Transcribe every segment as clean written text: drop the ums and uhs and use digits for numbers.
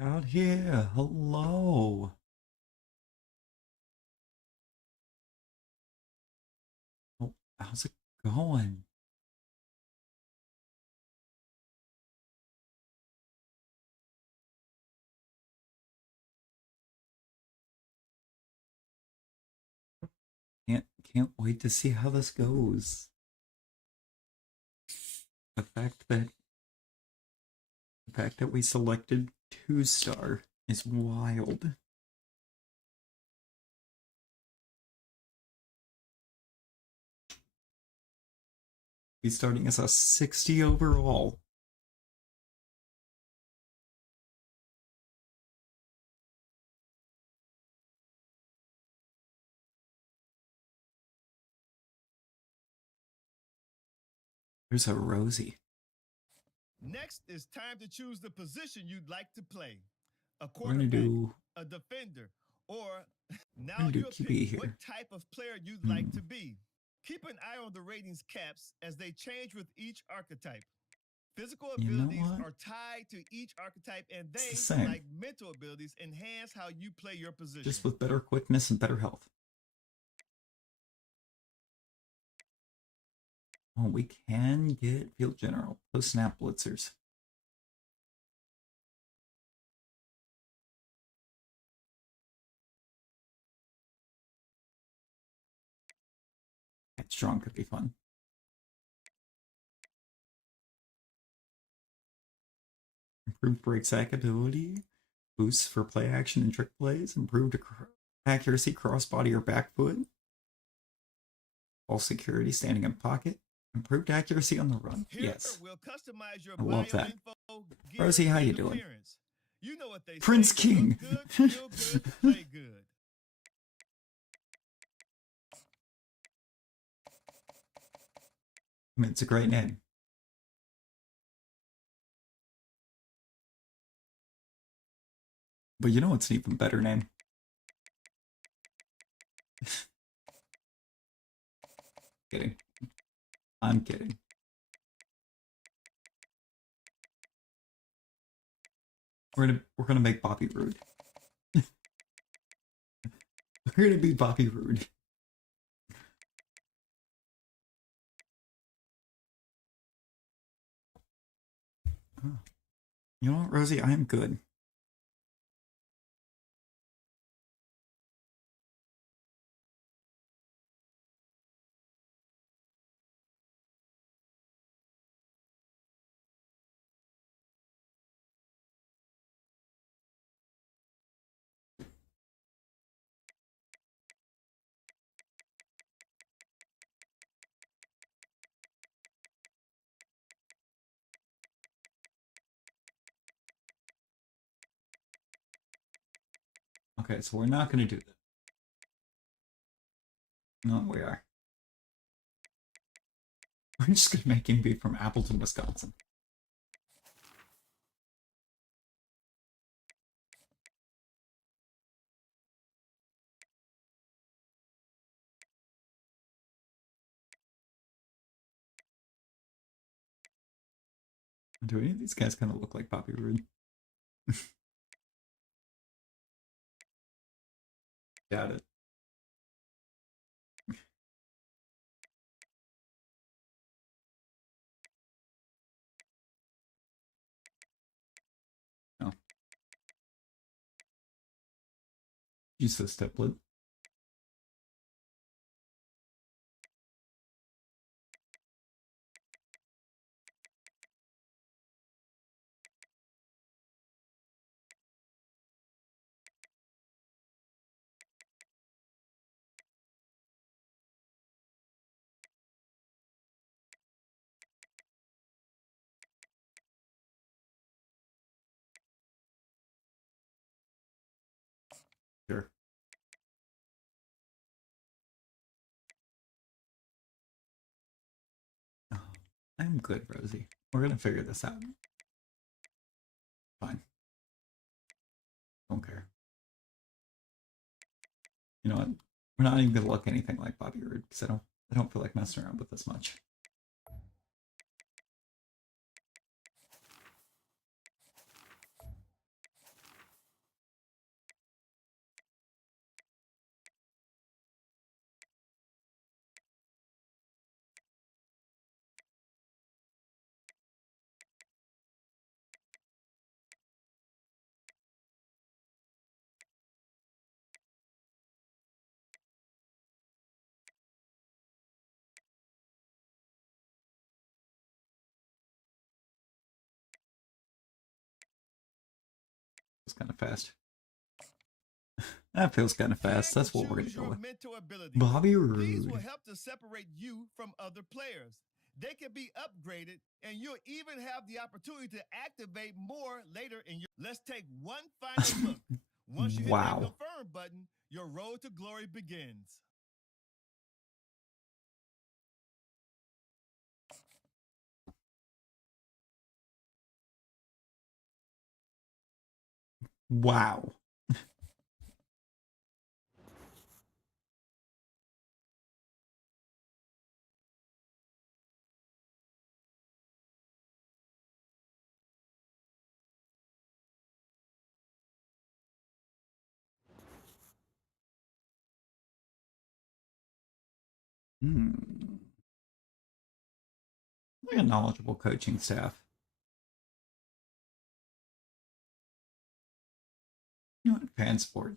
Out here, hello. Oh, how's it going? Can't wait to see how this goes. The fact that we selected 2-star is wild. He's starting as a 60 overall. There's a Rosie. Next, it's time to choose the position you'd like to play. A We're gonna quarterback, do a defender, or we're now gonna do you'll pick QB what here. type of player you'd like Hmm. to be. Keep an eye on the ratings caps as they change with each archetype. Physical You know abilities what? are tied to each archetype, and It's the they, same, like mental abilities, enhance how you play your position. just with better quickness and better health. Oh, we can get field general post snap blitzers. Strong could be fun. Improved break sack ability, boosts for play action and trick plays, improved accuracy crossbody or back foot, all security standing in pocket, improved accuracy on the run. Here Yes, we'll customize your I love bio that. info, gear, Rosie, how you and doing? appearance. You know what they Prince say, look King. good, feel good, play good. I mean, it's a great name. But you know what's an even better name? Kidding. I'm kidding. We're gonna make Bobby Roode. We're gonna be Bobby Roode. Oh. You know what, Rosie? I am good. Okay, so we're not gonna do that. No, we are. We're just gonna make him be from Appleton, Wisconsin. Do any of these guys kind of look like Bobby Roode? Got it. No. Use this template. Sure. Oh, I'm good, Rosie. We're gonna figure this out. Fine. Don't care. You know what? We're not even gonna look anything like Bobby Roode because I don't feel like messing around with this much. kind of fast. That feels kind of fast. That's what we're going to go with. Mental abilities. Bobby These will Roode. help to separate you from other players. They can be upgraded, and you'll even have the opportunity to activate more later in your. Let's take one final look. Once you hit that confirm button, your road to glory begins. Wow. Like a knowledgeable coaching staff. You know what? Fan sport.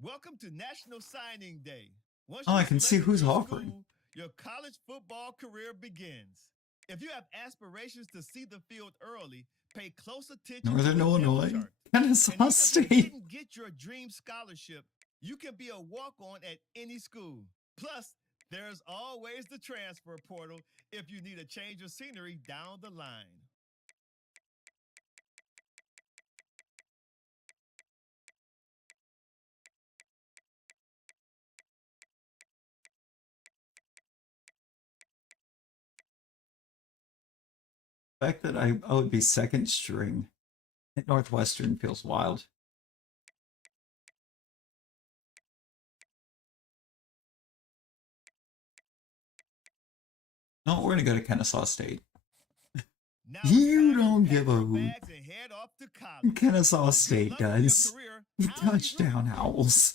Welcome to National Signing Day. Once I can see who's offering. School, your college football career begins. If you have aspirations to see the field early, pay close attention Northern to the Illinois, chart. Kennesaw State. If you didn't get your dream scholarship, you can be a walk-on at any school. Plus, there's always the transfer portal if you need a change of scenery down the line. The fact that I would be second string at Northwestern feels wild. No, we're gonna go to Kennesaw State. Now you don't give a hoot. Kennesaw State does. Touchdown Owls.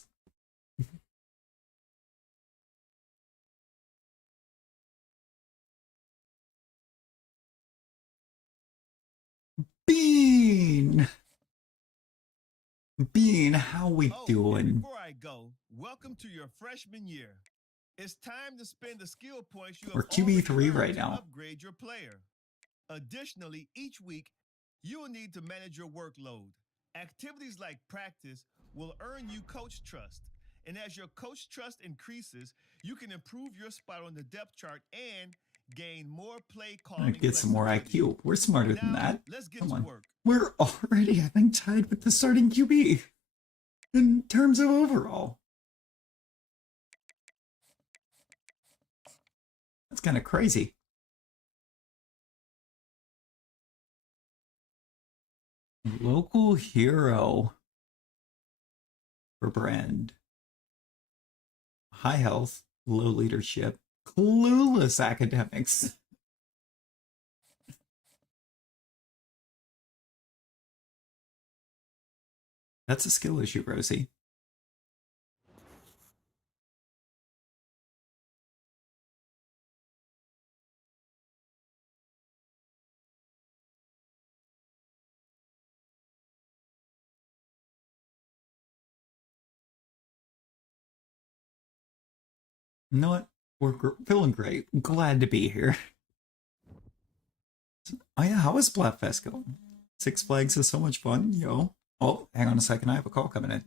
Bean! Bean, how we doing? Before I go, welcome to your freshman year. It's time to spend the skill points you have We're QB3 right now. Upgrade your player. Additionally, each week, you will need to manage your workload. Activities like practice will earn you coach trust. And as your coach trust increases, you can improve your spot on the depth chart and gain more play calling. Get some more IQ. We're smarter than that. Let's get to work. We're already, I think, tied with the starting QB in terms of overall. That's kind of crazy. Local hero for brand. High health, low leadership, clueless academics. That's a skill issue, Rosie. You know what? We're feeling great. Glad to be here. Oh yeah, how is Splatfest going? Six Flags is so much fun, yo. Oh, hang on a second. I have a call coming in.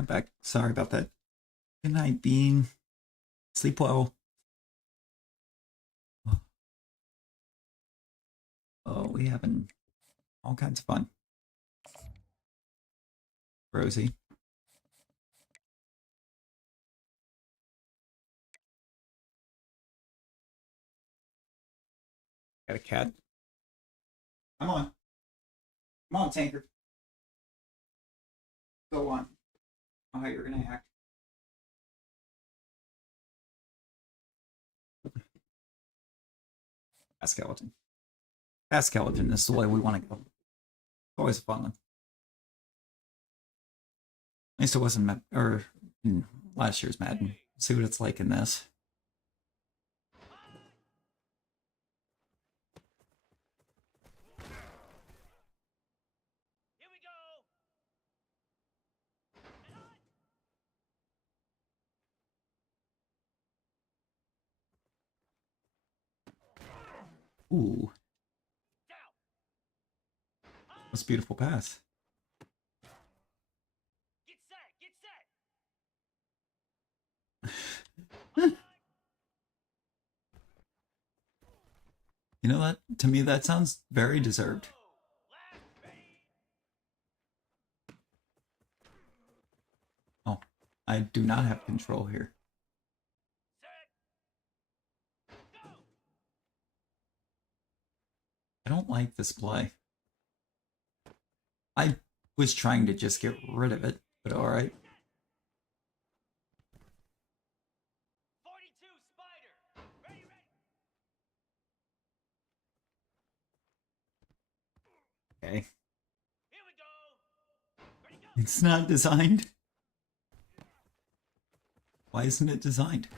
I'm back. Sorry about that. Good night, Bean. Sleep well. Oh, we having all kinds of fun. Rosie. Got a cat. Come on. Come on, Tanker. Go on. Oh, how you're gonna act. Fast skeleton. Fast skeleton. This is the way we want to go. It's always a fun one. At least it wasn't or in last year's Madden. See what it's like in this. Ooh. That's a beautiful pass. You know that? To me, that sounds very deserved. Oh, I do not have control here. I don't like this play. I was trying to just get rid of it, but alright. Okay. It's not designed. Why isn't it designed?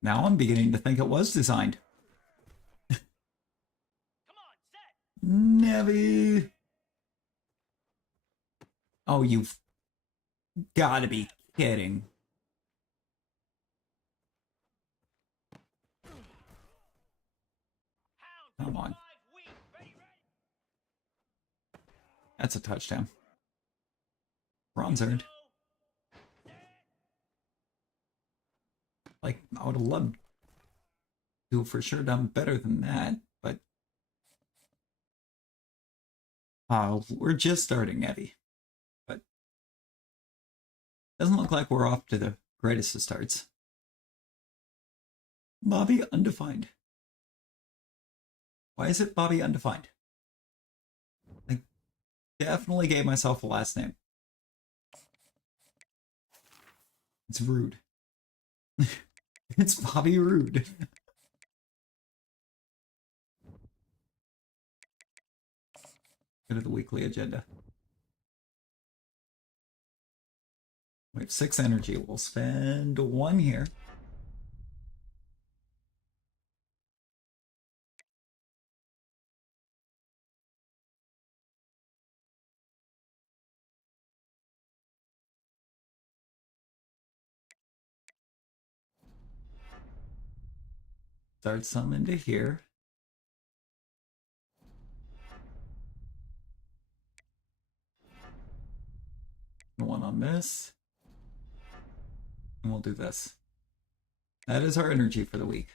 Now I'm beginning to think it was designed. Nevi. Oh, you've got to be kidding. Come on. That's a touchdown. Bronze earned. Like, I would have loved to have for sure done better than that, but we're just starting, Eddie. But doesn't look like we're off to the greatest of starts. Bobby Undefined. Why is it Bobby Undefined? I definitely gave myself a last name. It's Roode. It's Bobby Roode. Go to the weekly agenda. We have 6 energy. We'll spend 1 here. Start some into here. One on this. And we'll do this. That is our energy for the week.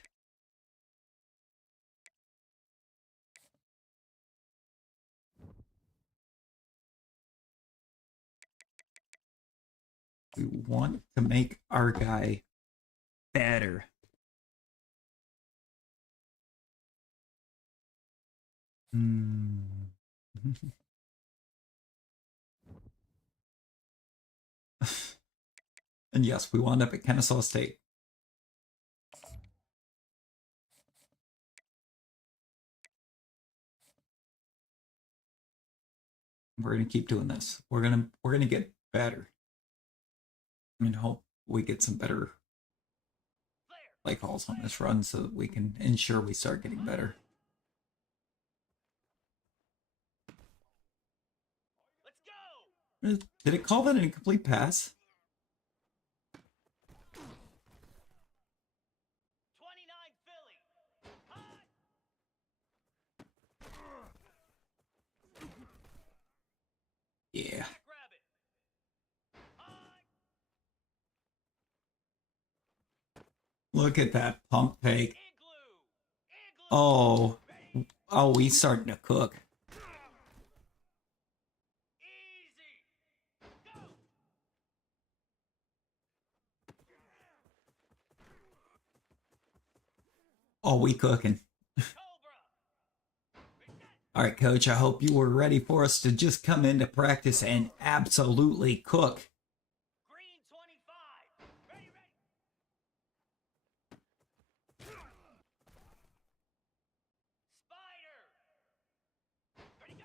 We want to make our guy better. And yes, we wound up at Kennesaw State. We're gonna keep doing this. We're gonna get better. And hope we get some better play calls on this run so that we can ensure we start getting better. Did it call that an incomplete pass? Yeah. Look at that pump fake. Oh. Oh, he's starting to cook. Oh, we cooking. All right, coach, I hope you were ready for us to just come into practice and absolutely cook. Green 25. Ready. Spider. Ready, go.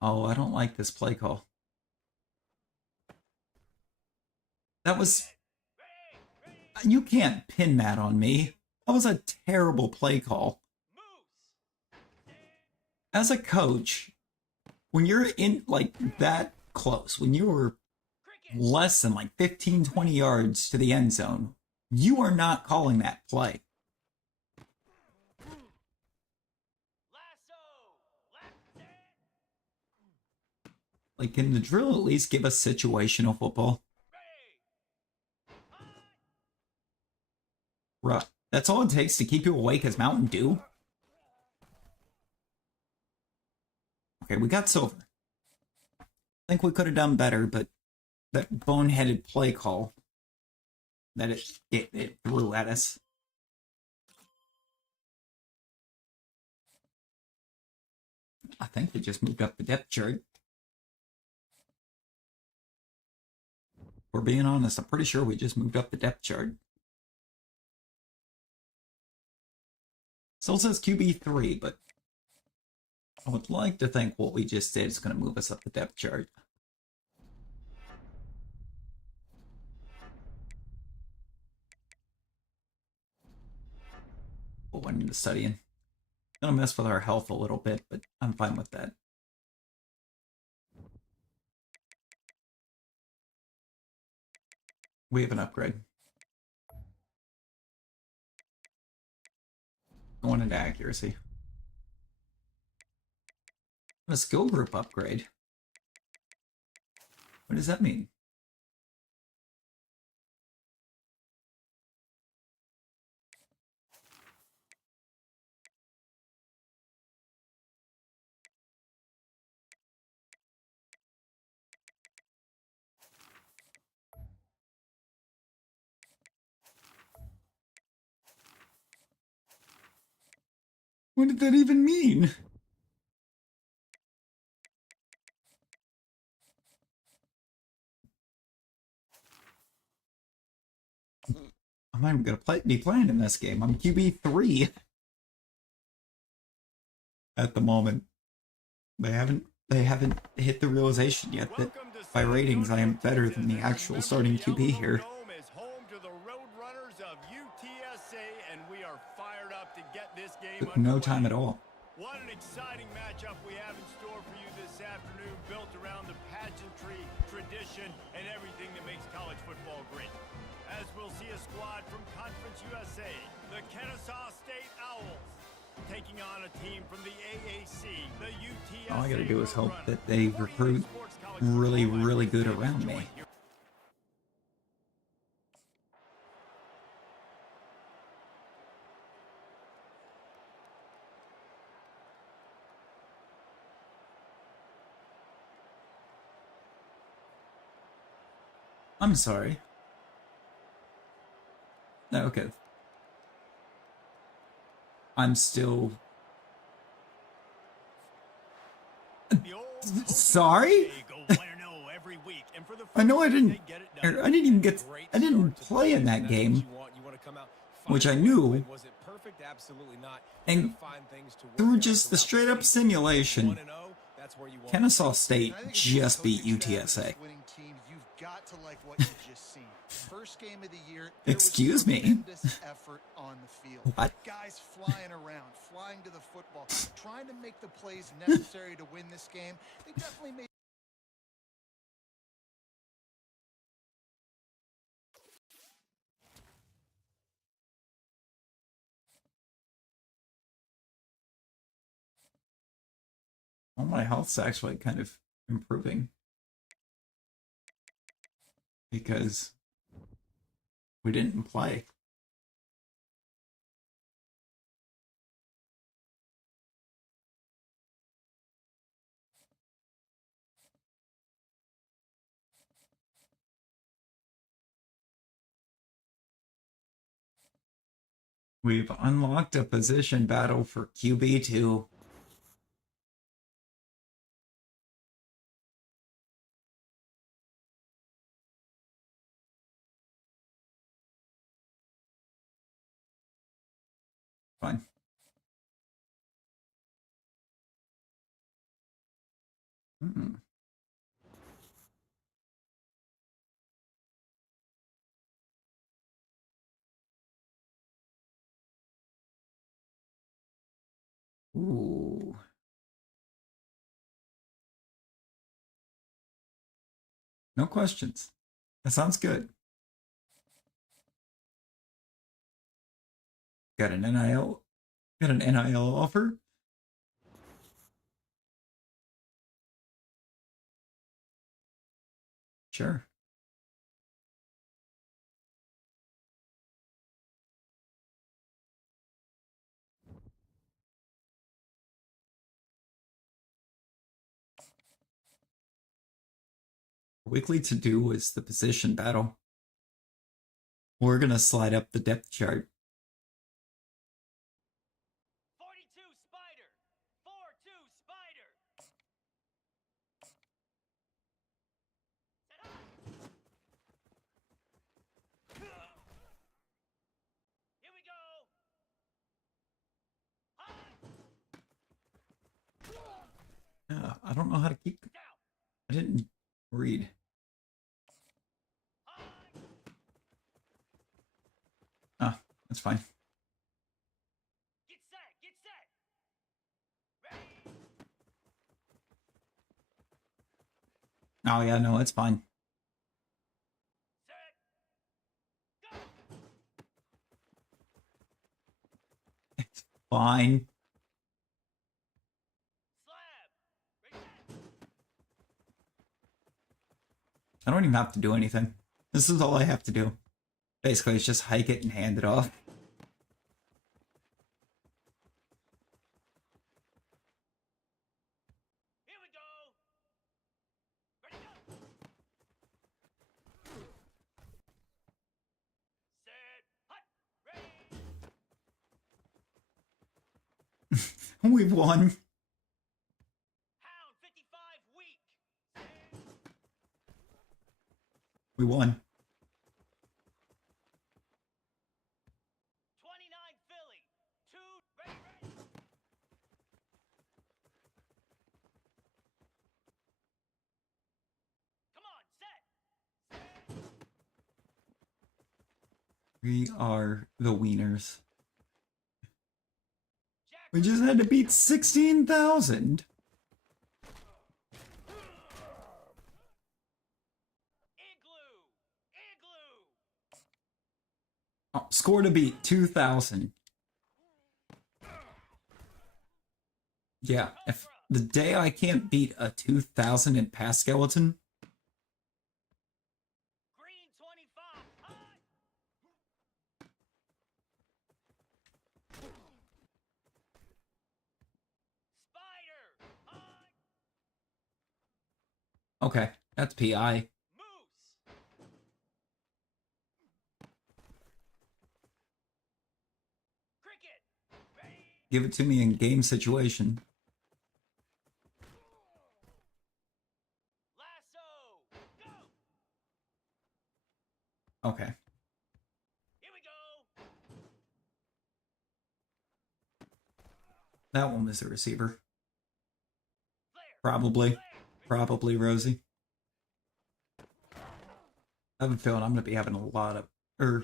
Oh, I don't like this play call. That was... You can't pin that on me. That was a terrible play call. As a coach, when you're in like that close, when you're less than like 15, 20 yards to the end zone, you are not calling that play. Like, can the drill at least give us situational football? Right. That's all it takes to keep you awake as Mountain Dew. Okay, we got silver. I think we could have done better, but that boneheaded play call that it threw at us. I think we just moved up the depth chart. We're being honest, I'm pretty sure we just moved up the depth chart. Still says QB3, but I would like to think what we just did is going to move us up the depth chart. We'll went into studying. Gonna mess with our health a little bit, but I'm fine with that. We have an upgrade. Going into accuracy. A skill group upgrade. What does that mean? What did that even mean? I'm not even gonna be playing in this game. I'm QB3 at the moment. They haven't hit the realization yet that by ratings I am better than the actual starting QB here. Took no time at all. What an exciting matchup we have in store for you this afternoon, built around the pageantry, tradition, and everything that makes college football great. As we'll see a squad from Conference USA, the Kennesaw State Owls, taking on a team from the AAC, the UTSA. All I gotta do is hope that they recruit really, really good around me. I'm sorry. No, okay. I'm still... Sorry? I know I didn't play in that game, which I knew, and through just the straight up simulation, Kennesaw State just beat UTSA. Excuse me. What? Guys flying around, flying to the football, trying to make the plays necessary to win this game. They definitely made. Well, my health's actually kind of improving. because we didn't play. We've unlocked a position battle for QB2. Fine. Hmm. Ooh. No questions. That sounds good. Got an NIL? Got an NIL offer? Sure. Weekly to do is the position battle. We're gonna slide up the depth chart. 42 Spider. 4-2 Spider. Set high. Here we go. High. I don't know how to keep. Down. I didn't read. High. Ah, that's fine. Get set. Get set. Ready. Oh yeah, no, it's fine. Set. Go. It's fine. Slab. Reset. I don't even have to do anything. This is all I have to do. Basically, it's just hike it and hand it off. Here we go. Ready, go. Set. Hut. Ready. We've won. Hound 55 weak. We won. 29 Philly. 2. Ready, ready. Come on, set. We are the wieners. Jack. We just had to beat 16,000. Igloo. Igloo. Oh, score to beat 2,000. Yeah, if the day I can't beat a 2,000 in pass skeleton, Green 25. High. Spider. High. okay, that's PI. Moose. Cricket. Ready. Give it to me in game situation. Lasso. Go. Okay. Here we go. That one was the receiver. Flare. Probably. Flare. Probably Rosie. I have a feeling I'm going to be having a lot of... Go.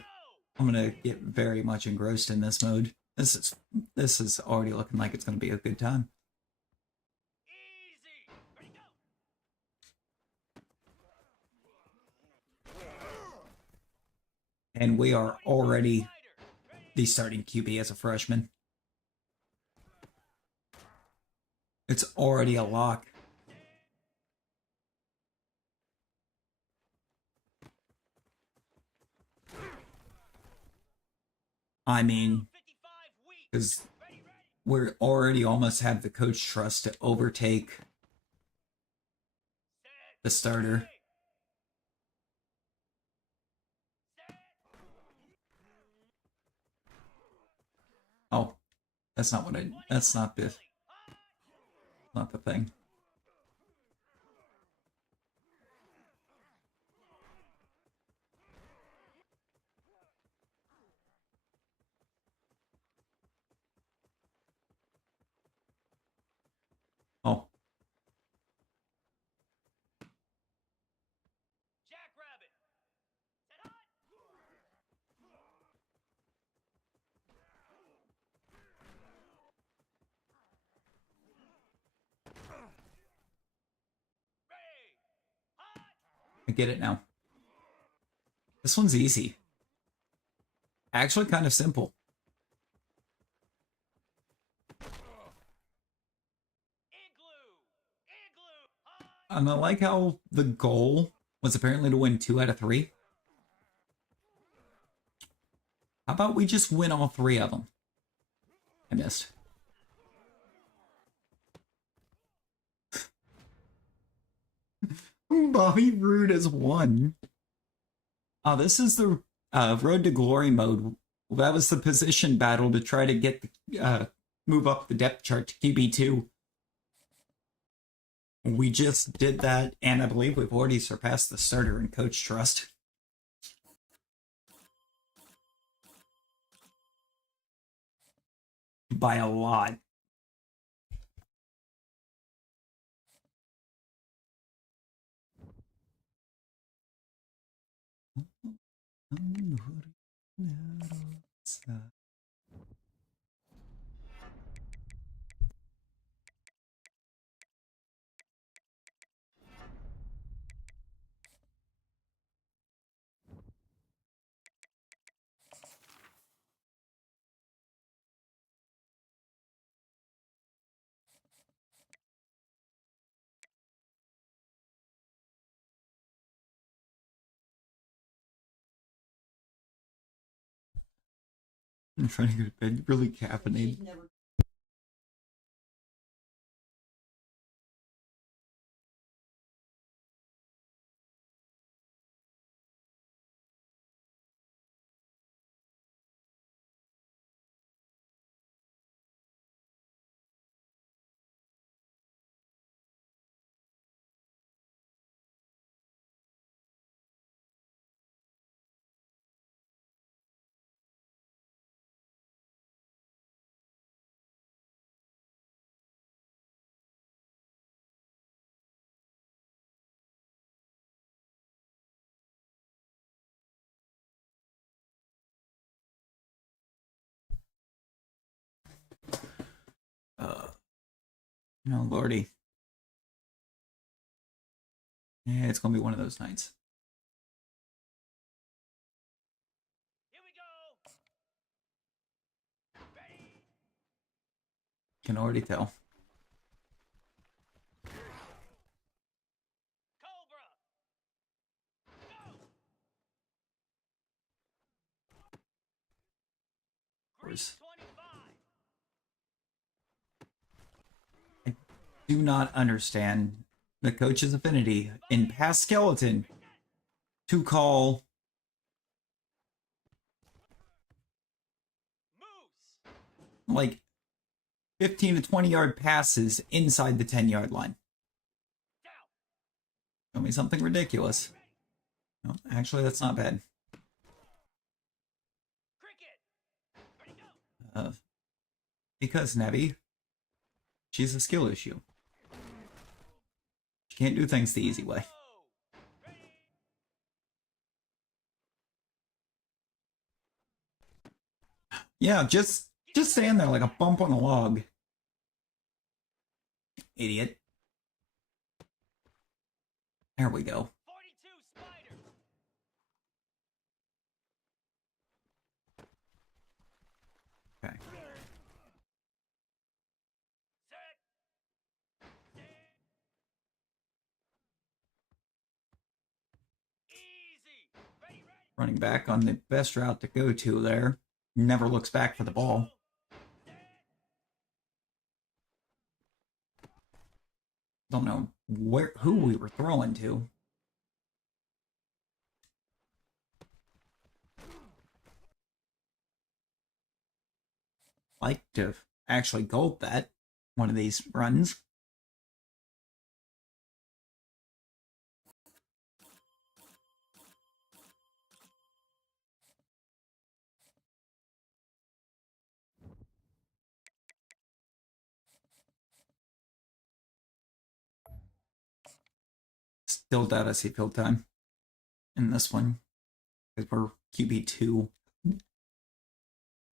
I'm going to get very much engrossed in this mode. This is already looking like it's going to be a good time. Easy. Ready, go. And we are already Spider. Ready. the starting QB as a freshman. It's already a lock. I mean, 55 weeks. because Ready, ready. we already almost have the coach trust to overtake Set. the starter. Ready. Set. Oh, that's not what I. That's not the. Not the thing. Oh, Jackrabbit. Set hot. Ready. Hot. I get it now. This one's easy. Actually, kind of simple. Igloo. Igloo. Hot. And I like how the goal was apparently to win 2 out of 3. How about we just win all 3 of them? I missed. Bobby Roode has won. Oh, this is the Road to Glory mode. That was the position battle to try to get the move up the depth chart to QB2. We just did that, and I believe we've already surpassed the starter in coach trust. By a lot. I'm trying to go to bed really caffeinated. No, Lordy. Yeah, it's gonna be one of those nights. Here we go. Ready. Can already tell. Cobra. Go. Of course. 25. I do not understand the coach's affinity in past skeleton to call Moose. like 15 to 20 yard passes inside the 10-yard line. Down. Show me something ridiculous. No, actually, that's not bad. Cricket. Ready, go. Because Nebby, she's a skill issue. She can't do things the easy way. Go. Ready. Yeah, just stand there like a bump on a log. Idiot. There we go. 42 spider. Okay. Set. Easy. Ready, ready. Running back on the best route to go to there. never looks back for the ball. Don't know who we were throwing to. Like to actually gold that one of these runs. Still doubt I see field time in this one because we're QB2.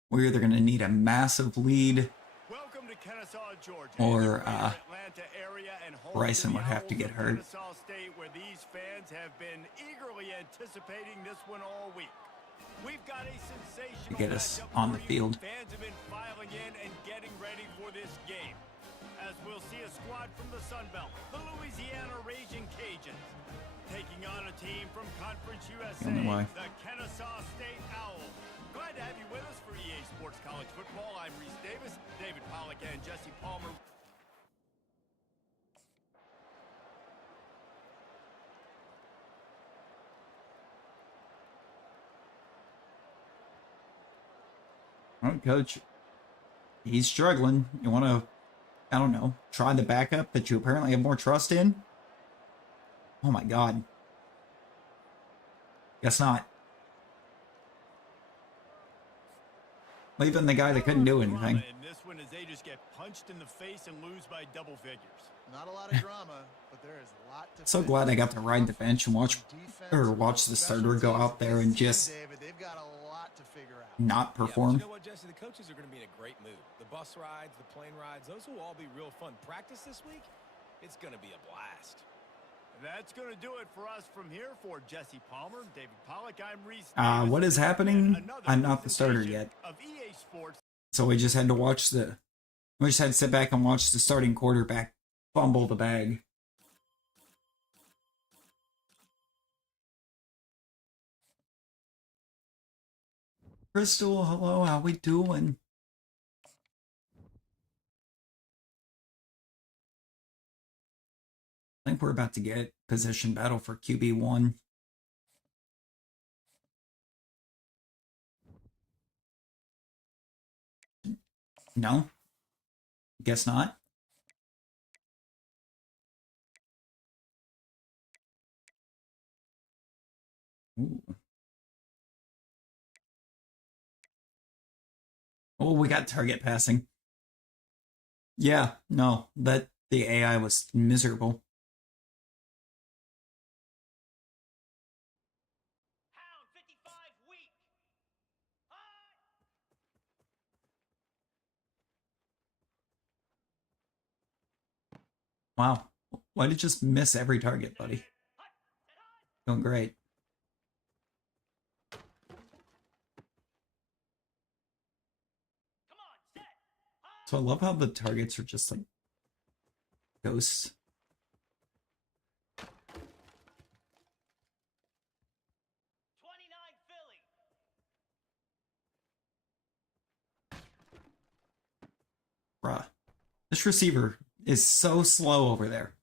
We're either going to need a massive lead Welcome to Kennesaw, Georgia. or Atlanta area and home Bryson to would the have to Owls get of hurt. Kennesaw State, where these fans have been eagerly anticipating this one all week. We've got a sensational To get us matchup on for the you. field. Fans have been filing in and getting ready for this game. As we'll see a squad from the Sun Belt, the Louisiana Raging Cajuns, taking on a team from Conference USA, Only way. the Kennesaw State Owls. Glad to have you with us for EA Sports College Football. I'm Reese Davis, David Pollack, and Jesse Palmer. All right, coach. He's struggling. You want to, I don't know, try the backup that you apparently have more trust in? Oh my god. Guess not. Leaving the guy that couldn't do anything. And this one is they just get punched in the face and lose by double figures. Not a lot of drama, but there is a lot to So glad I got to ride the bench and watch the starter go out there and just David, they've got a lot to figure out. not Yeah, but perform. you know what, Jesse? The coaches are going to be in a great mood. The bus rides, the plane rides, those will all be real fun. Practice this week, it's going to be a blast. That's going to do it for us from here. For Jesse Palmer, David Pollack, I'm Reese. What is happening? Another I'm not the starter presentation yet. Of EA Sports. So we just had to sit back and watch the starting quarterback fumble the bag. Crystal, hello, how we doing? I think we're about to get position battle for QB1. No? Guess not. Ooh. Oh, we got target passing. Yeah, no, the AI was miserable. Hound 55 weak. High. Wow. Why did you just miss every target, buddy? Doing great. Come on, set. High. So I love how the targets are just like ghosts. 29 Philly. Bruh. This receiver is so slow over there.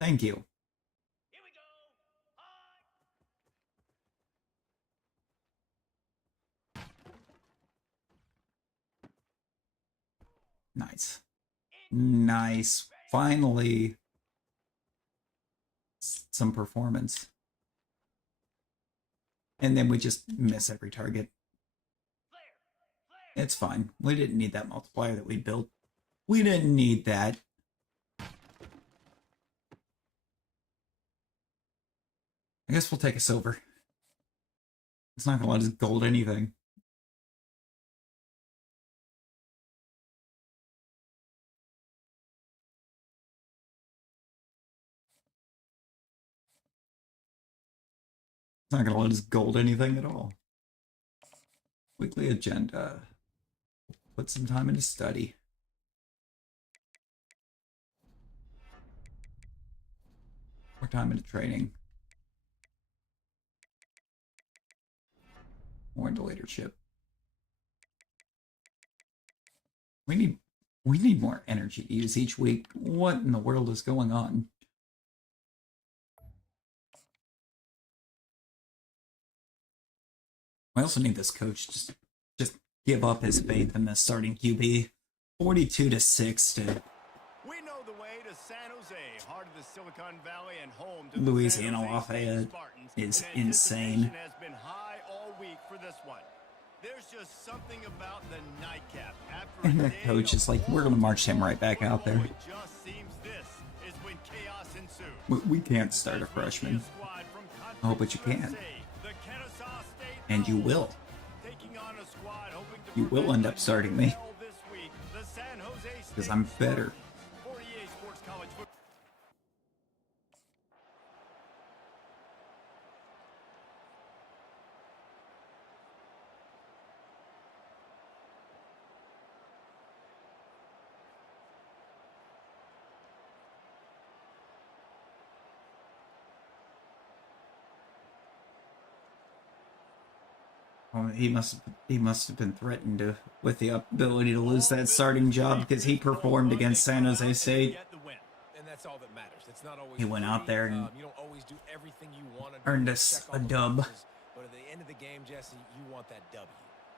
Thank you. Here we go. High. Nice. Nice. Finally, some performance. And then we just miss every target. Flare. Flare. It's fine. We didn't need that multiplier that we built. We didn't need that. I guess we'll take a silver. It's not gonna let us gold anything. It's not gonna let us gold anything at all. Weekly agenda. Put some time into study. More time into training. More into leadership. We need more energy to use each week. What in the world is going on? I also need this coach to just give up his faith in the starting QB. 42-6 to We know the way to San Jose, heart of the Silicon Valley and home to Louisiana the San Jose Lafayette State Spartans. is And insane. anticipation has been high all week for this one. There's just something about the nightcap. After And a the day coach of is like, we're gonna march him right back out there. it just seems this is when chaos ensues. We can't start a freshman. Oh, but you can. And you will. You will end up starting me. Because I'm better. Oh, he must have been threatened with the ability to lose that starting job because he performed against San Jose State. And that's all that matters. It's not always He went out there and you don't always do everything you want to earned do, us check a all the dub. boxes, but at the end of the game, Jesse, you want that W.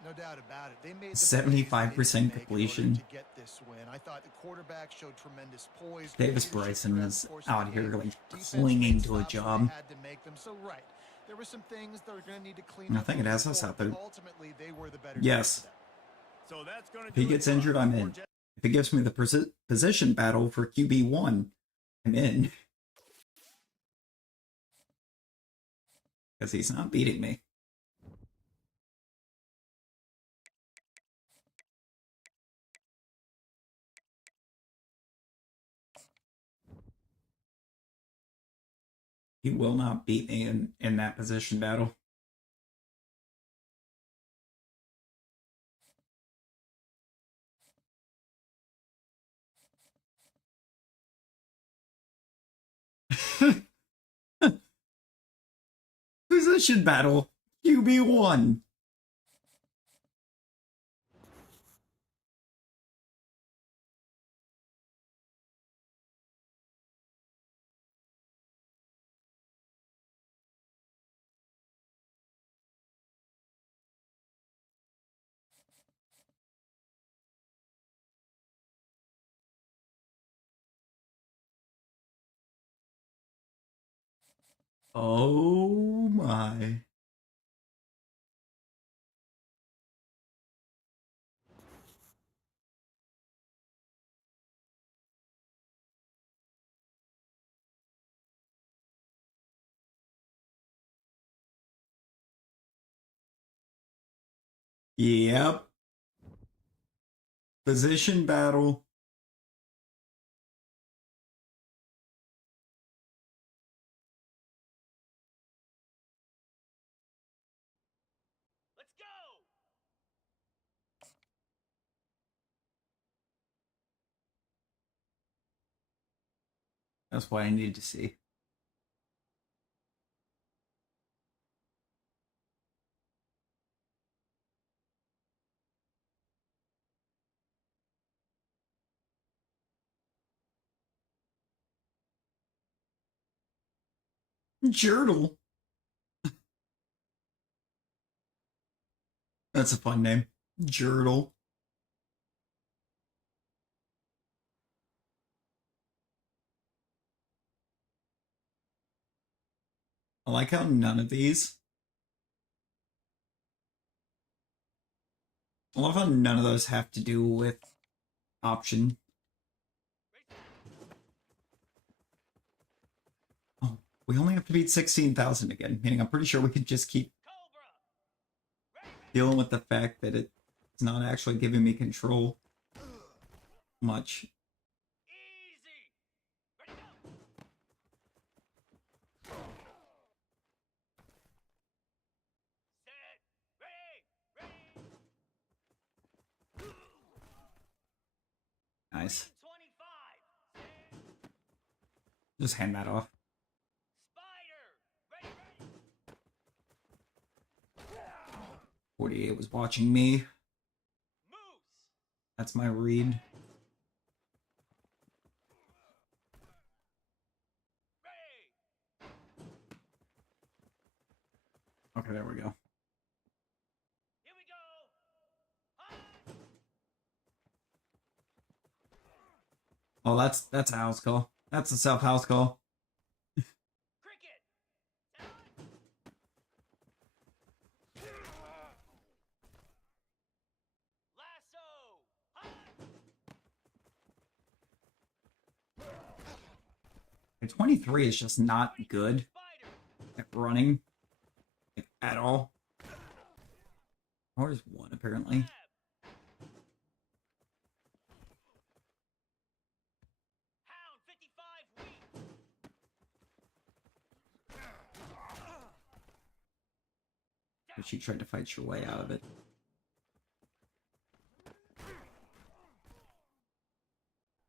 No doubt about it. They made the 75% plays they needed to make in order completion. to get this win. I thought the quarterback showed tremendous poise. Davis leadership Bryson throughout is the course of out the here game. like Defense clinging made to a stops when job. they had to make them. So right, there were some things that are going to need to clean I up. think it has moving us out forward, there. but ultimately, they were the better Yes. team for them. So that's going to If he gets injured, I'm in. If it gives me the position battle for QB1, I'm in. Because he's not beating me. He will not beat me in that position battle. Position battle. QB1. Oh my. Yep. Position battle. Let's go! That's what I needed to see. Jurtle. That's a fun name. Jurtle. I like how none of these. I love how none of those have to do with option. Oh, we only have to beat 16,000 again, meaning I'm pretty sure we could just keep Cobra! dealing with the fact that it's not actually giving me control much. Easy! Ready, go! Set! Ready! Ready! Nice. 25! Just hand that off. Spider! Ready, ready! 48 was watching me. Moose. That's my read. Ready. Okay, there we go. Here we go. Hot. Oh, that's a house call. That's a self house call. Cricket. Talon. Lasso. Hot. And 23 is just not good Spider. at running, like, at all. Or is one apparently. Grab. Hound 55 weak. But she tried to fight your way out of it.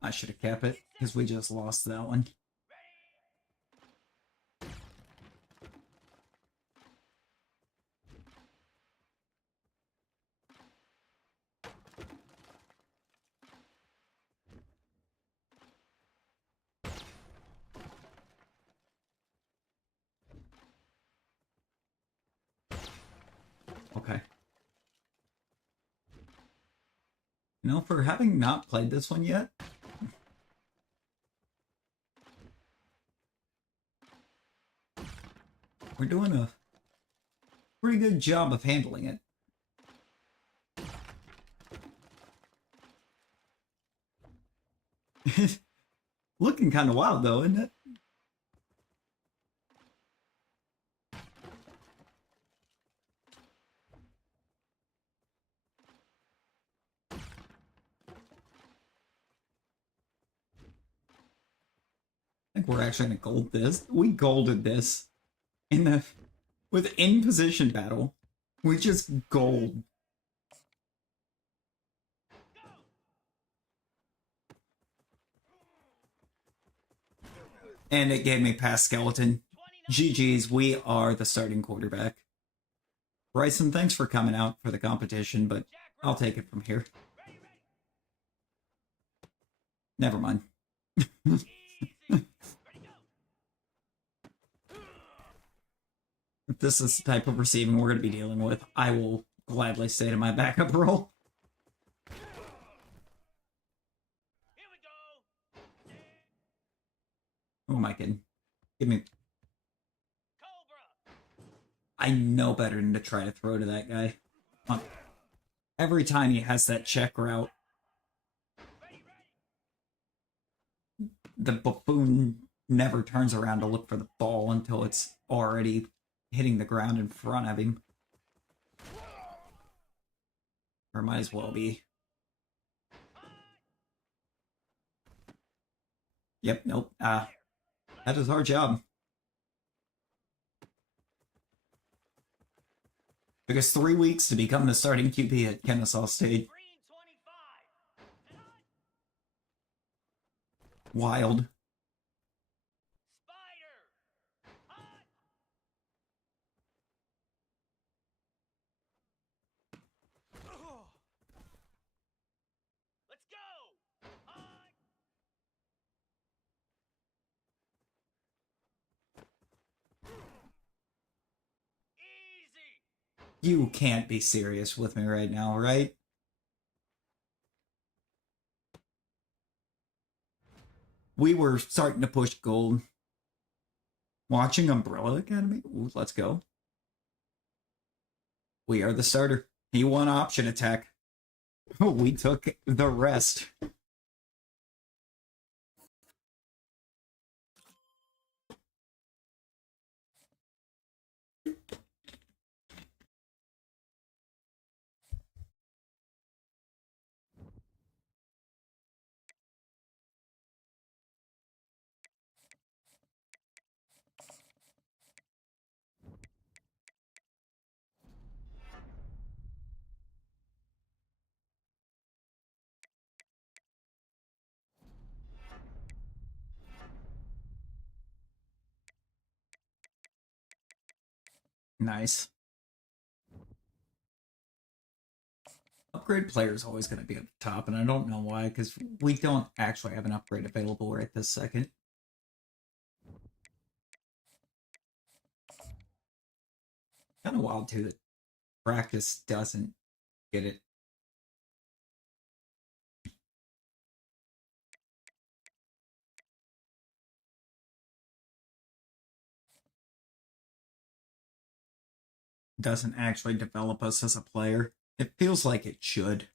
I should have kept it, because we just lost that one. Okay. You know, for having not played this one yet, we're doing a pretty good job of handling it. Looking kind of wild, though, isn't it? I think we're actually gonna gold this. We golded this in the with in position battle. We just gold. And it gave me pass skeleton. 29. GG's, we are the starting quarterback. Bryson, thanks for coming out for the competition, but Jack I'll Roode. take it from here. Ready. Never mind. Easy. Ready. Go. If this is the type of receiving we're going to be dealing with, I will gladly stay to my backup role. Here we go. Who am I kidding? Give me... Cobra. I know better than to try to throw to that guy. Every time he has that check route, Ready. the buffoon never turns around to look for the ball until it's already hitting the ground in front of him. Or might as well be. Yep, nope. That is our job. Took us 3 weeks to become the starting QB at Kennesaw State. Green 25. And hot. Wild. Spider. Hot. Let's go. Hot. Easy. You can't be serious with me right now, right? We were starting to push gold. Watching Umbrella Academy? Ooh, let's go. We are the starter. He won option attack. We took the rest. Nice. Upgrade player is always going to be at the top, and I don't know why, because we don't actually have an upgrade available right this second. Kind of wild, too, that practice doesn't get it. Doesn't actually develop us as a player. It feels like it should.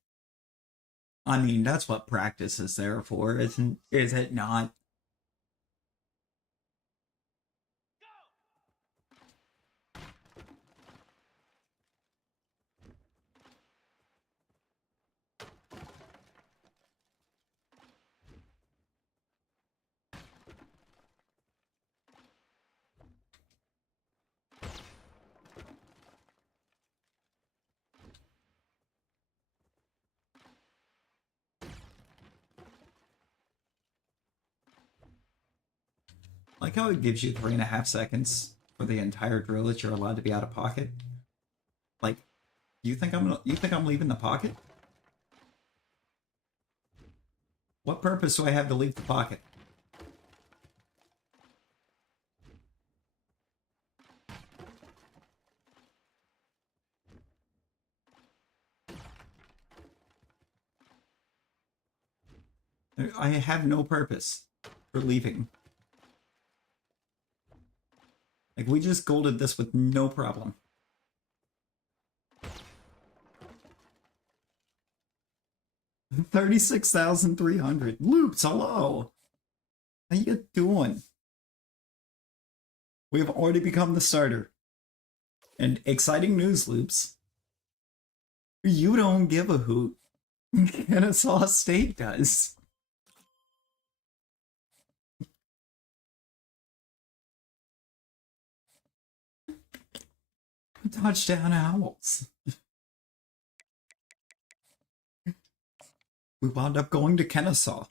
I mean, that's what practice is there for, is it not? Like how it gives you 3.5 seconds for the entire drill that you're allowed to be out of pocket. Like, you think I'm leaving the pocket? What purpose do I have to leave the pocket? I have no purpose for leaving. Like, we just golded this with no problem. $36,300. Loops, hello. How you doing? We have already become the starter. And exciting news, Loops. You don't give a hoot. Kennesaw State does. Touchdown Owls. We wound up going to Kennesaw.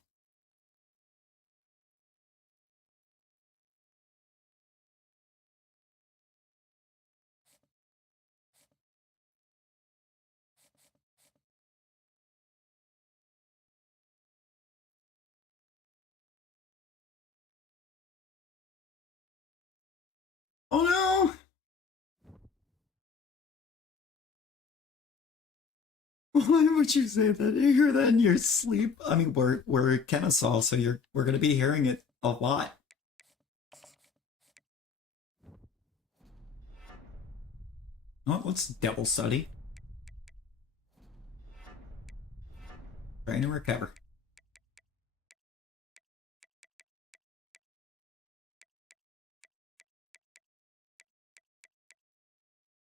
Oh no! Why would you say that? You hear that in your sleep? I mean, we're Kennesaw, so we're gonna be hearing it a lot. Oh, let's double study. Trying to recover.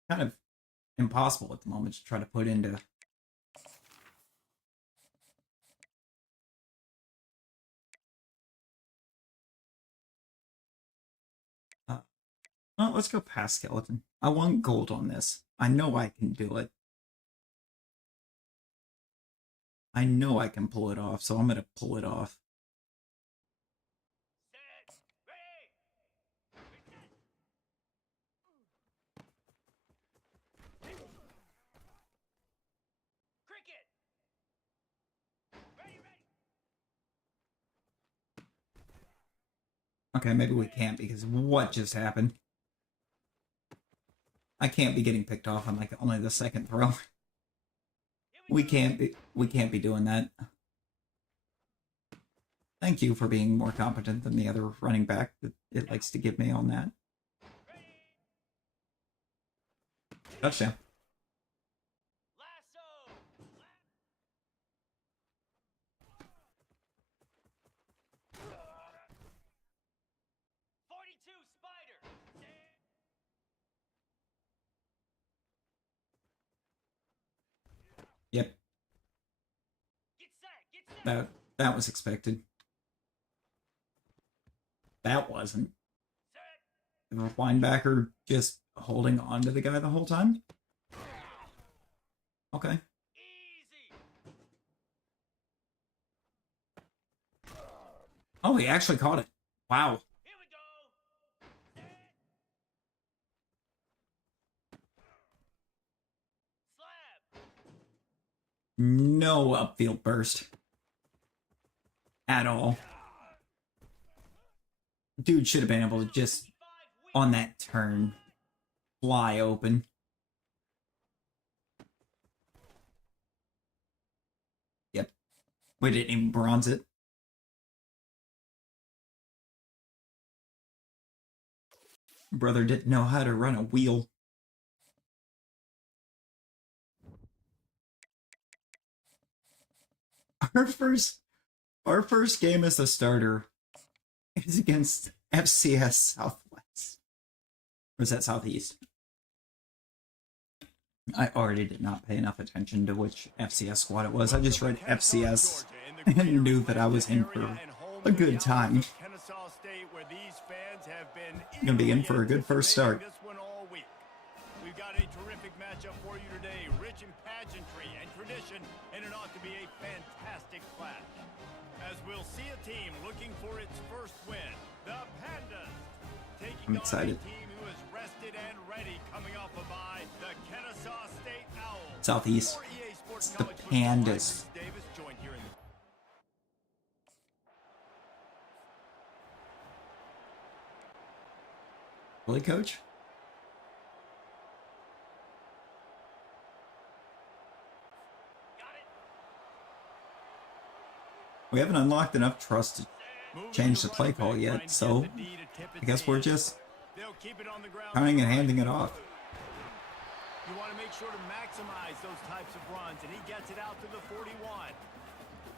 Kind of impossible at the moment to try to put into. Oh, let's go past skeleton. I want gold on this. I know I can do it. I know I can pull it off, so I'm gonna pull it off. Set. Ready. Reset. Cricket. Ready, ready. Okay, maybe we can't because what just happened? I can't be getting picked off on like only the second throw. We can't be doing that. Thank you for being more competent than the other running back that it likes to give me on that. Touchdown. Lasso. 42 spider. Yep, Get set. Get set. that was expected. That wasn't. Set. The linebacker just holding on to the guy the whole time? Okay. Easy. Oh, he actually caught it. Wow. Here we go. Set. Slab. No upfield burst. At all. Dude should have been able to just, on that turn, fly open. Yep. We didn't even bronze it. Brother didn't know how to run a wheel. Our first game as a starter is against FCS Southwest. Or is that Southeast? I already did not pay enough attention to which FCS squad it was. I just read FCS and knew that I was in for a good time. Gonna be in for a good first start. We've got a terrific matchup for you today, rich in pageantry and tradition, and it ought to be a fantastic clash. As we'll see a team looking for its first win, the Pandas taking I'm excited. on a team who is rested and ready coming off a bye, the Kennesaw State Owls. Southeast. For EA Sports The College Football, I'm Pandas. Bruce Davis, joined here in the Really, coach? We haven't unlocked enough trust to change the play call yet, so I guess we're just counting and handing it off. You want to make sure to maximize those types of runs, and he gets it out to the 41.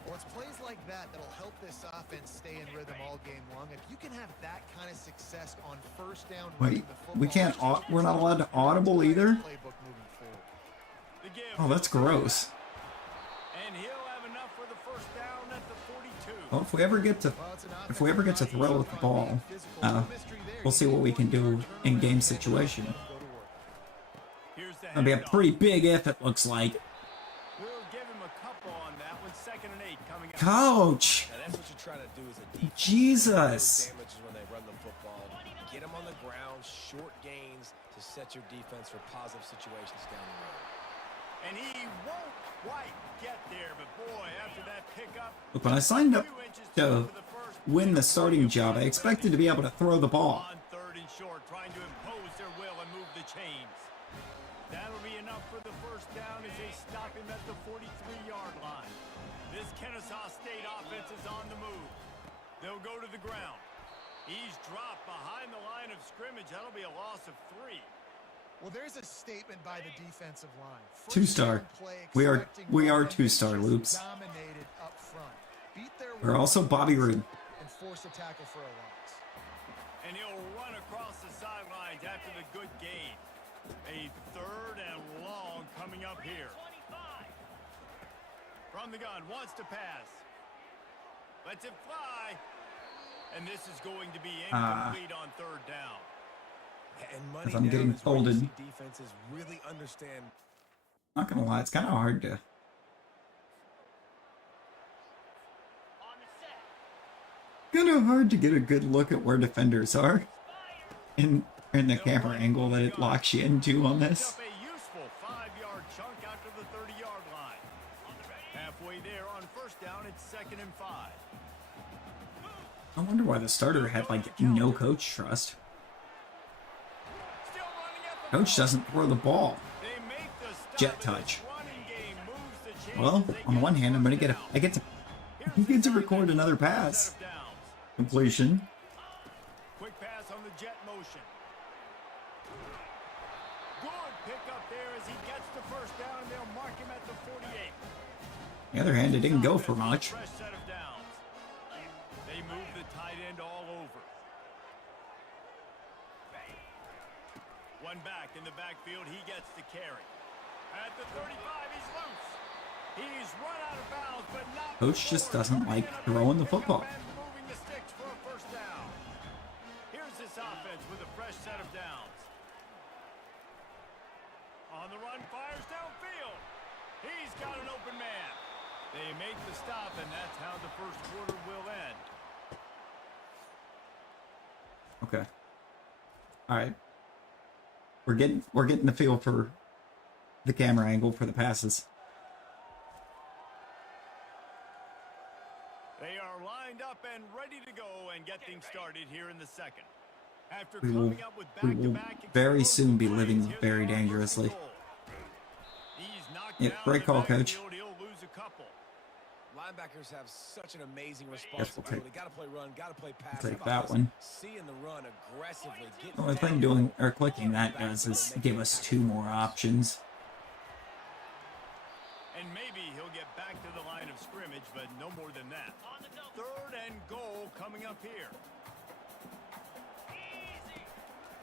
Well, it's plays like that that'll help this offense stay in rhythm all game long. If you can have that kind of success on first down, Wait, running the football, we can't. We're not allowed to audible either. Playbook moving forward. Oh, that's gross. And he'll have enough for the first down at the 42. Well, if we ever get to throw with the ball, we'll see what we can do in game situation. Here's the That'll be a handoff. pretty big if, it looks like. We'll give him a couple on that one. 2nd and 8 coming up. Coach, Now that's what you're trying to do as a defense. Jesus. Damage is when they run the football. Get them on the ground, short gains to set your defense for positive situations down the road. And he won't quite get there, but boy, after that pickup, Look, when I signed up 2 inches to for the first, win the starting job, I expected to be able to throw the ball. on 3rd and short, trying to impose their will and move the chains. That'll be enough for the first down as they stop him at the 43-yard line. This Kennesaw State offense is on the move. They'll go to the ground. He's dropped behind the line of scrimmage. That'll be a loss of 3. Well, there's a statement by the defensive line. First Two-star. down play, We are expecting two-star, offense Loops. dominated up front. Beat their We're run also Bobby Roode. and force a tackle for a loss. And he'll run across the sidelines after the good gain. A 3rd and long coming up here. From the gun, wants to pass. Lets it fly. And this is going to be incomplete on 3rd down. And money If I'm down getting is where you folded. see defenses really understand. Not gonna lie, it's kind of hard to. Kind of hard to get a good look at where defenders are in the camera angle that it locks you into on this. Up a useful 5-yard chunk out to the 30-yard line. Halfway there on 1st down, it's 2nd and 5. I wonder why the starter had like no coach trust. Still running at the Coach doesn't throw the ball. They make the stop, Jet and touch. this running game moves the chains Well, as they on the get one hand, I'm gonna first get down. I get to Here's the record assignment. another Set pass of downs. completion. Quick pass on the jet motion. Good pickup there as he gets the first down, and they'll mark him at the 48. On the other hand, it didn't go for much. Fresh set of downs. They move the tight end all over. One back in the backfield, he gets the carry. At the 35, he's loose. He's run out of bounds, but not Coach just before doesn't turning like in a throwing the big football. pickup and moving the sticks for a first down. Here's this offense with a fresh set of downs. On the run, fires downfield. He's got an open man. They make the stop, and that's how the first quarter will end. Okay. All right. We're getting the feel for the camera angle for the passes. get things started here in the second. After We will, coming up with we will back-to-back very explosive soon be plays, living here they very are, first and dangerously. goal. He's knocked Yep, down great in the call, Coach. backfield. He'll lose a couple. Linebackers have such an amazing Yes, responsibility. Got to play run, got to play pass. take How about that this? one. Seeing the run aggressively. The only thing doing or clicking that does is give us 2 more options. And maybe he'll get back to the line of scrimmage, but no more than that. On the double. Third and goal coming up here. Easy.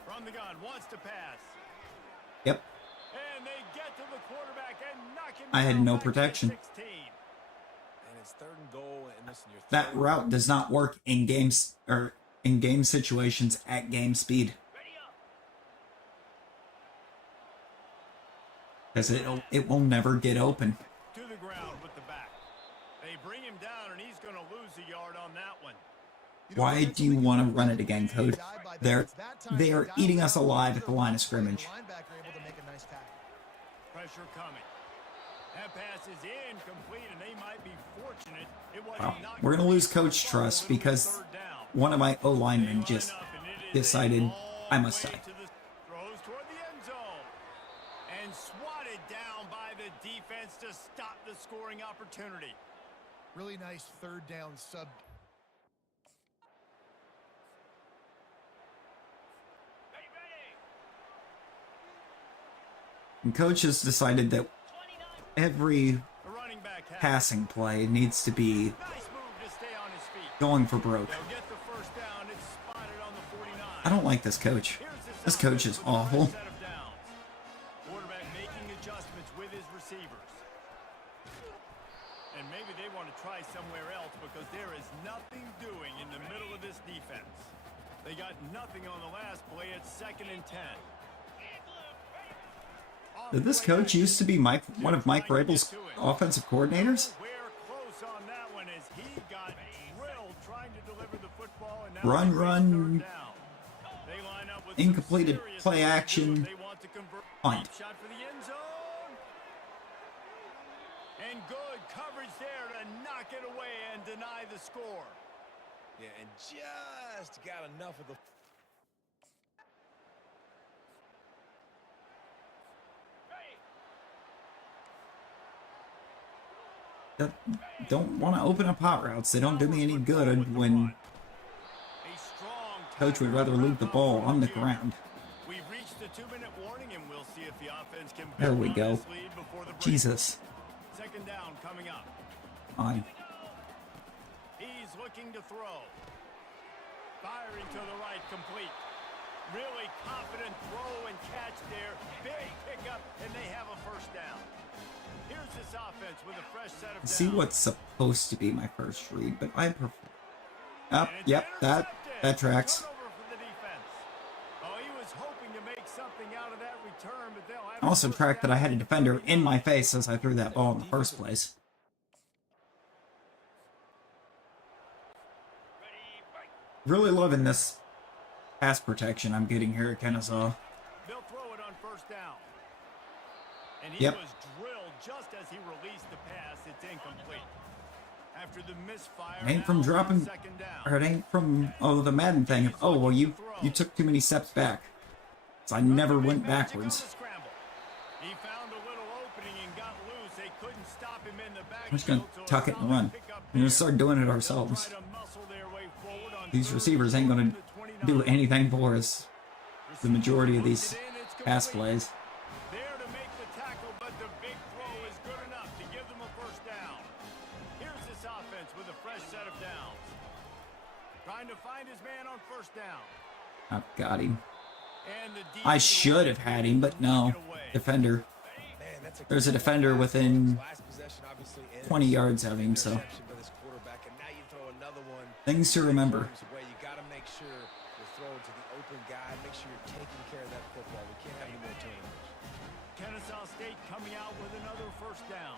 From the gun, wants to pass. Yep, And they get to the quarterback and knock him I had down no back to the protection. 16. And it's third and goal. And listen, you're that route does not work in games or in game situations at game speed. Ready up. Because it will never get open. To the ground with the back. They bring him down, and he's going to lose a yard on that one. Why do you want to run it again, Code? They are eating us alive at the line of scrimmage. Linebacker able to make a nice tackle. Pressure coming. That pass is incomplete, and they might be fortunate it wasn't Wow. knocked We're going to lose away. Coach Trust because Third down. one of my O-linemen They just line up, and it is decided a I must long die. way to the throws toward the end zone. And swatted down by the defense to stop the scoring opportunity. Really nice third down sub. Ready, ready. And Coach has decided that 29. every The running back has passing play needs to be nice move to stay on his feet. going for broke. They'll get the first down. It's spotted on the 49. I don't like this coach. Here's the This coach is with the awful. first set of downs. Quarterback making adjustments with his receivers. And maybe they want to try somewhere else because there is nothing doing in the middle of this defense. They got nothing on the last play. It's 2nd and 10. Did this coach used to be one of Mike Rabel's offensive coordinators? We're close on that one as he got drilled trying to deliver the football. And now Run, it's run. third down. They line up with some Incompleted serious play things to do action. if they want to convert. Punt. Deep shot for the end zone. And good coverage there to knock it away and deny the score. Yeah, and just got enough of the. Don't want to open up hot routes. They don't do me any good when A strong Coach would rather leave the ball on the ground. We've reached the 2-minute warning, and we'll see if the offense can There build we on go. this lead before the break. Jesus. 2nd down coming up. Fine. He's looking to throw. Firing to the right, complete. Really confident throw and catch there. Big pickup, and they have a first down. Here's this offense with a fresh set of I see downs. what's supposed to be my first read, but I prefer. Up, And it's yep, that intercepted. tracks. Turnover for the defense. Oh, he was hoping to make something out of that return, but they'll have I also a first tracked that I down. had a defender in my face as I threw that ball in the first place. Ready, break. Really loving this pass protection I'm getting here at Kennesaw. They'll throw it on first down. And he Yep. was drilled just as he released the pass. It's incomplete. After the misfire, It ain't from now dropping, 2nd down. or it ain't from, oh, the Madden thing of, oh, well, you took too many steps back. So I never went backwards. He found a little opening and got loose. They couldn't stop him in the back. I'm just going to tuck it and run. We're going to start doing it ourselves. These receivers ain't going to do anything for us. The majority of these pass plays. There to make the tackle, but the big throw is good enough to give them a first down. Here's this offense with a fresh set of downs. Trying to find his man on first down. I've got him. And the I should have had him, but no. Defender. Man, that's There's a defender within last possession, obviously, ends 20 yards of him, so interception by this quarterback, and now you throw another one. things to remember. Away. You got to make sure you're throwing to the open guy. Make sure you're taking care of that football. We can't have any more turnovers. Kennesaw State coming out with another first down.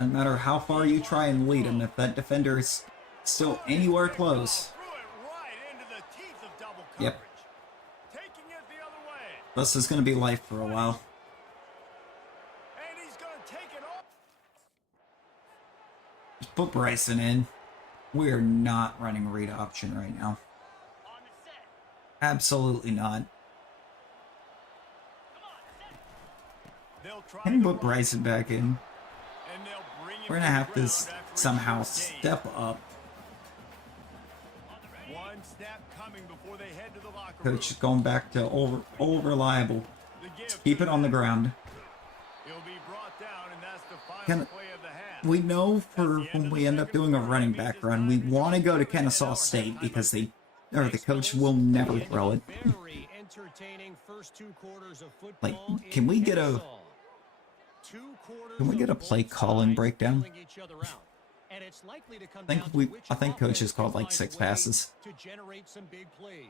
No matter how far you try and lead him, if that defender is still anywhere close, Threw it right into the teeth of double coverage. Yep. Taking it the other way. this is going to be life for a while. And he's going to take it off. Just put Bryson in. We are not running read option right now. Absolutely not. They'll try Can you to put run, Bryson back in? and they'll bring him We're to gonna the have to ground after a somehow short gain. step up. One snap coming before they head to the locker room. Coach is going back to over reliable. The give Keep to it on the back. ground. He'll be brought down, and that's the final Can play of the half. we know for That's the end when of we the end up second doing a quarter. running That means back it's run, time we to want to go to head Kennesaw our State halftime because break. the coach will never throw it. Very entertaining first 2 quarters of Like, football. can we get a Kennesaw. 2 quarters can we get a of play both calling sides breakdown? feeling each other out. And it's likely to come I think down to which I think coach offense has called can like find a 6 way passes. to generate some big plays.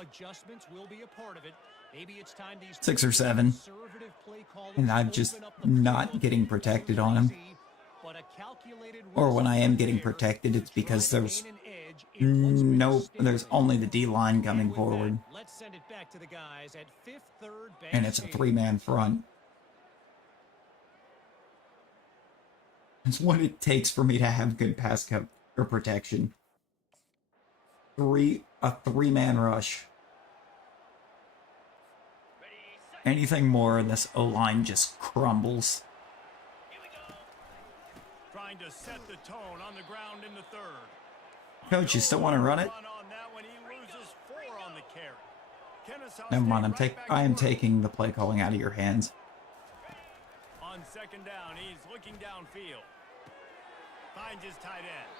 Adjustments will be a part of it. Maybe it's time these 6 or 7. conservative play callers And I'm just open up the not field. getting protected on him. Easy, but a calculated Or when I am getting there protected, it's to because try to there's gain an edge in what's been a nope, there's stalemate. only the D line coming And with forward, that, let's send it back to the guys at 5th, 3rd, and it's a 3-man front. It's what it takes for me to have good pass cover or protection. A 3-man rush. Anything more, and this O-line just crumbles. Trying to set the tone on the ground in the third. Coach, you still want to run it? On that one, he loses 4 on the carry. Kennesaw Never mind. State right back I am to work. taking the play calling out of your hands. On second down, he's looking downfield. Finds his tight end.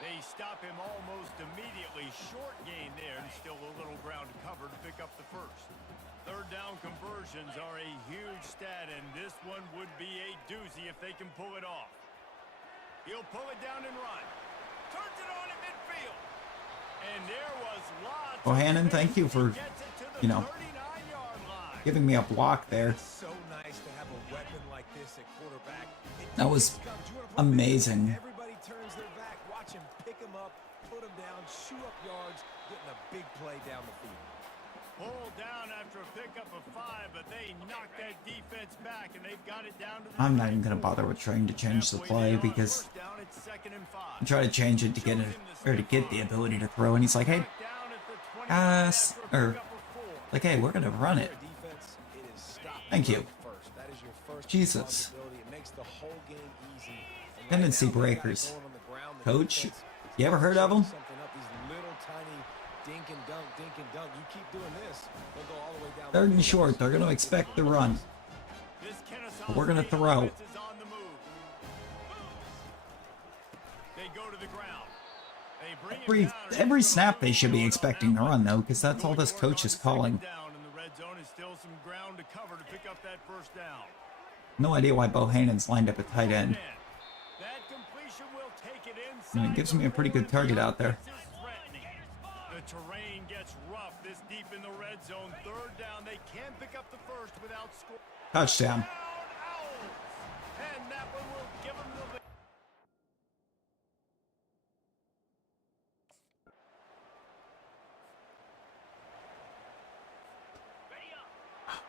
They stop him almost immediately. Short gain there, and still a little ground to cover to pick up the first. Third down conversions are a huge stat, and this one would be a doozy if they can pull it off. He'll pull it down and run. Turns it on at midfield. And there was lots Oh, of Hannon, space. thank you for, He gets it to the you know, 39-yard line. giving me a block there. It's so nice to have a weapon like this at quarterback. That was amazing. Everybody turns their back. Watch him pick him up, put him down, shoot up yards, getting a big play down the field. Pulled down after a pickup of 5, but they knocked that defense back, and they've got it down to the I'm not even going to bother with trying to change the play because First down, it's 2nd and 5. I try to change it to get it or to get the ability to throw, and he's like, "Hey, Down at the 20 guys," after a or pickup of 4. like, "Hey, we're going to run it." Defense, it is stop Thank you. first. That is your first Jesus. responsibility. It makes the whole game easy. And Tendency now, they got it breakers. going on the ground. The Coach, defense you ever heard of them? something up, these little tiny dink and dunk, dink and dunk. You keep doing this, they'll go all the way down. 3rd and short. They're going to expect the run. This Kennesaw But we're gonna State throw. offense is on the move. They go to the ground. They bring him down. Every snap they should be expecting to run though, because that's all this coach is calling. Down in the red zone is still some ground to cover to pick up that first down. No idea why Bohannon's lined up at tight end. That completion will take it And inside. it gives me a pretty good target out there. The terrain gets rough this deep in the red zone. 3rd down. They can pick up the first without scoring. Touchdown. And that one will give them the lead.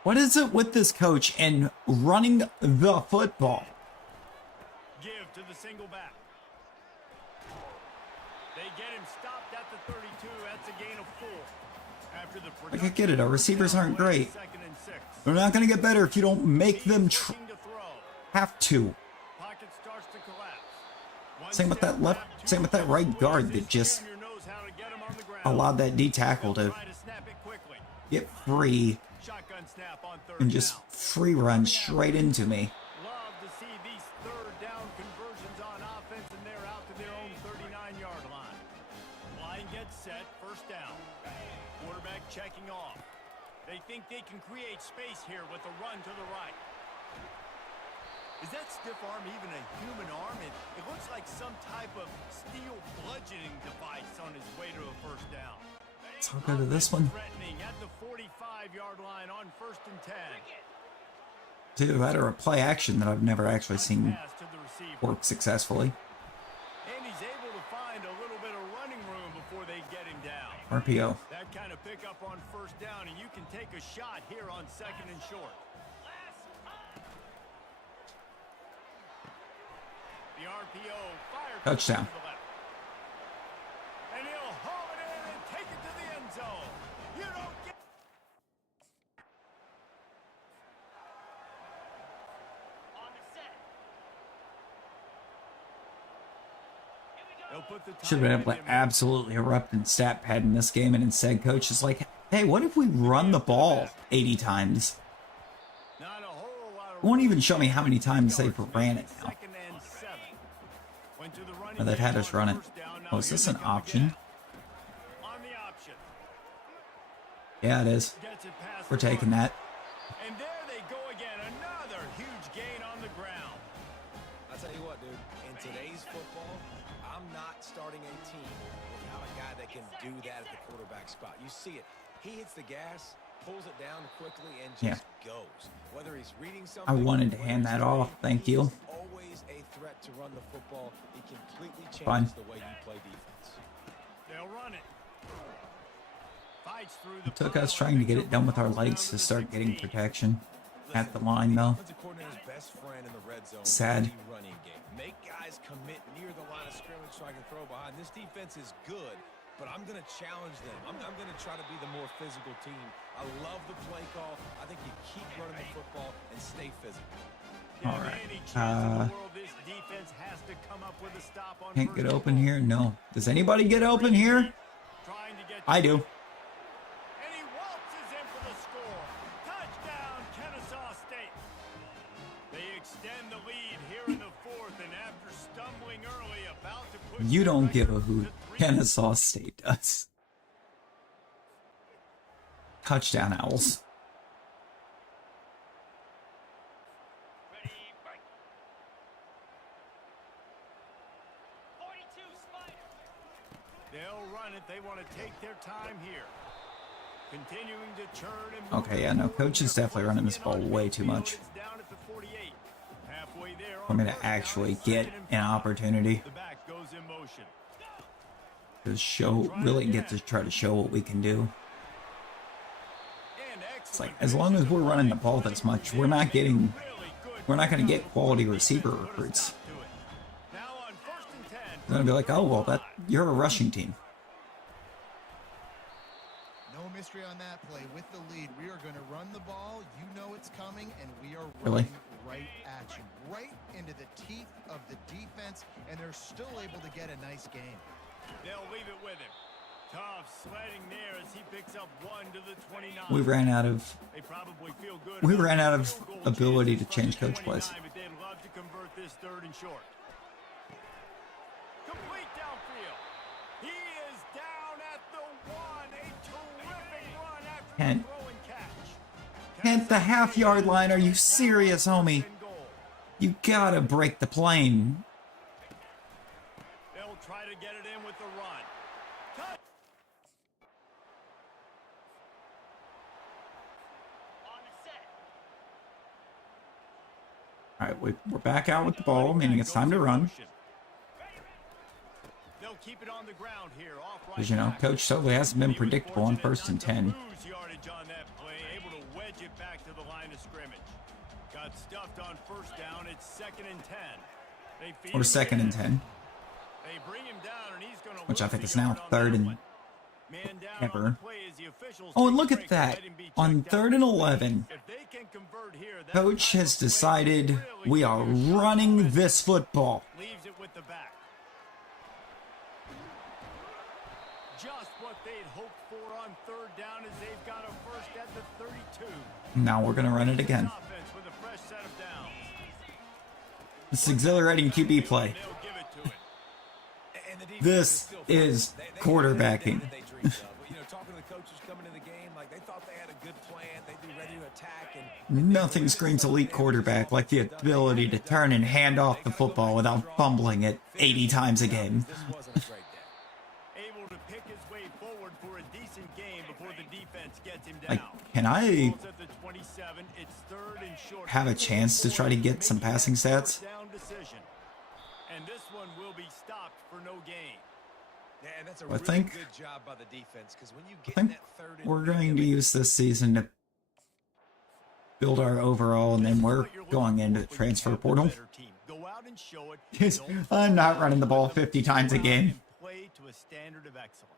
What is it with this coach and running the football? Give to the single back. They get him stopped at the 32. That's a gain of 4. After the Like, I get it, our receivers aren't great. 2nd and 6. They're not going to get better if you don't make them Looking to throw. have to. Pocket starts to collapse. One Same with step that left, back, same with that right two guard blitzes. that just Junior knows how to get him on the ground. allowed that D tackle to Try to snap it quickly. get free Shotgun snap on 3rd and just down. free run straight into me. Love to see these 3rd down conversions on offense, and they're out to their own 39-yard line. Line gets set, 1st down. Quarterback checking off. They think they can create space here with a run to the right. Is that stiff arm even a human arm? It looks like some type of steel bludgeoning device on his way to a 1st down. So I'll go to this one. Threatening at the 45-yard line on 1st and 10. To that or a play action that I've never actually seen Pass to the receiver. work successfully. And he's able to find a little bit of running room before they get him down. RPO. That kind of pickup on 1st down, and you can take a shot here on 2nd and short. The RPO fire Touchdown. to the left. And he'll haul it in and take it to the end zone. You Should have been able to absolutely erupt in stat pad in this game, and instead coach is like, hey, what if we run the ball 80 times? Won't even show me how many times they've ran it now. Oh, they've had us run it. Oh, is this an option? Yeah, it is. We're taking that. And there they go again. Another huge gain on the ground. I'll tell you what, dude. In today's football, I'm not starting a team without a guy that can do that at the quarterback spot. You see it. He hits the gas, pulls it down quickly, and just goes. Whether he's reading something, I wanted to hand that off. Thank you. Always a threat to run the football. He completely changes Fine. the way you play defense. They'll run it. It took us trying to get it done with our legs to start getting protection at the line, though. Sad. Make guys commit near the line of scrimmage so I can throw behind. This defense is good, but I'm going to challenge them. I'm going to try to be the more physical team. I love the play call. I think you keep running the football and stay physical. All right. Can't get open here? No. Does anybody get open here? I do. You don't give a hoot. Kennesaw State does. Touchdown, Owls. Ready, break. 42 Spider. They'll run it. They want to take their time here. Continuing to churn and move. Okay, yeah, no, coach is definitely running this ball way too much for me to actually get an opportunity to show, really get to try to show what we can do. It's like, as long as we're running the ball this much, we're not going to get quality receiver recruits. They're going to be like, oh, well, you're a rushing team. No mystery on that play. With the lead, we are going to run the ball. You know it's coming, and we are Really? running right at you. Right into the teeth of the defense, and they're still able to get a nice game. They'll leave it with him. Tough sledding there as he picks up 1 to the 29. We ran out of ability to change coach plays. They'd love to convert this 3rd and short. Complete downfield. He is down at the 1. A terrific run after Kent. the throw and catch. Kent, the half-yard line. Are you serious, homie? You gotta break the plane. They'll try to get it in with the run. Touch. On the set. All right, we're back out with the ball, meaning it's time to run. They'll keep it on the ground here. Off right Because, you know, back. coach totally hasn't been predictable on 1st and 10. Lose yardage on that play, able to wedge it back to the line of scrimmage. Got stuffed on 1st down. It's 2nd and 10. They feed Or him 2nd and 10. They bring him down, and he's going to Which I lose think a is now yard on 3rd that and one. Man down on ever. the play as the officials Oh, and take look a at break that. let him be On checked out. 3rd and 11, If they can convert here, that coach has type of play decided really we are gives you a shot running to win. this football. Leaves it with the back. Just what they'd hoped for on 3rd down as they've got a 1st at the 32. Now we're going to run it again. Offense with a fresh set of downs. This is exhilarating QB play. They'll give it to him. And the defense This still is fine. They quarterbacking. they dreamed of. You know, talking to the coaches coming into the game, like they thought they had a good plan. They'd be ready to attack. And Nothing screams elite quarterback like the ability to turn and hand off the football without fumbling it 80 times a game. this wasn't a great day. Able to pick his way forward for a decent game before the defense gets him down. Like, can I Ball's at the 27. It's 3rd and short. have a chance to try to get some passing stats? Fourth down decision. And this one will be stopped for no gain. Yeah, and that's a I really think- good job by the defense because when you I get think that 3rd and we're going to use this season to build our overall, and then we're going into the transfer portal. Go out and show it. Yes, I'm not running the ball 50 times a game. Play to a standard of excellence.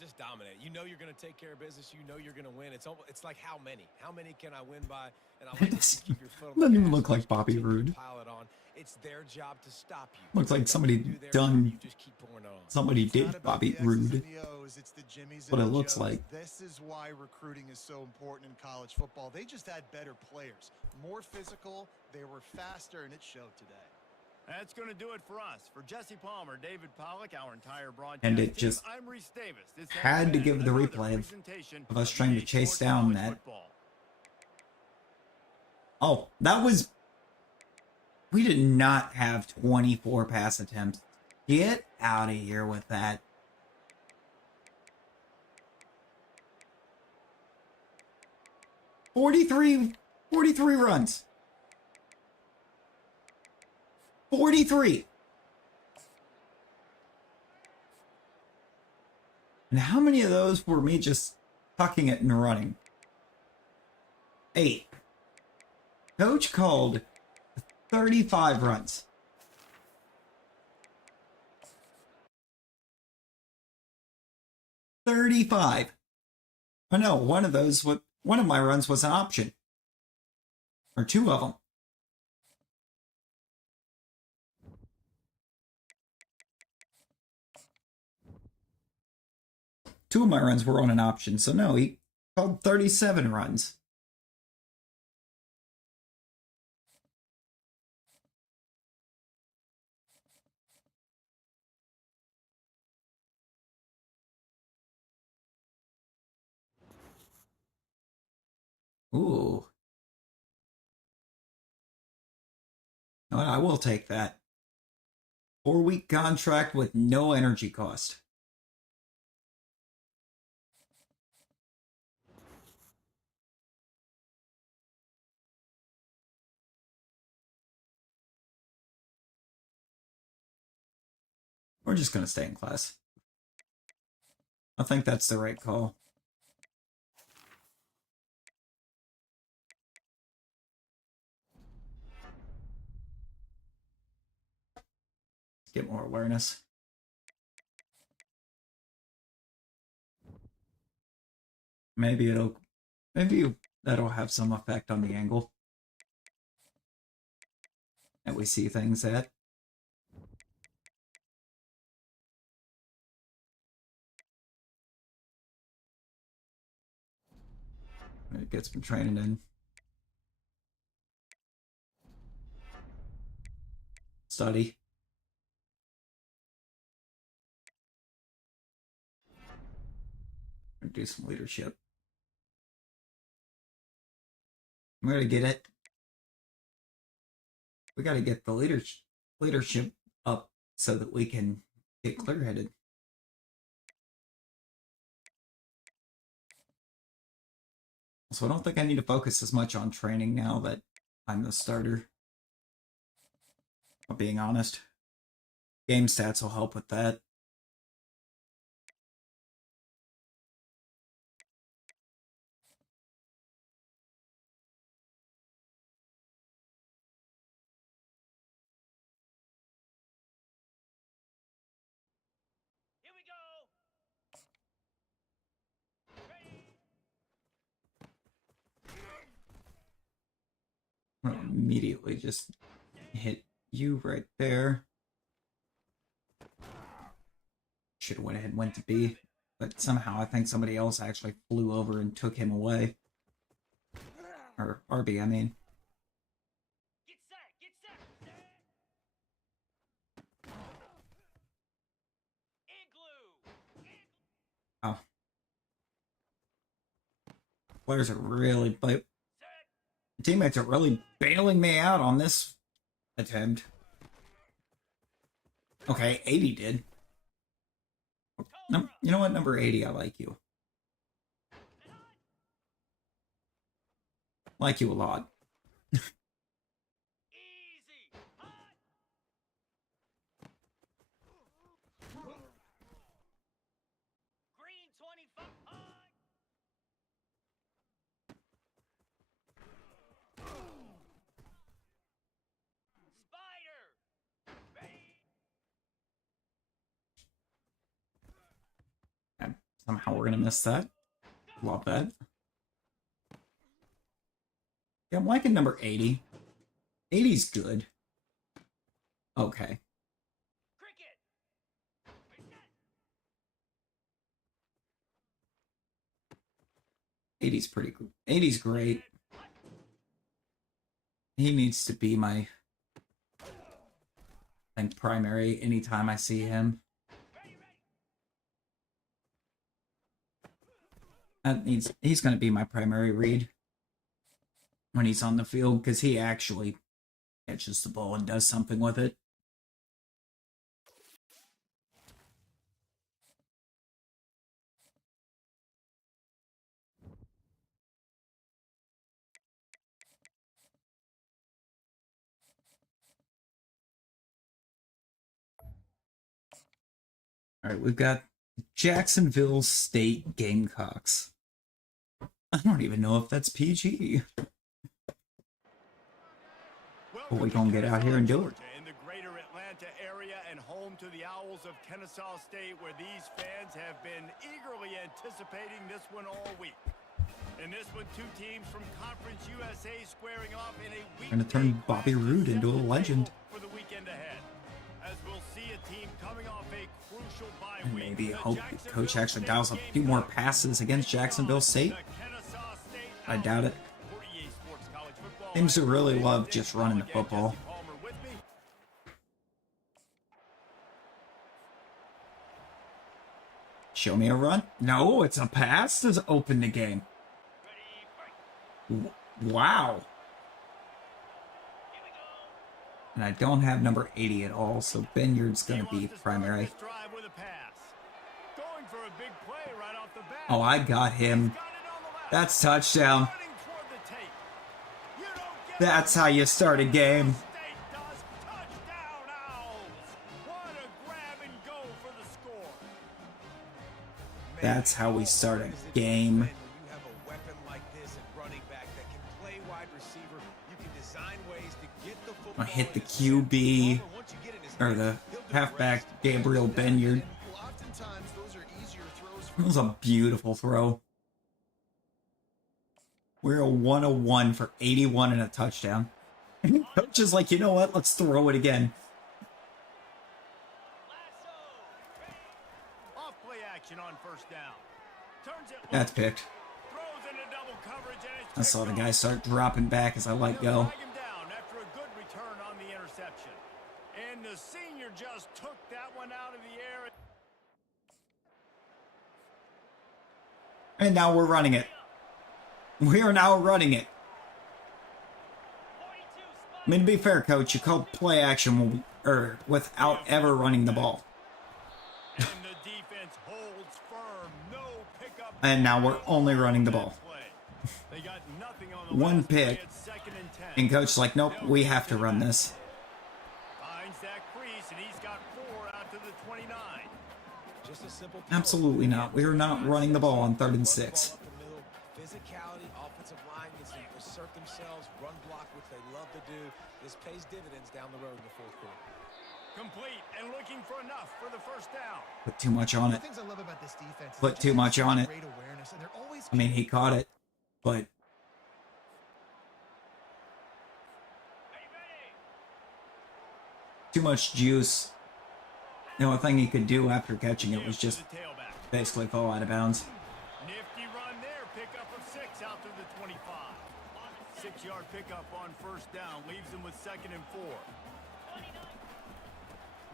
just dominate. You know you're going to take care of business. You know you're going to win. It's like how many? How many can I win by? And I like that you keep your foot on the Doesn't even gas look and like just Bobby continue to Roode. pile it on. It's their job to stop you. Looks like Let them somebody do their done- job. You just keep pouring it on. Somebody It's not did about Bobby the X's Roode. and the O's, it's the Jimmies What and it the looks Joes. like. This is why recruiting is so important in college football. They just had better players, more physical, they were faster, and it showed today. That's going to do it for us. For Jesse Palmer, David Pollock, our entire broadcast And it team, just I'm Reese Davis. This had to been give the another replay presentation of us trying to EA chase Sports down College that. Football. Oh, that was... We did not have 24 pass attempts. Get out of here with that. Forty-three runs. 43. And how many of those were me just tucking it and running? 8. Coach called 35 runs. $35. Oh no, one of my runs was an option. Or 2 of them. Two of my runs were on an option, so no, he called 37 runs. Ooh. You know what, I will take that. 4-week contract with no energy cost. We're just going to stay in class. I think that's the right call. Let's get more awareness. Maybe that'll have some effect on the angle that we see things at. Get some training in. Study. Do some leadership. We're gonna get it. We gotta get the leadership up so that we can get clear-headed. So I don't think I need to focus as much on training now that I'm the starter. If I'm being honest. Game stats will help with that. Here we go. I'm gonna immediately just hit you right there. Should have went ahead and went to B, but somehow I think somebody else actually flew over and took him away. Or RB, I mean. Get set. Get set. Igloo. Oh. Players are really... Teammates are really bailing me out on this attempt. Okay, 80 did. You know what? Number 80, I like you. Like you a lot. Easy. Hot. Green 25. Hot. Spider. Ready. Somehow we're gonna miss that. Love that. Yeah, I'm liking number 80. 80's good. Okay. Cricket. 80's pretty good. 80's great. He needs to be my, I think, primary anytime I see him. He's going to be my primary read when he's on the field because he actually catches the ball and does something with it. All right, we've got Jacksonville State Gamecocks. I don't even know if that's PG. But we gonna get out here and do it. In the greater Atlanta area and home to the Owls of Kennesaw State, where these fans have been eagerly anticipating this one all week. In this one, two teams from Conference USA squaring off in a week. Gonna turn Bobby Roode into a legend. For the weekend ahead, as we'll see a team coming off a crucial bye And week. maybe The hope the Jacksonville coach actually State dials a few more Gamecocks passes against Jacksonville State. The Kennesaw State I doubt it. Owls. 48 Sports College Football. Seems to really love Wednesday, just running the Jesse football. Palmer with me. Show me a run. No, it's a pass to open the game. Wow. And I don't have number 80 at all, so Benyard's going to be primary. Oh, I got him. That's touchdown. That's how you start a game. That's how we start a game. I hit the QB, or the halfback, Gabriel Benyard. It was a beautiful throw. We're a 101 for 81 and a touchdown. And coach is like, you know what? Let's throw it again. That's picked. I saw the guy start dropping back as I let go. And the senior just took that one out of the air. And now we're running it. We are now running it. I mean, to be fair, coach, you called play action without ever running the ball. And the defense holds firm. No pickup. And now we're only running the ball. They got nothing on the One last play pick. at 2nd and 10. And coach's like, nope, we have to run this. Finds that crease, and he's got 4 out to the 29. Just a simple Absolutely not. We are not running the ball on 3rd and 6. Physicality, offensive line gets to assert themselves, run block, which they love to do. This pays dividends down the road in the 4th quarter. Complete and looking for enough for the first down. Put too much on The it. things I love about this defense is Put they too just much have on it. great awareness, and they're always I mean, he caught it, but too much juice. The only thing he could do after catching it was just The tailback. basically fall out of bounds. Nifty run there. Pickup of 6 out to the 25. 6-yard pickup on 1st down. Leaves him with 2nd and 4.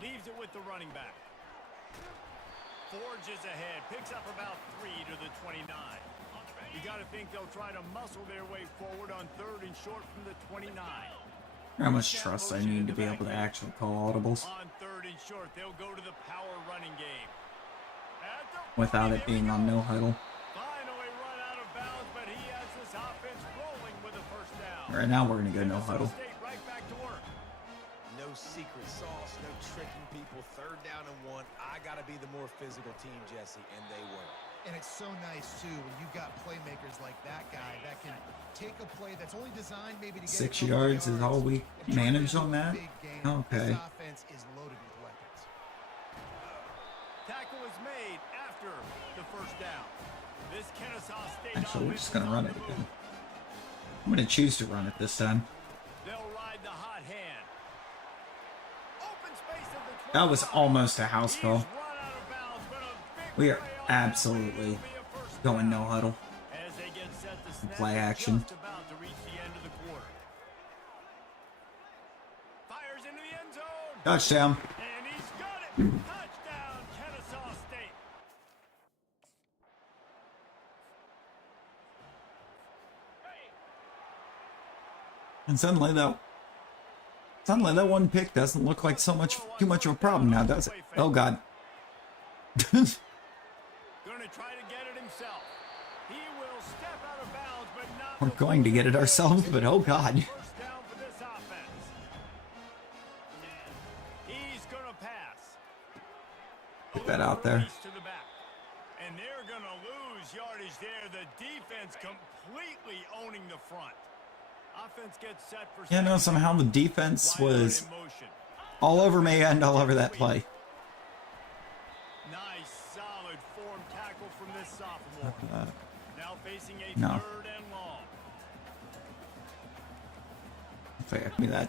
Leaves it with the running back. Forges ahead. Picks up about 3 to the 29. You got to think they'll try to muscle their way forward on 3rd and short from the 29. How much trust I need to be able to actually call audibles On 3rd and short, they'll go to the power running game. At the without 40, it being on no huddle. Finally run out of bounds, but he has this offense rolling with a 1st down. Right now, we're going to go no huddle. State right back to work. No secret sauce, no tricking people. 3rd down and 1. I got to be the more physical team, Jesse, and they were. And it's so nice, too, when you've got playmakers like that guy that can take a play that's only designed maybe to get 6 a couple yards is all we and turn it manage into on a that? big game. Okay. This offense is loaded with weapons. Tackle is made after the first down. This Kennesaw State Actually, we're just offense gonna is run on it the again. move. I'm gonna choose to run it this time. They'll ride the hot hand. Open space at the That was 25. almost a house He's call. run out of bounds, but a big We are play on that absolutely way. It'll be a first going down. no huddle. As they get set to snap, Play they're action. just about to reach the end of the quarter. Fires into the end zone. Touchdown. And he's got it. Touchdown, Kennesaw State. And suddenly that one pick doesn't look like too much of a problem now, does it? Oh God. Gonna try to get it himself. He will step out of bounds, but not We're before going to get it ourselves, but oh God. first down for this offense. He's gonna pass. Get that out there. Release to the back. And they're gonna lose yardage there. The defense completely owning the front. Offense gets set for Yeah, no, second. somehow the defense Wide out was in motion. all over me and all over that play. Nice, solid form tackle from this sophomore. Now facing a No. third and long. Fuck me that.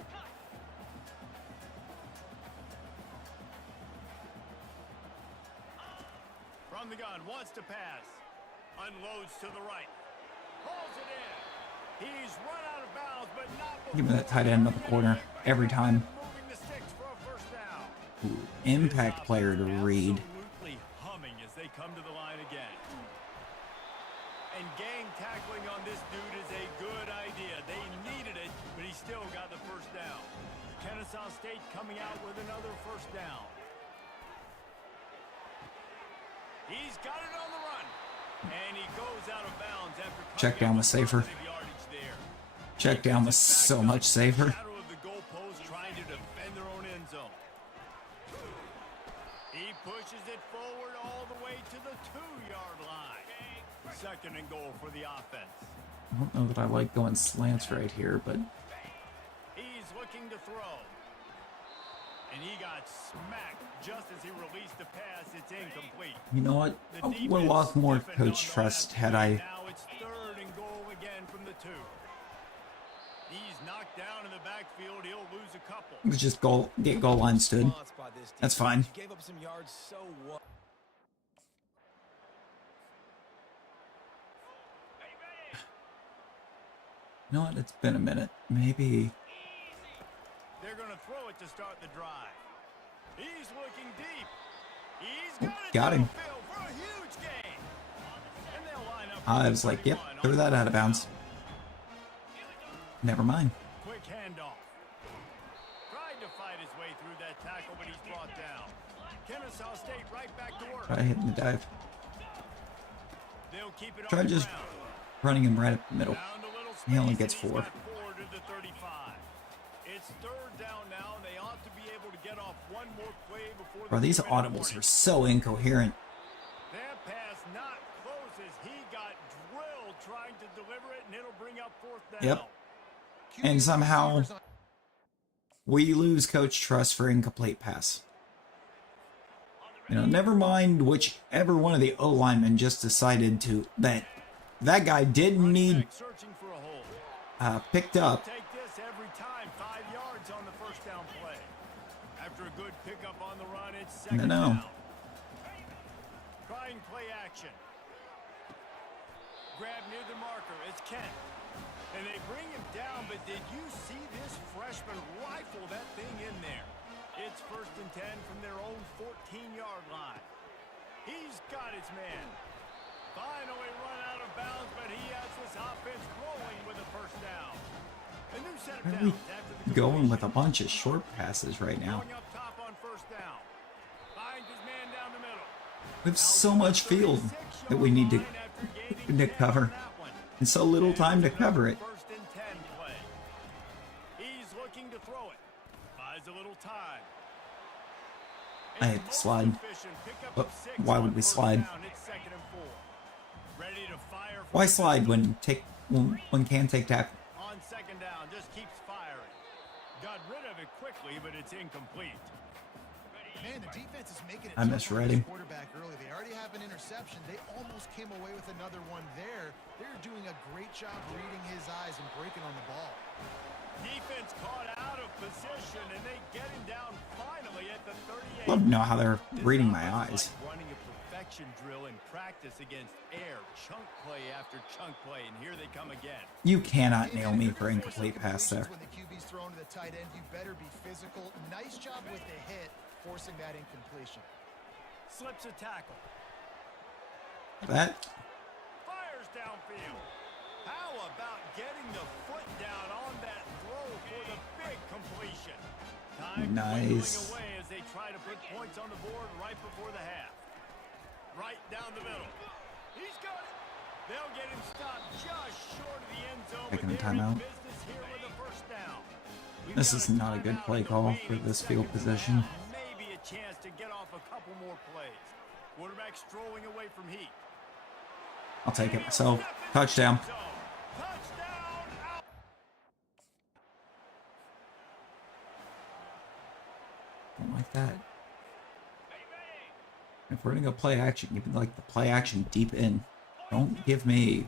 From the gun, wants to pass. Unloads to the right. Pulls it in. He's run out of bounds, but not Give me that tight end up the corner every time. moving the sticks for a first down. Ooh, impact player to Reed. Absolutely humming as they come to the line again. And gang tackling on this dude is a good idea. They needed it, but he still got the first down. Kennesaw State coming out with another first down. He's got it on the run. And he goes out of bounds after Check down was safer. Check down was so much safer. Shadow of the goalpost trying to defend their own end zone. He pushes it forward all the way to the 2-yard line. Second and goal for the offense. I don't know that I like going slants right here, but He's looking to throw. And he got smacked just as he released the pass. It's incomplete. you know what? The I would have defense lost more stiffened coach on trust that had play. I Now it's third and goal again from the 2. He's knocked down in the backfield. He'll lose a couple. just get goal line stood. Response by this That's defense. fine. You gave up some yards, so what? You know what? It's been a minute. Maybe. They're going to throw it to start the drive. He's looking deep. He's Got him. downfield for a huge gain. And they'll line up I for was like, yep, 31 throw on that the out of bounds. Never mind. Quick handoff. Tried to fight his way through that tackle, but he's brought down. Kennesaw State right back to work. Try hitting the dive. They'll keep it Try on the just ground. running him right up the middle. Found a little He only space, gets and he's 4. got 4 to the 35. It's third down now, and they ought to be able to get off one more play before Bro, the these 2-minute audibles warning. are so incoherent. That pass not close as he got drilled trying to deliver it, and it'll bring up fourth down. Yep. And somehow we lose coach trust for incomplete pass. You know, never mind whichever one of the O linemen just decided to that guy didn't need Searching for a hole. picked up. Take this every time. 5 yards on the first down play. After a good pickup on the run, it's second No. down. Trying play action. Grab near the marker. It's Kent. And they bring him down, but did you see this freshman rifle that thing in there? It's first and 10 from their own 14-yard line. He's got his man. Finally run out of bounds, but he has this offense rolling with a first down. A new set of Why are we downs after the going with a completion. bunch of short passes right now? Going up top on first down. Finds his man down the middle. We have so much field that we need to cover, and so little time to cover it. First and 10 play. He's looking to throw it. Buys a little time. I hate the slide. But why would we slide? Why slide when can take tackle? On second down, just keeps firing. Got rid of it quickly, but it's incomplete. And the defense is making it I tough misread on this him. quarterback early. They already have an interception. They almost came away with another one there. They're doing a great job reading his eyes and breaking on the ball. Defense caught out of position, and they get him down finally at the 38. Love to know how they're This reading my offense eyes. like running a perfection drill in practice against air, chunk play after chunk play, and here they come again. You cannot nail me for incomplete pass there. When the QB's thrown to the tight end, you better be physical. Nice job with the hit, forcing that incompletion. Slips a tackle. That Fires downfield. How about getting the foot down on that throw for the big completion? Time dwindling Nice. away as they try to put points on the board right before the half. Right down the middle. He's got it. They'll get him stopped just short of the end zone. Taking a but they're in timeout. business here with a first down. We've This got is a not a good timeout play call for remaining, this field seconds position. left. Maybe a chance to get off a couple more plays. Quarterback strolling away from heat. I'll take it myself. Touchdown. Touchdown. Out. Don't like that. If we're gonna go play action, give me like the play action deep in. Don't give me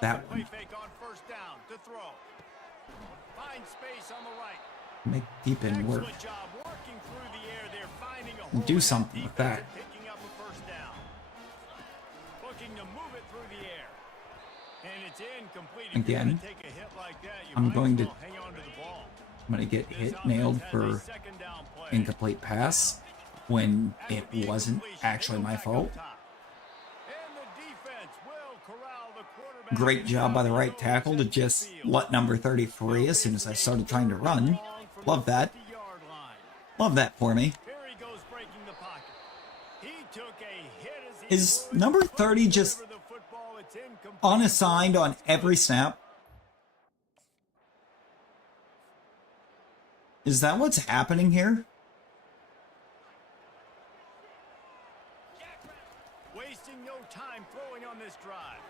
that Play one. fake on first down to throw. Find space on the right. Make deep in work. Excellent job working through the air. They're finding a And hole do in something with that. defense and picking up a first down. Looking to move it through the air. And it's incomplete. If you're Again, gonna take a hit like that, you I'm might going as to- well hang on to the ball. I'm gonna get This hit offense nailed has a for second down play. incomplete pass when After it the wasn't incompletion, actually they go my back up fault. top. And the defense will corral the quarterback. Great job by the right Goes tackle to into the just field. let number 33 as soon as I started trying to run. Love that. Love that for me. Here he goes breaking the pocket. He took a hit as he Is would, number couldn't 30 just deliver the football. It's incomplete. Unassigned on every snap? Is that what's happening here? Wasting no time throwing on this drive.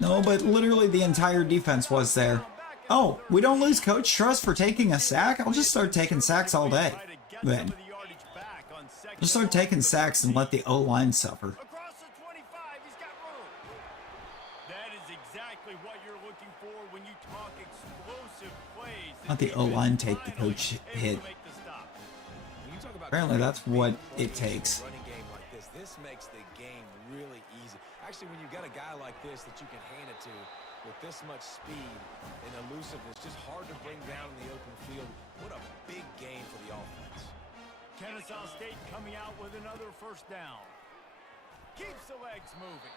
No, but literally the entire defense was there. Oh, we don't lose Coach Trust for taking a sack? I'll just start taking sacks all day. Then. Just start taking sacks and let the O-line suffer. Across the 25, he's got room. That is exactly what you're looking for when you talk explosive plays. Let the O-line take the coach hit. Apparently that's what it takes. Running game like this makes the game really easy. Actually, when you've got a guy like this that you can hand it to with this much speed and elusiveness, just hard to bring down in the open field. What a big game for the offense. Kennesaw State coming out with another first down. Keeps the legs moving.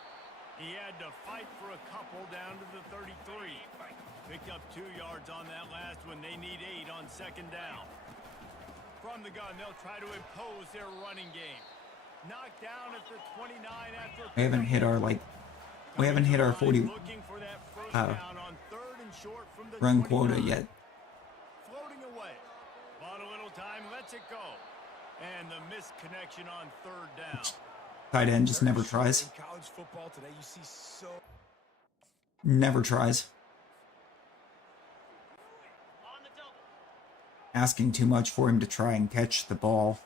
He had to fight for a couple down to the 33. Picked up 2 yards on that last one. They need 8 on second down. From the gun, they'll try to impose their running game. Knocked down at the 29 after. We haven't hit our, we haven't hit our 40 Looking for that first down on third and short from the run 29. quota yet. Floating away. Bought a little time, lets it go. And the missed connection on third down. Tight end just never tries. In college football today, you see so Never tries. On the double. Asking too much for him to try and catch the ball.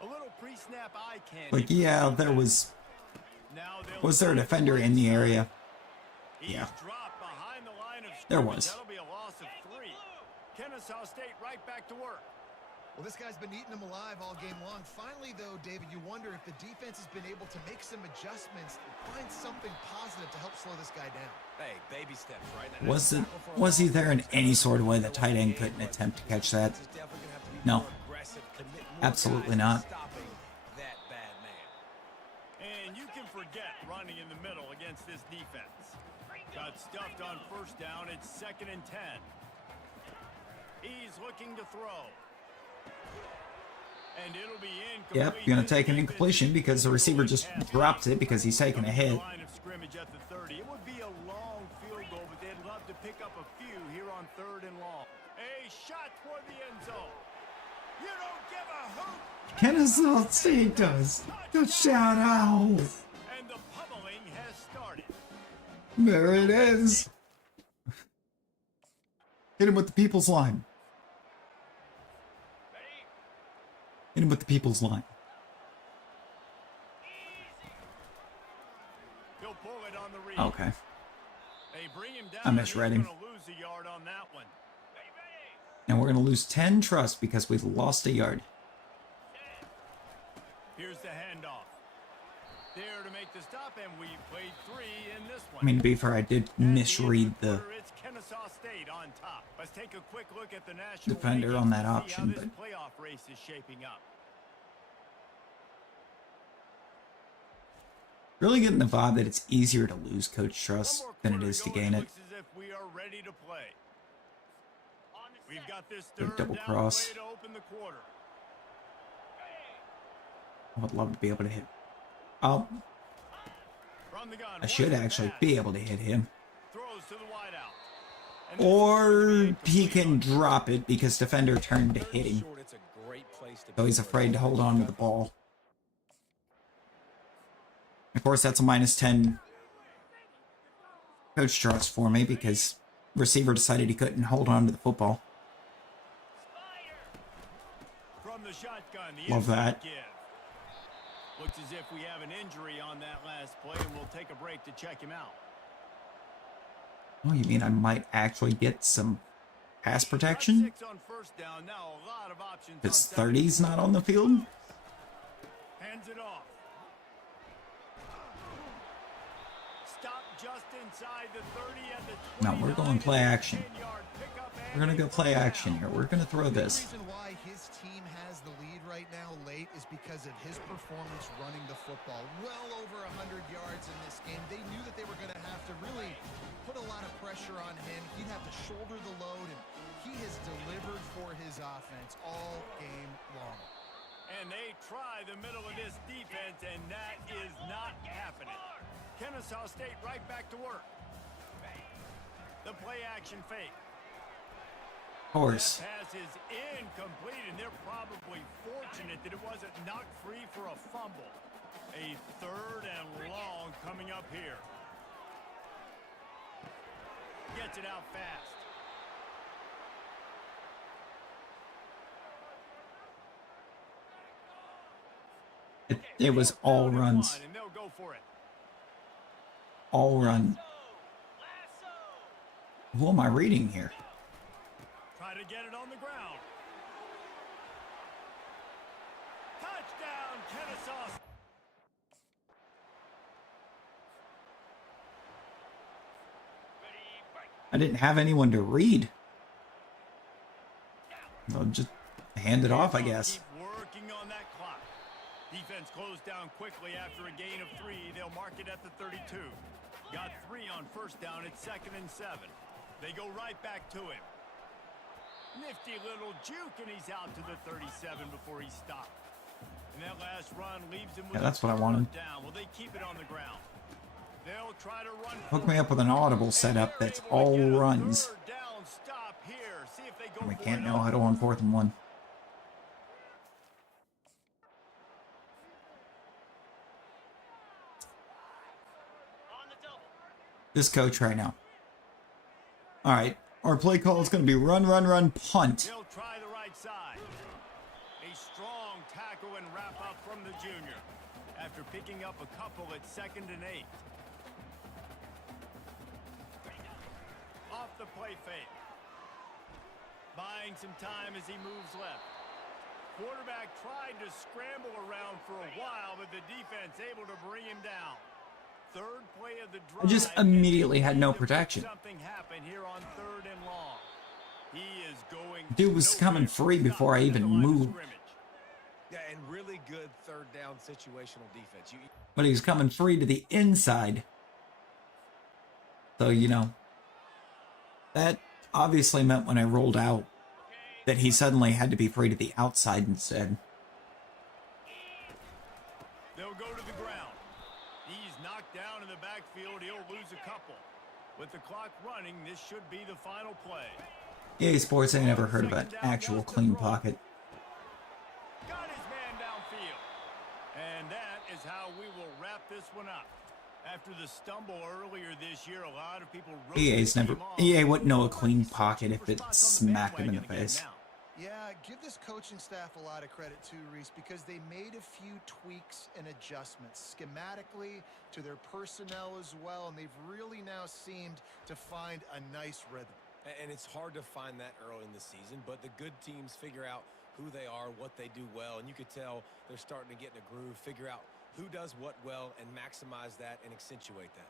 A little pre-snap eye candy. Like, yeah, there was... Now they'll Was there a try to defender play in the inside. area? He's Yeah. dropped behind the line of There scrimmage. was. That'll be a loss of 3. Kennesaw State right back to work. Well, this guy's been eating them alive all game long. Finally, though, David, you wonder if the defense has been able to make some adjustments, find something positive to help slow this guy down. hey, baby steps, right? Was he there in any sort of way the tight end couldn't attempt to catch that? No. Absolutely not. Stopping that bad man. And you can forget running in the middle against this defense. Got stuffed on first down. It's 2nd and 10. He's looking to throw. And it'll be incomplete. Yep, you're going to take an incompletion because the receiver just dropped it because he's taking a hit. Line of scrimmage at the 30. It would be a long field goal, but they'd love to pick up a few here on 3rd and long. A shot toward the end zone. You don't give a hoot. Kennesaw State does. Touchdown Owls. And the pummeling has started. There it is. Hit him with the people's line. Hit him with the people's line. He'll pull it on the read. Okay. They bring him down. I misread him. He's gonna lose a yard on that one. And we're going to lose 10 trust because we lost a yard. Here's the handoff. There to make the stop, and we played 3 in this one. I mean, to be fair, I did misread the It's Kennesaw State on top. Let's take a quick look at the national defender rankings on that to see how option, this but playoff race is shaping up. really getting the vibe that it's easier to lose coach trust One more than it quarter is to go, gain it. looks as if we are ready to play. On the We've set. got this Good third double down cross. play to open the quarter. I would love to be able to hit. Oh, From the gun, I should wants the actually pass. be able to hit him. Throws to the wideout. And this is going to Or be he incomplete can on drop it because defender turned to hit him. Short, it's a great place to So be he's for a afraid to hold on to the shotgun. ball. Of course, that's a minus 10 coach trust for me because receiver decided he couldn't hold on to the football. From the shotgun, the Love inside that. give. Looks as if we have an injury on that last play, and we'll take a break to check him out. Oh, you mean I might actually get some pass Got protection? 6 on first down. Now a lot of options. If it's on second 30's and not on the field? hands it off. Stop just inside the 30 and the No, we're going 29 play and action. 10-yard pickup, and We're going to a go play first action down. here. We're going to throw The this. reason why his team has the lead right now late is because of his performance running the football. Well over 100 yards in this game. They knew that they were going to have to really put a lot of pressure on him. He'd have to shoulder the load, and he has delivered for his offense all game long. And they try the middle of this defense, and that is not happening. Kennesaw State right back to work. The play action fake. Of course. That pass is incomplete, and they're probably fortunate that it wasn't knocked free for a fumble. A 3rd and long coming up here. Gets it out fast. It was all 4th and runs. 1, and they'll go for it. All run. Who am I reading here? Try to get it on the ground. Touchdown, Kennesaw. I didn't have anyone to read. I'll just hand it off, I guess. Keep working on that clock. Defense closed down quickly after a gain of 3. They'll mark it at the 32. Got 3 on first down. It's 2nd and 7. They go right back to him. Nifty little juke, and he's out to the 37 before he stopped. And that last run leaves him with Yeah, that's a what I third wanted. down. Will they keep it on the ground? They'll try to run. Hook me up with an audible setup that's all runs. Down stop here. See if they go We for can't it know on huddle on 4th and 1. On the double. This coach right now. All right. Our play call is going to be run, run, run, punt. They'll try the right side. A strong tackle and wrap up from the junior after picking up a couple at 2nd and 8. Off the play fake. Buying some time as he moves left. Quarterback tried to scramble around for a while, but the defense able to bring him down. 3rd play of the drive. I just immediately had no protection. Something happened here on 3rd and long. He is going. Dude was coming nowhere. free before I Stopped at even the line of moved. scrimmage. Yeah, and really good 3rd down situational defense. But he was coming free to the inside. So, you know, that obviously meant when I rolled out that he suddenly had to be free to the outside instead. They'll go to the ground. He's knocked down in the backfield. He'll lose a couple. With the clock running, this should be the final play. EA Sports ain't never heard of an actual clean pocket. Got his man downfield. And that is how we will wrap this one up. After the stumble earlier this year, a lot of people wrote EA's the never. game off. EA wouldn't know a clean Super pocket if it spots on the smacked him in the bandwagon again face. now. Yeah, give this coaching staff a lot of credit too, Reese, because they made a few tweaks and adjustments schematically to their personnel as well, and they've really now seemed to find a nice rhythm. And it's hard to find that early in the season, but the good teams figure out who they are, what they do well, and you could tell they're starting to get in a groove, figure out who does what well, and maximize that and accentuate that.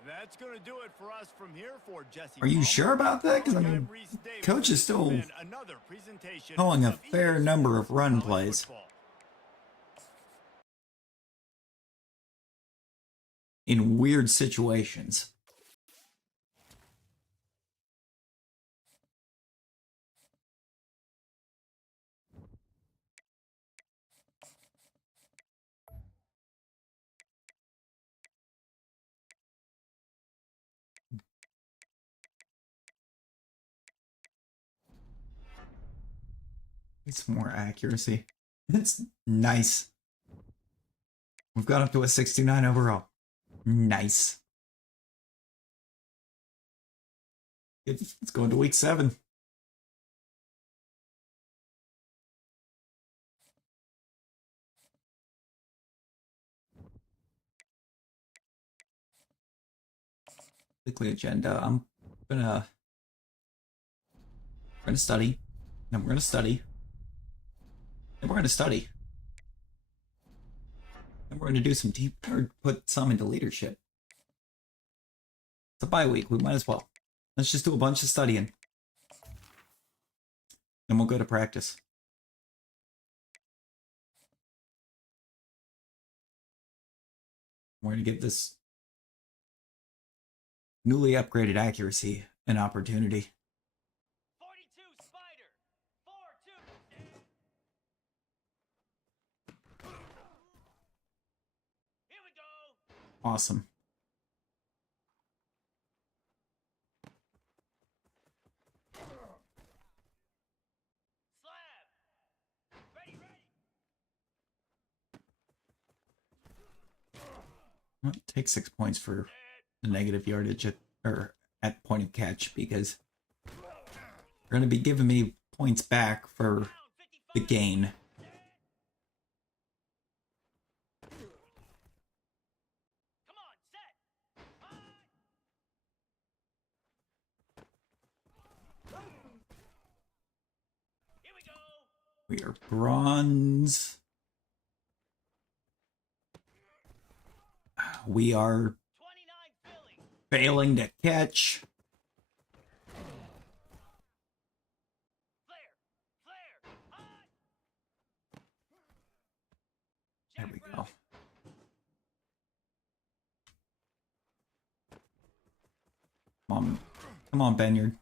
And that's going to do it for us from here for Jesse. Are you Palmer. sure about that? Because, I mean, I'm Reese Davis. Coach is still And another presentation calling a of fair EA number of Sports run College plays. Football. In weird situations. It's more accuracy. It's nice. We've got up to a 69 overall. Nice. Let's go into week 7. Weekly agenda. I'm gonna we're gonna study. Then we're gonna study. Then we're gonna study. And we're gonna do some deep or put some into leadership. It's a bye week. We might as well. Let's just do a bunch of studying. Then we'll go to practice. We're gonna give this newly upgraded accuracy an opportunity. 42 Spider. 4-2. Here we go. Awesome. Slab. Ready. Well, take 6 points for the negative yardage at point of catch, because they're going to be giving me points back for the gain. Come on, set. Here we go. We are bronze. We are 29 Philly. failing to catch. Flare. High. There we go. Come on, Benyard.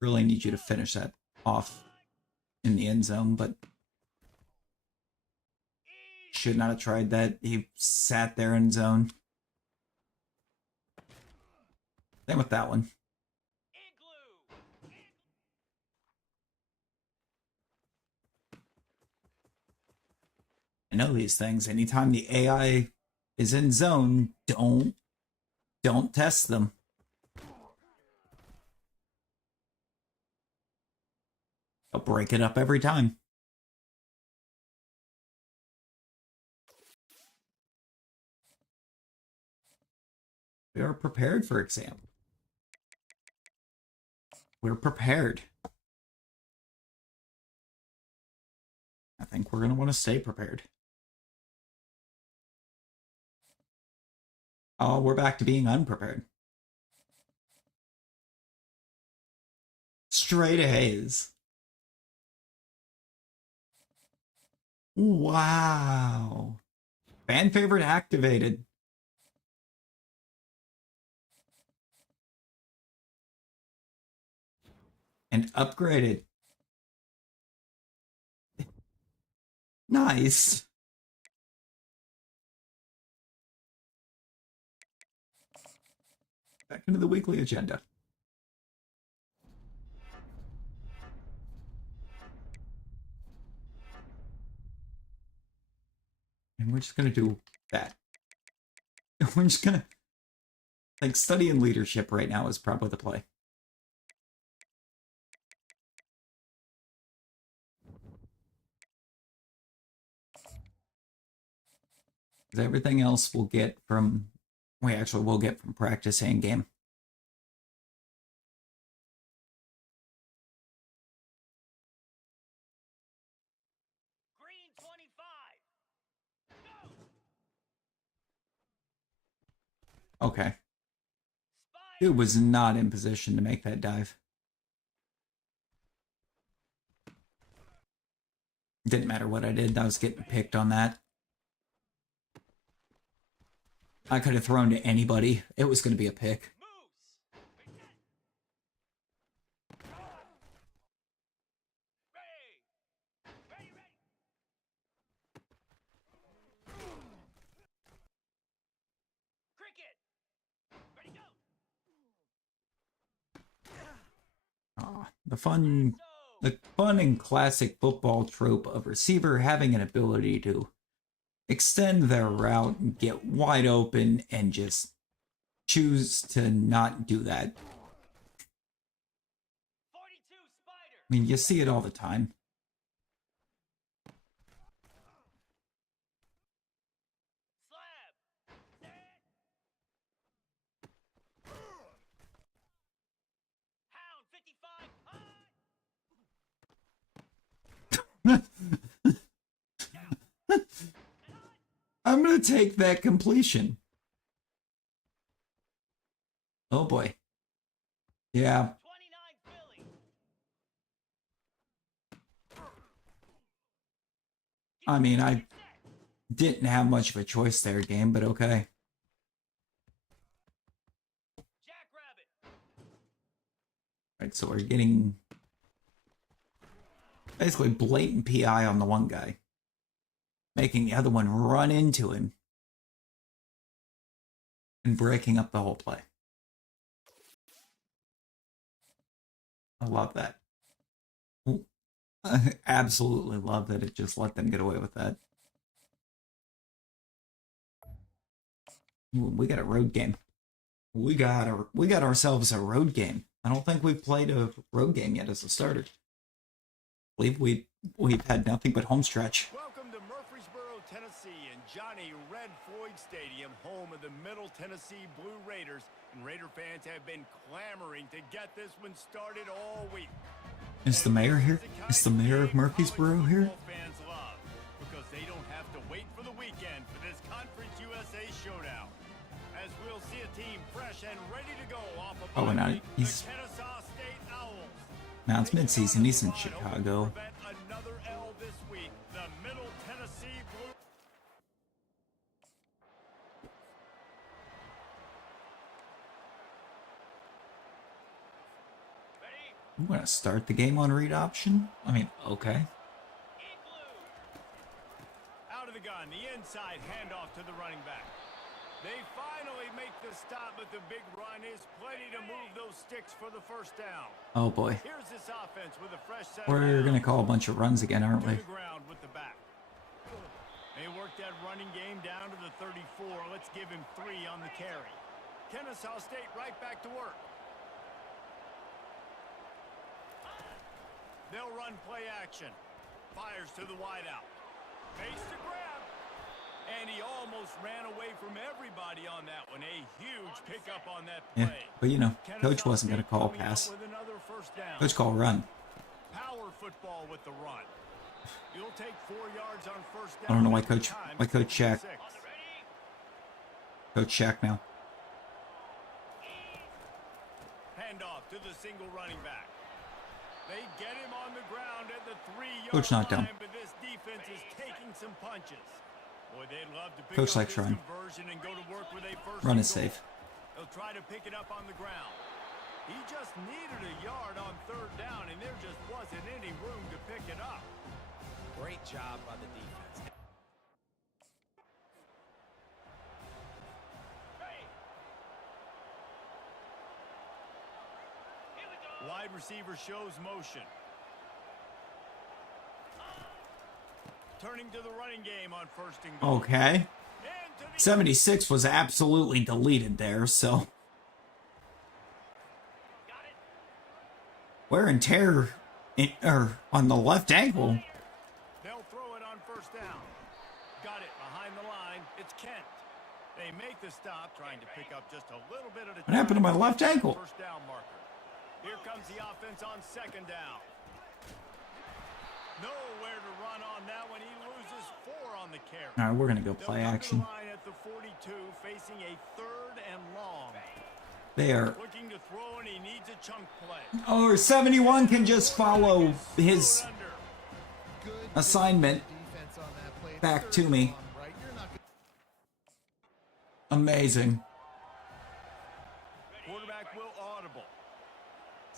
Really need you to finish that off in the end zone, but should not have tried that. He sat there in zone. Same with that one. Igloo. I know these things. Anytime the AI is in zone, don't test them. I'll break it up every time. We are prepared for exam. We're prepared. I think we're going to want to stay prepared. Oh, we're back to being unprepared. Straight A's. Wow. Fan favorite activated. And upgraded. Nice. Back into the weekly agenda. And we're just going to do that. We're just going to... Like, studying leadership right now is probably the play. 'Cause everything else we'll get from, we'll get from practice and game. Green 25. Go. Okay. Spike. Dude was not in position to make that dive. Didn't matter what I did, I was getting picked on that. I could have thrown to anybody. It was going to be a pick. Moves. Ready. Ready, ready. Cricket. Ready, go. Aw, the fun and classic football trope of receiver having an ability to extend their route and get wide open and just choose to not do that. 42 spider. I mean, you see it all the time. Slab. Set. Hound 55. High. I'm going to take that completion. Oh boy. Yeah. 29 Philly. I mean, I didn't have much of a choice there, game, but okay. Jackrabbit. Right, so we're getting basically blatant PI on the one guy, making the other one run into him and breaking up the whole play. I love that. I absolutely love that it just let them get away with that. Ooh, we got a road game. We got ourselves a road game. I don't think we've played a road game yet as a starter. I believe we've had nothing but home stretch. Welcome to Murfreesboro, Tennessee, and Johnny Red Floyd Stadium, home of the Middle Tennessee Blue Raiders. And Raider fans have been clamoring to get this one started all week. Is the mayor here? Is the mayor of Murfreesboro here? Fans love because they don't have to wait for the weekend for this Conference USA showdown. As we'll see a team fresh and ready to go off of Oh, and the he's Kennesaw State Owls. now it's midseason. He's in Chicago. Another L this week. The Middle Tennessee Blue. Ready. I'm gonna start the game on read option. I mean, okay. Igloo. Out of the gun, the inside handoff to the running back. They finally make the stop, but the big run is plenty to move those sticks for the first down. Oh boy. Here's this offense with a fresh set. We're gonna call a bunch of runs again, aren't to we? the ground with the back. They work that running game down to the 34. Let's give him 3 on the carry. Kennesaw State right back to work. They'll run play action. Fires to the wideout. Face to grab. And he almost ran away from everybody on that one. A huge pickup on that play. Yeah, but you know, coach Kennesaw wasn't gonna State call coming out pass. with another first down. Coach called run. Power football with the run. You'll take 4 yards on first down. I don't know why every Coach time. Shaq. 6. Coach Shaq now. Handoff to the single running back. They get him on the ground at the 3-yard Coach knocked down. line, but this defense is taking some punches. Boy, they'd love to pick Coach up likes this run. conversion and go to work with a first Run and is goal. safe. They'll try to pick it up on the ground. He just needed a yard on 3rd down, and there just wasn't any room to pick it up. Great job by the defense. Ready. Here we go. Wide receiver shows motion. Turning to the running game on 1st and goal. Okay. And to the 76 was absolutely deleted there, so Got it. wear and tear on the left ankle. They'll throw it on 1st down. got it behind the line. It's Kent. They make the stop, trying to pick up just a little bit at a time. What happened to my left ankle? First down marker. Here comes the offense on second down. Nowhere to run on that one. He loses 4 on the carry. All right, we're going to go play They'll come to action. the line at the 42, facing a 3rd and long. They are. Looking to throw, and he needs a chunk play. Oh, 71 can just follow his Good assignment defense on that play. It's back third to and me. long, right? You're not gonna- Amazing. Quarterback will audible.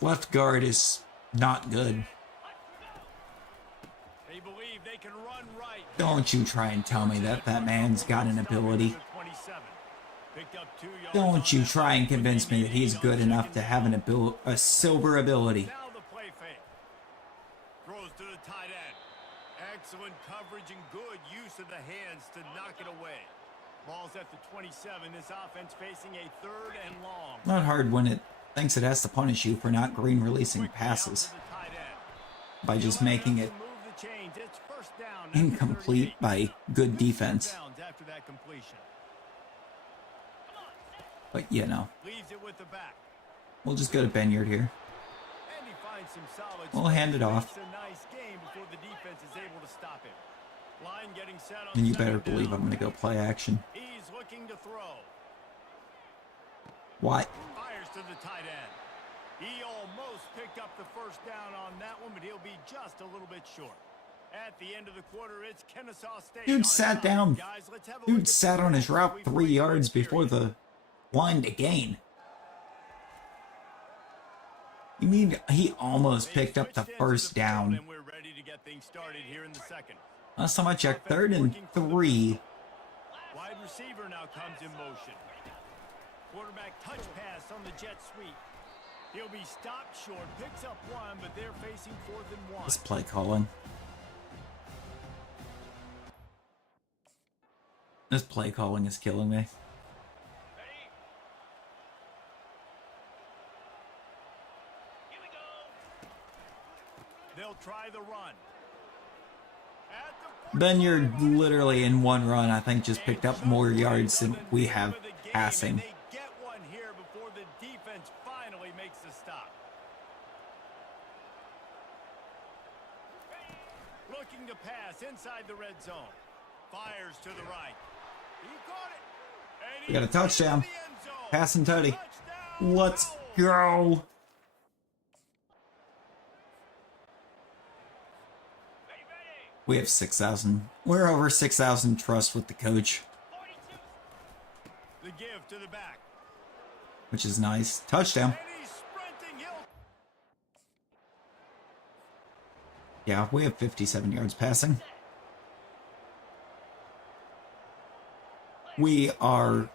Left guard is not good. They believe they can run right. Don't you try and tell me that that man's got an ability. 27. Picked up 2 yards Don't on you that try and convince me that he's good enough to have a silver ability. Now the play fake. Throws to the tight end. Excellent coverage and good use of the hands to knock it away. Ball's at the 27. This offense facing a 3rd and long. Not hard when it thinks it has to punish you for not green releasing Quickly out passes to the tight end. by just He'll making have it to move the chains. It's first down at the incomplete 38. by good defense. Downs after that completion. But you know, Leaves it with the back. we'll just go to Benyard here. And he finds some solid We'll hand it off. Makes a nice game before the defense is able to stop him. Line getting set on And you better second down. believe I'm going to go play action. He's looking to throw. What? Fires to the tight end. He almost picked up the first down on that one, but he'll be just a little bit short. At the end of the quarter, it's Kennesaw State. Dude on sat top. down. Guys, let's have a look Dude at sat the on his stats route we've 3 played yards this before period. the line to gain. You mean he almost They picked up the switched into first field, down? and we're ready to get things started here in the second. Last time I checked, 3rd and 3. Wide receiver now comes in motion. Quarterback touch pass on the jet sweep. He'll be stopped short, picks up 1, but they're facing 4th and 1. This play calling. This play calling is killing me. Ready? Here we go. They'll try the run. At the Benyard literally in one run, I think, just picked up more yards than we have passing. They get one here before the defense finally makes the stop. Looking to pass inside the red zone. Fires to the right. He caught it. And We got a he's touchdown. in the end zone. Passing tutty. Touchdown, Let's Roode. go. Ready, ready. We have 6,000. We're over 6,000 trust with the coach, 42. The give to the back. which is nice. Touchdown. And he's sprinting. He'll Yeah, we have 57 yards passing. We are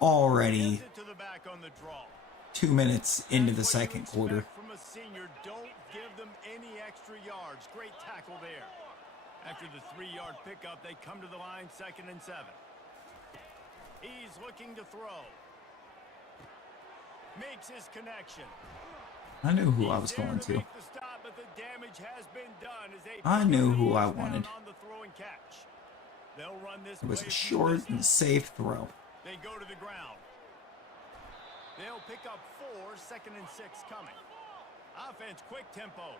already gets it to the back on the draw. 2 minutes into the That's what you second quarter. expect from a senior. Don't give them any extra yards. Great tackle there. After the 3-yard pickup, they come to the line 2nd and 7. He's looking to throw. Makes his connection. I knew who I He's was there going to. make the stop, but the damage has been done as they I pick knew up who the I first down wanted. on the throw and catch. They'll run this It was play a from the short and distance. safe throw. They go to the ground. They'll pick up 4, 2nd and 6 coming. Offense, quick tempo.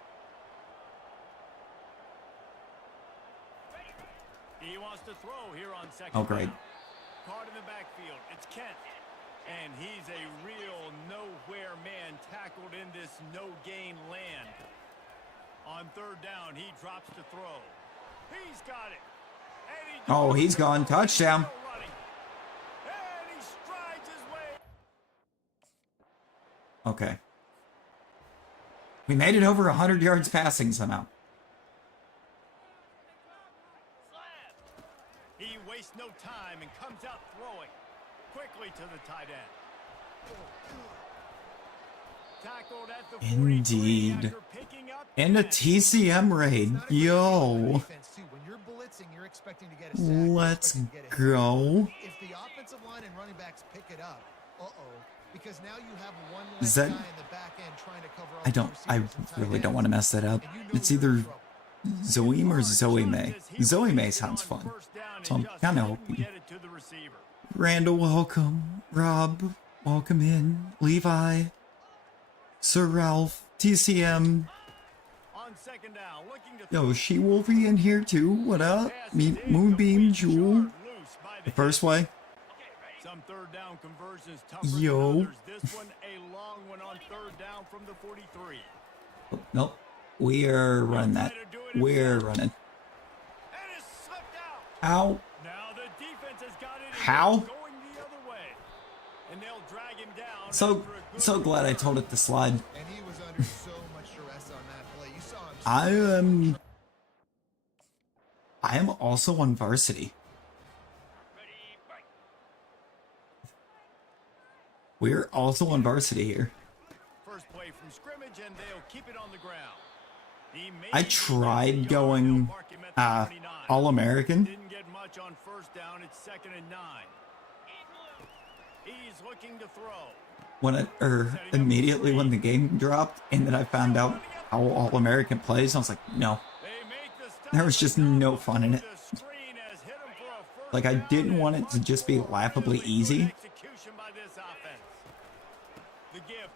He wants to throw here on 2nd. Oh, great. down. Caught in the backfield. It's Kent. And he's a real nowhere man tackled in this no-gain land. On 3rd down, he drops to throw. He's got it. And he Oh, he's gone. Touchdown. Still running. And he strides his way. Okay. We made it over 100 yards passing somehow. Slab. He wastes no time and comes out throwing quickly to the tight end. Tackled at the 43 Indeed. after picking up And a 10. TCM raid. It's not a great Yo. defense, too. When you're blitzing, you're expecting to get a sack. You're Let's expecting to get a hit. go. If the offensive line and running backs pick it up, because now you have one Is less that- guy in the back end trying to cover all I the don't, I receivers and tight really don't ends, want to mess that up. and you know It's you're in either trouble. Zoe or Zoe May? Zoe May sounds fun. So I'm kind of hoping. Randall, welcome. Rob, welcome in. Levi, Sir Ralph, TCM. Yo, She-Wolfie in here too. What up? Moonbeam, Jewel. The first way. Some third down conversions Yo. This one a long one on third down from the 43. Oh, nope. We're running that. We're running. And it's slipped out. Ow. Now the defense has got it How? going the other way. And they'll drag him down. So glad I told it to slide. And he was under so much duress on that play. You saw him. I am also on varsity. We're also on varsity here. First play from scrimmage and they'll keep it on the ground. I tried going All-American. Didn't get much on first down. It's 2nd and 9. He's looking to throw. Immediately when the game dropped and then I found out how All-American plays, I was like, no. There was just no fun in it. Like, I didn't want it to just be laughably easy,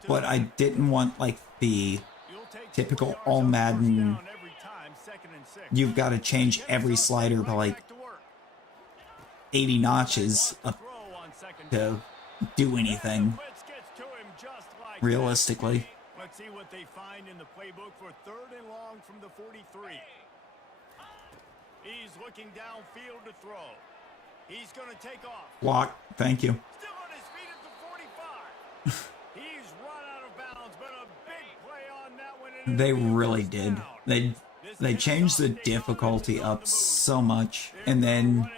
but I didn't want, like, the typical all-Madden, you've got to change every slider by, like, 80 notches up to do anything, realistically. Let's see what they find in the playbook for 3rd and long from the 43. He's looking downfield to throw. He's going to take off. Block, thank you. Still on his feet at the 45. He's run out of bounds, but a big play on that one. And They really did. They changed the difficulty up so much, and then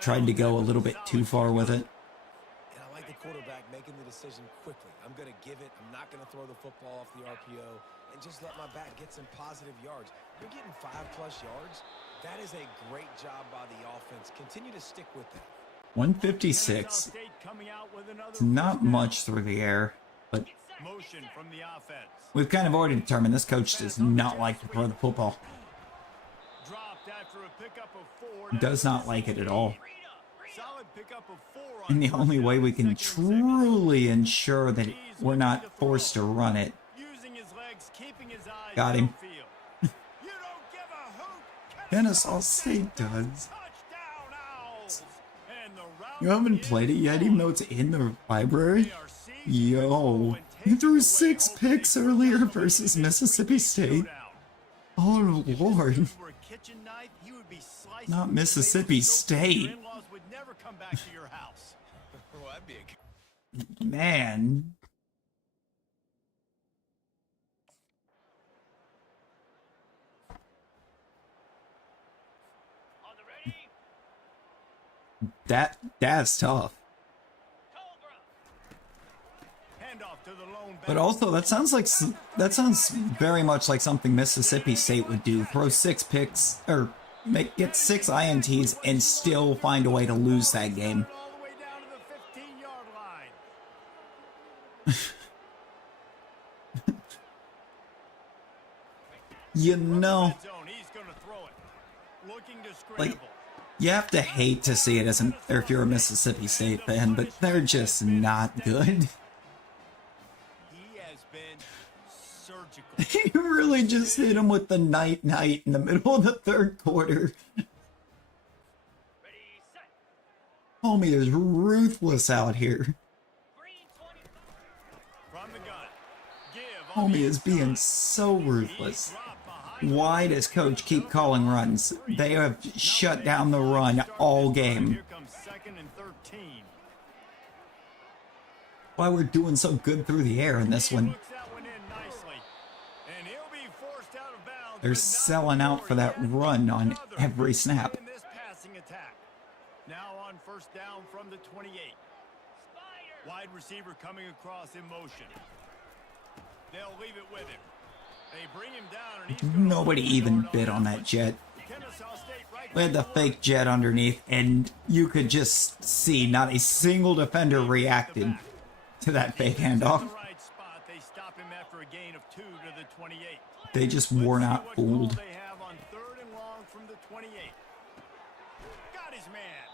tried to go a little bit too far with it. And I like the quarterback making the decision quickly. I'm going to give it. I'm not going to throw the football off the RPO and just let my back get some positive yards. You're getting 5+ yards. That is a great job by the offense. Continue to stick with that. 156. It's not much through the air, but we've kind of already determined this coach does not like to throw the football. Does not like it at all. And the only way we can truly ensure that we're not forced to run it. Got him. Kennesaw State does. You haven't played it yet, even though it's in the library? Yo, you threw 6 picks earlier versus Mississippi State. Oh, Lord. Not Mississippi State. Man. That's tough. But also, that sounds very much like something Mississippi State would do. Throw 6 picks, or get 6 INTs and still find a way to lose that game. You know, like, you have to hate to see it or if you're a Mississippi State fan, but they're just not good. He really just hit him with the night in the middle of the 3rd quarter. Homie is ruthless out here. Homie is being so ruthless. Why does coach keep calling runs? They have shut down the run all game. Why we're doing so good through the air in this one. They're selling out for that run on every snap. Now on 1st down from the 28. Wide receiver coming across in motion. They'll leave it with him. They bring him down and he's Nobody even bid on that jet. We had the fake jet underneath, and you could just see not a single defender reacted to that fake handoff. They stop him after a They just were Let's see not what fooled. call they have on 3rd and long from the 28. Got his man.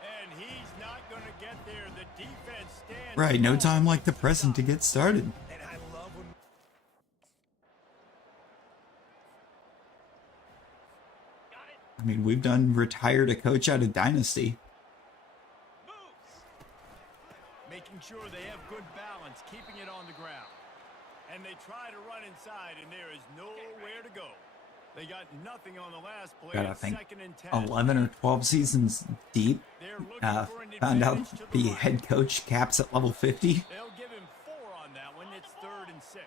And he's not going to get there. The defense stands Right, no tall time and like the makes present to stop. get started. And I love when I mean, we've done retired a coach out of Dynasty. Making sure they have good balance, keeping it on the ground. And they try to run inside, and there is nowhere to go. They got nothing on the last play. God, I It's think 2nd and 10. 11 or 12 seasons deep. They're looking for an Found out advantage to the the right. head coach caps at level 50. They'll give him 4 on that one. It's 3rd and 6.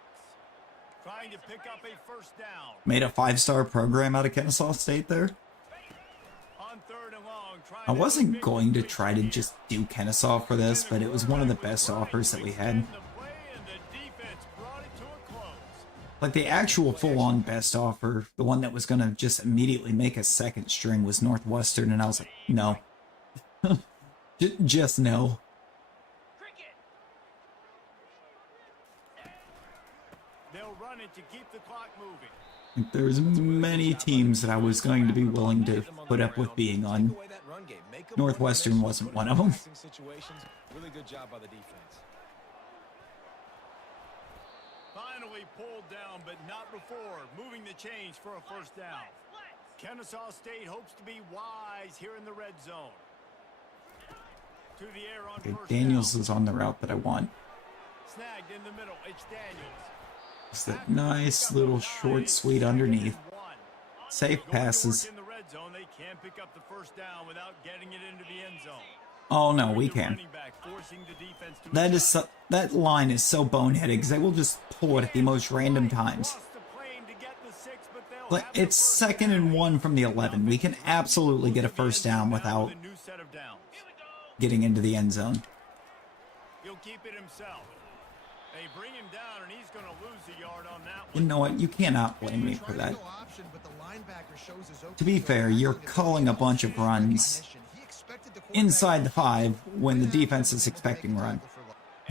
Trying to pick up a first down. Made a 5-star program out of Kennesaw State there. On 3rd and long, trying I to wasn't pick going to up try to just do Kennesaw for this, but it was one of the best offers that we had. Like the actual full-on best offer, the one that was going to just immediately make a second string was Northwestern, and I was like, no. Just no. They'll run it to keep the clock moving. Like, there's many teams that I was going to be willing to put up with being on. Northwestern wasn't one of them. Really good job by the defense. Finally pulled down, but not before. Moving the chains for a first down. Kennesaw State hopes to be wise here in the red zone. To the air on Okay, first Daniels down. is on the route that I want. Snagged in the middle. It's Daniels. It's that nice little short sweep underneath. Safe passes. In the red zone, they can pick up the first down without getting it into the end zone. Oh no, we can. Running back, forcing the defense to That is adjust. that line is so boneheaded because they will just pull it at the most random times. Lost the plane to get the 6, but they'll But have the it's first 2nd down. and 1 from the 11. We can absolutely get a first down without With a new set of downs. getting into the end zone. He'll keep it himself. They bring him down, and he's going to lose a yard on that You one. know what? You cannot blame me for that. Option, but the linebacker shows his To be okay fair, you're calling a bunch of runs He expected the quarterback inside the 5 when the defense is expecting run.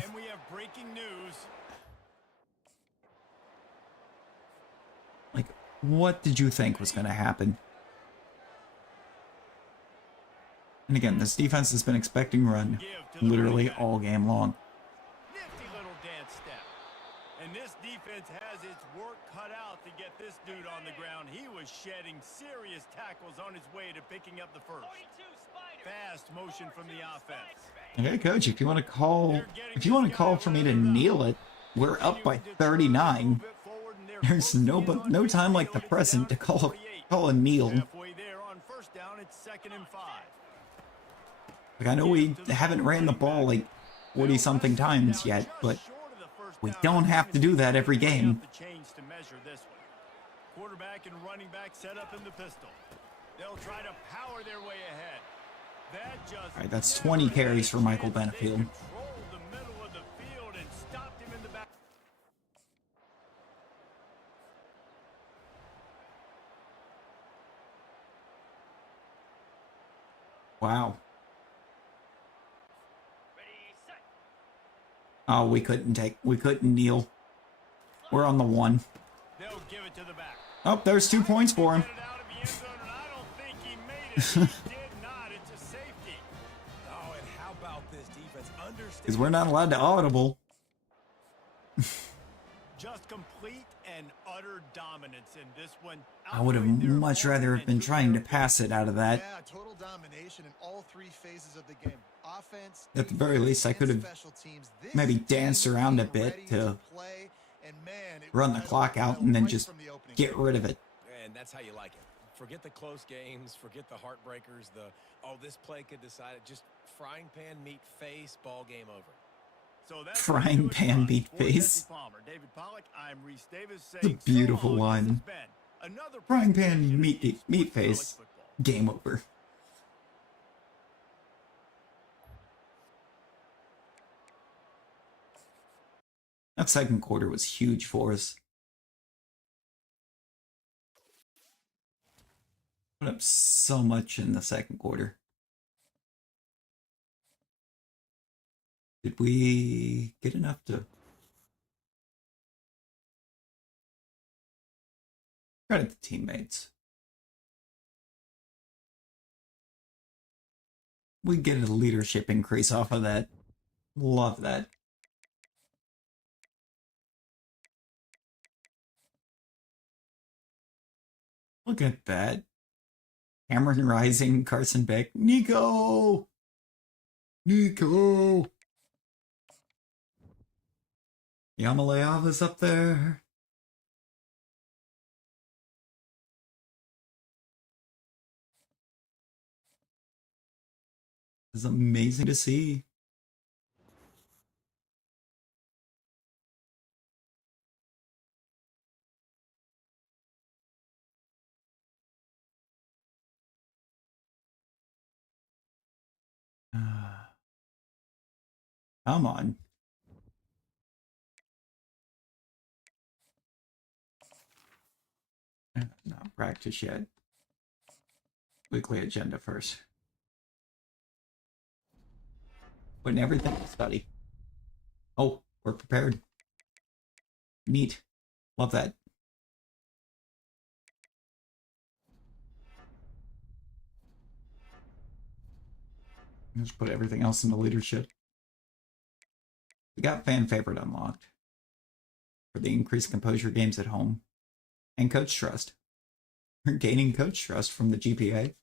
And we have breaking news. Like, what did you think was going to happen? And again, this defense has been expecting run literally all game long. Nifty little dance step. And this defense has its work cut out to get this dude on the ground. He was shedding serious tackles on his way to picking up the first. Fast motion from the offense. Okay, coach, if you want to call for me to kneel it, we're up by 39. There's no time like the present to call a kneel. Halfway there on first down, it's 2nd and 5. Like, I know we haven't ran the ball like 40-something times yet, but we don't have to do that every game. Quarterback and running back set up in the pistol. They'll try to power their way ahead. That just All right, that's 20 carries for Michael Benefield. They controlled the middle of the field and stopped him in the back. Wow. Ready, set. Oh, we couldn't kneel. We're on the 1. They'll give it to the back. Oh, there's 2 points for him. Get it out of the end zone, and I don't think he made it. He did not. It's a safety. Oh, and how about this defense? Because we're not allowed to audible. Just complete and utter dominance in this one. I would have much rather have been trying to pass it out of that. Yeah, total domination in all 3 phases of the game. Offense, At the very least, I could have special teams. This maybe team danced around a is bit ready to play, and man, it run the was clock out wild and then right just from the opening. get rid of it. And that's how you like it. Forget the close games. Forget the heartbreakers. This play could decide it. Just frying pan meet face, ball game over. So that's Frying what we do pan it meet for face. Jesse Palmer, David Pollack, I'm Reese Davis It's a saying beautiful so long. line. This has been another Frying presentation pan of meat Sports meat College face. Football. Game over. That 2nd quarter was huge for us. Put up so much in the 2nd quarter. Did we get enough to Credit the teammates. We get a leadership increase off of that. Love that. Look at that. Cameron Rising, Carson Beck, Nico! Nico! Yamaleava's up there. This is amazing to see. Come on. Not practice yet. Weekly agenda first. Putting everything to study. Oh, we're prepared. Neat. Love that. Let's put everything else into leadership. We got fan favorite unlocked for the increased composure games at home and coach trust. We're gaining coach trust from the GPA.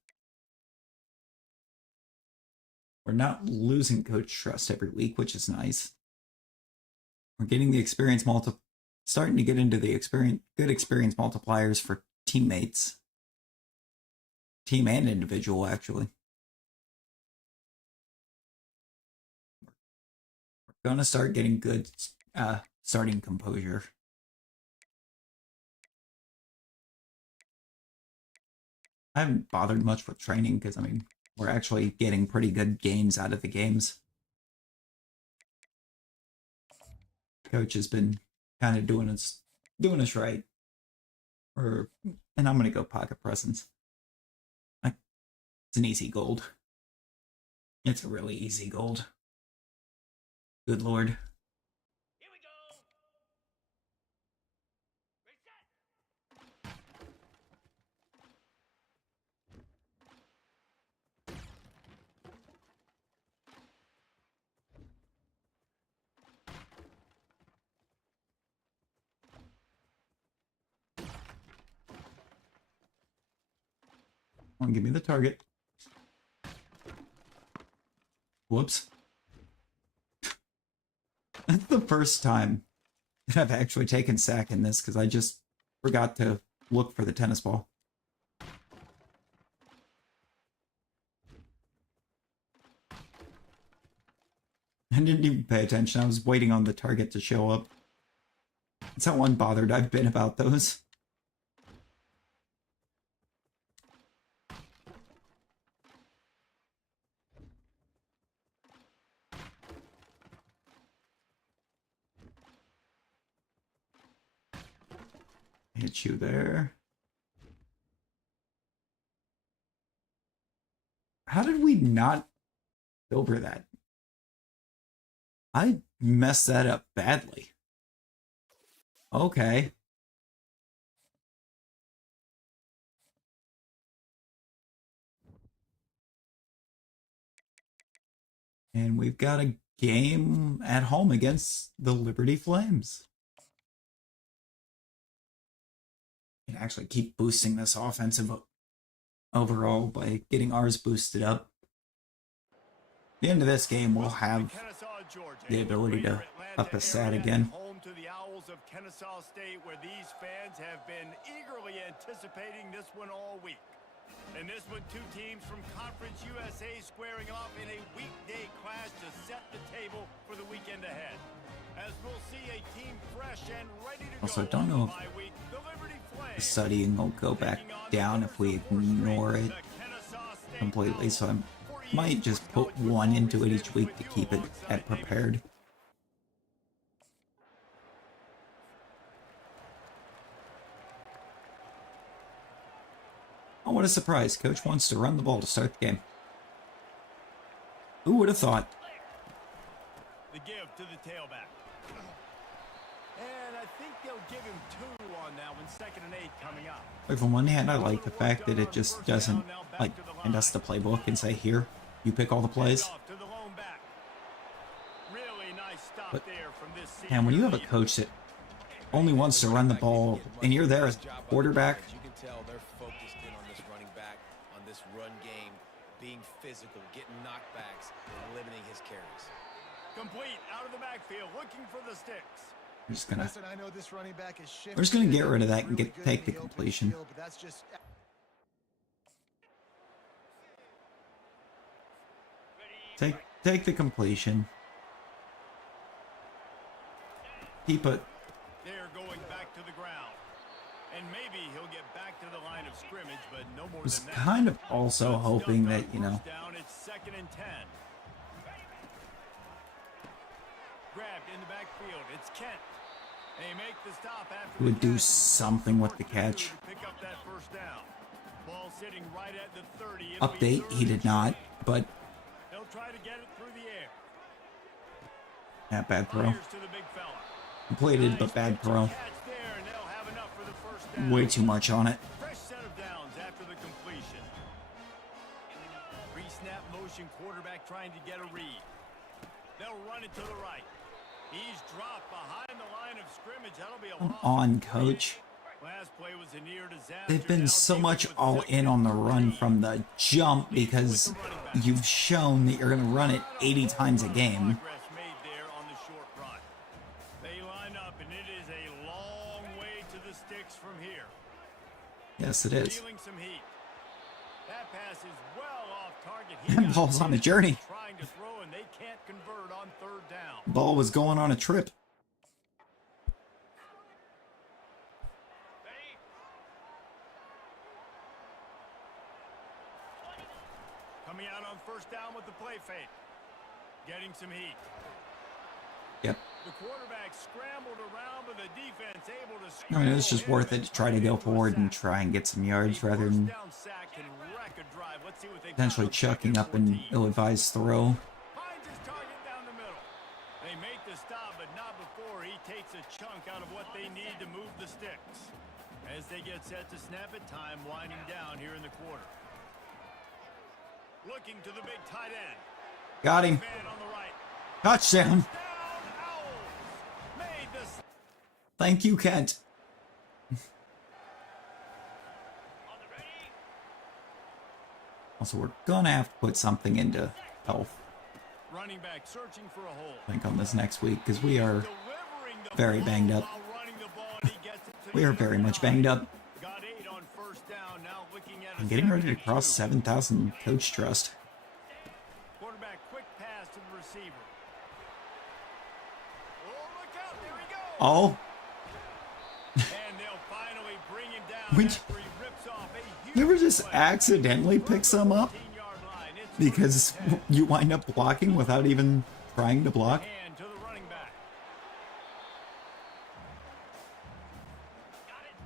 We're not losing coach trust every week, which is nice. We're getting the experience starting to get into the good experience multipliers for teammates. Team and individual, actually. We're gonna start getting good starting composure. I haven't bothered much with training because, I mean, we're actually getting pretty good gains out of the games. Coach has been kind of doing us right. And I'm gonna go pocket presence. It's an easy gold. It's a really easy gold. Good lord. Here we go. Reset. Come on, give me the target. Whoops. That's the first time that I've actually taken sack in this because I just forgot to look for the tennis ball. I didn't even pay attention. I was waiting on the target to show up. That's how unbothered I've been about those. Hit you there. How did we not over that? I messed that up badly. Okay. And we've got a game at home against the Liberty Flames. Can actually keep boosting this offensive overall by getting ours boosted up. At the end of this game, we'll have the ability to up a stat again. Home to the Owls of Kennesaw State, where these fans have been eagerly anticipating this one all week. And this one, two teams from Conference USA squaring off in a weekday clash to set the table for the weekend ahead. As we'll see a team fresh and ready to Also, go don't know on if the bye week, the Liberty Flames. The studying will go back down if we ignore it completely, so I might just put one into it each week to keep it at prepared. Oh, what a surprise. Coach wants to run the ball to start the game. Who would have thought? The give to the tailback. And I think they'll give him 2 on that one, 2nd and 8 coming up. Like, on one hand, I like the fact that it just doesn't, like, hand us the playbook and say, here, you pick all the plays. Off to the lone back. Really nice stop But, there from this and when you have a senior coach that only wants to run the ball, and you're there as quarterback, You can tell they're focused in on this running back, on this run game, being physical, getting knockbacks, and limiting his carries. complete out of the backfield, looking for the sticks. we're just gonna Listen, I know this running back is shifty. we're just gonna get rid of that and Really good take in the open completion. field, but that's just Take the completion. Keep it. They're going back to the ground. And maybe he'll get back to the line of scrimmage, but no more Was than that. kind of also hoping that, you know, First down, it's 2nd and 10. Grabbed in the backfield. It's Kent. They make the stop after would the do catch. something with the catch. To pick up that first down. Ball sitting right at the 30. It'll be Update, 3rd he did and not, short. but They'll try to get it through the air. that bad throw. Fires to the big fella. Completed, but bad throw. Catch there, and they'll have enough for the first down. Way too much on it. Fresh set of downs after the completion. Pre-snap motion quarterback trying to get a read. They'll run it to the right. He's dropped behind the line of scrimmage. That'll be a Come loss. on, coach. Last play was a near disaster. They've been Now so dealing much with all 2nd in on the and run 3. from the jump because you've shown that you're going to run it 80 times a game. Progress made there on the short run. They line up, and it is a long way to the sticks from here. Yes, it is. Feeling some heat. That pass is well off target. That ball's on a journey. Trying to throw, and they can't convert on 3rd down. Ball was going on a trip. Ready? Coming out on 1st down with the play fake. Getting some heat. Yep. The quarterback scrambled around, but the defense able to I scramble. mean, it was just worth it to try to go forward and try and get some yards rather than First down sack can wreck a drive. Let's see what they got potentially on chucking 2nd up an 14. ill-advised throw. Finds his target down the middle. They make the stop, but not before he takes a chunk out of what they need to move the sticks. As they get set to snap it, time winding down here in the quarter. Looking to the big tight end. Got him. Man on the right. Touchdown. Down, Owls. Made the Thank you, Kent. On the ready? Also, we're going to have to put something into health, running back searching for a hole. I think, on this next week because we are Delivering the very ball banged up. while running the ball, and he gets it to We the are very number much 9. banged up. Got 8 on 1st down. Now looking at I'm a getting ready to 2nd and cross 2. 7,000 coach trust. Quarterback quick pass to the receiver. Oh, look out. There he goes. Oh, And they'll finally bring him down Would after he rips off a huge you ever just play. accidentally pick some up 14-yard line. It's because 1st and 10. you wind up blocking without even trying to block? Hand to the running back.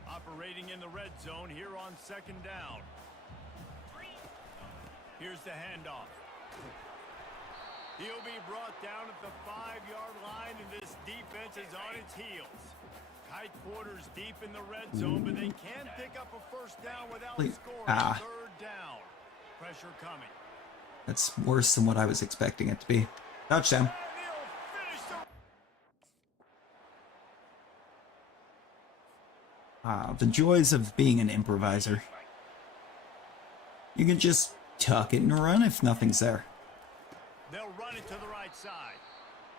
Operating in the red zone here on 2nd down. Here's the handoff. He'll be brought down at the 5-yard line, and this defense is on its heels. Tight quarters deep in the red zone, but they can't pick up a 1st down without Wait, scoring. 3rd down. Pressure coming. That's worse than what I was expecting it to be. Touchdown. And he'll finish the The joys of being an improviser. You can just tuck it and run if nothing's there. They'll run it to the right side.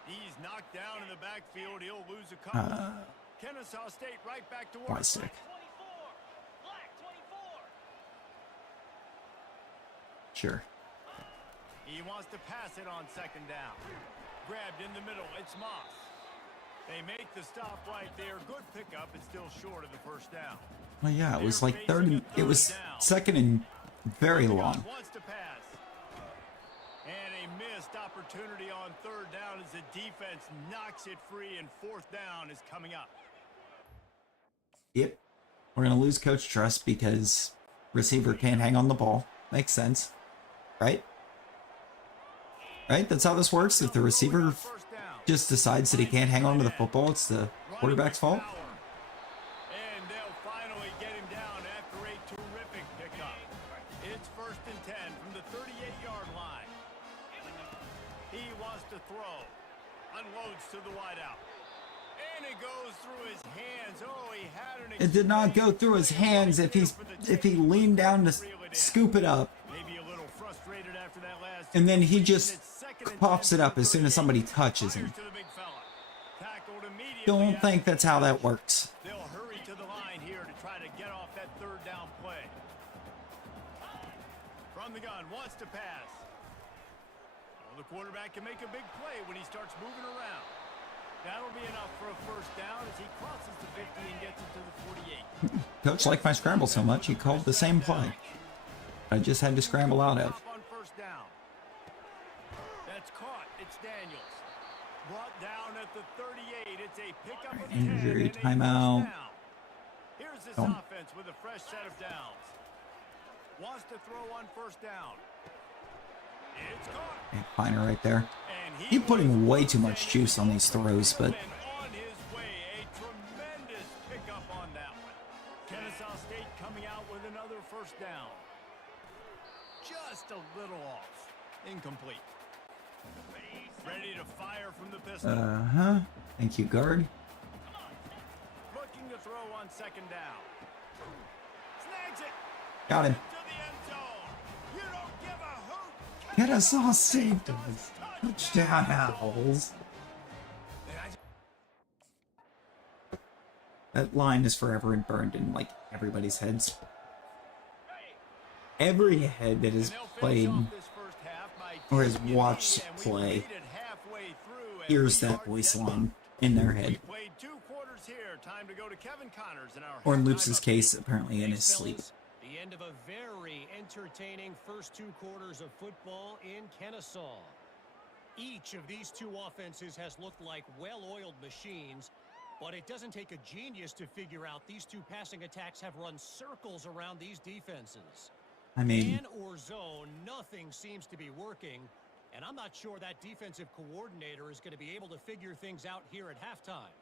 He's knocked down in the backfield. He'll lose a couple. Kennesaw State right back to work. Why stick? 24. Black 24. Sure. He wants to pass it on 2nd down. Grabbed in the middle. It's Moss. They make the stop right there. Good pickup. It's still short of the 1st down. Well, yeah, it was like third and it was second and very long. Wants to pass. And a missed opportunity on 3rd down as the defense knocks it free, and 4th down is coming up. Yep. We're going to lose coach trust because receiver can't hang on the ball. Makes sense. Right? Right? That's how this works. If the receiver First down. just decides that he can't hang on to the football, it's the quarterback's fault. And they'll finally get him down after a terrific pickup. It's 1st and 10 from the 38-yard line. He wants to throw. Unloads to the wideout. And it goes through his hands. Oh, he had an It did not go through his hands if he leaned down to scoop it up. Maybe a little frustrated after that last. And then he just coughs it up as soon as somebody touches him. Don't think that's how that works. They'll hurry to the line here to try to get off that 3rd down play. From the gun, wants to pass. Well, the quarterback can make a big play when he starts moving around. That'll be enough for a 1st down as he crosses the 50 and gets it to the 48. Coach liked my scramble so much, he called the same play I just had to scramble out of. On 1st down. That's caught. It's Daniels. Brought down at the 38. It's a pickup of 10 Injury and a timeout. 1st down. Here's this Don't. offense with a fresh set of downs. Wants to throw on 1st down. It's caught. Finer right there. And He's putting way too much juice on these throws, but on his way, a tremendous pickup on that one. Kennesaw State coming out with another 1st down. Just a little off. Incomplete. Ready to fire from the pistol. Thank you, guard. Looking to throw on 2nd down. Snags it. Got him. To the end zone. You don't give a hoot. Kennesaw State does. Touchdown owls. That line is forever burned in like everybody's heads. Every head that has played or has watched play hears that voice line in their head. Played 2 quarters here. Time to go to Kevin Connors in our Or in Loops' case, apparently in his Thanks, sleep. fellas. The end of a very entertaining first 2 quarters of football in Kennesaw. Each of these 2 offenses has looked like well-oiled machines, but it doesn't take a genius to figure out these 2 passing attacks have run circles around these defenses. I mean, Man or zone, nothing seems to be working, and I'm not sure that defensive coordinator is going to be able to figure things out here at halftime.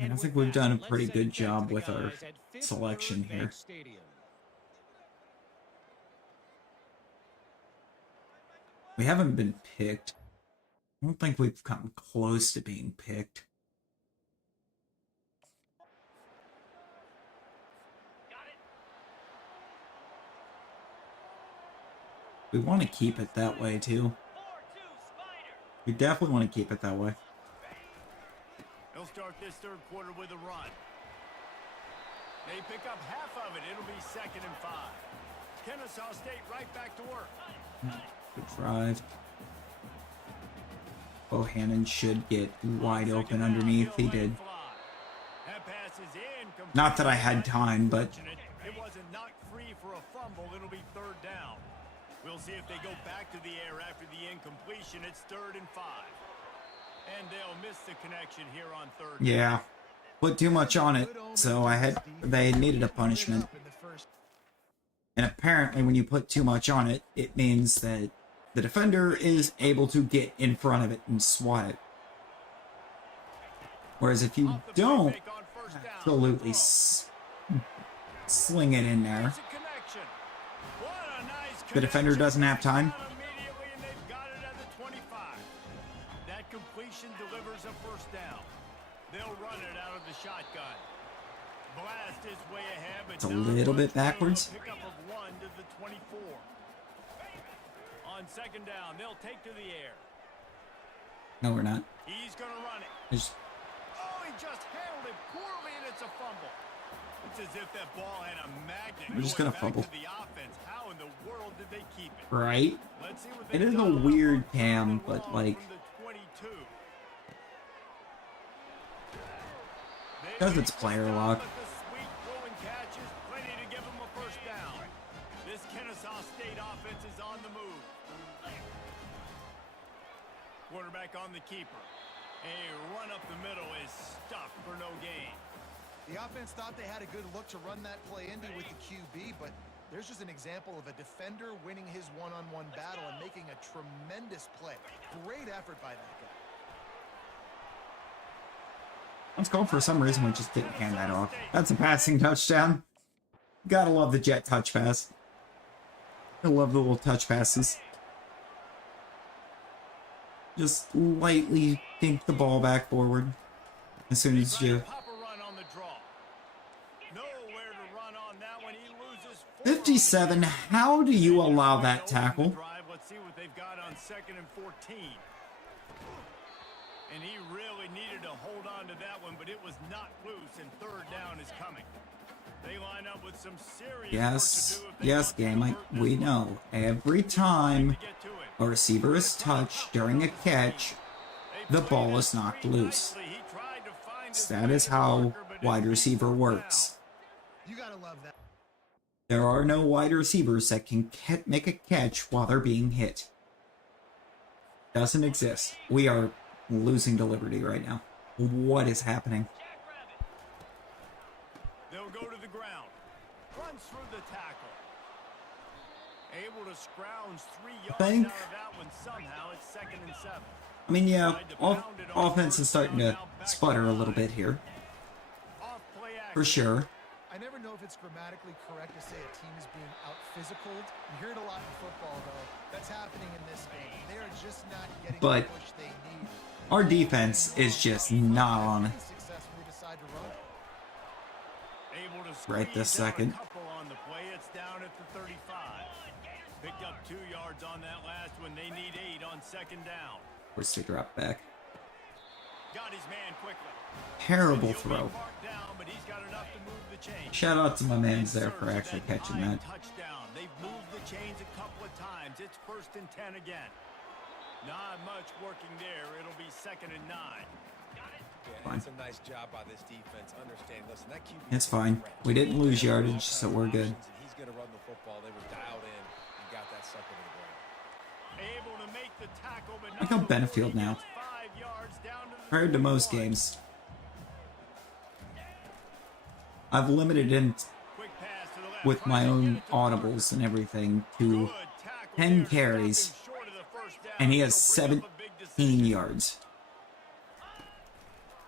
I think we've done a pretty good job with our selection here. We haven't been picked. I don't think we've come close to being picked. We want to keep it that way, too. We definitely want to keep it that way. They'll start this 3rd quarter with a run. They pick up half of it. It'll be 2nd and 5. Kennesaw State right back to work. Good drive. Bohannon should get wide open underneath. He did. That pass is in. Not that I had time, but It wasn't knocked free for a fumble. It'll be 3rd down. We'll see if they go back to the air after the incompletion. It's 3rd and 5. And they'll miss the connection here on 3rd. yeah, put too much on it, so they needed a punishment. And apparently when you put too much on it, it means that the defender is able to get in front of it and swat it. Whereas if you don't absolutely sling it in there, the defender doesn't have time. Immediately, and they've got it at the 25. That completion delivers a 1st down. They'll run it out of the shotgun. Blast is way ahead, but It's a little bit backwards. Pickup of 1 to the 24. On 2nd down, they'll take to the air. No, we're not. He's going to run it. Just Oh, he just handled it poorly, and it's a fumble. It's as if that ball had a magnet. We're just going gonna back fumble. to the offense. How in the world did they keep it? right. Let's see what It they've is a done weird on cam, 3rd and but long like from the 22. because it's player lock. But the sweet throw and catch is plenty to give them a 1st down. This Kennesaw State offense is on the move. Quarterback on the keeper. A run up the middle is stuffed for no gain. The offense thought they had a good look to run that play into with the QB, but there's just an example of a defender winning his one-on-one battle and making a tremendous play. Great effort by that guy. Let's go. For some reason, we just didn't hand that off. That's a passing touchdown. Gotta love the jet touch pass. I love the little touch passes. Just lightly dink the ball back forward as soon as you... Pop a run on the draw. Nowhere to run on that one. He loses 57, how do you allow that tackle? Let's see what they've got on 2nd and 14. And he really needed to hold on to that one, but it was not loose, and 3rd down is coming. They line up with some serious Yes, work to do if they yes, want to game. convert this We one. know every time To get to it. a receiver is touched during a catch, the ball is knocked loose. He tried to find his That is how wide receiver works. You gotta love that. There are no wide receivers that can make a catch while they're being hit. Doesn't exist. We are losing to Liberty right now. What is happening? They'll go to the ground. Runs through the tackle. Able to scrounge 3 yards think- out of that one somehow. It's 2nd and 7. I mean, yeah, offense is starting to sputter a little bit here, Off play action. for sure. I never know if it's grammatically correct to say a team is being out-physicaled. You hear it a lot in football, though. That's happening in this game. They are just not getting But the push they need. our defense is just not on it Successfully decide to run. Able to right this squeeze out a second. couple on the play. It's down at the 35. Picked up 2 yards on that last one. They need 8 on 2nd down. Where's the drop back? Got his man quickly. Terrible He'll be throw. marked down, but he's got enough to move the chains. Shout out to my mans there Serves for actually that catching divine that. Touchdown. They've moved the chains a couple of times. It's 1st and 10 again. Not much working there. It'll be 2nd and 9. Yeah, Fine. it's a nice job by this defense. Understand, listen, that QB It's fine. We didn't lose yardage, so we're good. He's going to run the football. They were dialed in and got that sucker to the ground. Able to make the tackle, but Look how not Benefield before he now. gets 5 yards down to the Compared to most 31. games, I've limited him Quick pass to the left. with my Tries to own get it to audibles and everything to Good tackle 10 there. carries, Stopping short of the 1st down. and he has He'll bring up a big 17 decision. yards.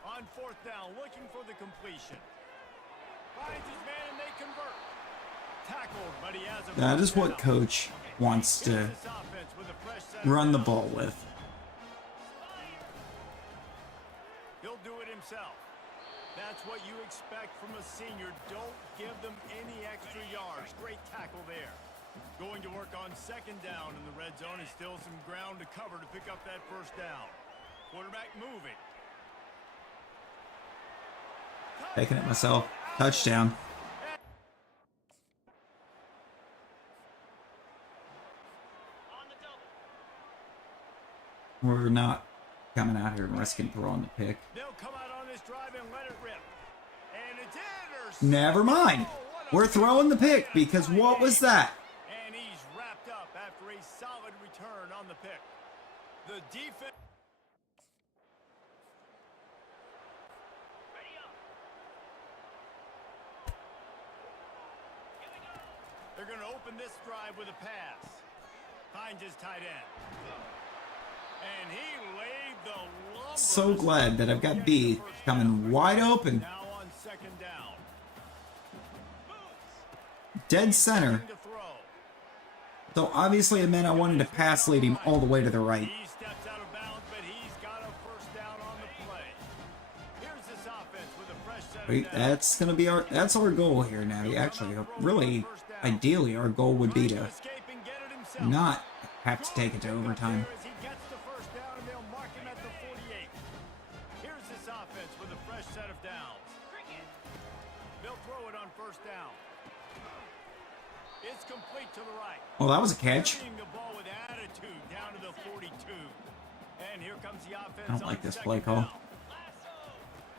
On 4th down, looking for the completion. Finds his man and they convert. Tackled, but he has a That is first what down. coach wants to Here's this offense with a fresh set of run the downs. ball with. He'll do it himself. That's what you expect from a senior. Don't give them any extra yards. Great tackle there. Going to work on 2nd down in the red zone, and still some ground to cover to pick up that 1st down. Quarterback moving. Taking it myself. Touchdown. We're not coming out here and risking throwing the pick. They'll come out on this drive and let it rip. And it's intercepted. Never mind. We're throwing the pick because what was that? And he's wrapped up after a solid return on the pick. The defense. They're going to open this drive with a pass. Finds his tight end. And he laid the lumber. So glad that I've got B coming wide open, Now on 2nd down. dead center. To throw. So obviously it meant I wanted to pass lead him all the way to the right. He steps out of bounds, but he's got a 1st down on the play. Here's this offense with a fresh set of Wait, downs. that's our goal here now. Actually, really, ideally, our goal would be to Escape and get it himself. not have to take it to overtime. As he gets the 1st down, and they'll mark him at the 48. Here's this offense with a fresh set of downs. They'll throw it on 1st down. It's complete to the right. Well, that was a catch. Carrying the ball with attitude down to the 42. And here comes the offense. I don't like on this 2nd play call. down.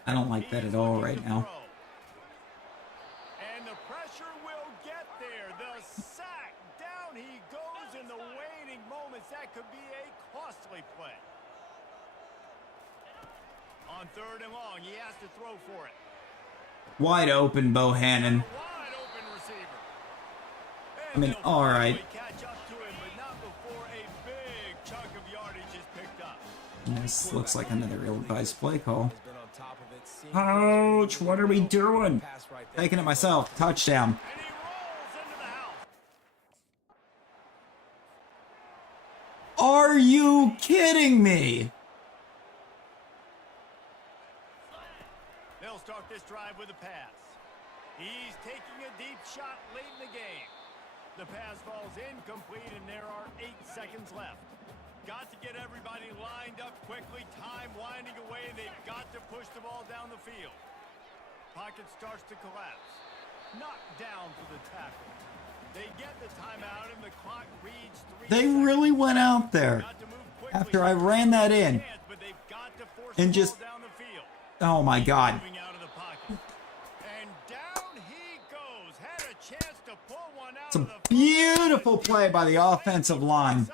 I don't like that at all right now. And the pressure will get there. The sack. Down he goes in the waning moments. That could be a costly play. On 3rd and long, he has to throw for it. Wide open, Bohannon. Wide open receiver. I mean, all right. Probably catch up to him, but not before a big chunk of yardage is picked up. This looks like another ill-advised play call. Has been on top of it seeing Coach, what are we doing? pass right there. Taking it myself. Touchdown. And he rolls into the house. Are you kidding me? They'll start this drive with a pass. He's taking a deep shot late in the game. The pass falls incomplete, and there are 8 seconds left. Got to get everybody lined up quickly. Time winding away. They've got to push the ball down the field. Pocket starts to collapse. Knocked down for the tackle. They get the timeout, and the clock reads 3 They seconds. really went out there Got to move quickly. after I ran that in But they've got to force and the just, ball down the field. oh my God. Moving out of the pocket. And down he goes. Had a chance to pull one out It's a of the beautiful play by the offensive line. and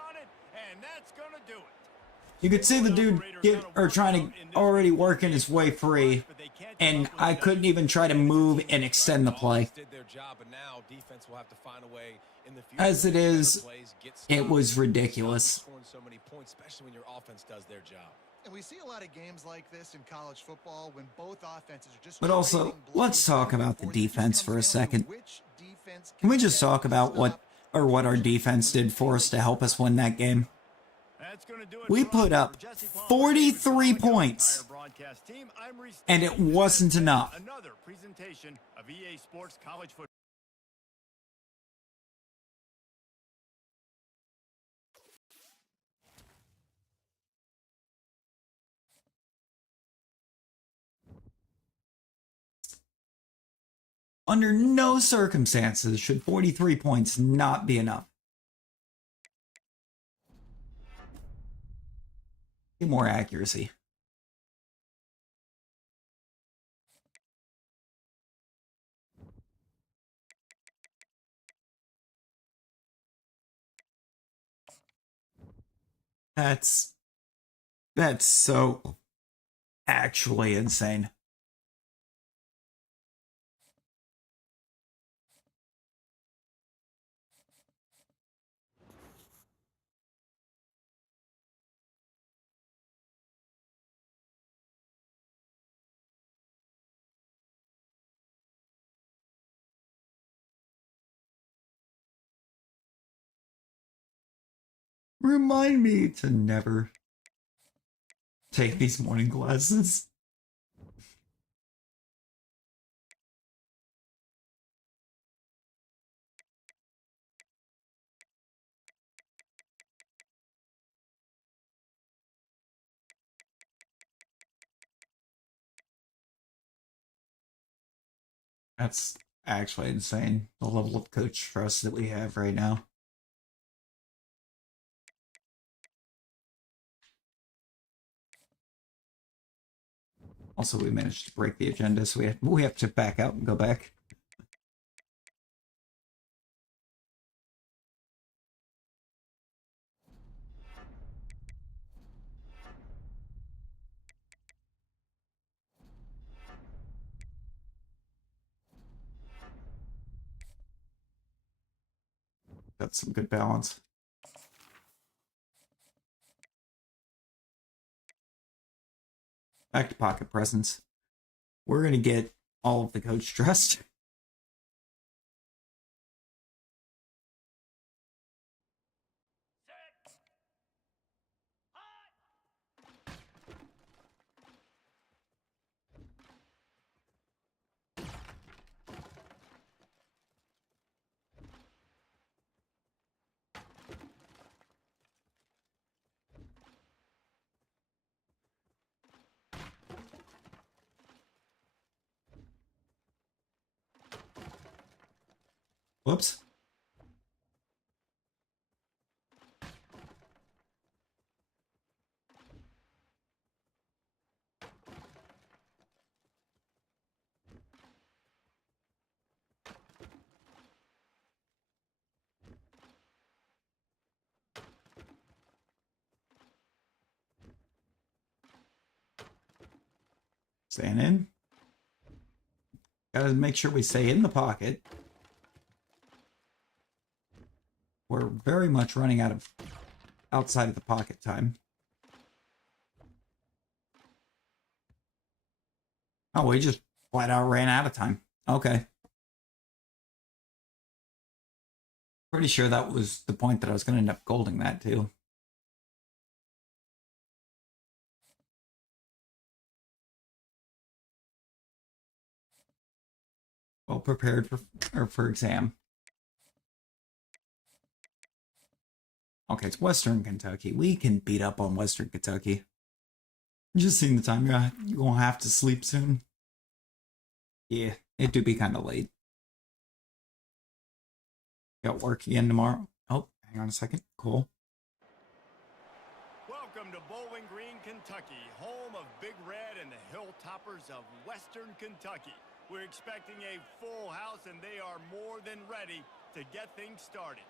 that's gonna do it. You could see the dude trying to already working his way free, and I couldn't even try to move and extend the play. Did their job, and now defense will have to find a way in the future As it to make is, better plays, get it stops, was stop them ridiculous. scoring so many points, especially when your offense does their job. And we see a lot of games like this in college football when both offenses are just But also, trading blows let's talk back and about the forth. It just defense comes for a down to second. which defense Can we can just get talk the about what our defense did for us to help us win that game? That's gonna do it We for put us. up For Jesse Palmer, 43 David Cole, points, entire broadcast team, I'm Reese and it Davis. wasn't enough. Another presentation of EA Sports College Football. Under no circumstances should 43 points not be enough. Get more accuracy. That's so actually insane. Remind me to never take these morning classes. That's actually insane, the level of coach trust that we have right now. Also, we managed to break the agenda, so we have to back out and go back. Got some good balance. Back to pocket presence. We're going to get all of the coach trust. Whoops. Staying in. Gotta make sure we stay in the pocket. We're very much running out of outside of the pocket time. Oh, we just flat out ran out of time. Okay. Pretty sure that was the point that I was going to end up golding that too. Well prepared for exam. Okay, it's Western Kentucky. We can beat up on Western Kentucky. Just seeing the time, you're gonna have to sleep soon. Yeah, it do be kind of late. Got work again tomorrow. Oh, hang on a second. Cool. Welcome to Bowling Green, Kentucky, home of Big Red and the Hilltoppers of Western Kentucky. We're expecting a full house, and they are more than ready to get things started.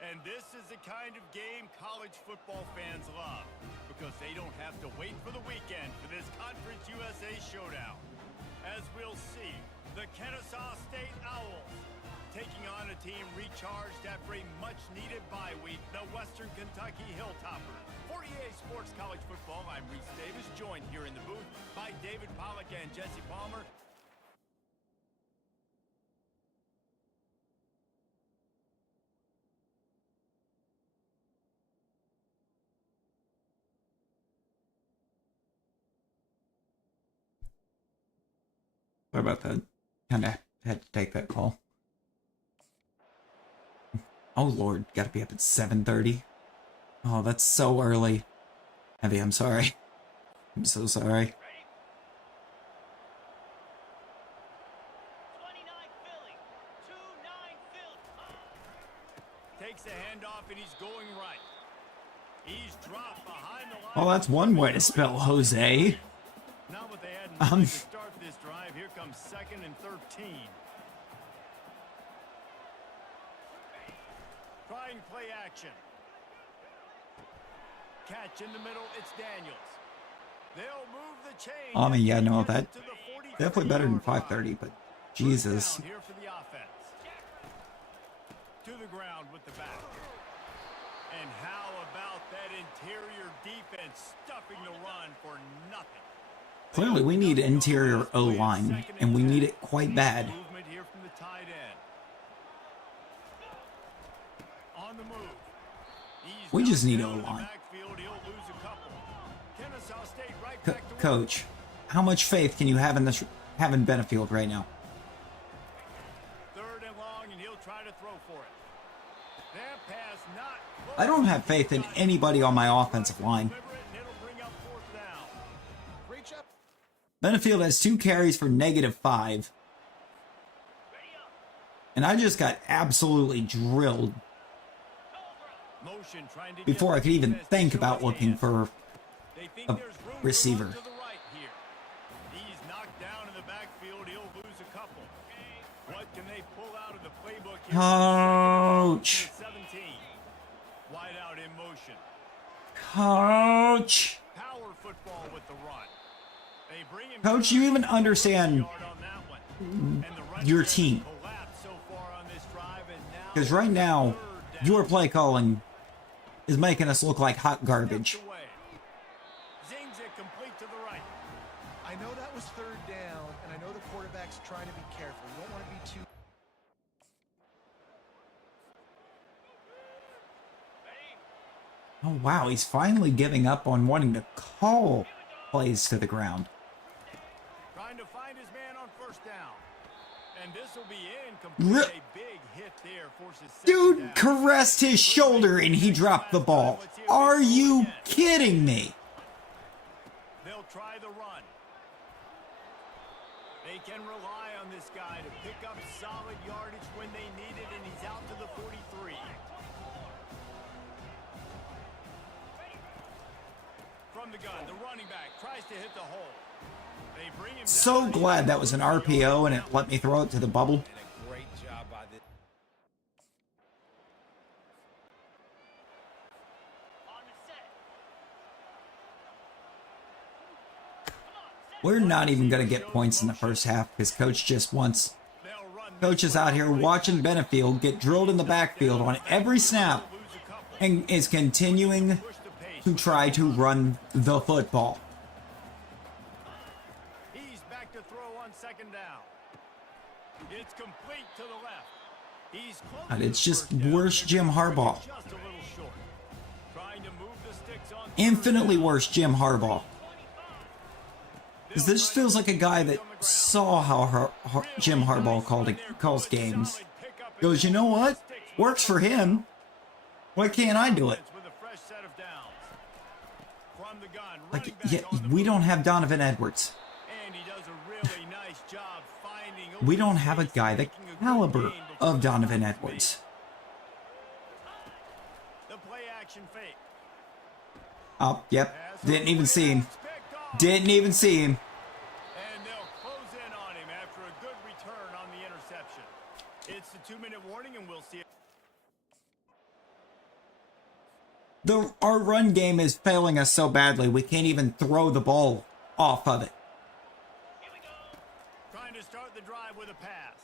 And this is the kind of game college football fans love, because they don't have to wait for the weekend for this Conference USA showdown. As we'll see, the Kennesaw State Owls taking on a team recharged after a much-needed bye week, the Western Kentucky Hilltoppers. For EA Sports College Football, I'm Reese Davis, joined here in the booth by David Pollack and Jesse Palmer. Sorry about that. Kind of had to take that call. Oh Lord, gotta be up at 7:30. Oh, that's so early. Heavy, I'm sorry. I'm so sorry. 29 Philly. 2-9 Philly. Takes the handoff, and he's going right. He's dropped behind the line. Well, that's one way to spell Jose. Not what they had in mind to start this drive. Here comes 2nd and 13. Trying play action. Catch in the middle. It's Daniels. They'll move the chain. I mean, yeah, no, that To the 43 definitely better than yard line. 5:30, but Jesus. Down here for the offense. To the ground with the back. And how about that interior defense stuffing the run for nothing? Clearly, we need interior O-line, and we need it quite bad. Movement here from the tight end. On the move. He's We just need knocked down in the O-line. backfield. He'll lose a couple. Kennesaw State right back to work. Coach, how much faith can you have in having Benefield right now? 3rd and long, and he'll try to throw for it. That pass not. I don't have faith in anybody on my offensive line. Deliver it, and it'll bring up 4th down. Great job. Benefield has 2 carries for -5. And I just got absolutely drilled Motion trying to before get I could even defense to think show about his looking hands. for They think a there's room to receiver. run to the right here. He's knocked down in the backfield. He'll lose a couple. What can they pull out of the playbook here? Coach. 17. Wide out in motion. Coach. Power football with the run. They bring him Coach, down you even to the understand yard on that one. And the run your defense team. collapsed so far on this drive, and now Because right now, 3rd down. your play calling is making us look like hot garbage. Steps away. Zings it complete to the right. I know that was 3rd down, and I know the quarterback's trying to be careful. You don't want to be too... Oh, wow, he's finally giving up on wanting to call plays to the ground. Trying to find his man on 1st down. And this will be incomplete. A big hit there forces 2nd Dude down. caressed his shoulder and he dropped the ball. Are you kidding me? They'll try the run. They can rely on this guy to pick up solid yardage when they need it, and he's out to the 43. From the gun, the running back tries to hit the hole. They bring him So down. glad that was an RPO and it let me throw it to the bubble. And a great job by the On the set. We're not even going to get points in the first half because Coach just wants... They'll run this Coach is out here watching Benefield get drilled in the backfield on every snap lose a couple. and is continuing Push the pace. to try to run the football. He's back to throw It's complete to the left. He's close God, to it's the just first down. worse Jim Harbaugh. Just a little short. Trying to move the sticks on Infinitely worse Jim Harbaugh. Because this feels like a guy that saw how Jim Harbaugh calls games. Goes, you know what? Works for him. Why can't I do it? With a fresh set of downs. From the gun, Like, running back yeah, on the we move. don't have Donovan Edwards. And he does a really nice job finding We open don't have a space guy and the making a good caliber gain before of the Donovan stop is Edwards. made. The play action fake. Oh, yep. Didn't even see him. Didn't even see him. And they'll close in on him after a good return on the interception. It's the 2-minute warning, and we'll see it. Our run game is failing us so badly, we can't even throw the ball off of it. Trying to start the drive with a pass.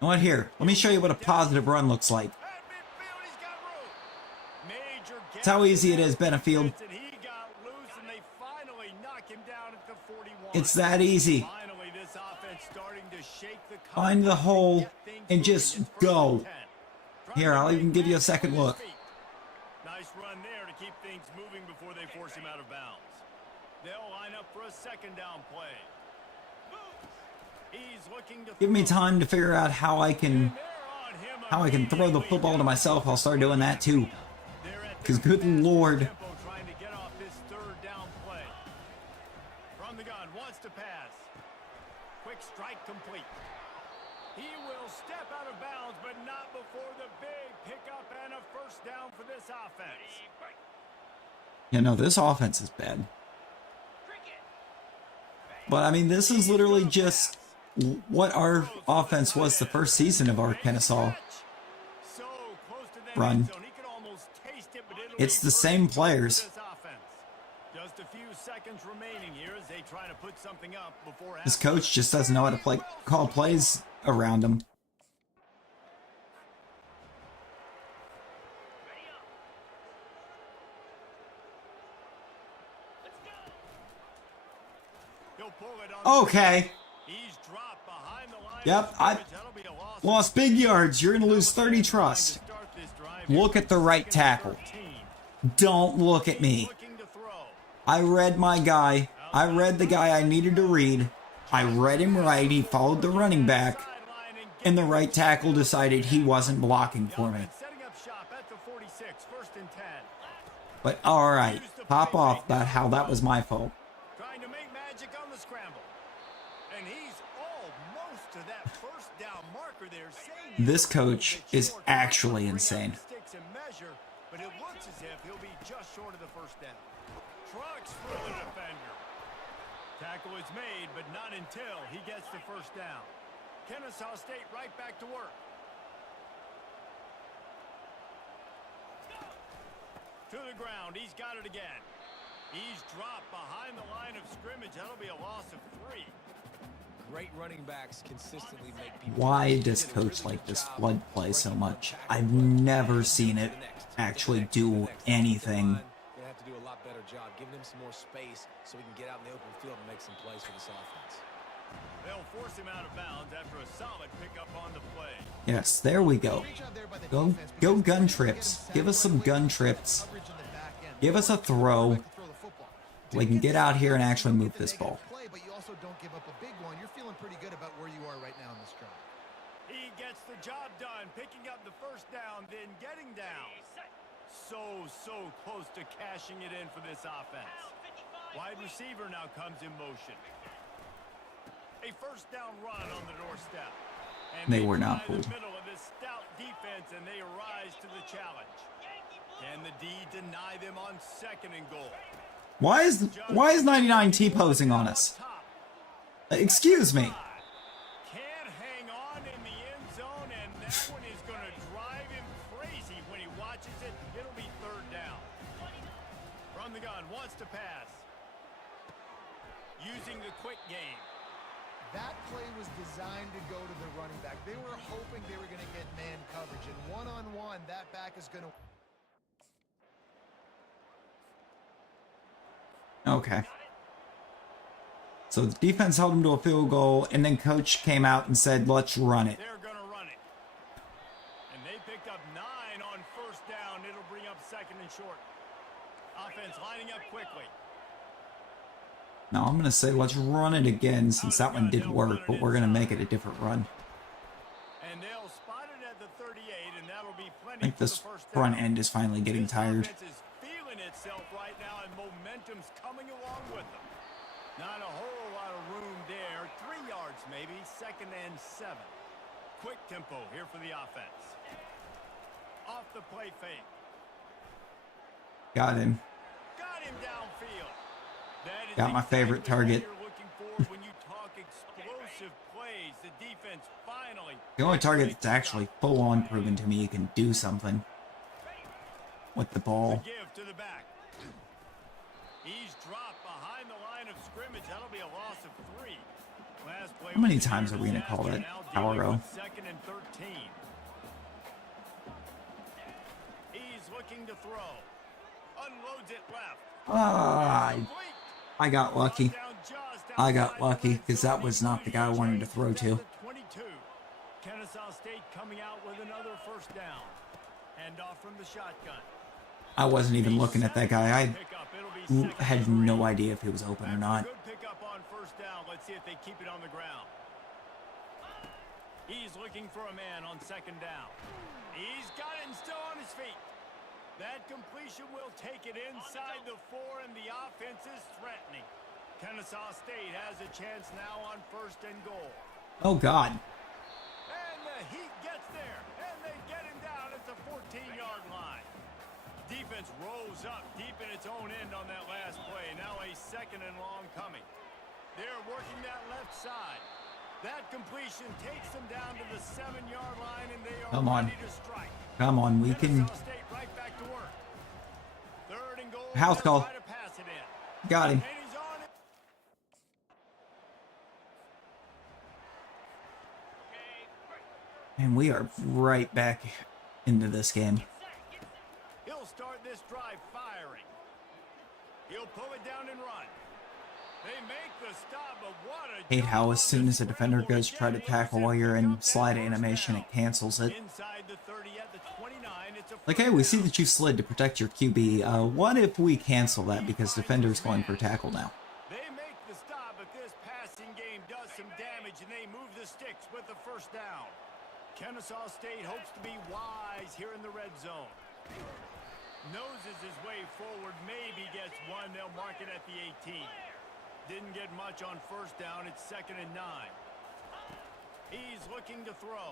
You know what, here? Let me show you what a positive run looks like. At midfield, he's got Roode. Major That's how easy it is, Benefield. and he got loose, and they finally knock him down at the 41. It's that easy. Finally, this offense starting to shake the Find the cover hole get things and moving. just It's first go. and 10. Trying Here, to I'll make even give you a magic second with his look. feet. Nice run there to keep things moving before they force him out of bounds. They'll line up for a second down play. He's looking to Give me throw. time to figure out how I can throw the football to myself. I'll start doing that too. Because good lord. Trying to get off this third down play. From the gun, wants to pass. Quick strike complete. He will step out of bounds, but not before the big pickup and a first down for this offense. You know, this offense is bad. But I mean, this is literally just what our offense was the first season of our Kennesaw So close to that run. end zone, he could almost taste it, but it'll It's be the first same and goal for players. this offense. Just a few seconds remaining here as they try to put something up before This halftime. coach just doesn't know how to call plays around him. He'll pull it on Okay. He's dropped behind the line Yep, of I scrimmage. That'll be a loss. lost big yards. You're going to lose 30 trust. To start this drive Look here. at the right tackle. 13. Don't look at me. Looking to throw. I read my guy. I read the guy I needed to read. I read him right. He followed the running back. Sideline And the right tackle decided he wasn't blocking for me. setting up shop at the 46, first and 10. But alright, pop off about how that was my fault. Trying to make magic on the scramble. And he's almost to that first down marker there. Saying This coach is actually insane. Sticks and measure, but it looks as if he'll be just short of the first down. Trucks for the defender. Tackle is made, but not until he gets the first down. Kennesaw State right back to work. To the ground, he's got it again. He's dropped behind the line of scrimmage. That'll be a loss of 3. Great running backs consistently make people. Why does coach like this flood play so much? I've never seen it actually do anything. Gonna have to do a lot better job giving him some more space so we can get out in the open field and make some plays for this offense. They'll force him out of bounds after a solid pickup on the play. Yes, there we go. Go gun trips. Give us some gun trips. Give us a throw. We can get out here and actually move this ball. But you also don't give up a big one. You're feeling pretty good about where you are right now in this drive. He gets the job done, picking up the first down, then getting down. So close to cashing it in for this offense. Wide receiver now comes in motion. A first down run on the doorstep. And They were not try the fooled. middle of this stout defense, and they rise to the challenge. Can the D deny them on second and goal? Why is 99 T-posing on us? Excuse me. Can't hang on in the end zone, and that one is going to drive him crazy when he watches it. It'll be third down. From the gun, wants to pass. Using the quick game. That play was designed to go to the running back. They were hoping they were going to get man coverage. And one-on-one, that back is going to... Okay. So the defense held him to a field goal, and then coach came out and said, let's run it. They're going to run it. And they picked up 9 on first down. It'll bring up second and short. Offense lining up quickly. Now I'm going to say let's run it again since that one did work, but we're going to make it a different run. And they'll spot it at the 38, and that'll be I plenty think for this the first front down. end is finally getting This tired. offense is feeling itself right now, and momentum's coming along with them. Not a whole lot of room there. 3 yards maybe. Second and 7. Quick tempo here for the offense. Off the play fake. Got him. Got him downfield. That is Got my favorite exactly target. what you're looking for when you talk explosive plays. The defense finally. The only target that's actually full-on proven to me you can do something with the ball. Give to the back. He's dropped behind the line of scrimmage. That'll be a loss of 3. Last play How many was a times near are we going to call disaster. that Now power dealing row? with second and 13. He's looking to throw. Unloads it left. I got lucky. I got lucky because that was not the guy I wanted to throw to. 22. Kennesaw State coming out with another first down. Hand off from the shotgun. I wasn't even looking at that guy. I had no idea if he was open or not. Good pickup on first down. Let's see if they keep it on the ground. He's looking for a man on second down. He's got it and still on his feet. That completion will take it inside the 4, and the offense is threatening. Kennesaw State has a chance now on first and goal. Oh, God. And the Heat gets there, and they get him down at the 14-yard line. Defense rolls up deep in its own end on that last play. Now a second and long coming. They're working that left side. That completion takes them down to the 7-yard line, and they are Come on. ready to strike. Come on, we can. Kennesaw State right back to work. Third and goal. House They'll call. try to pass it in. Got him. And he's on it. And we are right back into this game. He'll start this drive firing. He'll pull it down and run. They make the stop, but what a Hate how job as soon as a of defender scramble goes to try to get tackle intercept while you're pick in up that slide first animation, down. it cancels it. Inside the 30 at the 29, it's a Like, hey, we see that you slid to protect your QB. What if we cancel that because defender's going for tackle now? They make the stop, but this passing game does some damage, and they move the sticks with the first down. Kennesaw State hopes to be wise here in the red zone. Noses his way forward, maybe gets one. They'll mark it at the 18. Didn't get much on first down. It's second and 9. He's looking to throw.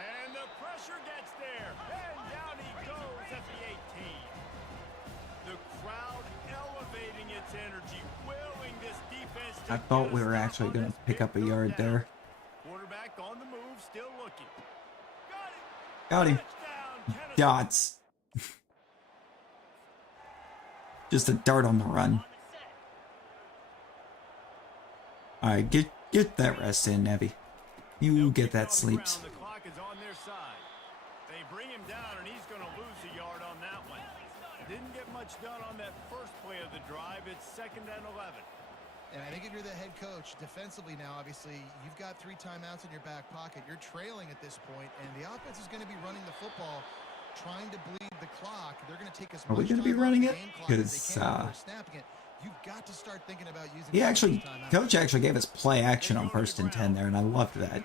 And the pressure gets there. And down he goes at the 18. The crowd elevating its energy, willing this defense to I thought get we a were stop actually on going to this pick big up a third yard down. there. Quarterback on the move, still looking. Got him. Touchdown, Kennesaw. Dots. Just a dart on the run. Alright, get that rest in, Nebby. You get that sleeps. The clock is on their side. They bring him down, and he's going to lose a yard on that one. Didn't get much done on that first play of the drive. It's second and 11. And I think if you're the head coach, defensively now, obviously, you've got 3 timeouts in your back pocket. You're trailing at this point, and the offense is going to be running the football, trying to bleed the clock. They're going to take as Are we much gonna be time off running the it? game clock as 'Cause, they can before snapping it. You've got to start thinking about using He actually, timeouts. coach actually gave us play action on first and 10 there, and I loved that.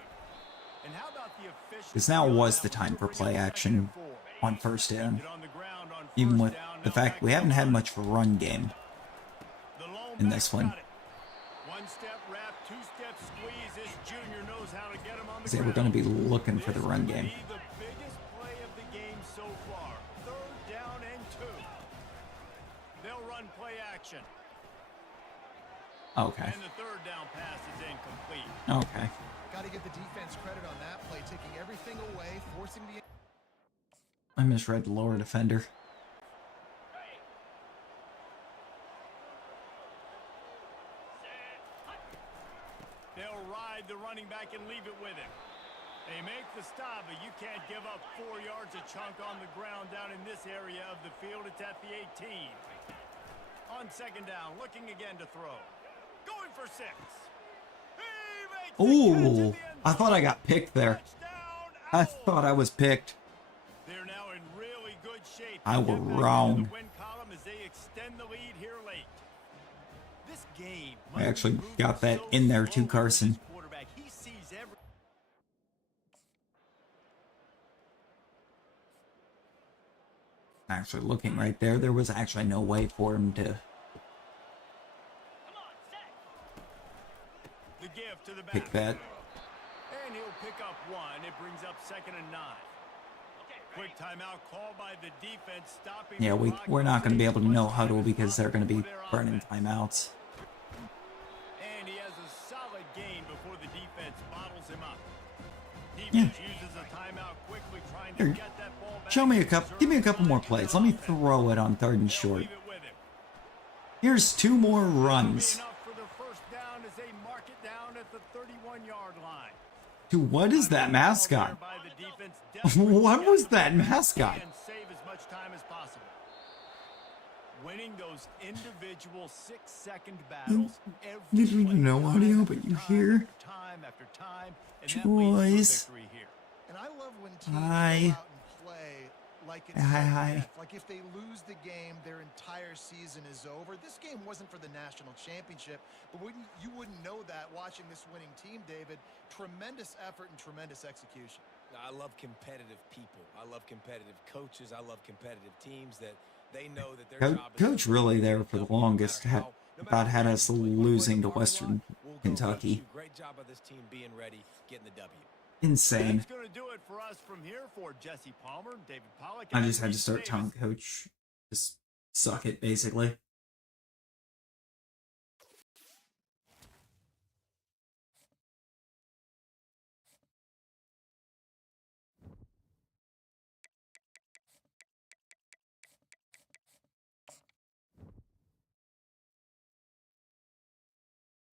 And how about the efficiency Because now on was that the time one for to play bring up action second and 4. on first down. Get on the ground on Even first with down. the Now fact back we to haven't the had line. much of a run game The lone in back's this one. got it. One step wrap, 2-step squeeze. This junior knows how to get him on the Because they were ground. going to be looking for the This run could game. be the biggest play of the game so far. Third down and 2. They'll run play action. Okay. And the third down pass is incomplete. Okay. Got to give the defense credit on that play, taking everything away, forcing the... I misread the lower defender. They'll ride the running back and leave it with him. They make the stop, but you can't give up 4 yards a chunk on the ground down in this area of the field. It's at the 18. On second down, looking again to throw. Going for 6. Ooh, I thought I got picked there. I thought I was picked. They're now in really good shape. I was Get back into wrong. the win column as they extend the lead here late. This game I actually must be moving got that so in there too, slowly for Carson. this quarterback. He sees every Actually, looking right there, there was actually no way for him to Come on, set. the give to the back. pick that. And he'll pick up 1. It brings up 2nd and 9. Okay, Quick ready. timeout called by the defense, stopping Yeah, the we're clock. not going to be able to know Much huddle time as because they're going to be possible for their burning offense. timeouts. And he has a solid gain before the defense bottles him up. Yeah. Defense uses a timeout quickly, trying Here, to get that ball back. Show me a couple. Give me a couple more plays. Let me throw it on 3rd and They'll short. leave it with him. Here's 2 more That'll be runs. enough for the first down as they mark it down at the 31-yard line. To what is that mascot? By the defense, desperate What to get was the that ball back mascot? And save as much time as possible. Winning those individual 6-second battles every You don't play, know time audio, after but you time hear after time after time, and that leads Choice. to victory here. And I love when teams Hi. go out and play like it's Hi, sudden hi. death. Like if they lose the game, their entire season is over. This game wasn't for the national championship, but you wouldn't know that watching this winning team, David. Tremendous effort and tremendous execution. I love competitive people. I love competitive coaches. I love competitive teams that they know that their job is Coach to really win there the for the W, no longest matter had how- no about matter had where us you play. You play losing the to parking lot, Western we'll go Kentucky. get you. Great job of this team being ready, getting the W. Insane. That's going to do it for us from here for Jesse Palmer, David Pollack. I and just had to Reese start Davis. telling Coach, just suck it, basically.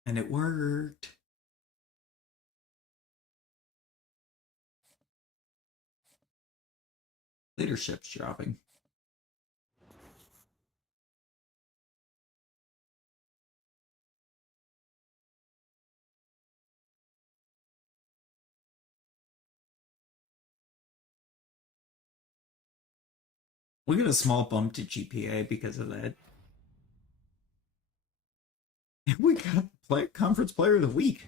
And it worked. Leadership's dropping. We get a small bump to GPA because of that. And we got Conference Player of the Week.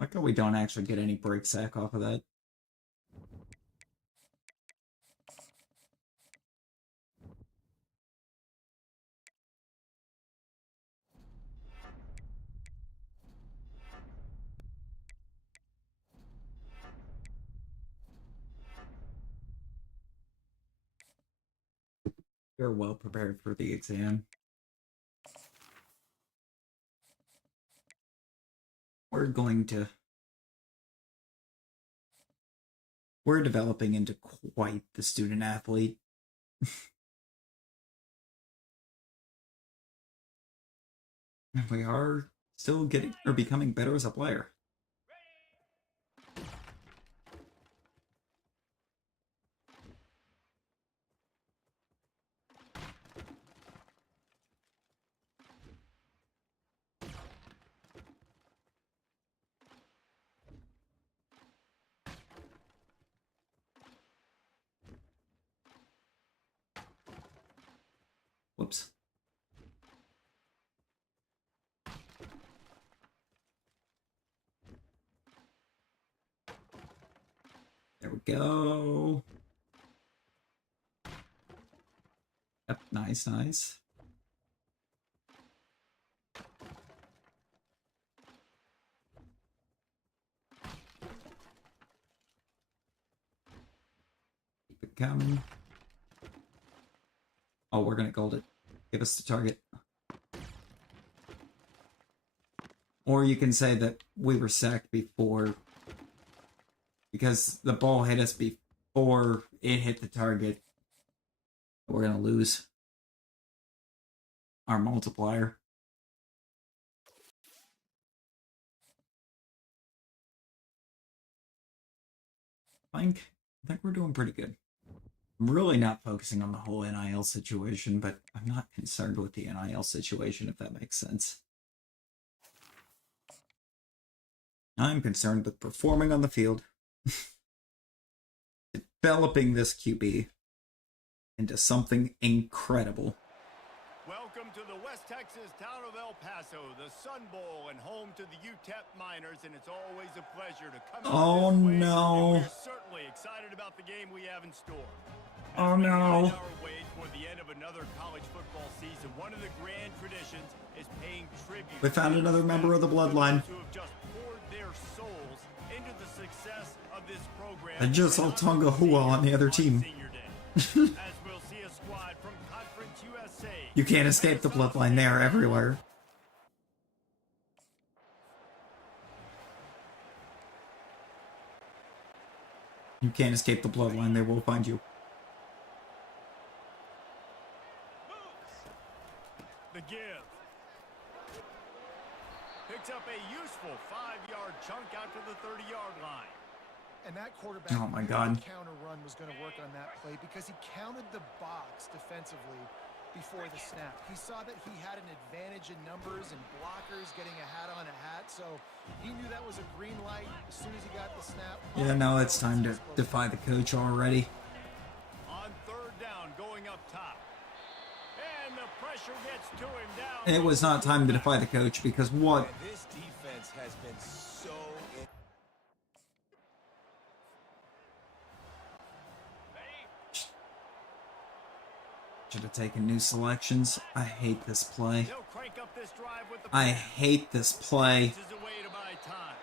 Like how we don't actually get any break sack off of that. We're well prepared for the exam. We're developing into quite the student athlete. And we are still getting or becoming better as a player. Whoops. There we go. Yep, nice, nice. Keep it coming. Oh, we're gonna gold it. Give us the target. Or you can say that we were sacked before because the ball hit us before it hit the target. We're gonna lose our multiplier. I think we're doing pretty good. I'm really not focusing on the whole NIL situation, but I'm not concerned with the NIL situation, if that makes sense. I'm concerned with performing on the field, developing this QB into something incredible. Welcome to the West Texas town of El Paso, the Sun Bowl, and home to the UTEP Miners, and it's always a pleasure to come Oh, out this way, no. and we're certainly excited about the game we have in store. Oh, As we no. wind our way toward the end of another college football season, one of the grand traditions is paying tribute. We found to another member of the bloodline. those who have just poured their souls into the success of this program. I just saw and Tonga Hua on the other team. Senior Day. As we'll see a squad from Conference USA. You can't escape the bloodline. They are everywhere. You can't escape the bloodline. They will find you. The give. Picks up a useful 5-yard chunk out to the 30-yard line. And that quarterback Oh my knew God. the counter run was going to work on that play because he counted the box defensively before the snap. He saw that he had an advantage in numbers and blockers getting a hat on a hat, so he knew that was a green light as soon as he got the snap. Yeah, now it's time to defy the coach already. On third down, going up top. And the pressure gets to him down. It was not time to defy the coach because what? And this defense has been so... Should have taken new selections. I hate this play. They'll crank up this drive with the I hate this play. This is a way to buy time.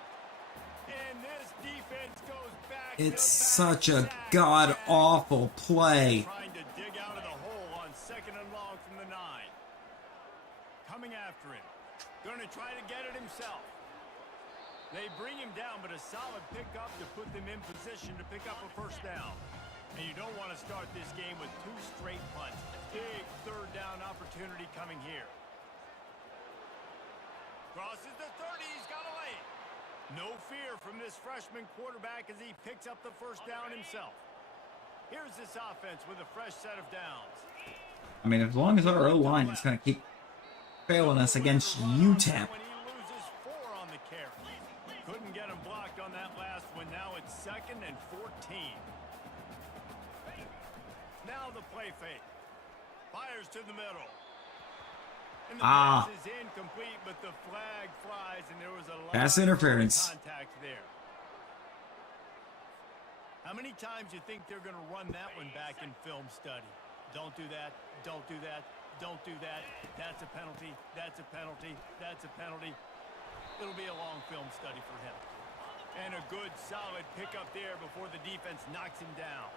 And this defense goes back It's to such a back sack. god-awful play. Trying to dig out of the hole on 2nd and long from the 9. Coming after him. Going to try to get it himself. They bring him down, but a solid pickup to put them in position to pick up a first down. And you don't want to start this game with 2 straight punts. Big third down opportunity coming here. Crosses the 30, he's got a lane. No fear from this freshman quarterback as he picks up the first down himself. Here's this offense with a fresh set of downs. I mean, as long as our O-line is going to keep failing us against UTEP. When he loses 4 on the carry. Couldn't get him blocked on that last one. Now it's 2nd and 14. Now the play fake. Fires to the middle. And the pass is incomplete, but the flag flies, and there was a lot Pass of interference. contact there. How many times do you think they're going to run that one back in film study? Don't do that. Don't do that. Don't do that. That's a penalty. That's a penalty. That's a penalty. It'll be a long film study for him. And a good, solid pickup there before the defense knocks him down.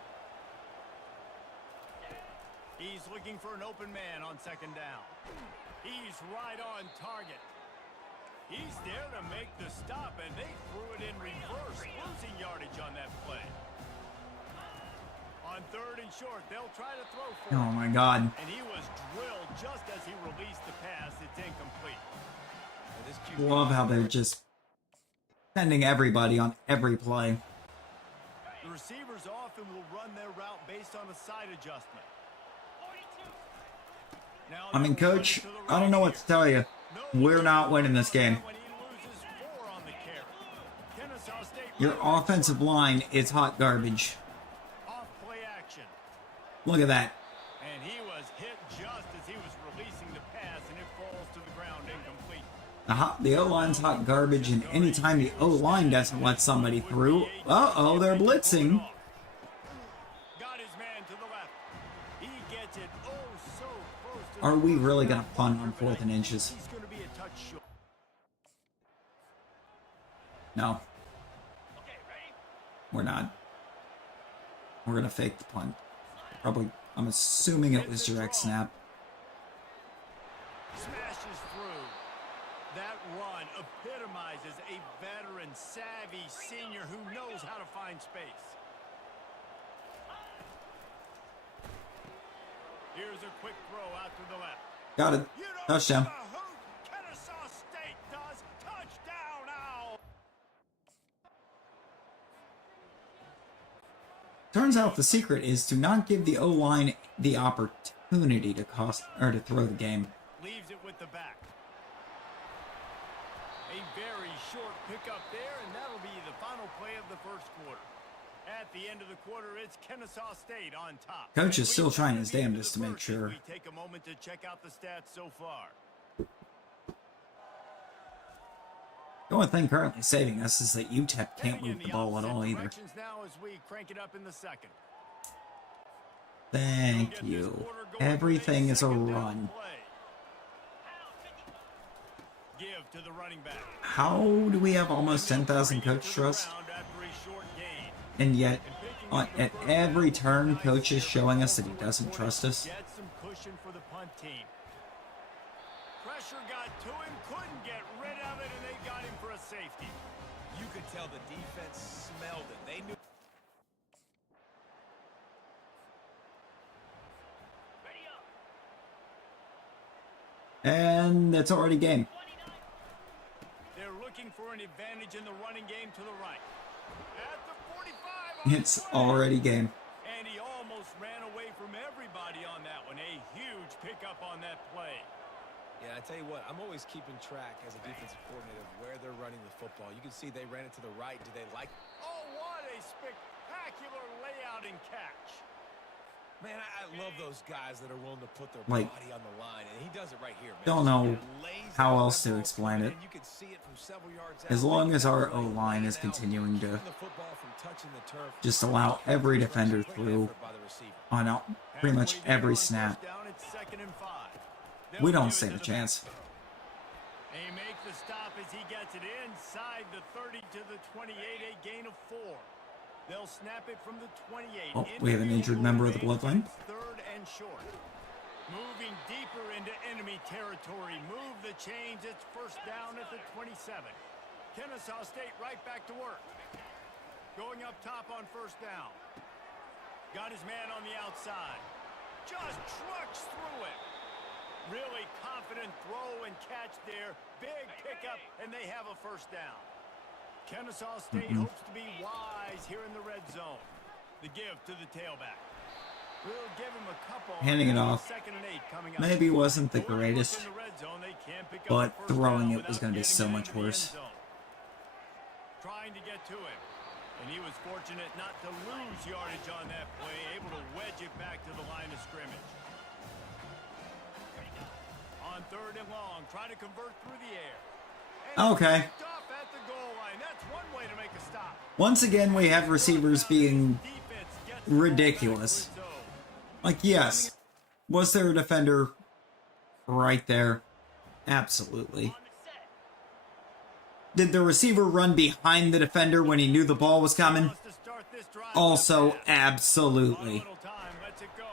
He's looking for an open man on 2nd down. He's right on target. He's there to make the stop, and they threw it in reverse, losing yardage on that play. On 3rd and short, they'll try to throw for Oh him. my god. And he was drilled just as he released the pass. It's incomplete. And this QB Love how they're just sending everybody on every play. The receivers often will run their route based on a side adjustment. Now I mean, they'll run coach, it to the I don't know what right to tell you. here. We're not winning this game. When he loses 4 on the carry. Kennesaw State Your running offensive line is hot garbage. off play action. Look at that. And he was hit just as he was releasing the pass, and it falls to the ground incomplete. The O-line's hot garbage, and anytime the O-line doesn't let somebody through, uh-oh, they're blitzing. Got his man to the left. He gets it oh so close to Are the we first really down gonna punt on marker, but 4th and inches? He's going to be a touch short. No. We're not. We're gonna fake the punt. Probably, I'm assuming it was direct snap. Smashes through. That run epitomizes a veteran, savvy senior who knows how to find space. Here's a quick throw out to the left. Got it. You don't Touchdown. give a hoot. Kennesaw State does. Touchdown, Owl. Turns out the secret is to not give the O-line the opportunity to throw the game. Leaves it with the back. A very short pickup there, and that'll be the final play of the first quarter. At the end of the quarter, it's Kennesaw State on top. Coach is still trying his damnedest to make First, sure. we take a moment to check out the stats so far. The only thing currently saving us is that UTEP can't move the ball at all either. Now as we crank it up in the second. Thank you. Everything is a run. Give to the running back. How do we have almost 10,000 coach trust? And yet, at every turn, coach is showing us that he doesn't trust us. Get some cushion for the punt team. Pressure got to him, couldn't get rid of it, and they got him for a safety. You could tell the defense smelled it. They knew. Ready up. And it's already game. They're looking for an advantage in the running game to the right. At the 45. It's already game. And he almost ran away from everybody on that one. A huge pickup on that play. Yeah, I tell you what, I'm always keeping track as a defensive coordinator of where they're running the football. You can see they ran it to the right. Do they like? Oh, what a spectacular layout and catch. Man, I love those guys that are willing to put their Like, body on the line, and he does it right here, man. don't know Lays how out else that to ball explain it. and you can see it from several yards As out. long as our They O-line is lay it out, continuing to keeping the football from touching the turf. just allow every defender through on pretty much every snap, Down at 2nd and 5. we don't stand a chance. They make the stop as he gets it inside the 30 to the 28, a gain of 4. They'll snap it from the 28. Oh, we have an injured member of the bloodline. 3rd and short. Moving deeper into enemy territory. Move the chains. It's 1st down at the 27. Kennesaw State right back to work. Going up top on 1st down. Got his man on the outside. Just trucks through it. Really confident throw and catch there. Big pickup, and they have a 1st down. Kennesaw State hopes to be wise here in the red zone. The give to the tailback. We'll give him a couple. Handing it off 2nd and 8 coming up. maybe wasn't the Whoever greatest, looks in the red zone, they can't pick up but the 1st throwing down it was without going to be getting so it much into the end worse. zone. Trying to get to him. And he was fortunate not to lose yardage on that play, able to wedge it back to the line of scrimmage. On 3rd and long, trying to convert through the air. And Okay. picked off at the goal line. That's one way to make a stop. Once again, we have receivers being Defense gets the ball back ridiculous. to its own. like, yes, was there a defender right there? Absolutely. On the set. Did the receiver run behind the defender when he knew the ball was coming? Wants to start this drive Also, with a pass. absolutely. Little time, lets it go.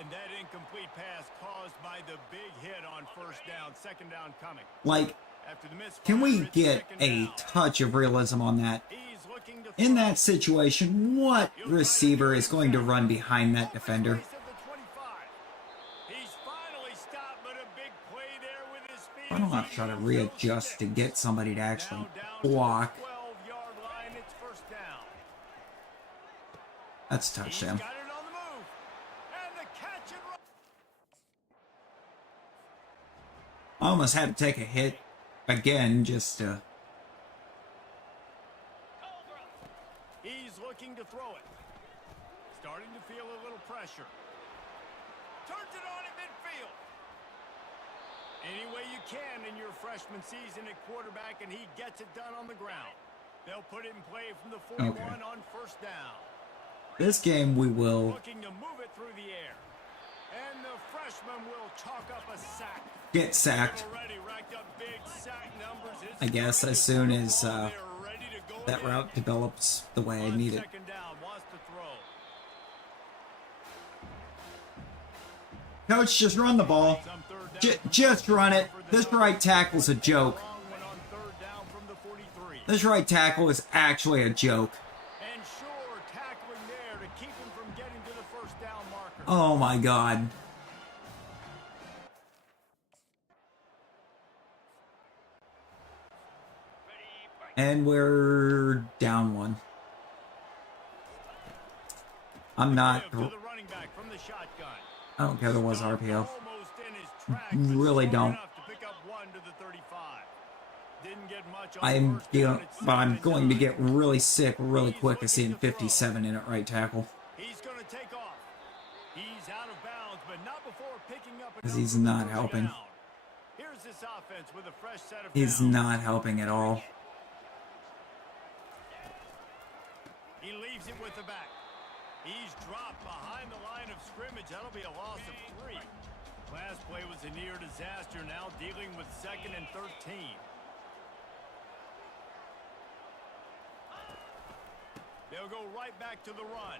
And that incomplete pass caused by the big hit on 1st down, 2nd down coming. Like, After the misfire, can we it's get 2nd a down. touch of realism on that? He's looking to In throw. that situation, what receiver is going to run behind that defender? Open space at the 25. He's finally stopped, but a big play there with his feet. I don't have to try to readjust to get somebody to actually block. 12-yard line, it's 1st down. That's a He's touchdown. got it on the move. And the catch and run. I almost had to take a hit again just to... Cobra. He's looking to throw it. Starting to feel a little pressure. Turns it on in midfield. Any way you can in your freshman season at quarterback, and he gets it done on the ground. They'll put it in play from the 41 Okay. on 1st down. This game we will Looking to move it through the air. And the freshman will chalk up a sack. get sacked, Already racked up big sack numbers. His I guess, first as soon as football, they're ready to go that again. route develops the way I On need it. 2nd down, wants to throw. Coach, just run the ball. Some 3rd down Just run it. This right tackle's a joke. Long one on 3rd down from the 43. This right tackle is actually a joke. And sure, tackling there to keep him from getting to the 1st down marker. Oh my god. Ready, break. And we're down 1. I'm not. To the running back from the shotgun. I don't care if there was RPO. Almost in his tracks, but Really strong don't. enough to pick up 1 to the 35. Didn't get much on I'm first down. It's but I'm 2nd and going to 9. get really sick really quick of seeing 57 in at right tackle. He's going to take off. He's out of bounds, but not before picking up Because enough he's for the not first helping. down. Here's this offense with a fresh set of He's downs. not helping at all. He leaves it with the back. He's dropped behind the line of scrimmage. That'll be a loss of 3. Last play was a near disaster. Now dealing with 2nd and 13. They'll go right back to the run.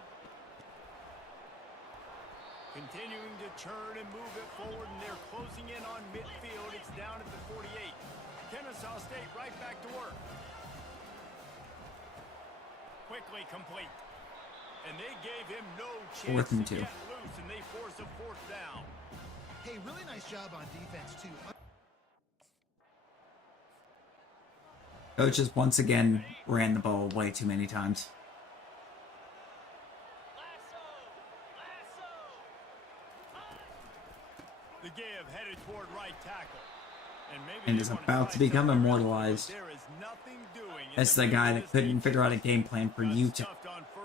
Continuing to turn and move it forward, and they're closing in on midfield. It's down at the 48. Kennesaw State right back to work. Quickly complete. And they gave him no chance 4th and to 2. get loose, and they force a 4th down. Hey, really nice job on defense, too. Coaches once again ran the ball way too many times. The give headed toward right tackle. And is about to become immortalized There is nothing doing in as the guy that couldn't figure out a game plan for you to.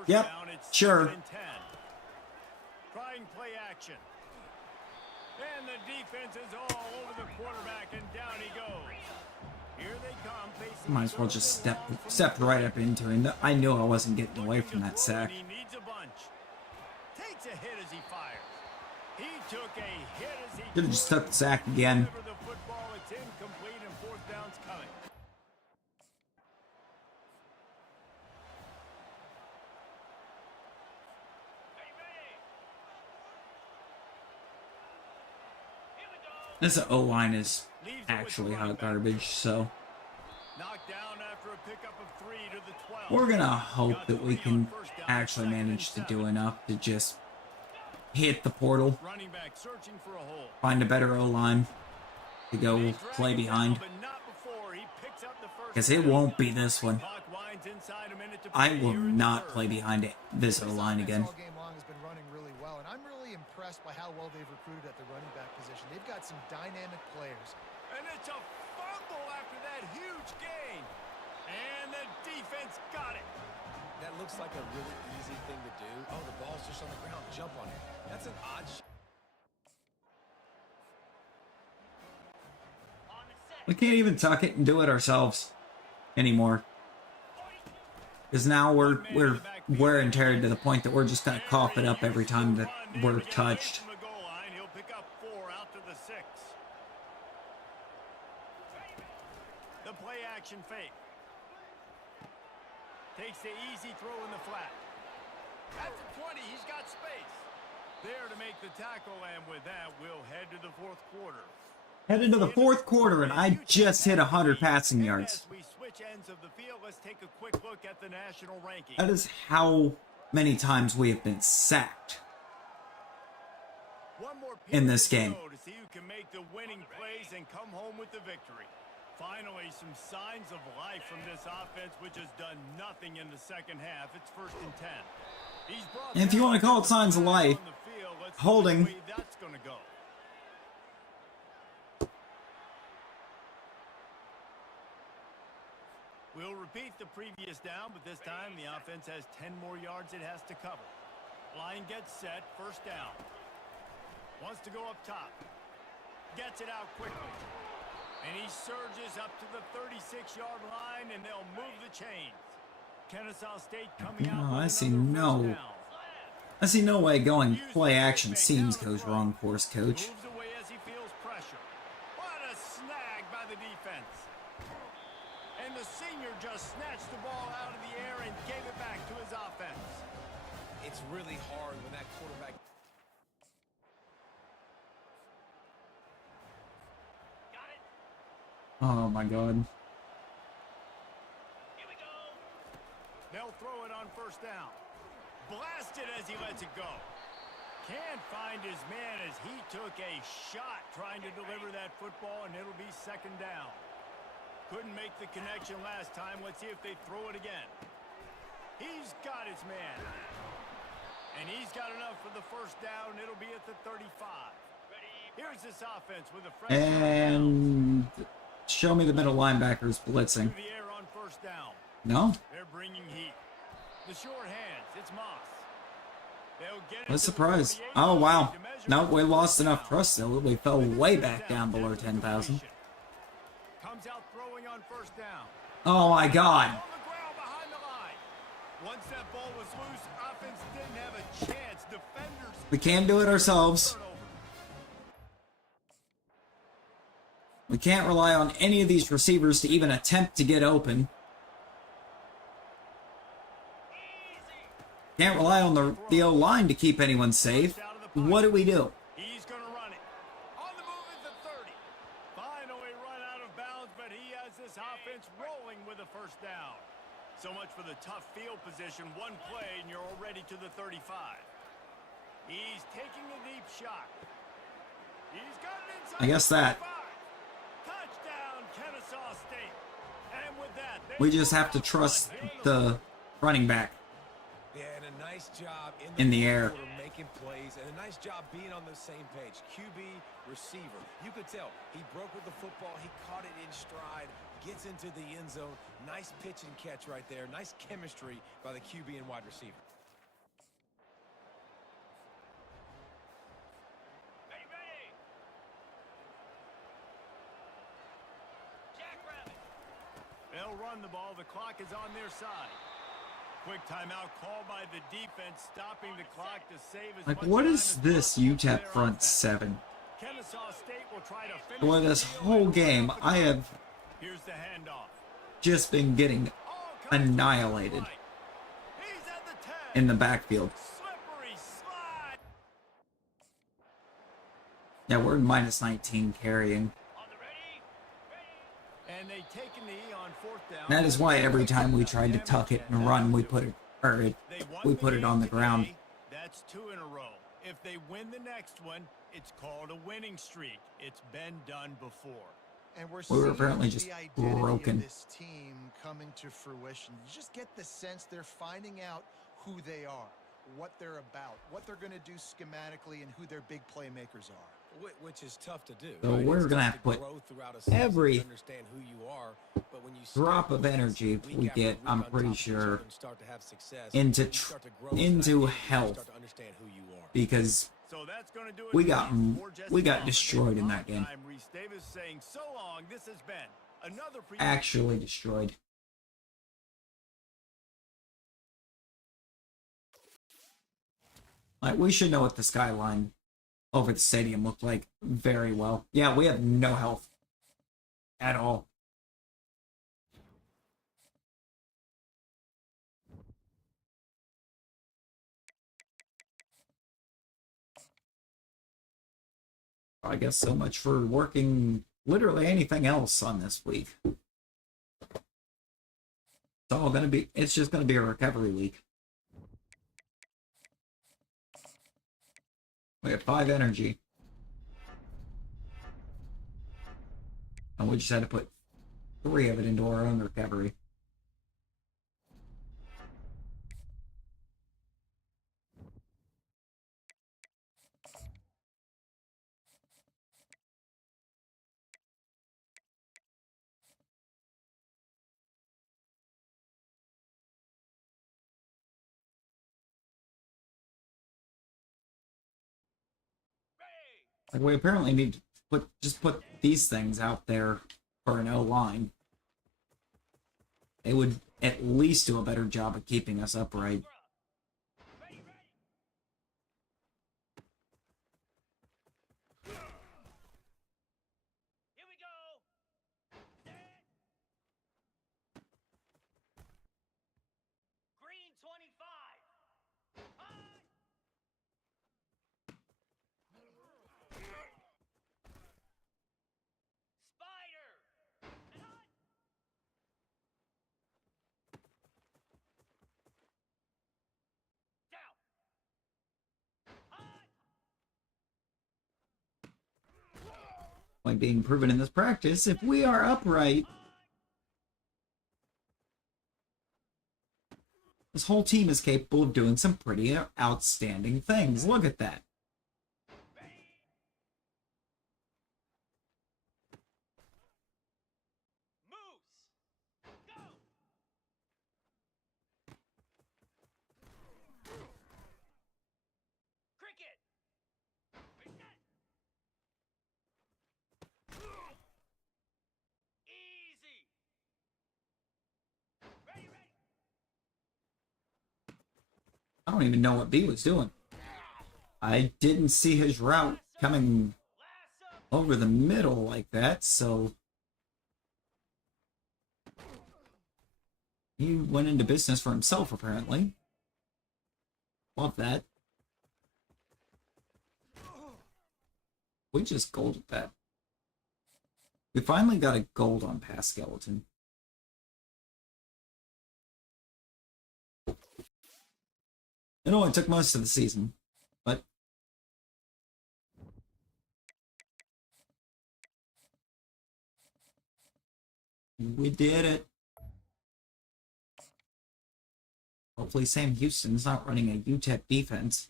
Yep, sure. Trying play action. And the defense is all over the quarterback, and down he goes. Here they come, facing Might as well just stepped right up into him. I knew I wasn't getting away from that sack. He needs a bunch. Takes a hit as he fires. He took a hit as he Should have just took the sack again. delivered the football. It's incomplete, and 4th down's coming. This O-line is actually hot garbage, so Knocked down after a pickup of 3 to the 12. we're gonna hope that we can actually manage to do enough to just hit the portal, Running back searching for a hole. find a better O-line to go play behind. But not before he picks up the first Because it down. won't be this one. Clock winds inside, a minute to I play will here in the not third. play behind it this O-line again. All game long has been running really well, and I'm really impressed by how well they've recruited at the running back position. They've got some dynamic players. And it's a fumble after that huge gain. And the defense got it. That looks like a really easy thing to do. Oh, the ball's just on the ground. Jump on it. That's an odd We can't even tuck it and do it ourselves anymore. Because now we're wear and tear to the point that we're just gonna cough it up every time that we're touched. From the goal line, he'll pick up 4 out to the 6. The play action fake. Takes the easy throw in the flat. At the 20, he's got space. There to make the tackle, and with that, we'll head to the 4th quarter. Head into the 4th quarter, and I just hit 100 passing yards. As we switch ends of the field, let's take a quick look at the national ranking. That is how many times we have been sacked. One more in this period game. to go to see who can make the winning plays and come home with the victory. Finally, some signs of life from this offense, which has done nothing in the second half. It's 1st and 10. He's brought And if you want to call it signs of life, on the field. Let's see holding. which way that's going to go. We'll repeat the previous down, but this time the offense has 10 more yards it has to cover. Line gets set, 1st down. Wants to go up top. Gets it out quickly. And he surges up to the 36-yard line, and they'll move the chains. Kennesaw State coming out No, with I see another no- 1st down. I see no way going play action seems goes wrong for us, coach. Moves away as he feels pressure. What a snag by the defense. And the senior just snatched the ball out of the air and gave it back to his offense. It's really hard when that quarterback. Got it. Oh my god. Here we go. They'll throw it on 1st down. Blasted as he lets it go. Can't find his man as he took a shot trying to deliver that football, and it'll be 2nd down. Couldn't make the connection last time. Let's see if they throw it again. He's got his man. And he's got enough for the first down. It'll be at the 35. Here's this offense with a fresh And show me the middle linebackers blitzing. through the air on first down. No? They're bringing heat. The short hands. It's Moss. They'll get it What a to the surprise. 48 Oh, wow. to measure No, the we lost first enough down. trust though. We fell With this way first back down below that's the 10,000. completion. Comes out throwing on first down. Oh my god. On the ground behind the line. Once that ball was loose, offense didn't have a chance. Defenders We can't do it ourselves. turnover. We can't rely on any of these receivers to even attempt to get open. Can't rely on the O-line to keep anyone safe. What do we do? He's going to run it. On the move is the 30. Finally run out of bounds, but he has this offense rolling with a first down. So much for the tough field position. One play, and you're already to the 35. He's taking a deep shot. He's got it inside. I guess that. 35. Touchdown, Kennesaw State. And with that, We just have to trust the running back. Yeah, and a nice job In the air. quarter making plays, and a nice job being on the same page. QB, receiver. You could tell he broke with the football. He caught it in stride, gets into the end zone. Nice pitch and catch right there. Nice chemistry by the QB and wide receiver. Ready. Jackrabbit. They'll run the ball. The clock is on their side. Quick timeout call by the defense, stopping the clock to save as Like, much what time is as this possible for UTEP their front offense. seven? Kennesaw State will try to finish For the this deal whole and game, bring up the I clock. have Here's the handoff. just been getting All comes to the annihilated right. He's at the 10. in the backfield. Slippery slide. Yeah, we're minus 19 carrying. On the ready. And they take a knee on fourth down. That is why every time we tried to tuck it and run, we put it, They won we the put it game on the ground. today. That's 2 in a row. If they win the next one, it's called a winning streak. It's been done before. And we're We were seeing apparently the just identity broken. of this team coming to fruition. You just get the sense they're finding out who they are, what they're about, what they're going to do schematically, and who their big playmakers are. Which is tough to do. So right? we're It's gonna tough have to put grow throughout a season every to understand who you are, but when you drop start of doing energy this we week after get, week I'm on pretty top of each other sure, and start to have success, into you start to grow as an into identity, you health. start to understand who you are. Because So that's going to do it. We for got- you. For Jesse we got Palmer. destroyed in that game. I'm Reese Davis saying so long. This has been another pre- actually destroyed. Like, we should know what the skyline over the stadium looked like very well. Yeah, we have no health at all. I guess so much for working literally anything else on this week. It's just gonna be a recovery week. We have 5 energy. And we just had to put 3 of it into our own recovery. Like, we apparently need to put these things out there for an O-line. They would at least do a better job of keeping us upright. Here we go. Set. Green 25. High. Spider. And high. Down. High. Like being proven in this practice, if we are upright, This whole team is capable of doing some pretty outstanding things. Look at that. Moves. Go. Cricket. Reset. Easy. Ready, ready. I don't even know what B was doing. I didn't see his route coming Lasso. over the middle like that, so he went into business for himself, apparently. Love that. We just golded that. We finally got a gold on Pass Skeleton. It only took most of the season, but we did it. Hopefully Sam Houston's not running a UTEP defense.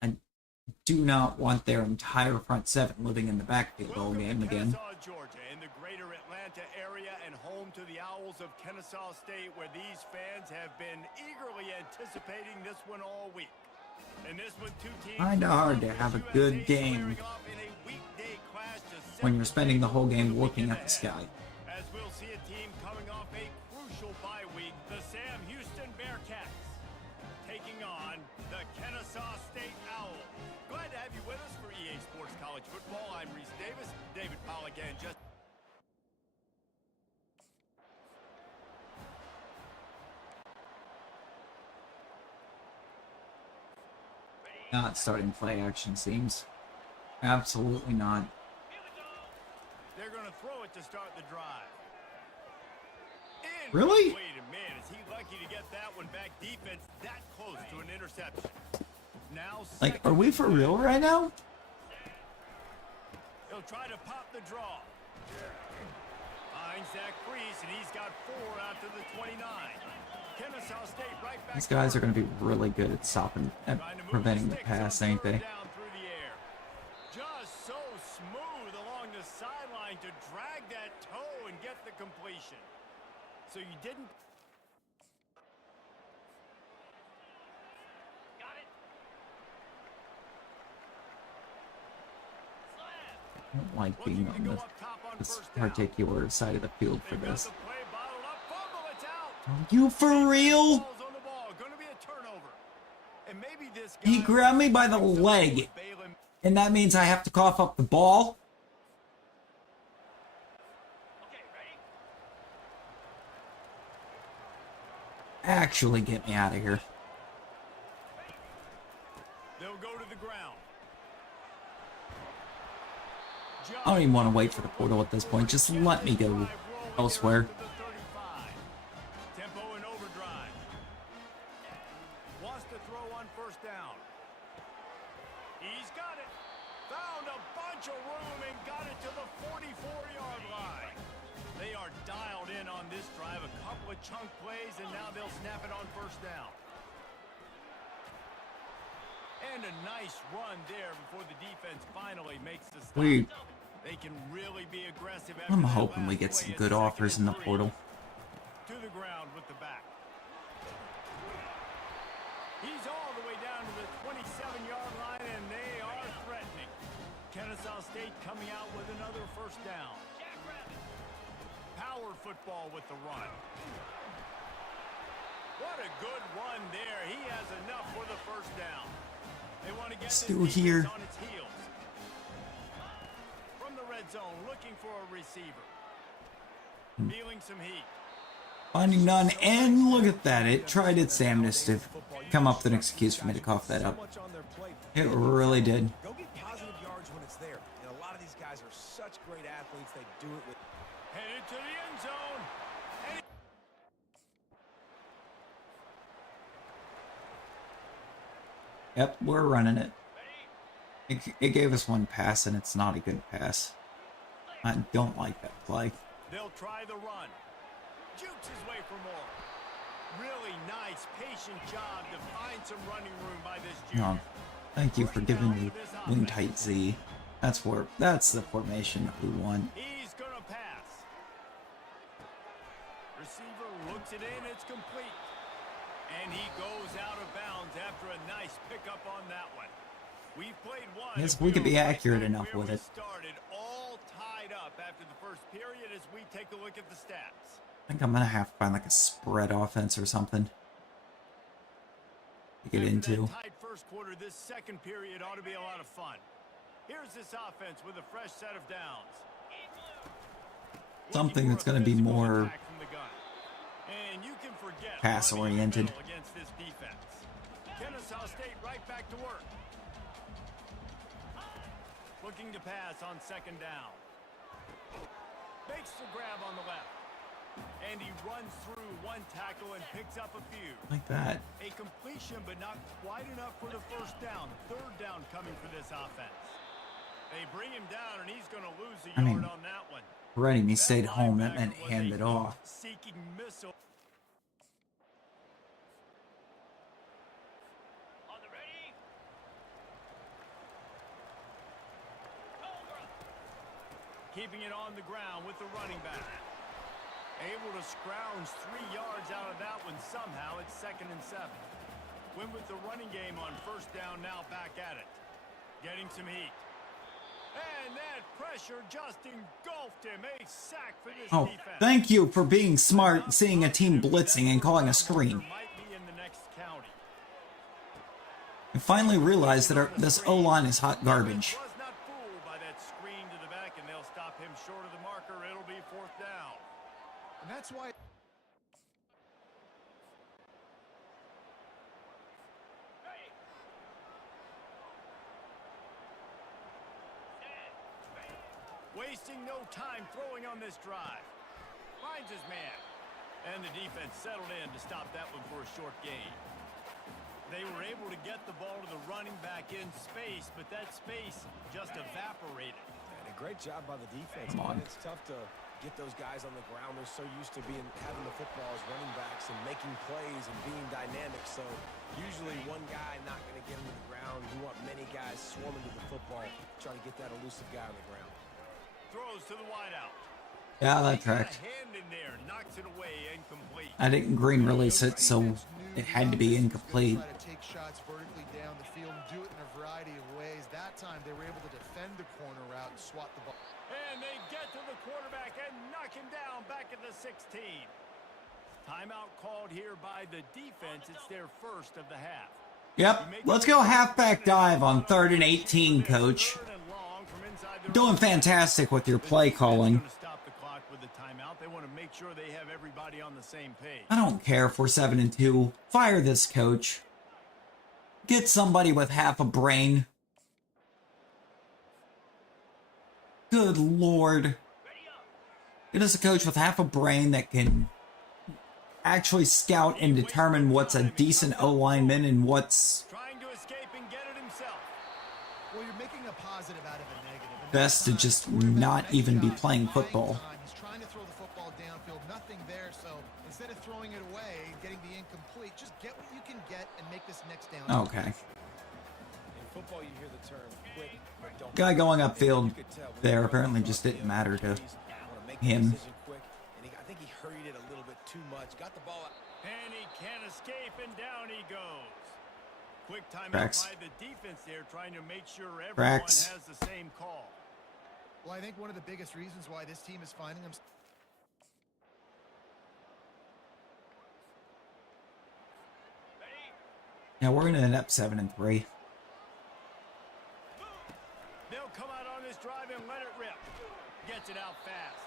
I do not want their entire front seven living in the backfield all Welcome game to again. Kennesaw, Georgia, in the greater Atlanta area and home to the Owls of Kennesaw State, where these fans have been eagerly anticipating this one all week. And this one, two teams Kinda hard to have a good game when you're spending the whole game looking at the sky. As we'll see a team coming off a crucial bye week, the Sam Houston Bearcats taking on the Kennesaw State Owls. Glad to have you with us for EA Sports College Football. I'm Reese Davis, David Pollack, and just Not starting play action seems. Absolutely not. they're going to throw it to start the drive. Really? Wait a minute, is he lucky to get that one back? Defense that close to an interception. Now, Like, are we for real right now? he'll try to pop the draw. Finds that crease, and he's got 4 out to the 29. Kennesaw State right back. These guys are going to be really good at stopping, at preventing the pass, ain't they? Down through the air. Just so smooth along the sideline to drag that toe and get the completion. So you didn't. Got it. Slam. I don't like Looking being to on go this, up top on this first down. particular side of the field for They've got this. the play bottled up. Fumble, it's out. Are you for real? Ball's on the ball. Gonna be a turnover. And maybe this He guy grabbed me by the will leg, bail him. and that means I have to cough up the ball? Okay, ready? Actually, get me out of here. They'll go to the ground. I don't even want to wait for the portal at this point. Just let me go elsewhere. Tempo and overdrive. Wants to throw on first down. He's got it. Found a bunch of room and got it to the 44-yard line. They are dialed in on this drive. A couple of chunk plays, and now they'll snap it on first down. And a nice run there before the defense finally makes the stop. They can really be aggressive. I'm hoping we get some good offers in the portal. To the ground with the back. He's all the way down to the 27-yard line, and they are threatening. Kennesaw State coming out with another first down. Power football with the run. What a good run there. He has enough for the first down. They want to get this Still defense here. on its heels. From the red zone, looking for a receiver. Feeling some heat. Finding none, and look at that. It tried its damnedest to come up with an excuse for me to cough that up. It really did. Go get positive yards when it's there. And a lot of these guys are such great athletes. They do it with. Headed to the end zone. And Yep, we're running it. It gave us one pass, and it's not a good pass. I don't like that play. they'll try the run. Jukes his way for more. Really nice, patient job to find some running room by this No, junior. thank you for giving me wing tight Z. That's the formation that we want. He's gonna pass. Receiver looks it in, it's complete. And he goes out of bounds after a nice pickup on that one. We've played one. Yes, we could be We're accurate right enough where with we it. started all tied up after the first period as we take a look at the stats. I think I'm gonna have to find like a spread offense or something to get After into. that tight first quarter, this second period ought to be a lot of fun. Here's this offense with a fresh set of downs. Something Looking that's for a gonna be physical more attack from the gun. And you can forget pass-oriented. running in the middle against this defense. Kennesaw State right back to work. Looking to pass on second down. Makes the grab on the left. And he runs through one tackle and picks up a few. Like that. A completion, but not quite enough for the first down. Third down coming for this offense. They bring him down, and he's going to lose a yard on that one. Already me stayed That home, that linebacker meant was hand a it off. seeking missile. On the ready. Keeping it on the ground with the running back. Able to scrounge 3 yards out of that one somehow. It's 2nd and 7. Went with the running game on first down, now back at it. Getting some heat. And that pressure just engulfed him. A sack for this Oh, defense. thank you for being smart, seeing a team blitzing and calling a screen. Might be in the next county. I finally realized that this O-line is hot garbage. Was not fooled by that screen to the back, and they'll stop him short of the marker. It'll be 4th down. And that's why Wasting no time throwing on this drive. Finds his man. And the defense settled in to stop that one for a short gain. They were able to get the ball to the running back in space, but that space just evaporated. And a great job by the defense. Come on. Man, it's tough to get those guys on the ground. They're so used to having the football as running backs and making plays and being dynamic. So usually one guy not going to get him to the ground. You want many guys swarming to the football, trying to get that elusive guy on the ground. Throws to the wideout. Yeah, that He got a tracked. hand in there, knocks it away, incomplete. I didn't green release it, so it had to be incomplete. Try to take shots vertically down the field and do it in a variety of ways. That time they were able to defend the corner route and swat the ball. And they get to the quarterback and knock him down back at the 16. Timeout called here by the defense. It's their first of the half. Yep, let's go halfback dive on 3rd and 18, coach. Third and long from inside the Doing fantastic with your play calling. Gonna stop the clock with the timeout. They want to make sure they have everybody on the same page. I don't care if we're 7 and 2. Fire this coach. Get somebody with half a brain. Good lord. Get us a coach with half a brain that can actually scout and determine what's a decent O-lineman and what's Trying to escape and get it himself. Well, you're making a positive out of a negative. And best to that time, just the quarterback not makes even be shots, playing buying football. time. He's trying to throw the football downfield, nothing there. So instead of throwing it away, getting the incomplete, just get what you can get and make this next down. Okay. In football, you hear the term quick, but don't. Guy going upfield You could tell when there he apparently runs just didn't upfield, matter to he's wanna make the him. decision quick, and I think he hurried it a little bit too much. Got the ball out. And he can't escape, and down he goes. Quick timeout Tracks. by the defense there, trying to make sure everyone Tracks. has the same call. Well, I think one of the biggest reasons why this team is finding them. Yeah, we're gonna end up 7 and 3. They'll come out on this drive and let it rip. Gets it out fast.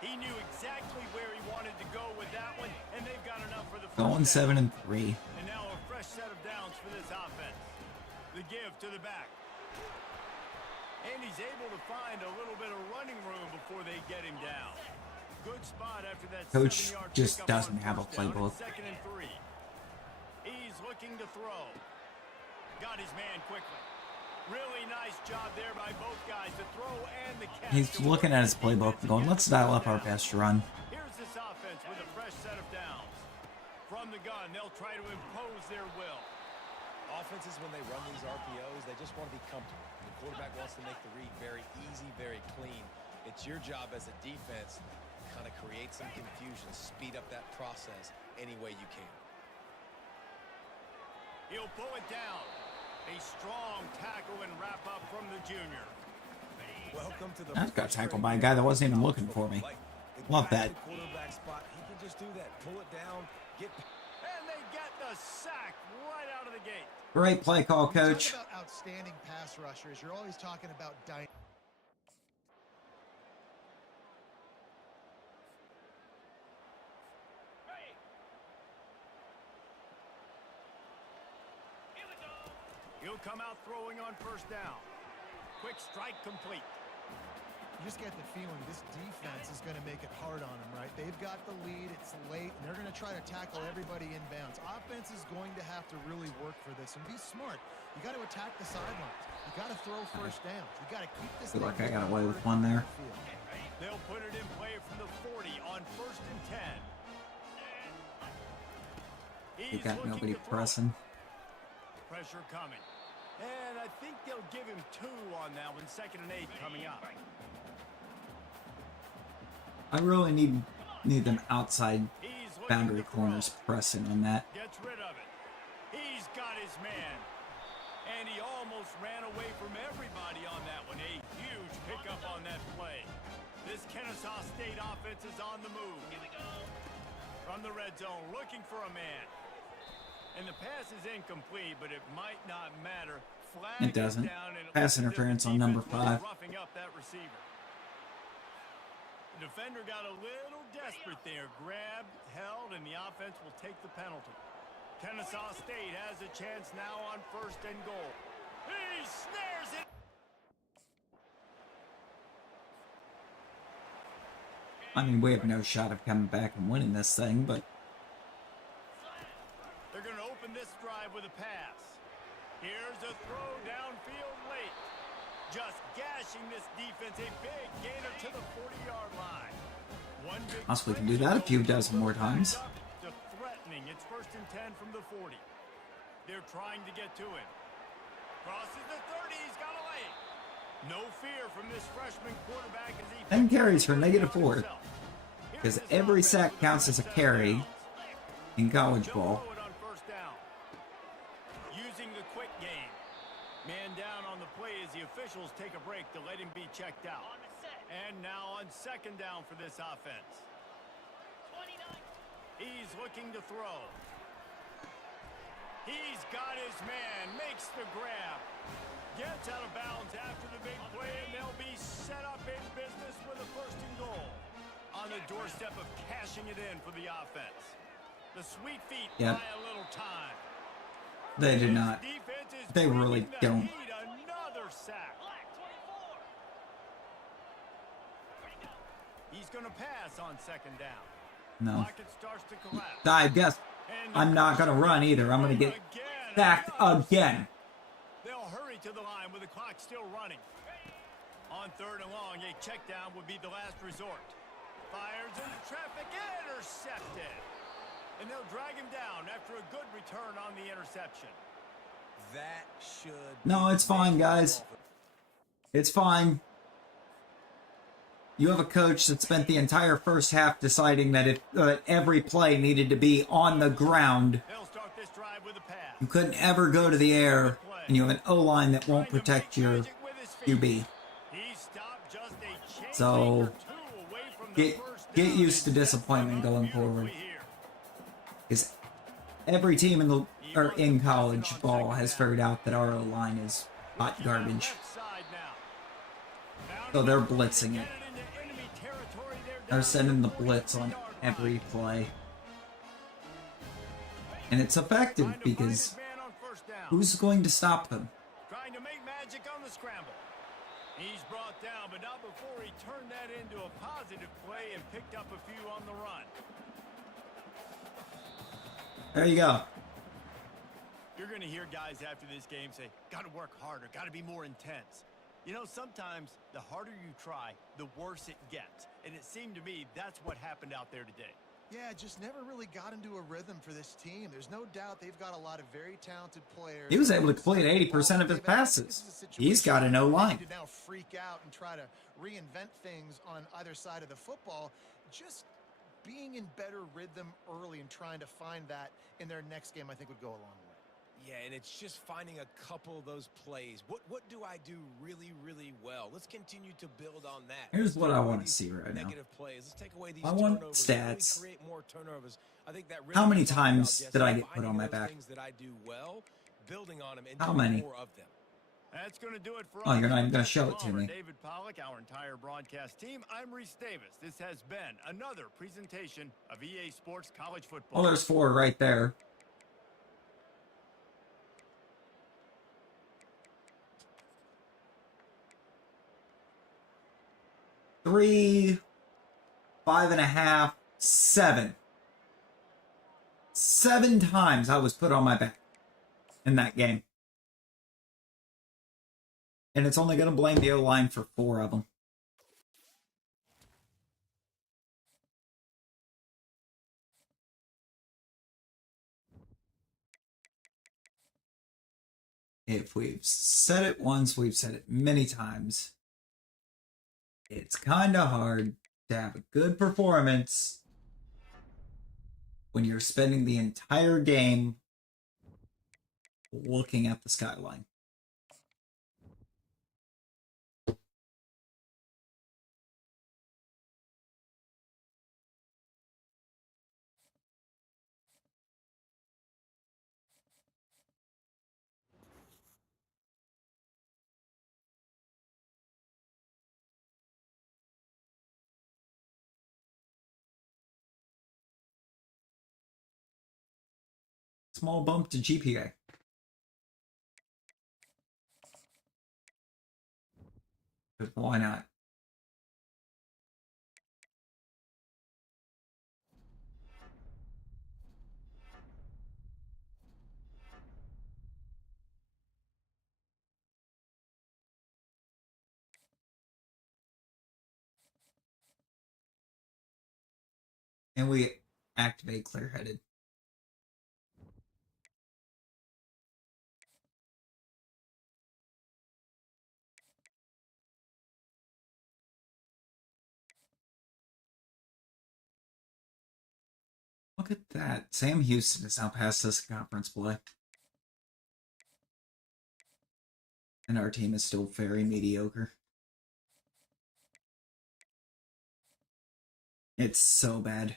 He knew exactly where he wanted to go with that one, and they've got enough for the first Going down. 7 and 3. And now a fresh set of downs for this offense. The give to the back. And he's able to find a little bit of running room before they get him down. Good spot after that Coach 7-yard just pickup on doesn't have a first down. playbook. It's 2nd and 3. He's looking to throw. Got his man quickly. Really nice job there by both guys, the throw and the catch. He's looking at his playbook and going, let's dial up our best run. Here's this offense with a fresh set of downs. From the gun, they'll try to impose their will. Offenses, when they run these RPOs, they just want to be comfortable. The quarterback wants to make the read very easy, very clean. It's your job as a defense to kind of create some confusion, speed up that process any way you can. He'll pull it down. A strong tackle and wrap up from the junior. Welcome to the I just got tackled by a guy that wasn't even looking for me. Love that. Quarterback spot, he can just do that. Pull it down, get. And they get the sack right out of the gate. Great play call, coach. Talk about outstanding pass rushers. You're always talking about dynamic. Here we go. He'll come out throwing on first down. Quick strike complete. You just get the feeling this defense is going to make it hard on them, right? They've got the lead. It's late, and they're going to try to tackle everybody inbounds. Offense is going to have to really work for this and be smart. You got to attack the sidelines. You got to throw first downs. You got to keep this. Feel like I got away with one there. They'll put it in play from the 40 on 1st and 10. You got nobody pressing. Pressure coming. And I think they'll give him 2 on that one. 2nd and 8 coming up. I really need them outside boundary corners pressing on that. Gets rid of it. He's got his man. And he almost ran away from everybody on that one. A huge pickup on that play. This Kennesaw State offense is on the move. Here we go. From the red zone, looking for a man. And the pass is incomplete, but it might not matter. It Flag doesn't. is down, and it Pass looks as if interference the on number defense was 5. roughing up that receiver. The defender got a little desperate there. Grabbed, held, and the offense will take the penalty. Kennesaw State has a chance now on 1st and goal. He snares it. I mean, we have no shot of coming back and winning this thing, but They're going to open this drive with a pass. Here's a throw downfield late. Just gashing this defense. A big gainer to the 40-yard line. One big us we can do that a few dozen more times. to threatening. It's 1st and 10 from the 40. They're trying to get to him. Crosses the 30. He's got a lane. No fear from this freshman quarterback as he 10 carries for -4. Because every sack counts as a carry in college ball. Using the quick game. Man down on the play as the officials take a break to let him be checked out. On the set. And now on 2nd down for this offense. 29. He's looking to throw. He's got his man. Makes the grab. Gets out of bounds after the big play, and they'll be set up in business with a 1st and goal. On the doorstep of cashing it in for the offense. The sweet feet Yep. buy a little time. They do This not. defense is They really bringing the don't. heat. Another sack. Black 24. Ready to go. He's going to pass on 2nd down. No. Pocket starts to collapse. I guess And I'm not going to run either. I'm going to get again, sacked another again. They'll hurry to the line with the clock still running. On 3rd and long, a check down would be the last resort. Fires into traffic, intercepted. And they'll drag him down after a good return on the interception. That should. No, it's fine, guys. It's fine. You have a coach that spent the entire first half deciding that if every play needed to be on the ground, They'll start this drive with a pass. you couldn't ever go to the air, and you have an O-line that won't protect your QB. He stopped just a change So, or 2 away from the Get first get down. used to They set disappointment them up going forward. beautifully here. Because every team in college ball has figured out that our O-line is hot garbage. Left side now. So they're blitzing it. Get into enemy territory. They're sending the blitz on every play. And it's effective Trying to find because his man on 1st down. who's going to stop them? Trying to make magic on the scramble. He's brought down, but not before he turned that into a positive play and picked up a few on the run. There you go. You're going to hear guys after this game say, got to work harder, got to be more intense. You know, sometimes the harder you try, the worse it gets. And it seemed to me that's what happened out there today. Yeah, just never really got into a rhythm for this team. There's no doubt they've got a lot of very talented players. He was able to complete 80% of his passes. He's got a no line. To now freak out and try to reinvent things on either side of the football. Just being in better rhythm early and trying to find that in their next game, I think would go a long way. Yeah, and it's just finding a couple of those plays. What do I do really, really well? Let's continue to build on that. Here's what I want to see right now. Negative plays. Let's take away these I want turnovers. stats. Really create more turnovers. I think that really How many talks about times just did I get put finding on my those back? things that I do well, building on them, and How doing many? more of them. That's going to do it for Oh, us. you're not even going to show it to me. David Pollack, our entire broadcast team. I'm Reese Davis. This has been another presentation of EA Sports College Football. Well, there's 4 right there. Three, 5.5, 7. 7 times I was put on my back in that game. And it's only going to blame the O-line for 4 of them. If we've said it once, we've said it many times. It's kind of hard to have a good performance when you're spending the entire game looking at the skyline. Small bump to GPA. But why not? And we activate clear-headed. Look at that. Sam Houston is now past us in conference play. And our team is still very mediocre. It's so bad.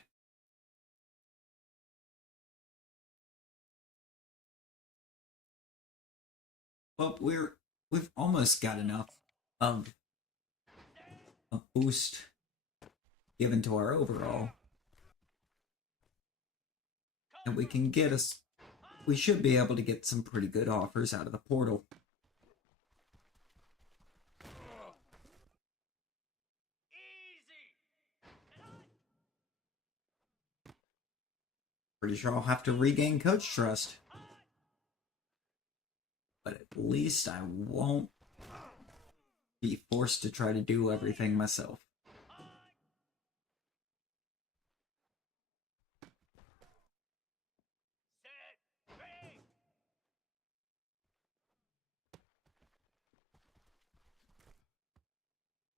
Well, we've almost got enough of a boost given to our overall. And we can get us, we should be able to get some pretty good offers out of the portal. Pretty sure I'll have to regain coach trust. But at least I won't be forced to try to do everything myself.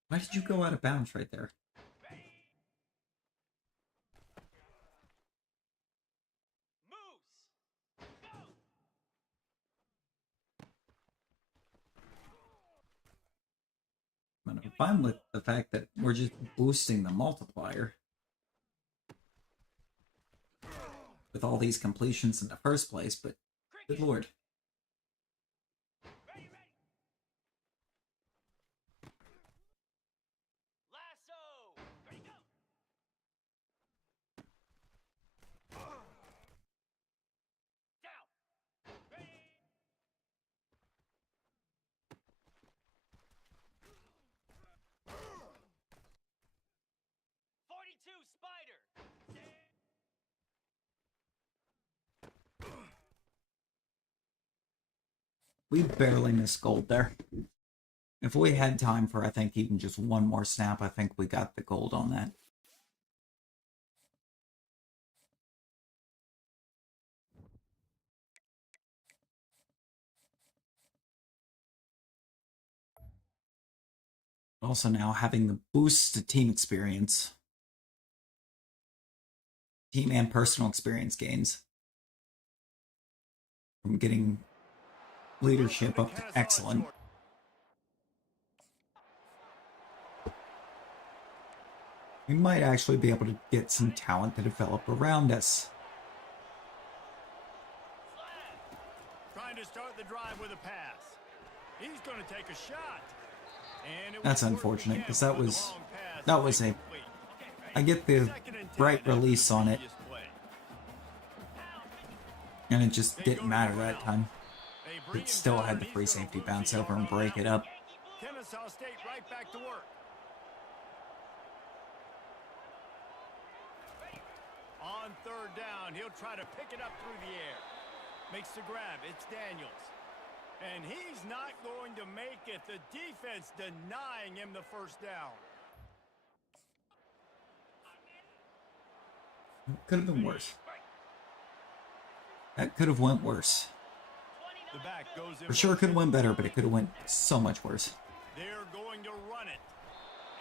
Why did you go out of bounds right there? I'm fine with the fact that we're just boosting the multiplier with all these completions in the first place, but good lord. We barely missed gold there. If we had time for, I think, even just one more snap, I think we got the gold on that. Also now having the boost to team experience. Team and personal experience gains. From getting leadership up to excellent. We might actually be able to get some talent to develop around us. Trying to start the drive with a pass. He's going to take a shot. And that's unfortunate because that was a. I get the right release on it, and it just didn't matter that time. It still had the free safety bounce over and break it up. Kennesaw State right back to work. On third down, he'll try to pick it up through the air. Makes the grab. It's Daniels. And he's not going to make it. The defense denying him the first down. Could have been worse. That could have went worse. The back goes in For sure could have went better, but it could have went so much worse. They're going to run it.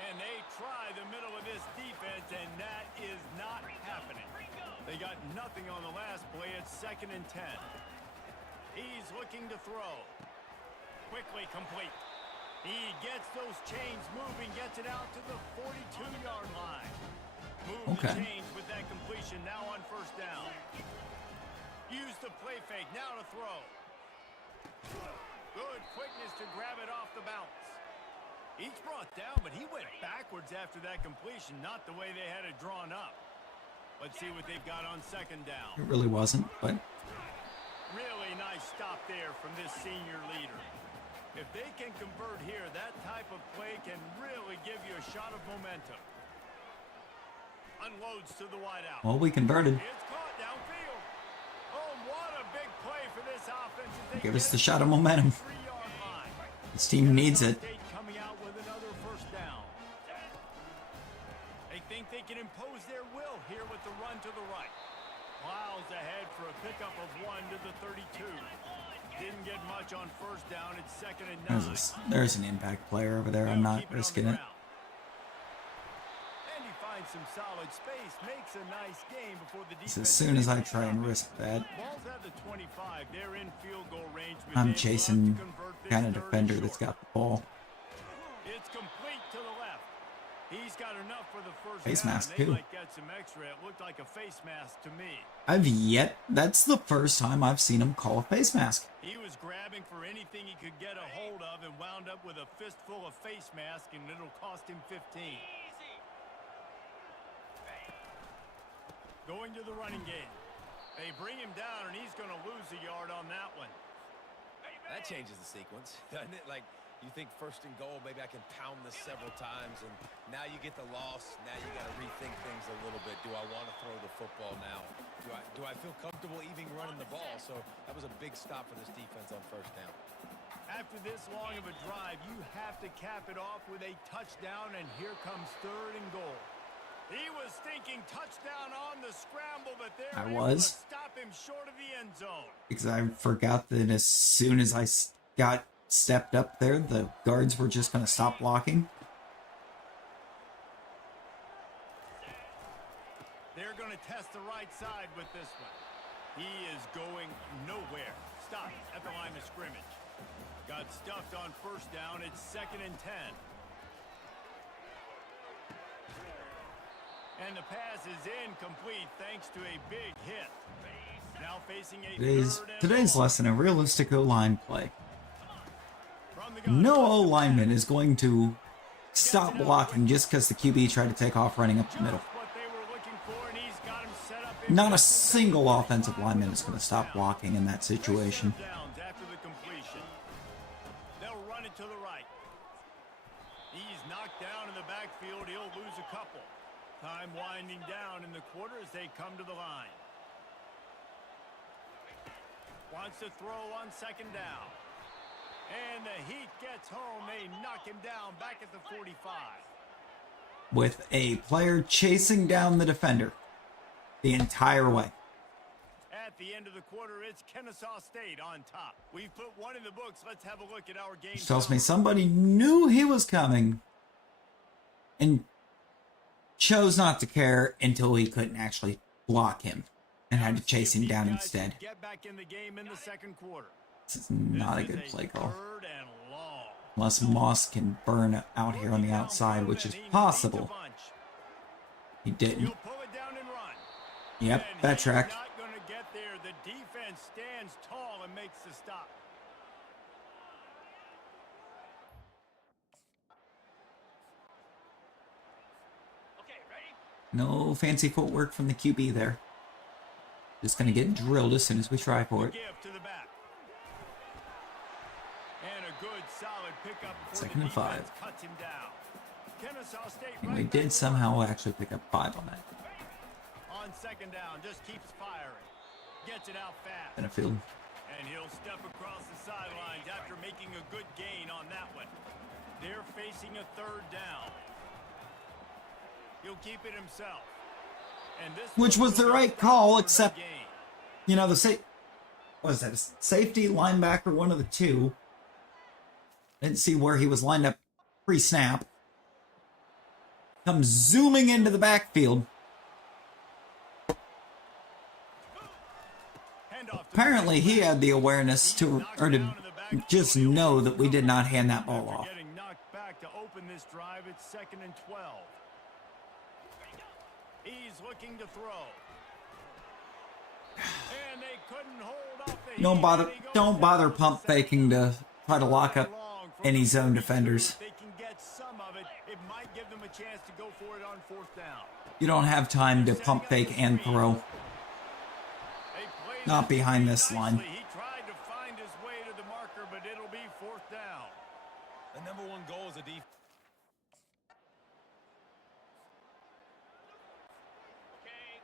And they try the middle of this defense, and that is not happening. They got nothing on the last play. It's 2nd and 10. He's looking to throw. Quickly complete. He gets those chains moving, gets it out to the 42-yard line. Move the chains with that completion now on first down. Use the play fake now to throw. Good quickness to grab it off the bounce. He's brought down, but he went backwards after that completion, not the way they had it drawn up. Let's see what they've got on 2nd down. It really wasn't, but... Really nice stop there from this senior leader. If they can convert here, that type of play can really give you a shot of momentum. Unloads to the wideout. Well, we converted. It's caught downfield. Oh, what a big play for this offense. Give us the shot of momentum. This team needs it. Coming out with another first down. They think they can impose their will here with the run to the right. Plows ahead for a pickup of 1 to the 32. Didn't get much on first down. It's 2nd and 9. There's an impact player over there. I'm not risking it. And he finds some solid space. Makes a nice game before the defense. As soon as I try and risk that, Ball's at the 25. They're in field goal range. I'm chasing kind of defender that's got the ball. It's complete to the left. He's got enough for the first face down. mask They too. might get some extra. It looked like a face mask to me. That's the first time I've seen him call a face mask. He was grabbing for anything he could get a hold of and wound up with a fistful of face mask, and it'll cost him 15. Going to the running game. They bring him down, and he's going to lose a yard on that one. That changes the sequence, doesn't it? Like, you think 1st and goal, maybe I can pound this several times, and now you get the loss. Now you got to rethink things a little bit. Do I want to throw the football now? Do I feel comfortable even running the ball? So that was a big stop for this defense on first down. After this long of a drive, you have to cap it off with a touchdown, and here comes 3rd and goal. He was thinking touchdown on the scramble, but they're able to stop him short of the end zone. Because I forgot that as soon as I got stepped up there, the guards were just going to stop blocking. They're going to test the right side with this one. He is going nowhere. Stop at the line of scrimmage. Got stuffed on first down. It's 2nd and 10. And the pass is incomplete thanks to a big hit. Now facing a today's lesson, a realistic O-line play. No O-lineman is going to stop blocking just because the QB tried to take off running up the middle. Not a single offensive lineman is going to stop blocking in that situation. They'll run it to the right. He's knocked down in the backfield. He'll lose a couple. Time winding down in the quarter as they come to the line. Wants to throw on 2nd down. And the Heat gets home. They knock him down back at the 45. With a player chasing down the defender the entire way. At the end of the quarter, it's Kennesaw State on top. We've put one in the books. Let's have a look at our game. Which tells me somebody knew he was coming and chose not to care until he couldn't actually block him and had to chase him down instead. Get back in the game in the second quarter. This is not a This good is play call. 3rd and long. Unless Moss can burn out here on the outside, which is possible. He didn't. He'll pull it down and run. Yep, And that he's track. not going to get there. The defense stands tall and makes the stop. Okay, ready? No fancy footwork from the QB there. Just gonna get drilled as soon as we try for it. Give to the back. And a good solid pickup before Second the and 5. defense cuts him down. Kennesaw State And we right did back somehow actually pick up 5 on that. on second down, just keeps firing. Gets it out fast. Benefield. And he'll step across the sidelines after making a good gain on that one. They're facing a 3rd down. He'll keep it himself. And this Which one was the will right stop call, for except, the gain. you know, what is that? Safety, linebacker, one of the two. Didn't see where he was lined up pre-snap. Comes zooming into the backfield. Handoff to Apparently he had the awareness to, or to just know that we did not hand that ball After off. getting knocked back to open this drive, it's 2nd and 12. He's looking to throw. And they couldn't hold off the Don't heat, bother, and he goes don't down bother to the pump second. faking to try to lock up Long from any the zone 32. defenders. If they can get some of it, it might give them a chance to go for it on 4th down. You don't have time to pump fake and throw. They played Not it behind pretty this line. nicely. He tried to find his way to the marker, but it'll be 4th down. The number one goal is a defense.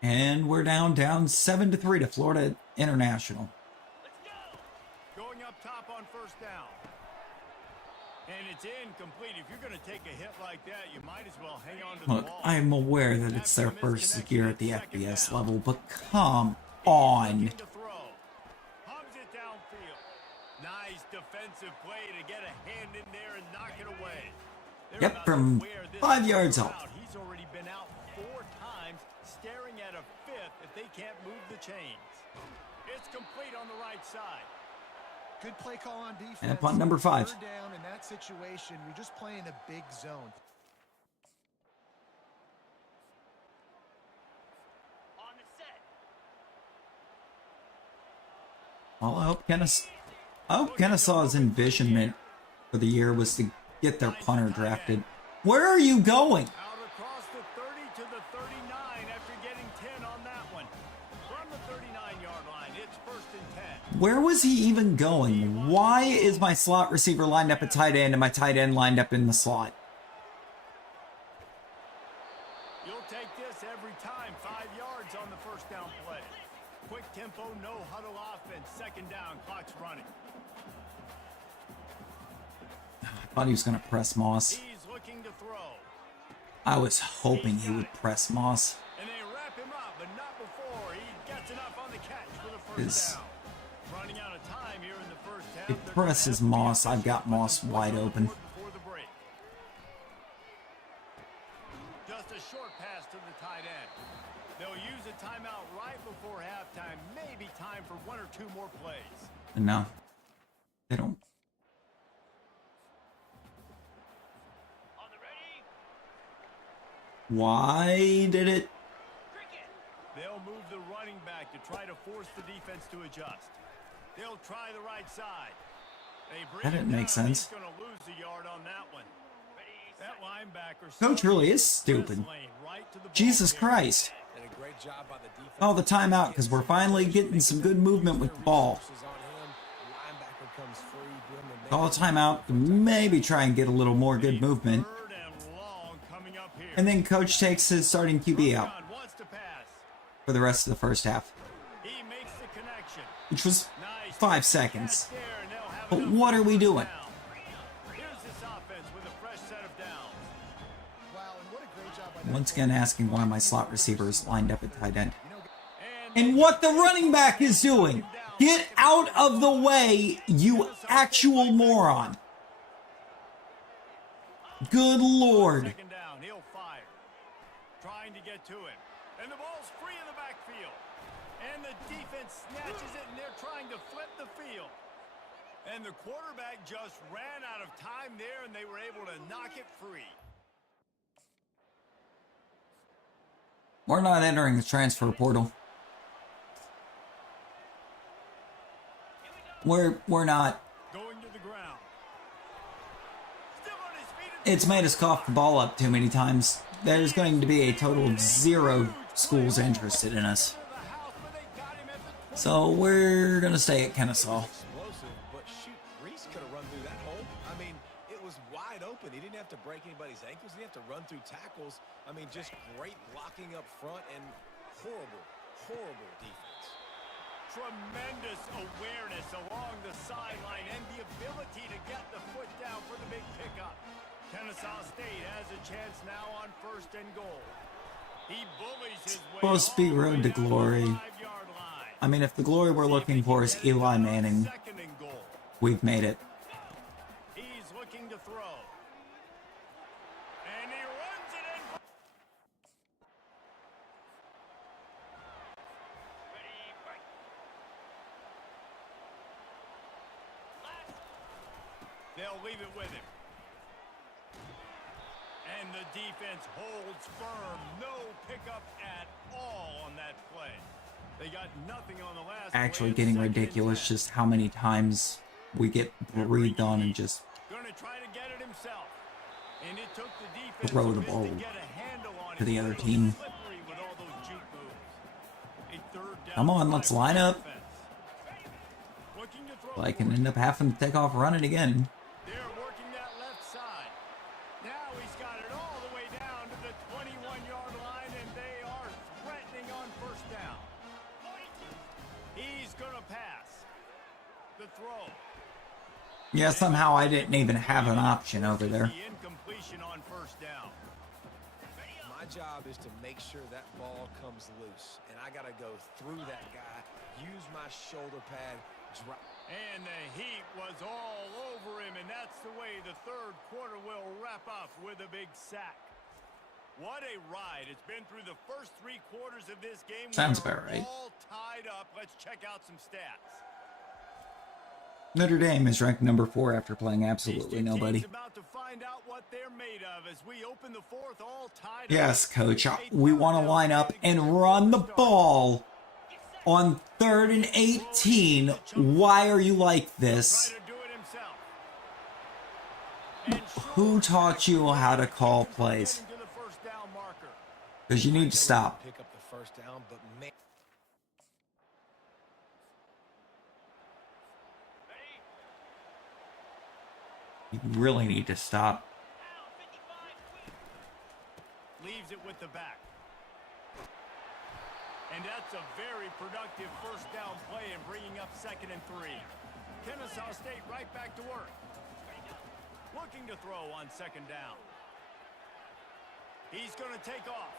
And we're down 7-3 to Florida International. Going up top on 1st down. And it's incomplete. If you're going to take a hit like that, you might as well hang on to the Look, ball. I'm aware that it's their first year at the FBS level, but come on. Looking to throw. Hums it downfield. Nice defensive play to get a hand in there and knock it away. They're Yep, about from to wear this 5 yards out. out. He's already been out 4 times, staring at a 5th if they can't move the chains. It's complete on the right side. Good play call on defense. And punt number 5. 3rd down in that situation. You're just playing a big zone. On the set. Well, I hope Kennesaw's envisionment for the year was to get their punter drafted. Where are you going? Out across the 30 to the 39 after getting 10 on that one. From the 39-yard line, it's 1st and 10. Where was he even going? Why is my slot receiver lined up at tight end and my tight end lined up in the slot? You'll take this every time. 5 yards on the 1st down play. Quick tempo, no huddle offense. 2nd down, clock's running. I thought he was going to press Moss. He's looking to throw. I was hoping he would press Moss. And they wrap him up, but not before. He gets enough on the catch for the 1st His- down. Running out of time here in the 1st half. It presses Moss. I've got Moss wide open. Before the break. Just a short pass to the tight end. They'll use a timeout right before halftime. Maybe time for 1 or 2 more plays. And no, they don't. On the ready. Why did it? Cricket. They'll move the running back to try to force the defense to adjust. They'll try the right side. They bring That didn't him make down. sense. He's going to lose the yard on that one. Ready, That set. linebacker. Coach really is stupid. Jesus Christ. And a great job by the defense. Oh, the timeout because we're finally getting some good movement with the ball. Linebacker comes free, doing the Call a timeout, maybe try and get a little more good movement. Third and long coming up here. And then coach takes his starting QB out John wants to pass. for the rest of the first half, He makes the connection. which was Nice 5 seconds. catch there, and they'll have But enough what for are we first doing? down. Here's this offense with a fresh set of downs. Wow, and what a great job by that Once again asking why my slot receiver is lined up at tight end. And And what the running back is doing. Get out of the way, you actual moron. Good Lord. second down, down. He'll fire. Trying to get to it. And the ball's free in the backfield. And the defense snatches it, and they're trying to flip the field. And the quarterback just ran out of time there, and they were able to knock it free. We're not entering the transfer portal. We're not. Going to the ground. Still on his feet. It's made us cough the ball up too many times. There's going to be a total of 0 schools interested in us. So we're gonna stay at Kennesaw. Explosive, but shoot, Reese could have run through that hole. I mean, it was wide open. He didn't have to break anybody's ankles. He didn't have to run through tackles. I mean, just great blocking up front and horrible defense. Tremendous awareness along the sideline and the ability to get the foot down for the big pickup. Kennesaw State has a chance now on 1st and goal. He bullies his way Supposed to be all the road way to down glory. the 5-yard line. I mean, if the glory we're looking for is Eli Manning, 2nd and goal. we've made it. He's looking to throw. And he runs it in. Ready, break. They'll leave it with him. And the defense holds firm. No pickup at all on that play. They got nothing on the last Actually play. getting 2nd and ridiculous 10. just how many times we get breathed on and just Gonna try to get it himself. And it took the defense throw a the bit ball to get a handle on to it. the A other little team. slippery with all those juke moves. A 3rd down Come on, try let's for line the up. defense. Looking to throw I can for it. end up having to take off running again. They're working that left side. Now he's got it all the way down to the 21-yard line, and they are threatening on 1st down. He's going to pass. The throw. Yeah, somehow I didn't even have an option over there. The incompletion on 1st down. My job is to make sure that ball comes loose, and I got to go through that guy, use my shoulder pad, drop. And the heat was all over him, and that's the way the 3rd quarter will wrap up with a big sack. What a ride. It's been through the first 3 quarters of this game. Sounds We are about right. all tied up. Let's check out some stats. Notre Dame is ranked number 4 after playing absolutely These two nobody. teams about to find out what they're made of as we open the 4th, all tied Yes, up. coach, A we 3rd want to down line up play to get and run the started. ball on 3rd and 18. Why are you like this? Try to do it himself. And Who taught you how to call plays? getting to the 1st down marker. Because you need to stop. Pick up the 1st down, but man, You really need to stop. Leaves it with the back. And that's a very productive 1st down play and bringing up 2nd and 3. Kennesaw State right back to work. Looking to throw on 2nd down. He's going to take off.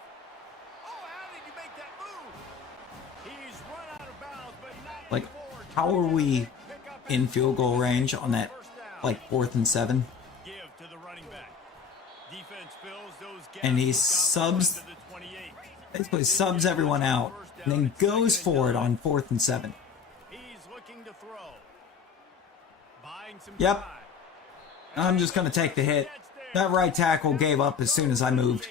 Oh, how did he make that move? He's run out of bounds, but not Like, before. how are we Pick up in field goal range on that, 1st down. like, 4th and 7? Give to the running back. Defense fills those gaps. And he He's got subs- one to the 28. Basically subs everyone out and then goes for it on 4th and 7. He's looking to throw. Buying some Yep. time. I'm just going to take the hit. That right tackle gave up as soon as I moved.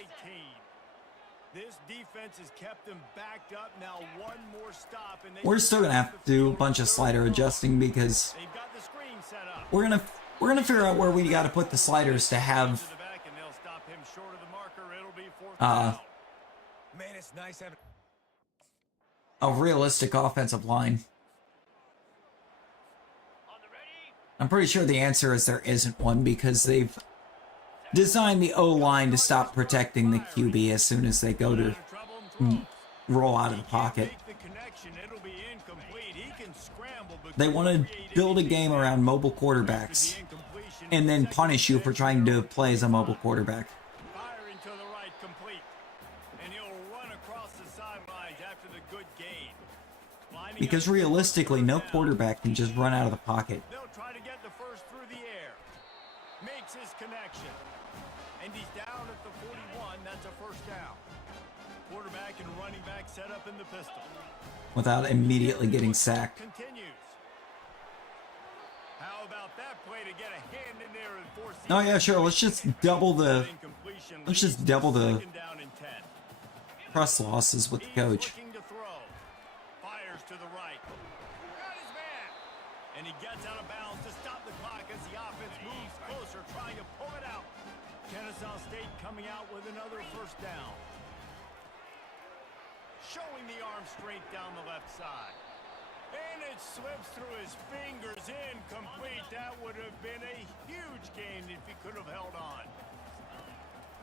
This defense has kept them backed up. Now one more stop and they We're still going to have to do a bunch of slider adjusting because They've got the screen set up. we're going to figure out where we got to put the sliders to have To the back and they'll stop him short of the marker. It'll be 4th Uh, down. man, it's nice having. a realistic offensive line. On the ready. I'm pretty sure the answer is there isn't one because they've designed the O-line to stop protecting the QB as soon as they go to Out of trouble and throws. roll out of He the can't pocket. make the connection. It'll be incomplete. He can scramble, but They want to build a game around mobile quarterbacks and then punish you for trying to play as a mobile quarterback. Firing to the right, complete. And he'll run across the sidelines after the good gain. Lining Because up realistically, for no 1st down. quarterback can just run out of the pocket. They'll try to get the first through the air. Makes his connection. And he's down at the 41. That's a first down. Quarterback and running back set up in the pistol. Without immediately getting sacked. Continues. How about that play to get a hand in there and force Oh yeah, sure. Let's just double the Second down and 10. press losses with the coach. He's looking to throw. Fires to the right. Got his man. And he gets out of bounds to stop the clock as the offense moves closer, trying to pull it out. Kennesaw State coming out with another first down. Showing the arm strength down the left side. And it slips through his fingers, incomplete. That would have been a huge gain if he could have held on.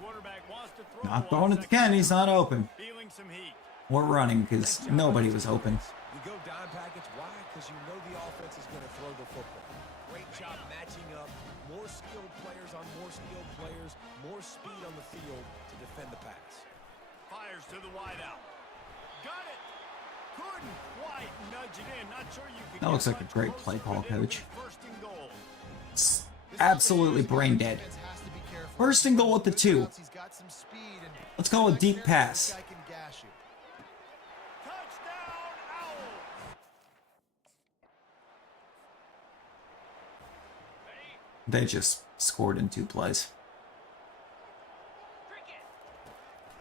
Quarterback wants to throw. Not throwing it to Ken. He's not open. Feeling some heat. We're running because nobody was open. You go dime package. Why? Because you know the offense is going to throw the football. Great job matching up. More skilled players on more skilled players. More speed on the field to defend the pass. Fires to the wideout. Got it. Couldn't quite nudge it in. Not sure you could. That looks like a great play call, coach. First and goal. It's absolutely brain dead. First and goal at the 2. Let's call it a deep pass. Touchdown, Owls. They just scored in 2 plays.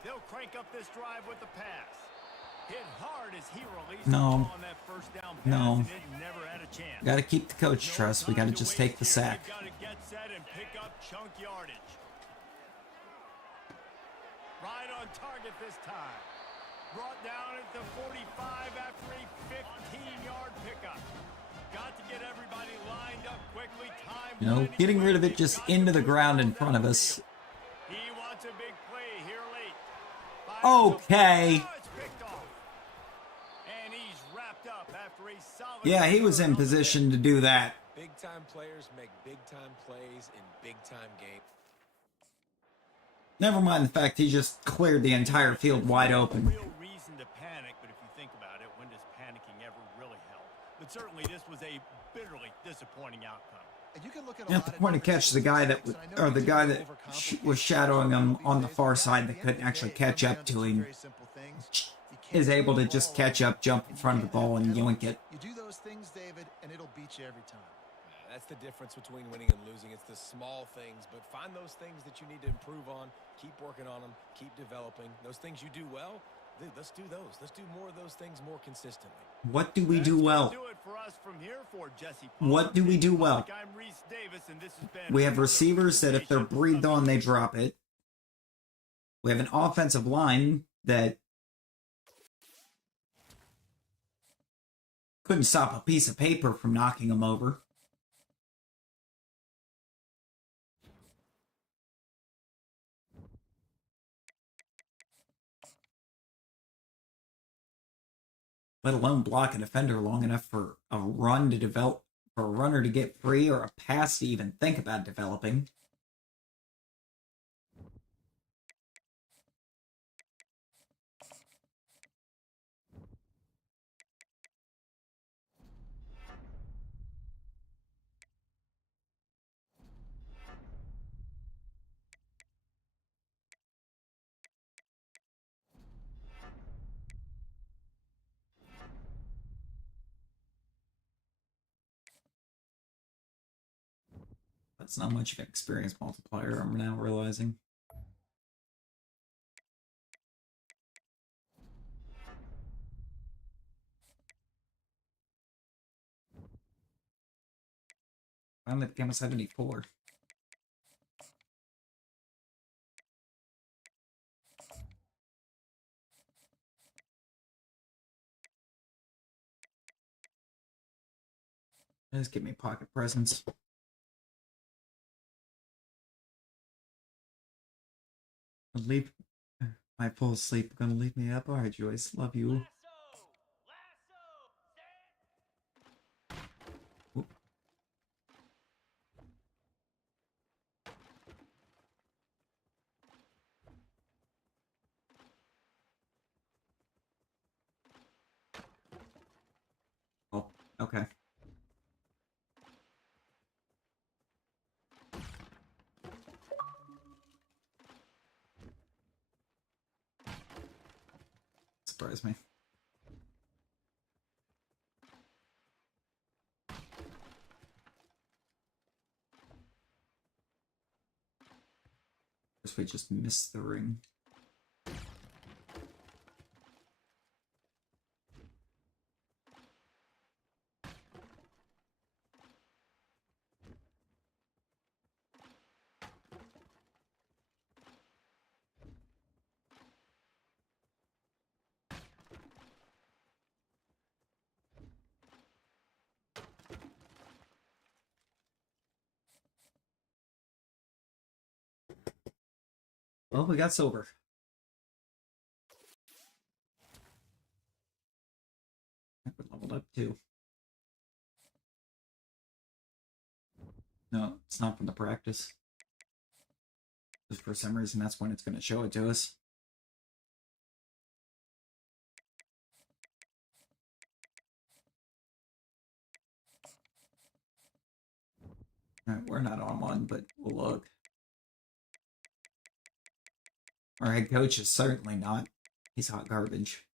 They'll crank up this drive with the pass. Hit hard as he released No. the ball on that first down pass, No. and it never had a chance. Got to keep the coach trust. We got to just take the sack. Got to get set and pick up chunk yardage. Right on target this time. Brought down at the 45 after a 15-yard pickup. Got to get everybody lined up quickly. Time. You know, getting rid of it just into the ground in front of us. He wants a big play here late. Okay. Oh, it's picked off. And he's wrapped up after a solid. Yeah, he was in position to do that. Big-time players make big-time plays in big-time games. Never mind the fact he just cleared the entire field wide open. Real reason to panic, but if you think about it, when does panicking ever really help? But certainly this was a bitterly disappointing outcome. And you can look at At the point of catch, the guy that was shadowing him on the far side that couldn't actually catch up to him is able to just catch up, jump in front of the ball, and yoink it. You do those things, David, and it'll beat you every time. That's the difference between winning and losing. It's the small things, but find those things that you need to improve on. Keep working on them. Keep developing. Those things you do well, dude, let's do those. Let's do more of those things more consistently. What do we do well? What do we do well? We have receivers that if they're breathed on, they drop it. We have an offensive line that couldn't stop a piece of paper from knocking them over. Let alone block a defender long enough for a run to develop, for a runner to get free, or a pass to even think about developing. That's not much of an experience multiplier, I'm now realizing. Finally became a 74. Just give me pocket presents. Leave. Might fall asleep. Gonna leave me up. Alright, Joyce. Love you. Oop. Oh, okay. surprise me. Guess we just missed the ring. Well, we got silver. We leveled up too. No, it's not from the practice. Just for some reason, that's when it's going to show it to us. Alright, we're not on one, but we'll look. Our head coach is certainly not. He's hot garbage.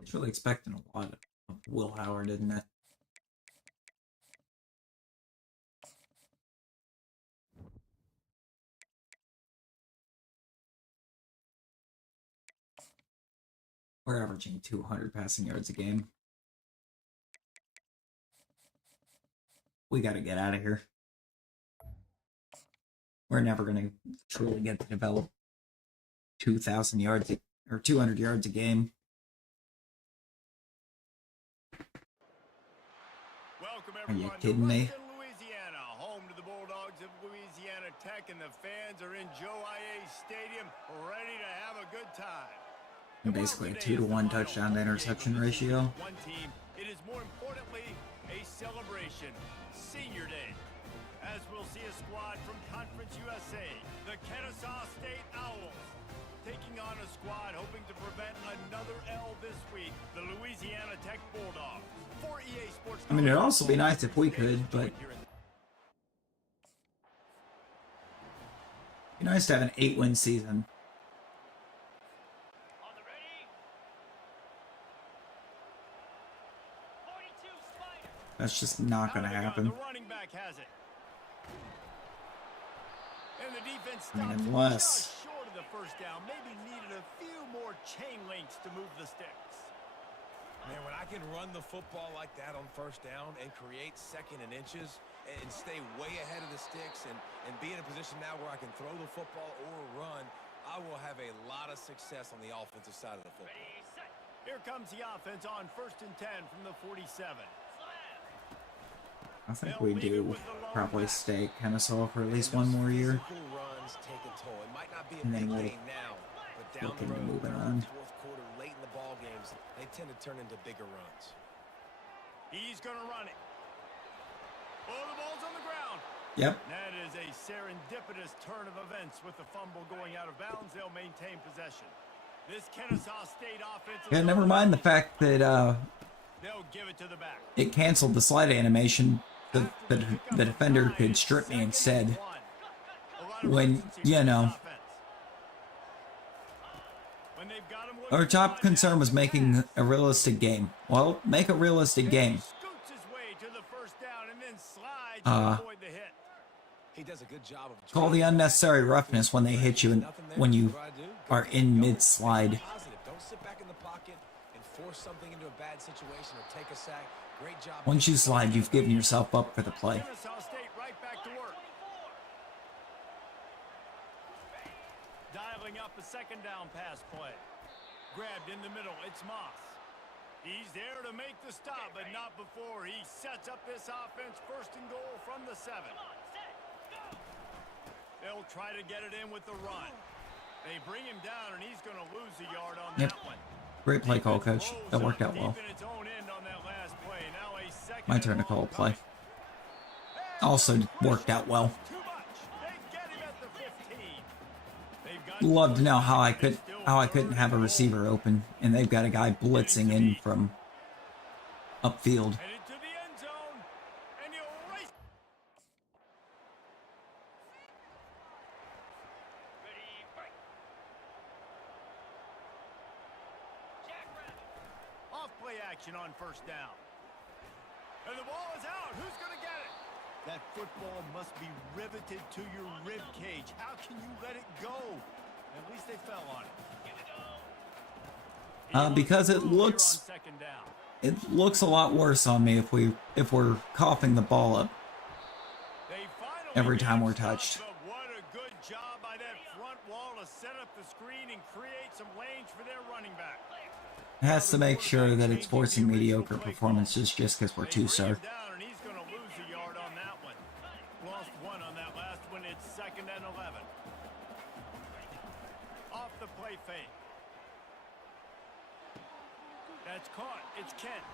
He's really expecting a lot of Will Howard, isn't it? We're averaging 200 passing yards a game. We got to get out of here. We're never going to truly get to develop 2,000 yards or 200 yards a game. Welcome Are you everyone kidding to me? Ruston, Louisiana, home to the Bulldogs of Louisiana Tech, and the fans are in Joe IA Stadium, ready to have a good time. And basically a 2-to-1 touchdown to interception ratio. One team, it is more importantly a celebration. Senior Day, as we'll see a squad from Conference USA, the Kennesaw State Owls, taking on a squad hoping to prevent another L this week, the Louisiana Tech Bulldogs. For EA Sports, I mean, it'd also be nice if we could, but it'd be nice to have an 8-win season. On the ready. 42 Spider. That's just not going to happen. The running back has it. And the defense I mean, stops unless... just short of the first down. Maybe needed a few more chain links to move the sticks. Man, when I can run the football like that on first down and create second and inches and stay way ahead of the sticks and be in a position now where I can throw the football or run, I will have a lot of success on the offensive side of the football. Ready, set. Here comes the offense on 1st and 10 from the 47. I think we do probably stay Kennesaw for at least one more year. Physical runs take a toll. It might not be a And then big we'll game now, but down look the into road, moving third, on. fourth quarter, late in the ball games, they tend to turn into bigger runs. He's going to run it. Oh, the ball's on the ground. Yep. That is a serendipitous turn of events with the fumble going out of bounds. They'll maintain possession. This Kennesaw State offense. Yeah, never mind the fact that They'll give it to the back. it canceled the slide animation. The defender could strip me instead. When, you know, our top concern was making a realistic game. Well, make a realistic game. He does a good job of Call the unnecessary roughness when they hit you and when you are in mid-slide. Don't sit back in the pocket and force something into a bad situation or take a sack. Great job. Once you slide, you've given yourself up for the play. Kennesaw State right back to work. Dialing up a second down pass play. Grabbed in the middle, it's Moss. He's there to make the stop, but not before he sets up this offense. 1st and goal from the 7. They'll try to get it in with the run. They bring him down, and he's going to lose a yard on that one. Great play call, coach. That worked out well. My turn to call a play. Also worked out well. Love to know how I couldn't have a receiver open, and they've got a guy blitzing in from upfield. on first down. And the ball is out. Who's going to get it? That football must be riveted to your rib cage. How can you let it go? At least they fell on it. Because it looks a lot worse on me if we're coughing the ball up every time we're touched. What a good job by that front wall to set up the screen and create some lanes for their running back. It has to make sure that it's forcing mediocre performances just because we're too sir. And he's going to lose a yard on that one. Lost one on that last one. It's 2nd and 11. Off the play fake. That's caught. It's Kent.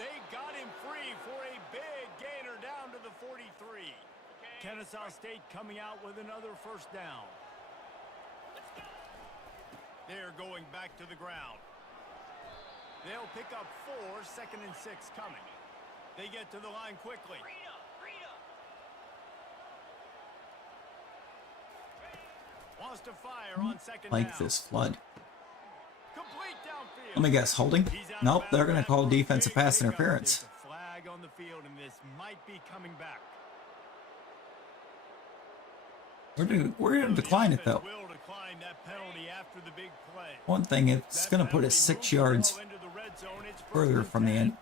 They got him free for a big gainer down to the 43. Kennesaw State coming out with another first down. They're going back to the ground. They'll pick up 4, 2nd and 6 coming. They get to the line quickly. Wants to fire on 2nd Like down. this flood. Complete downfield. Let me guess, holding? Nope, they're going to call defensive pass interference. There's a flag on the field, and this might be coming back. We're going to decline it, though. Will decline that penalty after the big play. One thing, it's going to put us 6 yards further from the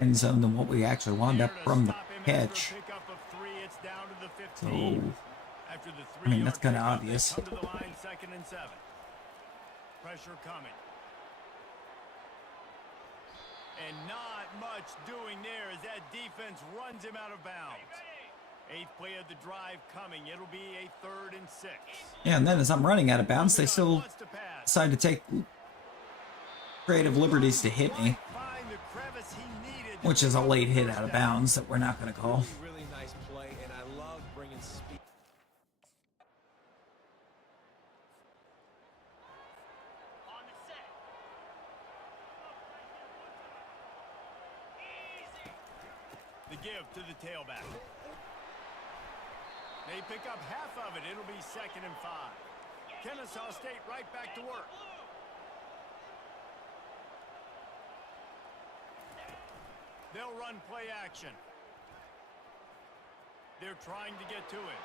end zone than what we actually wound up from the catch. So, I mean, that's kind of obvious. Come to the line, 2nd and 7. Pressure coming. And not much doing there as that defense runs him out of bounds. 8th play of the drive coming. It'll be a 3rd and 6. Yeah, and then as I'm running out of bounds, they still decide to take creative liberties to hit me, which is a late hit out of bounds that we're not going to call. Really nice play, and I love bringing speed. On the set. Easy. The give to the tailback. They pick up half of it. It'll be 2nd and 5. Kennesaw State right back to work. They'll run play action. They're trying to get to it.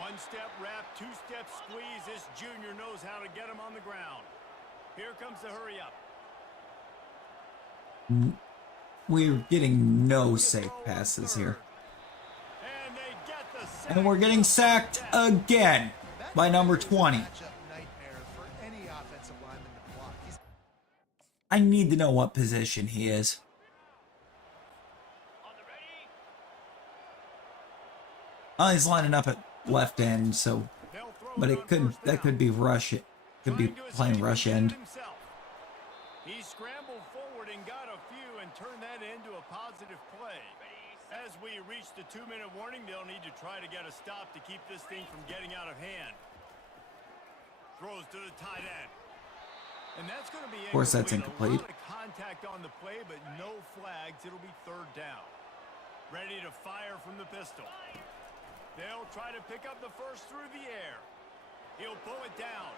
1-step wrap, 2-step squeeze. This junior knows how to get him on the ground. Here comes the hurry up. We're getting no safe passes here. And they get the sack. And we're getting sacked again by number 20. I need to know what position he is. On the ready. Oh, he's lining up at left end, so but it could be rush. It could be playing rush end. He scrambled forward and got a few and turned that into a positive play. As we reach the 2-minute warning, they'll need to try to get a stop to keep this thing from getting out of hand. Throws to the tight end. And that's going to be incomplete. Of course, that's incomplete. A lot of contact on the play, but no flags. It'll be 3rd down. Ready to fire from the pistol. They'll try to pick up the first through the air. He'll pull it down.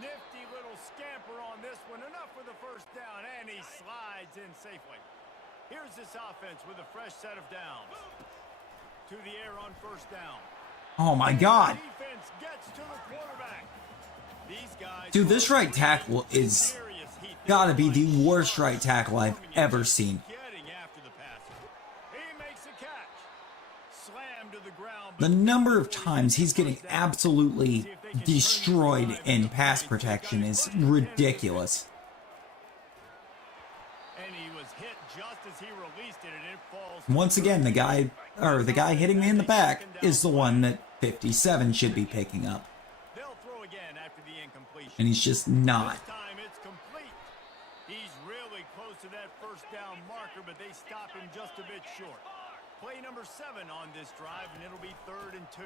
Nifty little scamper on this one. Enough for the first down, and he slides in safely. Here's this offense with a fresh set of downs. To the air on first down. Oh my God. Defense gets to the quarterback. These guys, Dude, this right tackle is gotta be the worst right tackle I've ever seen. getting after the passer. He makes a catch. Slam to the ground. The number of times he's getting absolutely destroyed in pass protection is ridiculous. And he was hit just as he released it, and it falls. Once again, the guy hitting me in the back is the one that 57 should be picking up. They'll throw again after the incompletion. And he's just not. This time it's complete. He's really close to that first down marker, but they stop him just a bit short. Play number 7 on this drive, and it'll be 3rd and 2.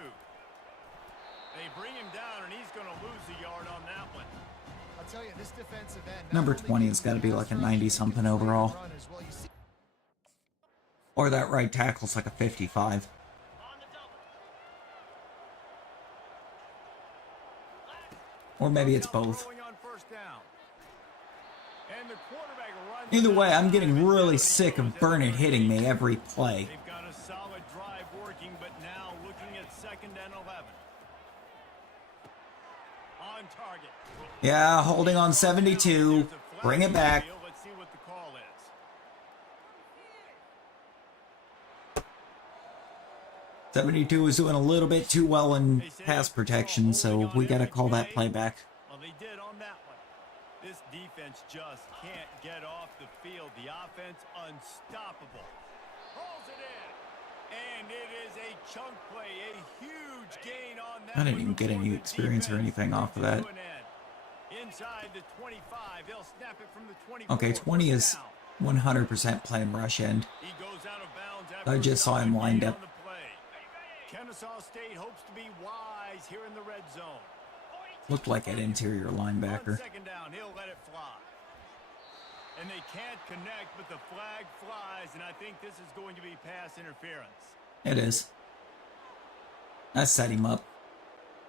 They bring him down, and he's going to lose a yard on that one. I'll tell you, this defensive end. Number 20 has got to be like a 90-something overall. Or that right tackle's like a 55. On the double. Or maybe it's both. Throwing on first down. And the quarterback runs Either way, I'm getting really sick of Burnett hitting me every play. They've got a solid drive working, but now looking at 2nd and 11. On target. Yeah, holding on 72. Bring it back. Let's see what the call is. 72 is doing a little bit too well in pass protection, so we gotta call that play back. Well, they did on that one. This defense just can't get off the field. The offense unstoppable. Rolls it in. And it is a chunk play, a huge gain on that. I didn't even get any experience or anything off of that. Inside the 25, they'll snap it from the 24. Okay, 20 is 100% playing rush end. He goes out of bounds I just saw him lined up. Kennesaw State hopes to be wise here in the red zone. Looked like an interior linebacker. 2nd down, he'll let it fly. And they can't connect, but the flag flies, and I think this is going to be pass interference. It is. I set him up.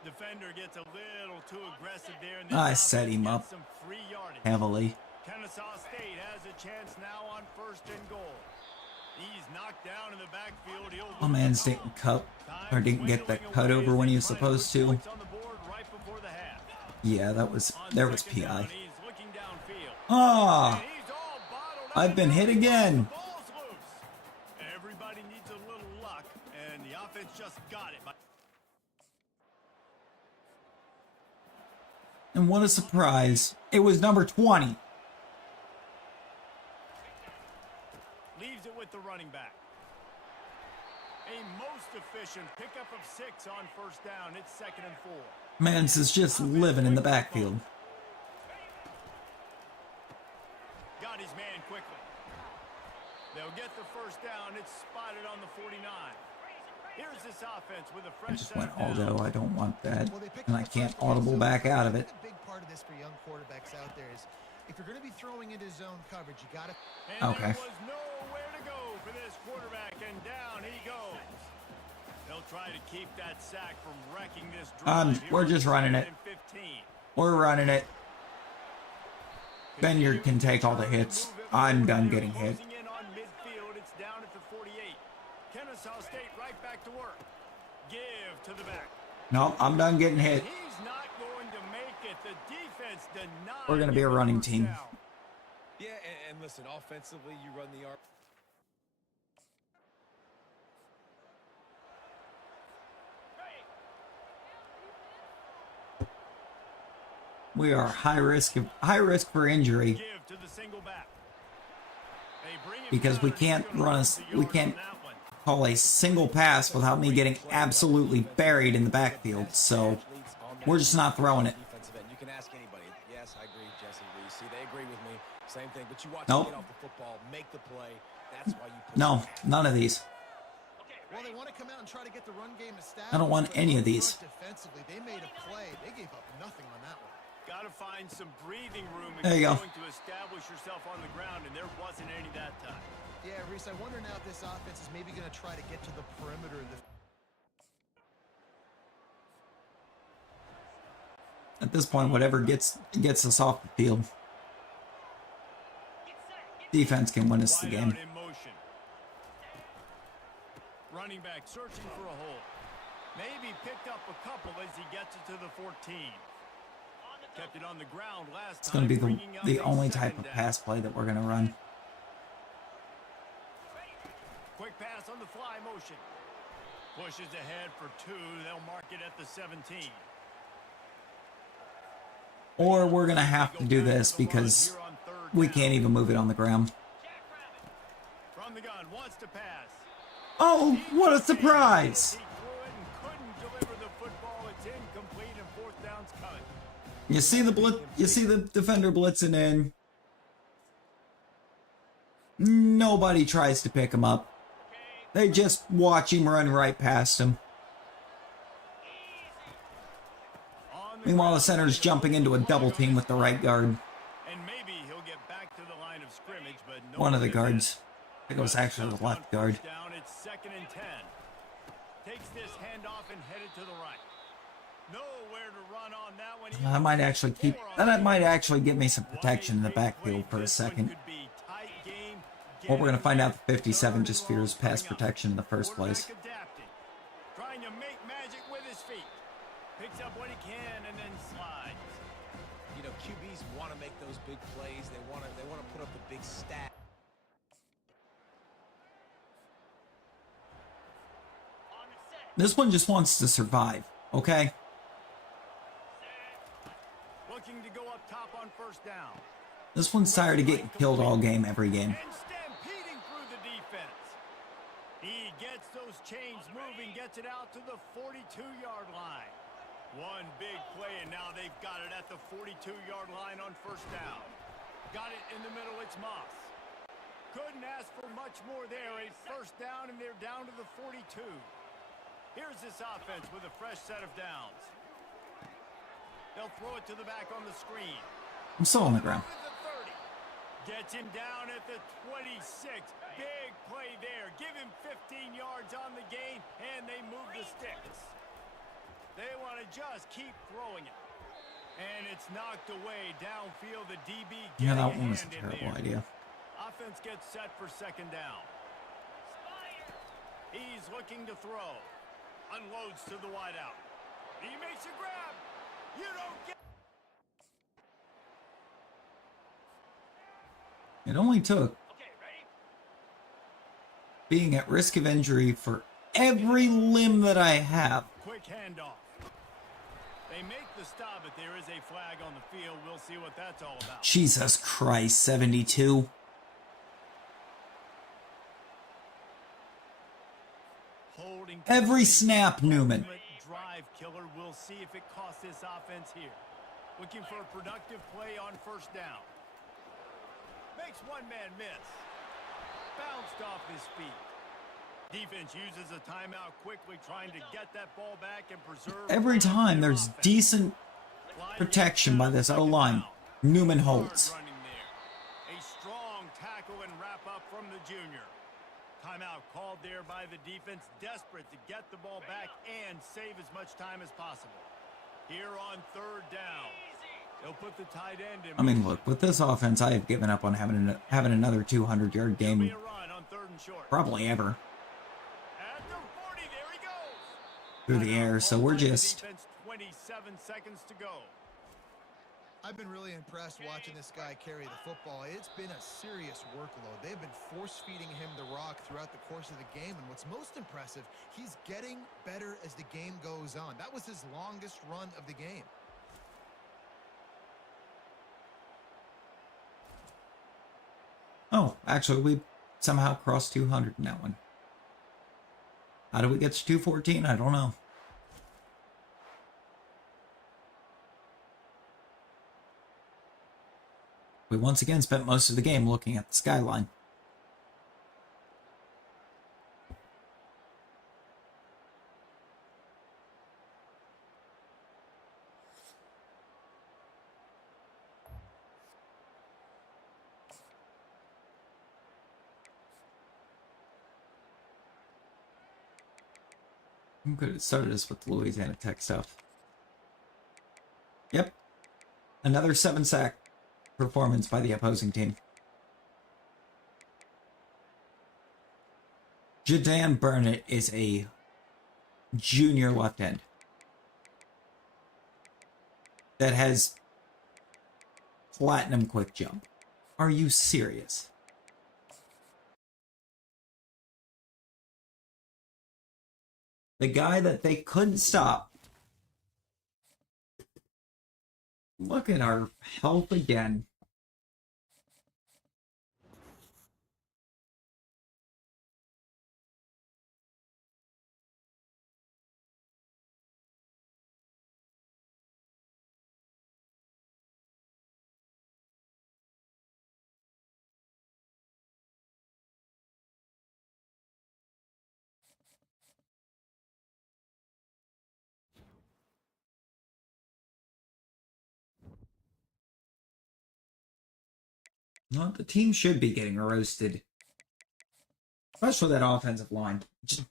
Defender gets a little too aggressive there. And I set him up some free yardage. heavily. Kennesaw State has a chance now on 1st and goal. He's knocked down in the backfield. Oh man, didn't cut or didn't get that cut over when he was supposed to. Yeah, there was PI. Ah, I've been hit again. Everybody needs a little luck, and the offense just got it. And what a surprise. It was number 20. Leaves it with the running back. A most efficient pickup of 6 on 1st down. It's 2nd and 4. Mans is just living in the backfield. Got his man quickly. They'll get the 1st down. It's spotted on the 49. Here's this offense with a I fresh just went set of auto. downs. I don't want that. Well, they picked And up I the can't first down, audible so back out of I it. think a big part of this for young quarterbacks out there is if you're going to be throwing into zone coverage, you got to. And Okay. there was nowhere to go for this quarterback, and down he goes. They'll try to keep that sack from wrecking this drive. We're just running it. 15. We're running it. Benyard can take all the hits. I'm done getting hit. Closing in on midfield, it's down at the 48. Kennesaw State right back to work. Give to the back. No, I'm done getting hit. He's not going to make it. The defense denied. We're going to be a him running first team. down. Yeah, and listen, offensively, you run the arm. We are high risk for injury Give to the single back. They bring him because we down, can't and he's run gonna us. lose the We yard can't on that one. call a single pass without me getting absolutely buried in the backfield. So we're just not throwing it. Defensive end. You can ask anybody. Yes, I agree, Jesse. See, they agree with me. Same thing. But you watch Nope. him get off the football, make the play. That's why you push No, him. none of these. Well, they want to come out and try to get the run game established. I don't want but any of up these. front Defensively, they made a play. They gave up nothing on that one. Got to find some breathing room if There you you're go. going to establish yourself on the ground, and there wasn't any that time. Yeah, Reese, I wonder now if this offense is maybe going to try to get to the perimeter of the. At this point, whatever gets us off the field, defense can win us the Wide game. out in motion. Running back searching for a hole. Maybe picked up a couple as he gets it to the 14. Kept it on the ground last It's going to be bringing up the a only 2nd type of down. pass play that we're going to run. Quick pass on the fly motion. Pushes ahead for 2. They'll mark it at the 17. Or we're going to have to do this because we can't even move it on the ground. From the gun, wants to pass. Oh, what a surprise! He threw it and couldn't deliver the football. It's incomplete, and 4th down's coming. You see the defender blitzing in. Nobody tries to pick him up. They just watch him run right past him. On the Meanwhile, the ground, center's jumping into a double team with the right guard. and maybe he'll get back to the line of scrimmage, but no One of the one guards. I think it was actually the left guard. Down, it's 2nd and 10. Takes this handoff and headed to the right. Nowhere to run on that one. That might actually get me some protection in the backfield for a second. Could be tight Well, we're going to find out that 57 just fears pass protection in the first place. Adapting, trying to make magic with his feet. Picks up what he can and then slides. You know, QBs want to make those big plays. They want to put up the big stat. On the set. This one just wants to survive, okay? Looking to go up top on first down. This one's tired of getting killed all game, every game. And stampeding through the defense. He gets those chains moving, gets it out to the 42-yard line. One big play, and now they've got it at the 42-yard line on first down. Got it in the middle, it's Moss. Couldn't ask for much more there. A first down, and they're down to the 42. Here's this offense with a fresh set of downs. They'll throw it to the back on the screen. I'm still on the ground. At the 30. Gets him down at the 26. Big play there. Give him 15 yards on the gain, and they move the sticks. They want to just keep throwing it. And it's knocked away downfield. The DB Yeah, getting that one was a hand in terrible there. idea. Offense gets set for second down. He's looking to throw. Unloads to the wideout. He makes a grab. You don't get. It only took Okay, ready? being at risk of injury for every limb that I have. Quick handoff. They make the stop, but there is a flag on the field. We'll see what that's all about. Jesus Christ, 72. Holding Every snap, Newman. Drive killer. We'll see if it costs this offense here. Looking for a productive play on first down. Makes one man miss. Bounced off his feet. Defense uses a timeout quickly, trying to get that ball back and preserve. Every time there's decent protection by this O-line, Newman holds. Running there. A strong tackle and wrap up from the junior. Timeout called there by the defense, desperate to get the ball back and save as much time as possible. Here on third down, they'll put the tight end in. I mean, look, with this offense, I have given up on having another 200-yard There'll be game a run on third and short. probably ever At the 40, there he goes. through the air, so we're just... Defense, 27 seconds to go. I've been really impressed watching this guy carry the football. It's been a serious workload. They've been force-feeding him the rock throughout the course of the game, and what's most impressive, he's getting better as the game goes on. That was his longest run of the game. Oh, actually, we somehow crossed 200 in that one. How do we get to 214? I don't know. We once again spent most of the game looking at the skyline. I'm good. It started us with the Louisiana Tech stuff. Yep. Another 7-sack performance by the opposing team. Jadan Burnett is a junior left end that has platinum quick jump. Are you serious? The guy that they couldn't stop. Look at our health again. Well, the team should be getting roasted. Especially that offensive line. Just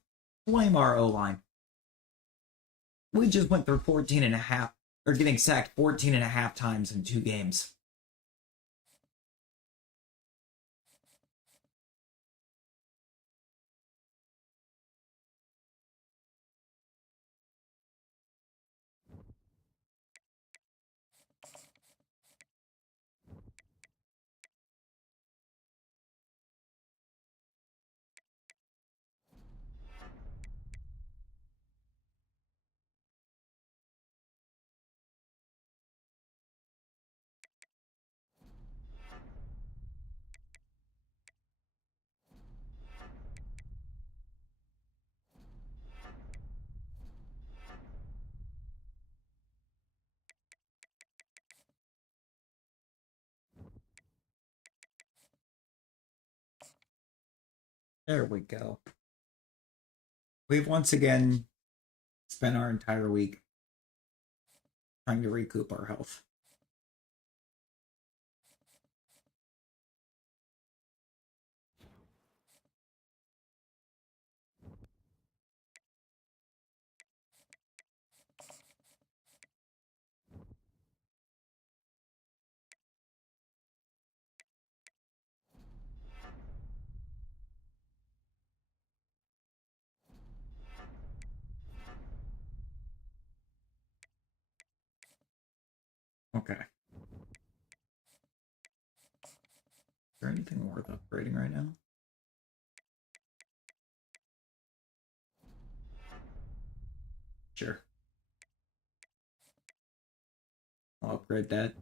blame our O-line. We just went through 14 and a half, or getting sacked 14 and a half times in 2 games. There we go. We've once again spent our entire week trying to recoup our health. Okay. Is there anything worth upgrading right now? Sure. I'll upgrade that.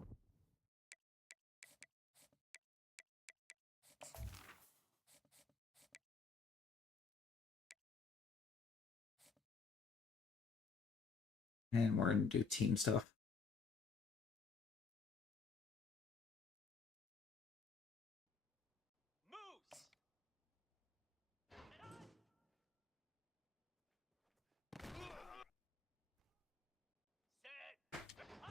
And we're going to do team stuff. Moves. Set. On.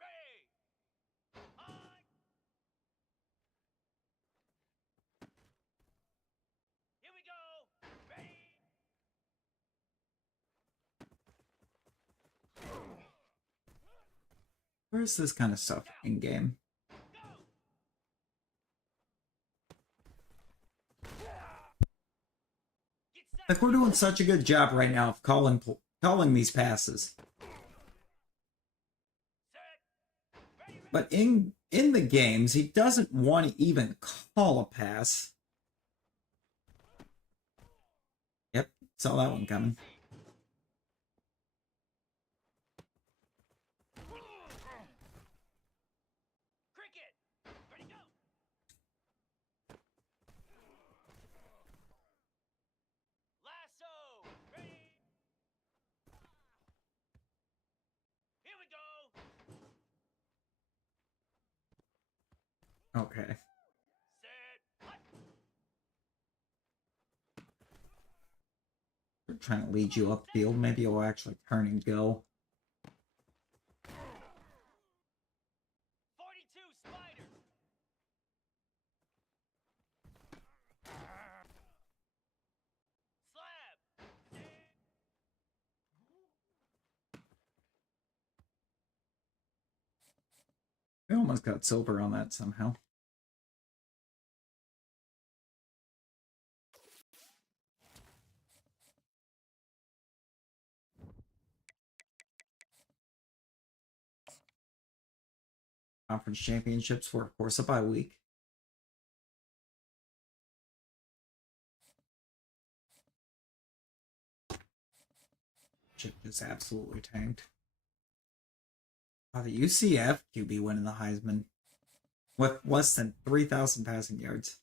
Ready. On. Here we go. Ready. Where's this kind of stuff in game? Get set. Like, we're doing such a good job right now of calling these passes. Set. Ready. But in the games, he doesn't want to even call a pass. Yep, saw that one coming. Cricket. Ready. Go. Lasso. Ready. Here we go. Okay. Set. Hut. We're trying to lead you upfield. Maybe you'll actually turn and go. 42 spider. Slab. We almost got silver on that somehow. Conference championships were, of course, a bye week. Chip just absolutely tanked. The UCF QB winning the Heisman with less than 3,000 passing yards.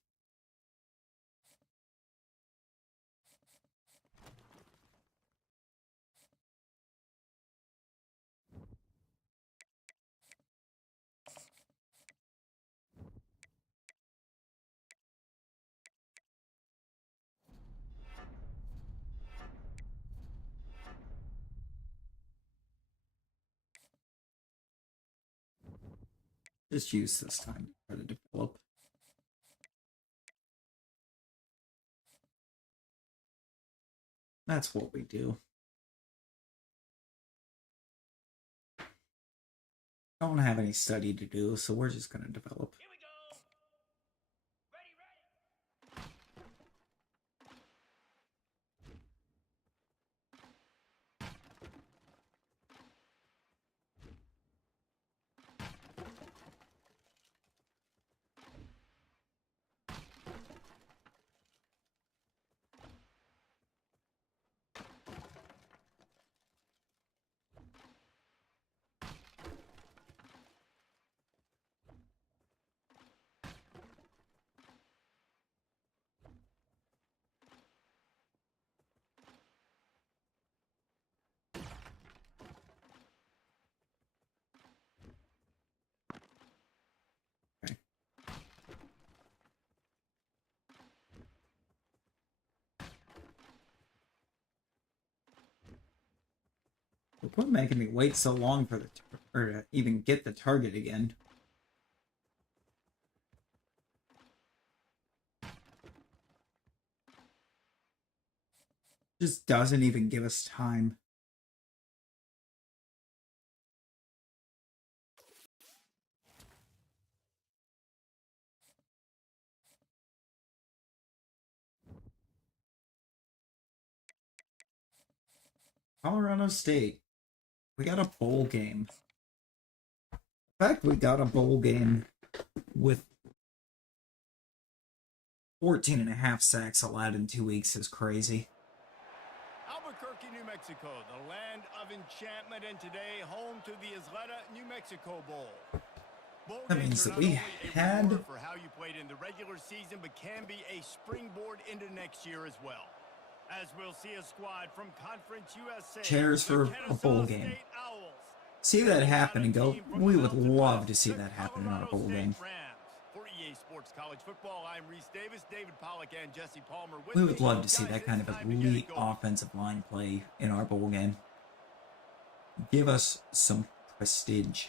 Just use this time to try to develop. That's what we do. Don't have any study to do, so we're just going to develop. Here we go. Ready, ready. Quit making me wait so long for the or to even get the target again. Just doesn't even give us time. Colorado State. We got a bowl game. In fact, we got a bowl game with 14.5 sacks allowed in 2 weeks is crazy. Albuquerque, New Mexico, the land of enchantment, and today home to the Isleta, New Mexico Bowl. Bowl That games means are that not we only a had reward for how you played in the regular season, but can be a springboard into next year as well. As we'll see a squad from Conference USA. chairs for the a Kennesaw bowl game. State Owls. See that happen and go, Team from we the would Mountain love West, to see the that happen in our Colorado bowl State game. Rams. For EA Sports College Football, I'm Reese Davis, David Pollack, and Jesse Palmer. With We would me. love to see Guys, that kind of it's time to get it elite going. offensive line play in our bowl game. Give us some prestige.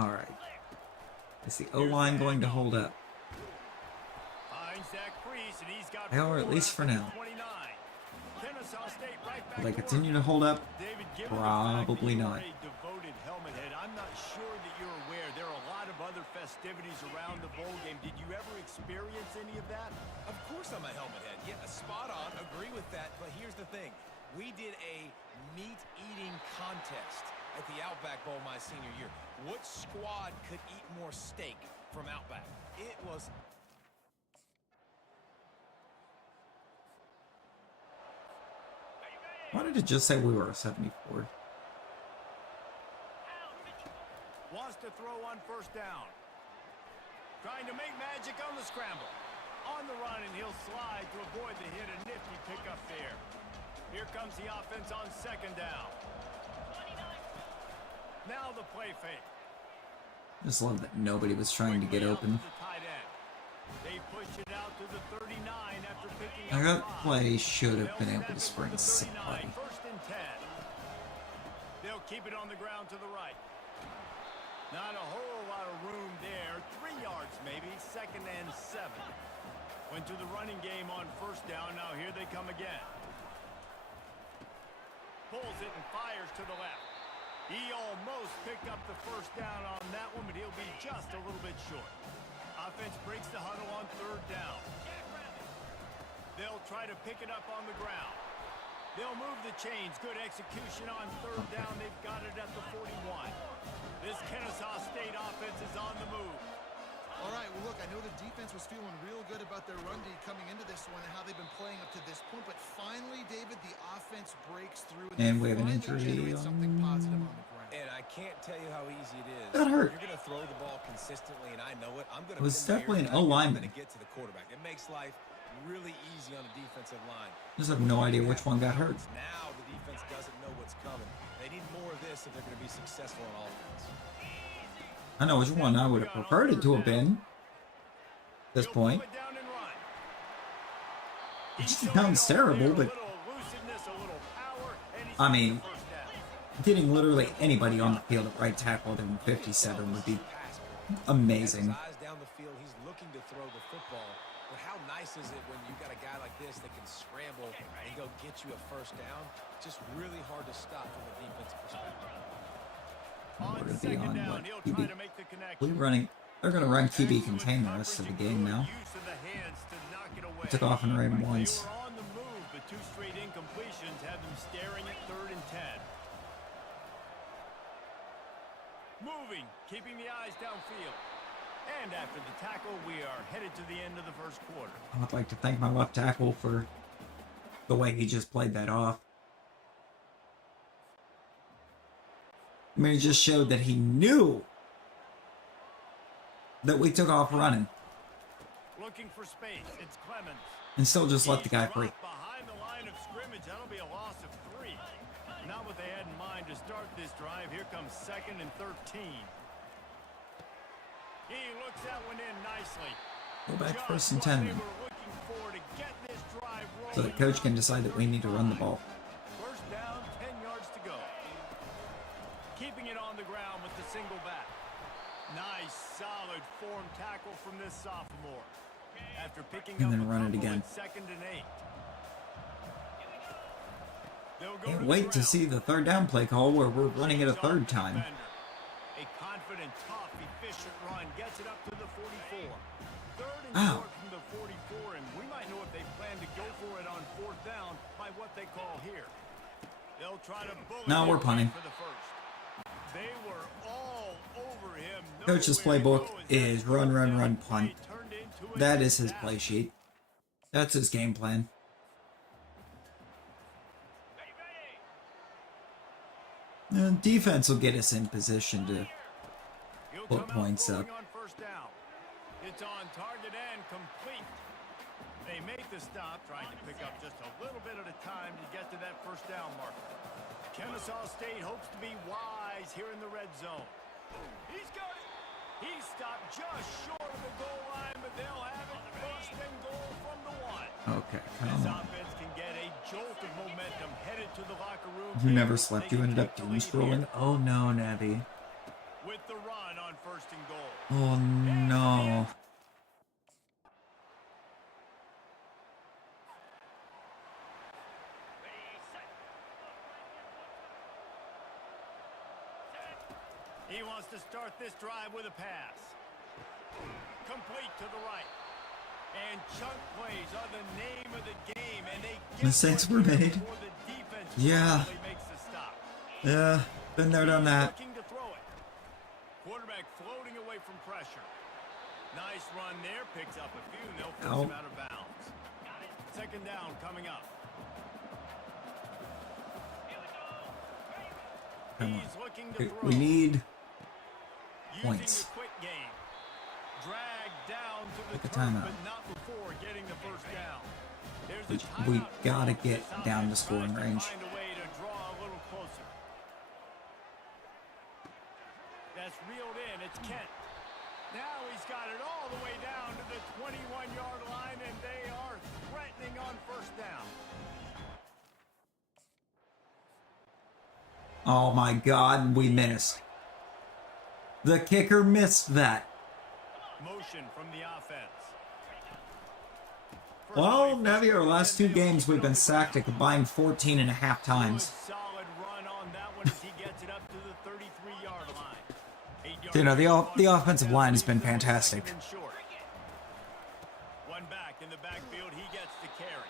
All right. Is the O-line going to hold up? Finds that crease, and he's got They are, at least for now. 29. Kennesaw State right back Will they to continue work. to hold up? David, given the fact that Probably you not. are a devoted helmet head, I'm not sure that you're aware there are a lot of other festivities around the bowl game. Did you ever experience any of that? Of course I'm a helmet head. Yeah, spot on. Agree with that. But here's the thing. We did a meat-eating contest at the Outback Bowl my senior year. What squad could eat more steak from Outback? It was... Why did it just say we were a 74? Wants to throw on first down. Trying to make magic on the scramble. On the run, and he'll slide to avoid the hit. A nifty pickup there. Here comes the offense on second down. Now the play fake. Just love that nobody was trying to get Quickly out open. to the tight end. They push it out to the 39 after picking I up got 5. play should have been They'll able to snap spring it from the 39, somebody. First and 10. They'll keep it on the ground to the right. Not a whole lot of room there. 3 yards maybe. Second and 7. Went to the running game on first down. Now here they come again. Pulls it and fires to the left. He almost picked up the first down on that one, but he'll be just a little bit short. Offense breaks the huddle on third down. They'll try to pick it up on the ground. They'll move the chains. Good execution on third down. They've got it at the 41. This Kennesaw State offense is on the move. All right, well, look, I know the defense was feeling real good about their run D coming into this one and how they've been playing up to this point, but finally, David, the offense breaks through. And they we have an finally injury generate something positive on the ground. And I can't tell you how easy it is. Got hurt. You're going to throw the ball consistently, and I know it. I'm going to It was definitely an O-lineman. I'm going to get to the quarterback. It makes life really easy on the defensive line. Just have no idea which one got hurt. Now the defense doesn't know what's coming. They need more of this if they're going to be successful on offense. I know which one I would have preferred it to have been. At this point. He'll pull it down and run. It He's sounds showing terrible, a but little elusiveness, a little power, and he's I got mean, the first down. getting literally anybody on the field at right tackle than 57 would be amazing. His eyes down the field, he's looking to throw the football. But how nice is it when you've got a guy like this that can scramble and go get you a first down? Just really hard to stop from a defensive perspective. We're On going to be second on down, what? he'll try QB. to make the connection. We running. They're going to run QB contain the rest of the game now. Use of the hands to knock it away. Took off and ran They once. were on the move, but 2 straight incompletions had them staring at third and 10. Moving, keeping the eyes downfield. And after the tackle, we are headed to the end of the first quarter. I would like to thank my left tackle for the way he just played that off. I mean, it just showed that he knew that we took off running Looking for space. It's Clemens. and still just let the guy free. Behind the line of scrimmage, that'll be a loss of 3. Not what they had in mind to start this drive. Here comes 2nd and 13. He looks that one in nicely. Go back Just first and what 10 they then. were looking for to get this drive So the rolling coach can out. decide that we need to run the ball. First down, 10 yards to go. Keeping it on the ground with the single back. Nice, solid form tackle from this sophomore. After picking And up then a run it couple again. at 2nd and 8. They'll go Can't to wait the to ground. see the third down play call where we're running it a third time. A confident, tough, efficient run gets it up to the 44. 3rd and Ow. short from the 44, and we might know if they plan to go for it on 4th down by what they call here. They'll try to bullet No, it we're away punting. for the first. They were all over him. Coach's Nowhere to playbook go as is that run, third run, down run, play punt. turned into a That is his disaster. play sheet. That's his game plan. Defense will get us in position to He'll put come out points up. throwing on 1st down. It's on target and complete. They make the stop, trying to pick up just a little bit at a time to get to that 1st down marker. Kennesaw State hopes to be wise here in the red zone. He's got it. He stopped just short of the goal line, but they'll have it 1st and goal from the 1. Okay, This come on. offense can get a jolt of momentum headed to the locker room. You never here. slept. They You can ended up take the doom lead scrolling. here Oh no, Navi. with the run on 1st and goal. Oh no. He wants to start this drive with a pass. Complete to the right. And chunk plays are the name of the game, and they get Mistakes one were here made. before the defense Yeah. finally makes the stop. Yeah, been there, done that. Looking to throw it. Quarterback floating away from pressure. Nice run there, picks up a few, and they'll force Ow. him out of bounds. 2nd down coming up. Come on. He's looking to We- throw. We need Using points. the quick game. Dragged down to the Take a turf, timeout. but not before getting the 1st down. There's a We timeout gotta call. get This down to offense scoring tries to range. Find a way to draw a little closer. That's reeled in. It's Kent. Now he's got it all the way down to the 21-yard line, and they are threatening on 1st down. Oh my god, we missed. The kicker missed that. Motion from the offense. First Well, play, Navi, our last two games, we've been sacked a combined 14 and a half times. Good, solid run on that one as he gets it up to the 33-yard line. 8 You know, yards the on offensive first line has down, been fantastic. 2nd and short. One back in the backfield, he gets the carry.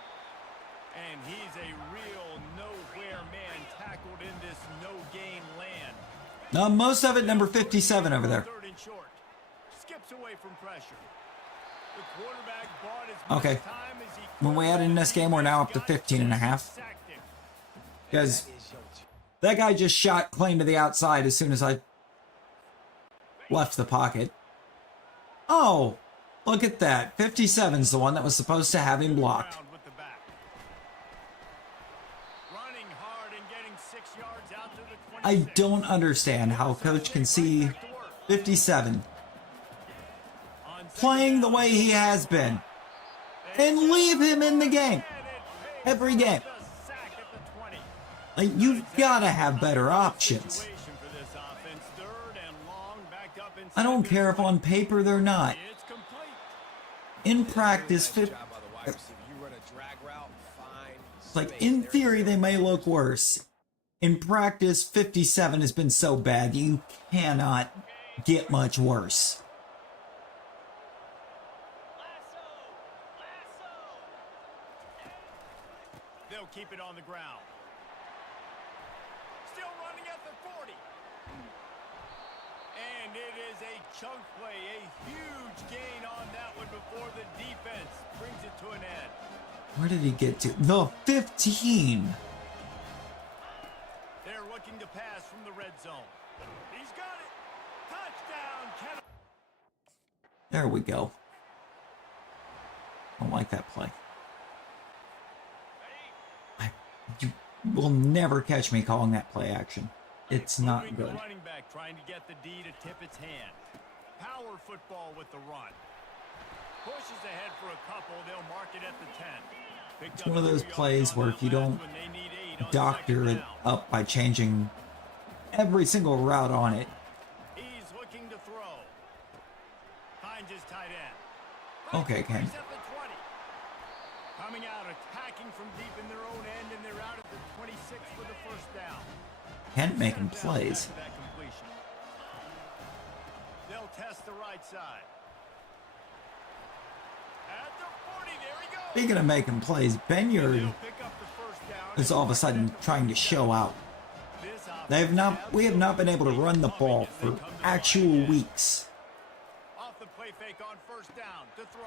And he's a real nowhere man tackled in this no-gain land. Most of it number 57 over there. 3rd and short. Skips away from pressure. The quarterback bought as Okay. much time as he When we could, add in but this the game, we're now defense up to got 15 and a half. sacked him. Because that guy just shot clean to the outside as soon as I left the pocket. Oh, look at that. 57's the one that was supposed to have him blocked. Ground with the back. Running hard and getting 6 yards out to the 26. I don't understand how coach can see 57 On playing the way he has been and leave him in the game. Every game. the sack at the 20. Like, you've got to have better options. Situation for this offense. 3rd and long, backed up inside I don't their care if 20. on paper they're not. It's complete. In practice, Nice job by the wide receiver. You run a drag route, fine. like space. in There theory you go. they may look worse. In practice, 57 has been so bad you cannot get much worse. They'll keep it on the ground. Still running at the 40. And it is a chunk play, a huge gain on that one before the defense brings it to an end. Where did he get to? The 15. They're looking to pass from the red zone. He's got it. Touchdown, Kentucky. There we go. I don't like that play. You will never catch me calling that play action. It's not Moving the good. running back trying to get the D to tip its hand. Power football with the run. Pushes ahead for a couple. They'll mark it at the 10. It's one of those plays where if you don't doctor it up by changing every single route on it. He's looking to throw. Finds his tight end. Okay, Ken. He's at the 20. Coming out, attacking from deep in their own end, and they're out at the 26 for the first down. Kent making plays. After that completion. They'll test the right side. At the 40, there he goes. Speaking of making plays, Benyard They'll pick up the first down. is all of a sudden trying to show out. This We have not been able to run the ball for actual weeks. Off the play fake on first down to throw.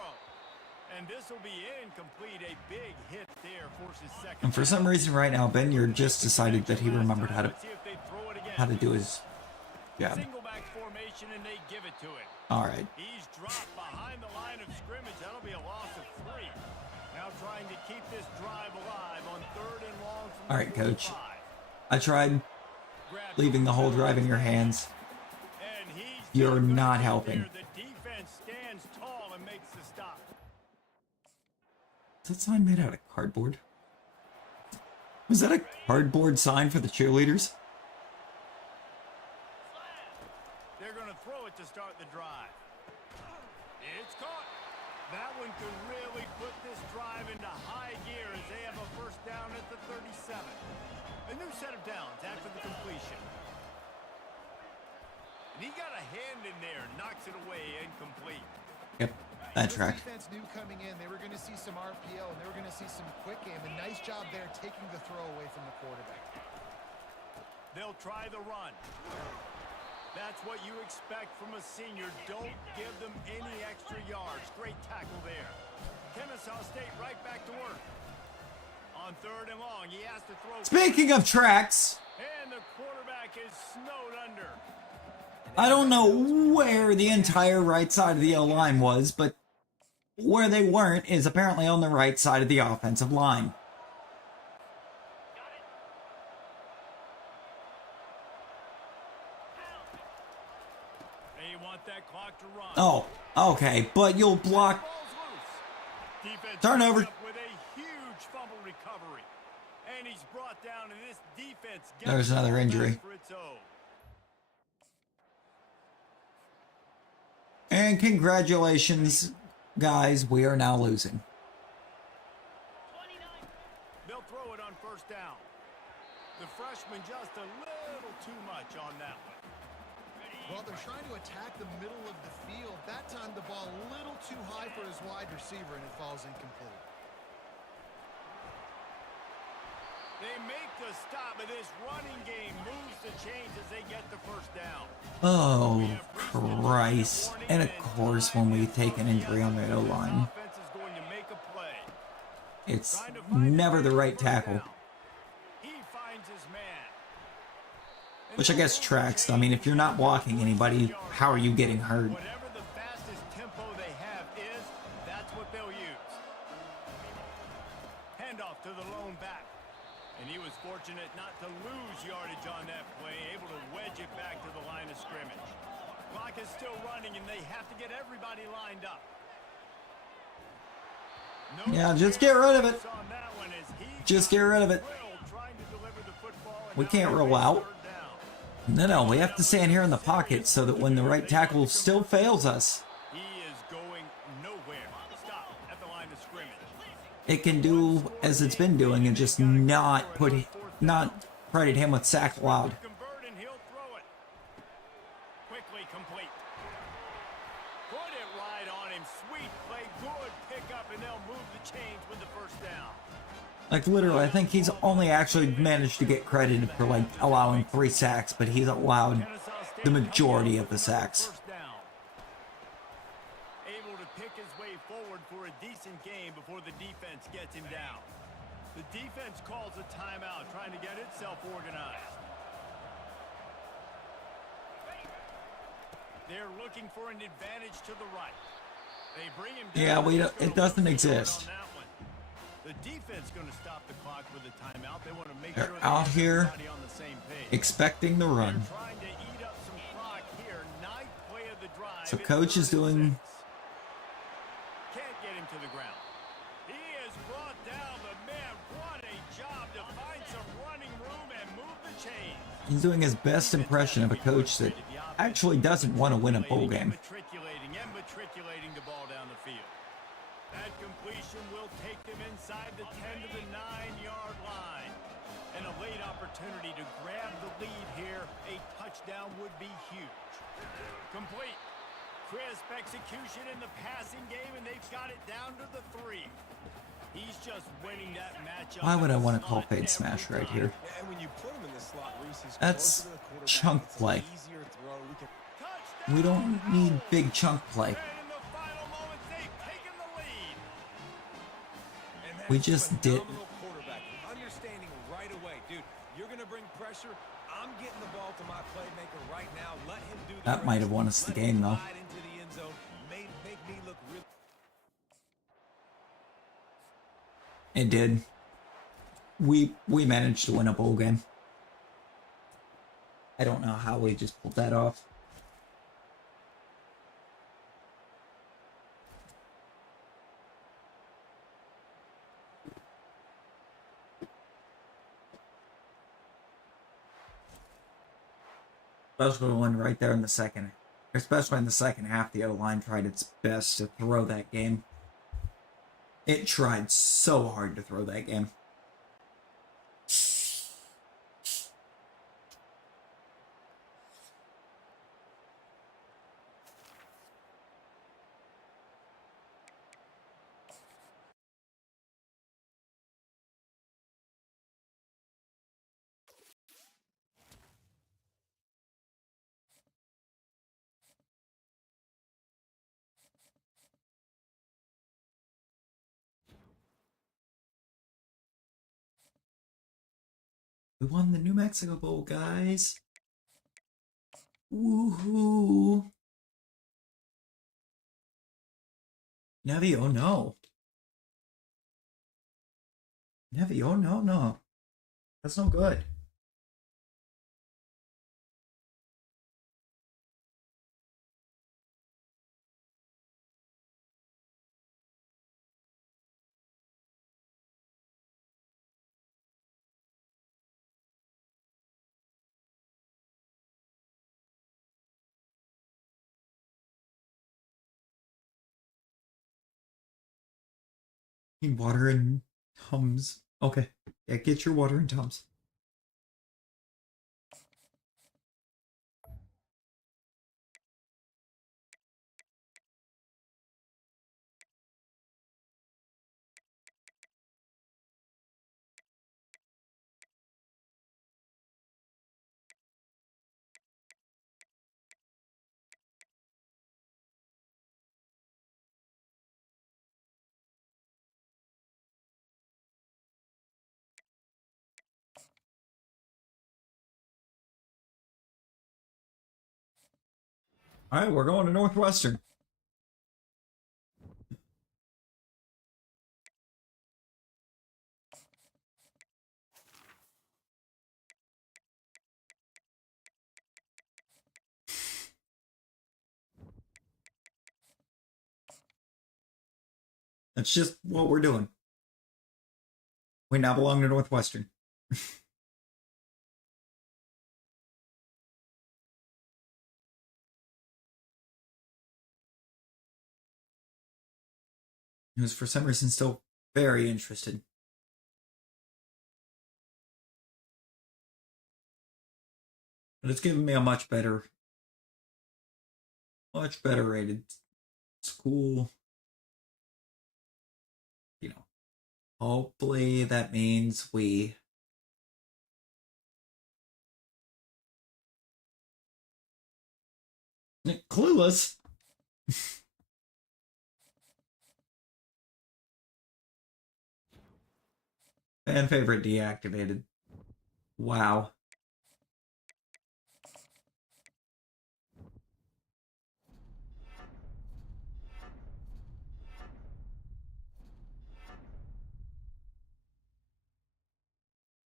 And this will be incomplete. A big hit there forces second. And for some reason right now, Benyard just decided that he remembered how to Let's see if they throw it again. do his job. Single back formation, and they give it to him. Alright. He's dropped behind the line of scrimmage. That'll be a loss of 3. Now trying to keep this drive alive on 3rd and long from Alright, the coach. 45. I tried Grabs leaving the whole drive in your hands. and he's You're just not gonna helping. there. The defense stands tall and makes the stop. Is that sign made out of cardboard? Was that a cardboard sign for the cheerleaders? They're going to throw it to start the drive. It's caught. That one could really put this drive into high gear as they have a first down at the 37. A new set of downs after the completion. And he got a hand in there, knocks it away, incomplete. Yep, that This tracked. defense knew coming in they were going to see some RPO and they were going to see some quick game. A nice job there taking the throw away from the quarterback. They'll try the run. That's what you expect from a senior. Don't give them any extra yards. Great tackle there. Kennesaw State right back to work. On 3rd and long, he has to throw. Speaking of tracks, And the quarterback is snowed under. I don't know where the entire right side of the O-line was, but where they weren't is apparently on the right side of the offensive line. They want that clock to run. Oh, okay, but you'll block. Ball's loose. Defense Turnover. comes up with a huge fumble recovery. And he's brought down, and this defense gets There's another the ball injury. back for its own. And congratulations, guys, we are now losing. 29. They'll throw it on first down. The freshman just a little too much on that one. Well, they're trying to attack the middle of the field. That time the ball a little too high for his wide receiver, and it falls incomplete. They make the stop, and this running game moves the chains as they get the first down. Oh, Christ. And of course, when we take an injury on the O-line, Offense is going to make a play. it's Trying to find never the a right first tackle. down. He finds his man. And Which I guess tracks. I mean, if you're not blocking anybody, how are you getting hurt? Whatever the fastest tempo they have is, that's what they'll use. Handoff to the lone back. And he was fortunate not to lose yardage on that play, able to wedge it back to the line of scrimmage. Clock is still running, and they have to get everybody lined up. No Yeah, just get rid of it. on that one as he Just got get rid of it. thrilled trying to deliver the football, and We now can't they roll face out. 3rd down. No, we have to stand here in the pocket so that when the right tackle still fails us, He is going nowhere. Stop at the line of scrimmage. it can do as it's been doing and just not credit him with sack allowed. Convert and he'll throw it. Quickly complete. Put it right on him. Sweet play. Good pickup, and they'll move the chains with the first down. Like literally, I think he's only actually managed to get credited for like allowing 3 sacks, but he's allowed Kennesaw State the majority of the sacks. First down. Able to pick his way forward for a decent game before the defense gets him down. The defense calls a timeout, trying to get itself organized. They're looking for an advantage to the right. They bring him down. Yeah, it doesn't exist. The defense going to stop the clock with a timeout. They want to make They're sure out here everybody on the same page. expecting the run. They're trying to eat up some clock here. Ninth play of the drive. So It's coach is 3rd and doing 6. Can't get him to the ground. He has brought down the man. What a job to find some running room and move the chains. he's doing his best impression of a coach that actually doesn't want to win a bowl game. Matriculating the ball down the field. That completion will take them inside the 10 to the 9-yard line. And a late opportunity to grab the lead here. A touchdown would be huge. Complete. Crisp execution in the passing game, and they've got it down to the 3. He's just winning that matchup. Why would I want to call fade smash right here? Yeah, and when you put him in the slot, Reese, he's That's closer to the quarterback. chunk It's an play. easier throw. We don't need big chunk play. And in the final moments, they've taken the lead. And that's We just did. phenomenal quarterbacking. Understanding right away, dude, you're going to bring pressure. I'm getting the ball to my playmaker right now. Let him do the That might have won us the game, though. Slide into the end zone. Make me look really. It did. We managed to win a bowl game. I don't know how we just pulled that off. Especially when right there in the second, especially in the second half, the O-line tried its best to throw that game. It tried so hard to throw that game. We won the New Mexico Bowl, guys. Woohoo. Nevi, oh no. Nevi, oh no. That's no good. Need water and Tums. Okay. Yeah, get your water and Tums. All right, we're going to Northwestern. That's just what we're doing. We now belong to Northwestern. Who's for some reason still very interested. But it's given me a much better rated school. You know, hopefully that means we Clueless. Fan favorite deactivated. Wow.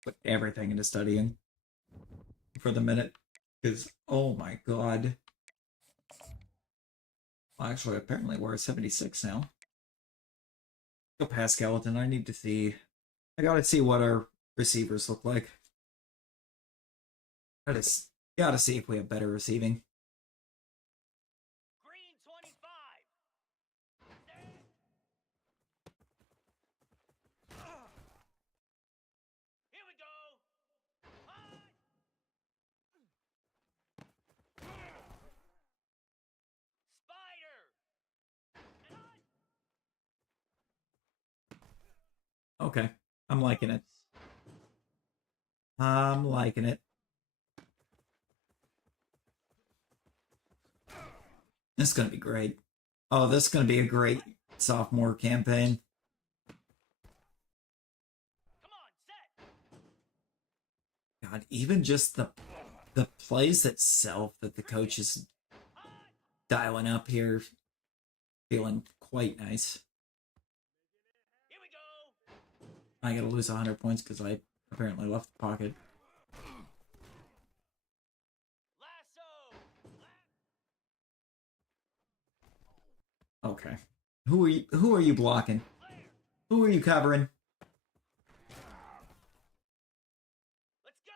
Put everything into studying for the minute. Because, oh my god. Well, actually, apparently we're at 76 now. Go past Skeleton. I need to see. I gotta see what our receivers look like. Gotta see if we have better receiving. Green 25. Here we go. High. Spider. And Okay. I'm liking it. I'm liking it. This is gonna be great. Oh, this is gonna be a great sophomore campaign. come on, set. God, even just the plays itself that the coach is dialing up here, feeling quite nice. Here we go. I gotta lose 100 points because I apparently left the pocket. Lasso. Okay. Who are you blocking? Who are you covering? Let's go.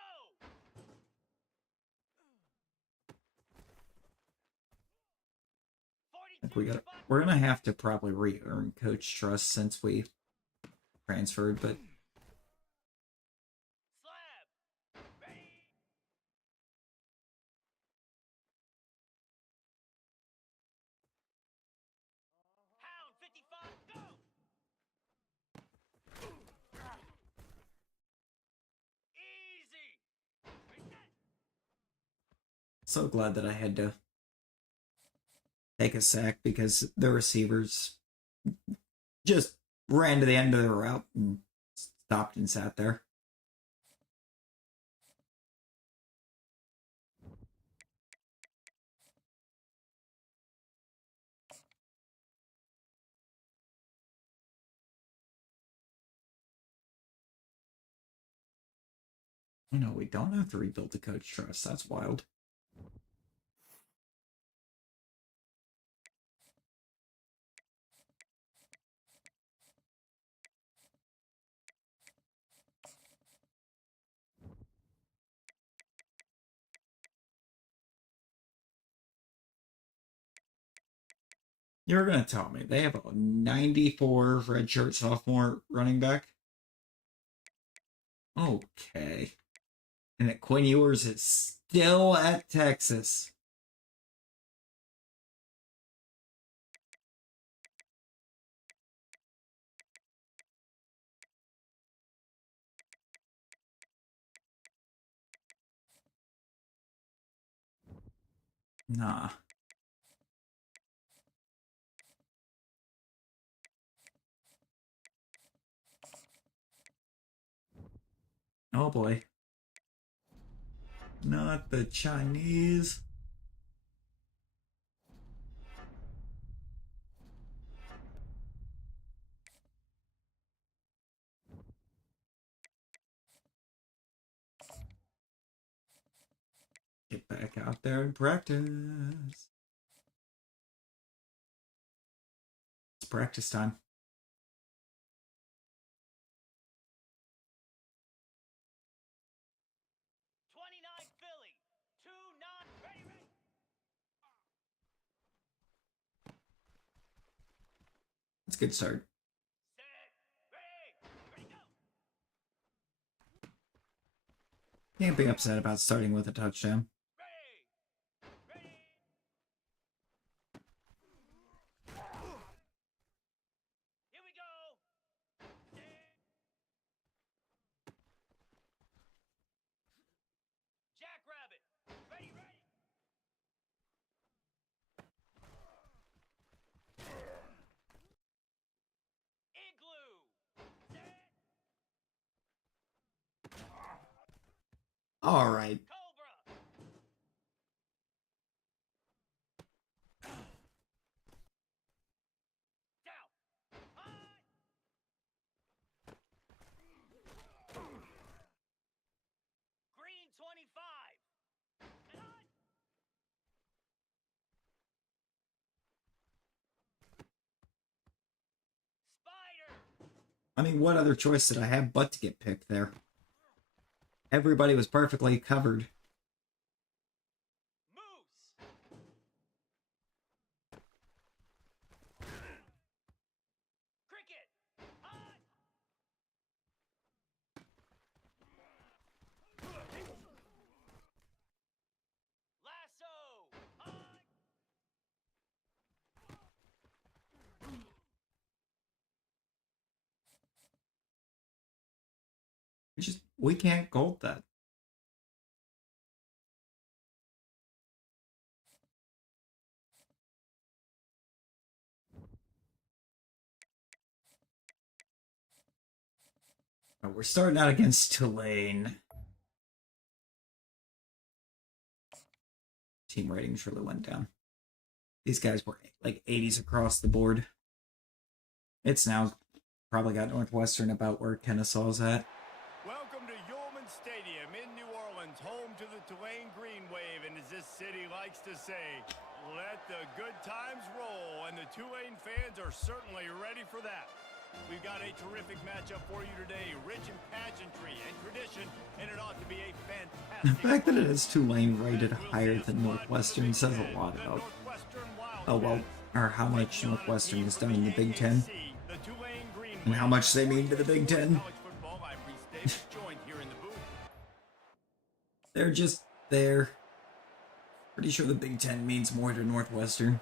I think we're gonna have to probably re-earn coach trust since we transferred, but Slab. Ready. Hound 55. Go. Easy. so glad that I had to take a sack because the receivers just ran to the end of the route and stopped and sat there. No, we don't have to rebuild the coach trust. That's wild. You're gonna tell me they have a 94 redshirt sophomore running back? Okay. And that Quinn Ewers is still at Texas. Nah. Oh boy. Not the Chinese. Get back out there and practice. It's practice time. Philly. 2-9. Ready, ready. It's a good start. Set. Ready. Ready, go. Can't be upset about starting with a touchdown. Ready. Ready. Here we go. Jackrabbit. Ready, ready. All right. Cobra. Down. High. Green 25. And on. Spider. I mean, what other choice did I have but to get picked there? Everybody was perfectly covered. Moose. Cricket. High. Lasso. High. We can't gold that. Oh, we're starting out against Tulane. Team ratings really went down. These guys were like 80s across the board. It's now probably got Northwestern about where Kennesaw's at. Welcome to Yulman Stadium in New Orleans, home to the Tulane Green Wave, and as this city likes to say, let the good times roll, and the Tulane fans are certainly ready for that. We've got a terrific matchup for you today, rich in pageantry and tradition, and it ought to be a The fantastic fact that it is Tulane rated higher than Northwestern says a lot about or how much Northwestern has done in the Big Ten and how much they mean to the Big Ten. They're just there. Pretty sure the Big Ten means more to Northwestern.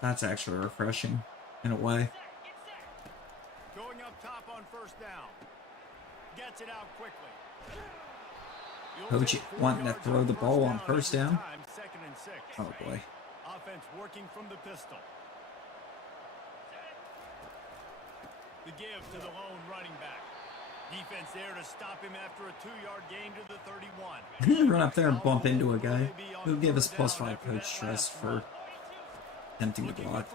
That's actually refreshing, in a way. Going up top on first down. Gets it out quickly. Coach wanting to throw the ball on first down. Second and 6. Oh boy. Offense working from the pistol. The give to the lone running back. Defense there to stop him after a 2-yard gain to the 31. Run up there and bump into a guy who gave us +5 coach trust for attempting to block.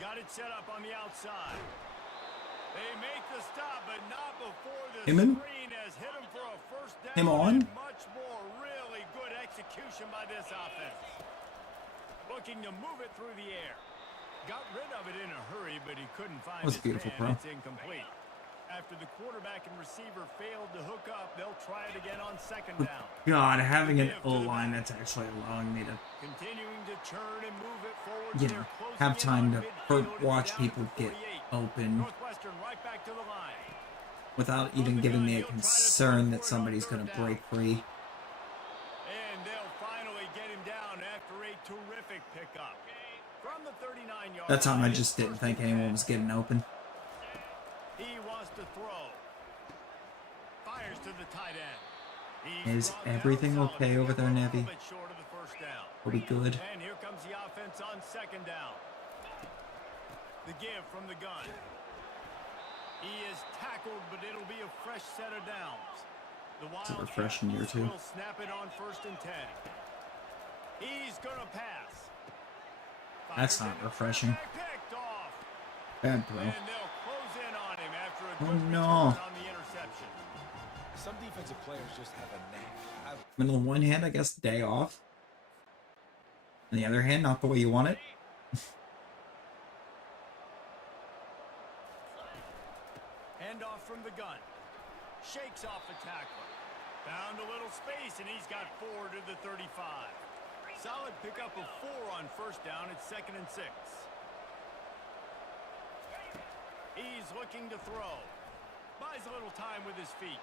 Got it set up on the outside. They make the stop, but not before the Him in? screen has hit him for a first down. Him on? And much more really good execution by this offense. Looking to move it through the air. Got rid of it in a hurry, but he couldn't find That was his beautiful, man. bro. It's incomplete. After the quarterback and receiver failed to hook up, they'll try it again on second down. God, having an O-line that's actually allowing me to, Continuing to churn and move it forward. you know, have time to watch people get open Northwestern right back to the line. without even giving me a concern that somebody's going to break free. And they'll finally get him down after a terrific pickup. From the 39-yard That time I line, just didn't first think and anyone 10. was getting open. He wants to throw. Fires to the tight end. Is everything okay over there, Nevi? Are we good? And here comes the offense on second down. The give from the gun. He is tackled, but it'll be a fresh set of downs. The It's a refreshing year, too. will snap it on first and 10. He's gonna pass. That's not refreshing. Picked off. Bad throw. And they'll close in on him after a Oh, good no. return on the interception. Some defensive players just have a knack. I mean, on one hand, I guess day off. On the other hand, not the way you want it. Handoff from the gun. Shakes off the tackler. Found a little space, and he's got 4 to the 35. Solid pickup of 4 on first down at second and 6. He's looking to throw. Buys a little time with his feet.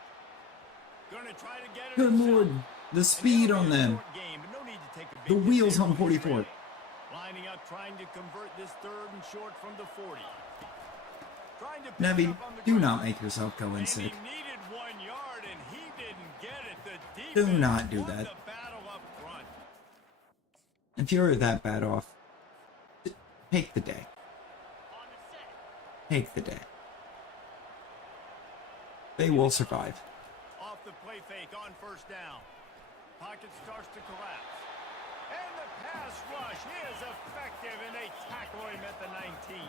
Gonna try to get it. Good himself. lord. The speed on them. Game, but no need to take a The big wheels hit on there. 44. Lining up, trying to convert this third and short from the 40. Trying to pick Nevi, it up on the do ground. not make yourself go in And sick. he needed 1 yard, and he didn't get it. The Do defense not do won that. the battle up front. If you're that bad off, take the day. On the set. Take the day. They will survive. Off the play fake on first down. Pocket starts to collapse. And the pass rush is effective, and they tackle him at the 19.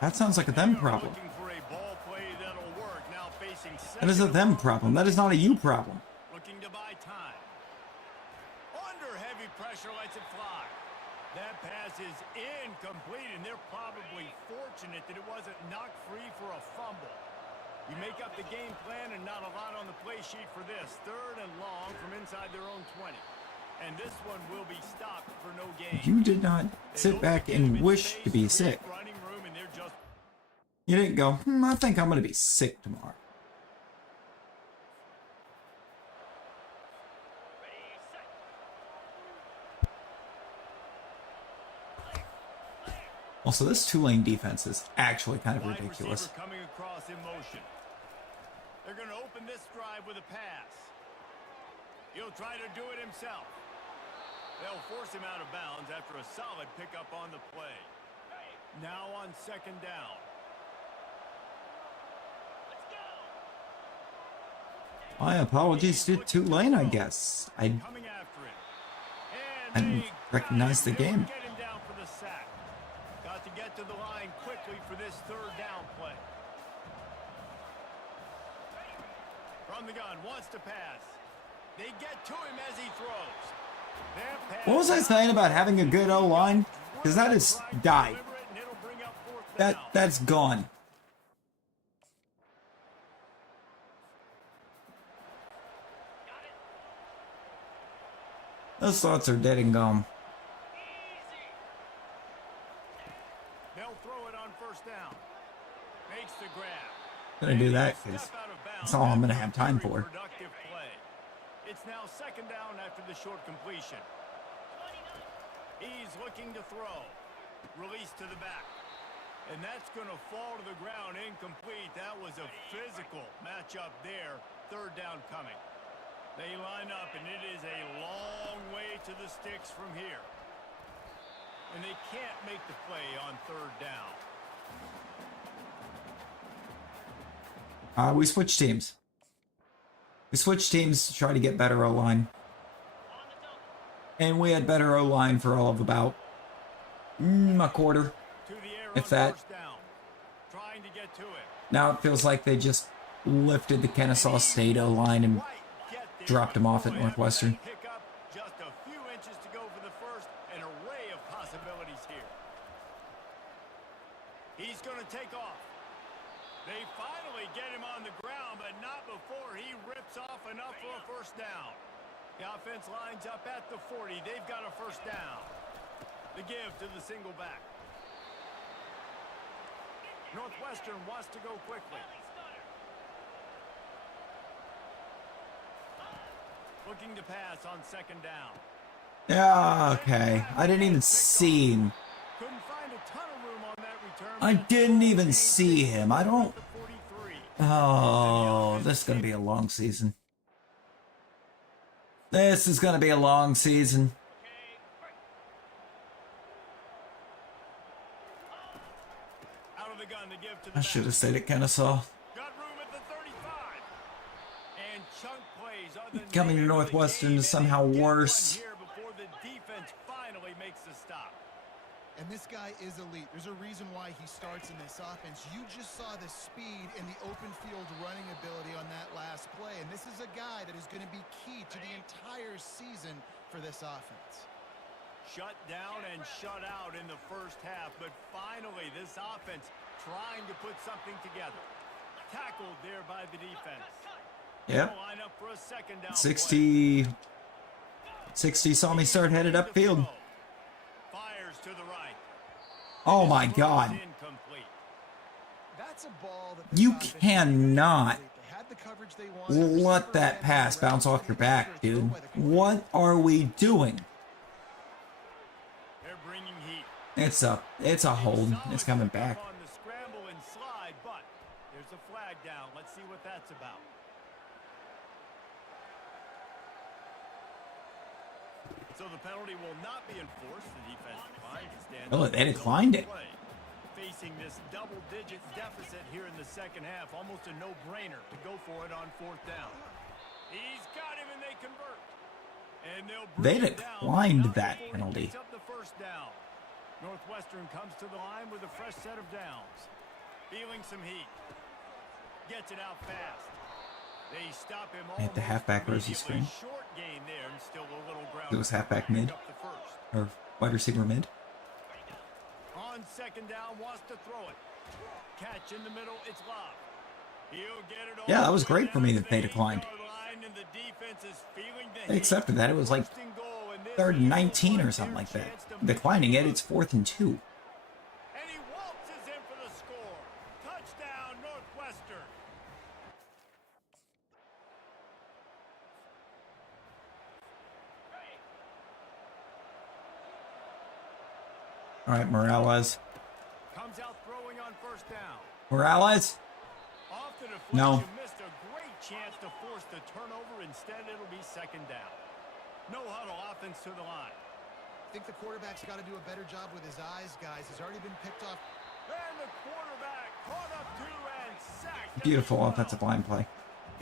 That sounds like a them problem. Looking for a ball play that'll work. Now facing That is a second them and problem. That is not a you problem. looking to buy time. Under heavy pressure, lets it fly. That pass is incomplete, and they're probably fortunate that it wasn't knocked free for a fumble. You make up the game plan and not a lot on the play sheet for this. 3rd and long from inside their own 20. And this one will be stopped for no gain. You did not sit back and wish to be sick. Running room, and they're just You didn't go, I think I'm going to be sick tomorrow. Also, this Tulane defense is actually kind of wide ridiculous. receiver coming across in motion. They're going to open this drive with a pass. He'll try to do it himself. They'll force him out of bounds after a solid pickup on the play. Now on 2nd down. My apologies to Tulane, I guess. I Coming after it. hadn't recognized the game. Get him down for the sack. Got to get to the line quickly for this 3rd down play. From the gun, wants to pass. They get to him as he throws. That pass What was I saying about having a good O-line? Because that has died. deliberate, and it'll bring up 4th down. That's gone. Those thoughts are dead and gone. They'll throw it on 1st down. Makes the grab. Gonna do that because that's all I'm gonna have time for. Productive play. It's now 2nd down after the short completion. He's looking to throw. Release to the back. And that's going to fall to the ground incomplete. That was a physical matchup there. 3rd down coming. They line up, and it is a long way to the sticks from here. And they can't make the play on 3rd down. We switched teams. We switched teams to try to get better O-line. And we had better O-line for all of about a quarter, To the air if on that. 1st down. Trying to get to it. Now it feels like they just lifted the Kennesaw State O-line and dropped him off at Northwestern. Pick up just a few inches to go for the first. An array of possibilities here. He's going to take off. They finally get him on the ground, but not before he rips off enough for a 1st down. The offense lines up at the 40. They've got a 1st down. The give to the single back. Northwestern wants to go quickly. Looking to pass on 2nd down. Yeah, okay. I didn't even see him. Couldn't find a ton of room on that return. I didn't even see him. I don't... The 43. Oh, this is going to be a long season. This is going to be a long season. Out of the gun to give to the I should have back. stayed at Kennesaw. Got room at the 35. And chunk plays are the Coming to name of the Northwestern game, is and somehow they get one worse. here before the defense finally makes the stop. And this guy is elite. There's a reason why he starts in this offense. You just saw the speed and the open field running ability on that last play. And this is a guy that is going to be key to the entire season for this offense. Shut down and shut out in the first half, but finally this offense trying to put something together. Tackled there by the defense. Yep. Line up for a 2nd down. 60 saw me start headed upfield. Fires to the right. Oh my god. Incomplete. That's a ball that the You offense cannot they had the coverage they wanted. let that pass bounce off your back, dude. What are we doing? They're bringing heat. It's a hold. It's coming Solid back. on the scramble and slide, but there's a flag down. Let's see what that's about. So the penalty will not be enforced. The defense declines to stand. Oh, they declined it. facing this double-digit deficit here in the second half. Almost a no-brainer to go for it on 4th down. He's got him, and they convert. And they'll They bring it down, declined not that before he penalty. picks up the 1st down. Northwestern comes to the line with a fresh set of downs. Feeling some heat. Gets it out fast. They stop him Hit the halfback rosy screen. Short gain there, and still a little ground. It was halfback mid. Up the first. Or wide receiver mid. On 2nd down, wants to throw it. Catch in the middle, it's Love. He'll get it all. Yeah, that was great for me that they declined. They accepted that. It was like 3rd and 19 or something like that. Declining it, it's 4th and 2. And he waltzes in for the score. Touchdown, Northwestern. All right, Morales. Comes out throwing on 1st down. Morales? Off the deflection, No. missed a great chance to force the turnover. Instead, it'll be 2nd down. No huddle offense to the line. I think the quarterback's got to do a better job with his eyes, guys. He's already been picked off. And the quarterback caught up to and sacked. Beautiful offensive line play.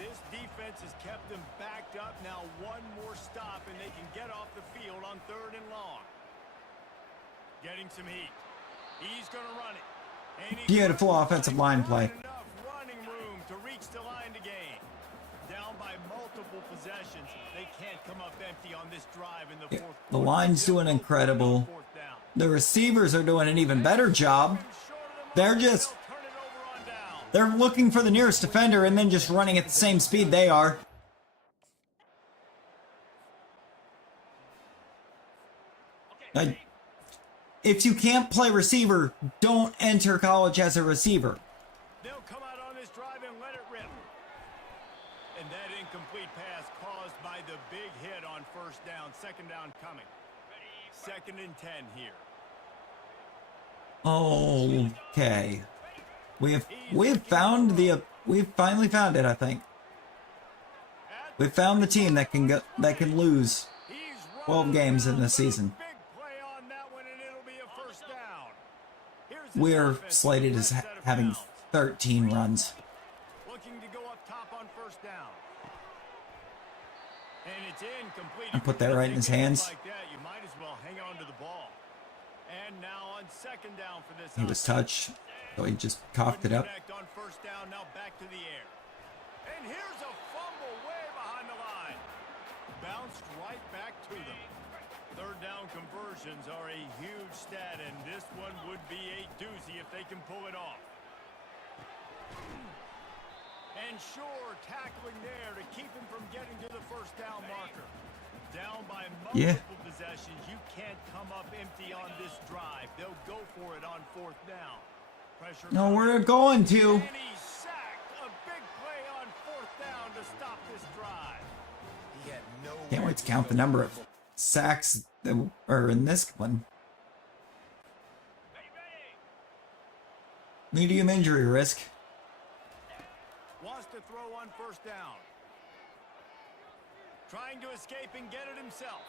This defense has kept them backed up. Now one more stop, and they can get off the field on 3rd and long. Getting some heat. He's going to run it. And Beautiful offensive line play. Enough running room to reach the line to gain. Down by multiple possessions. They can't come up empty on this drive in the 4th quarter. The line's doing incredible. The receivers are doing an even better job. They're looking for the nearest defender and then just running at the same speed they are. If you can't play receiver, don't enter college as a receiver. They'll come out on this drive and let it rip. And that incomplete pass caused by the big hit on 1st down. 2nd down coming. 2nd and 10 here. Okay. We've finally found it, I think. We've found the team that can lose 12 games in the season. We're slated as having 13 runs. Looking to go up top on 1st down. And it's incomplete. I put that right in his hands. Like that, you might as well hang on to the ball. And now on 2nd down for this. He was touched, so he just coughed it up. On 1st down, now back to the air. And here's a fumble way behind the line. Bounced right back to them. 3rd down conversions are a huge stat, and this one would be a doozy if they can pull it off. And sure, tackling there to keep him from getting to the 1st down marker. Down by multiple possessions, you can't come up empty on this drive. They'll go for it on 4th down. Pressure. No, we're going to. And he's sacked. A big play on 4th down to stop this drive. He had no. Can't wait to count the number of sacks that are in this one. Medium injury risk. Wants to throw on 1st down. Trying to escape and get it himself.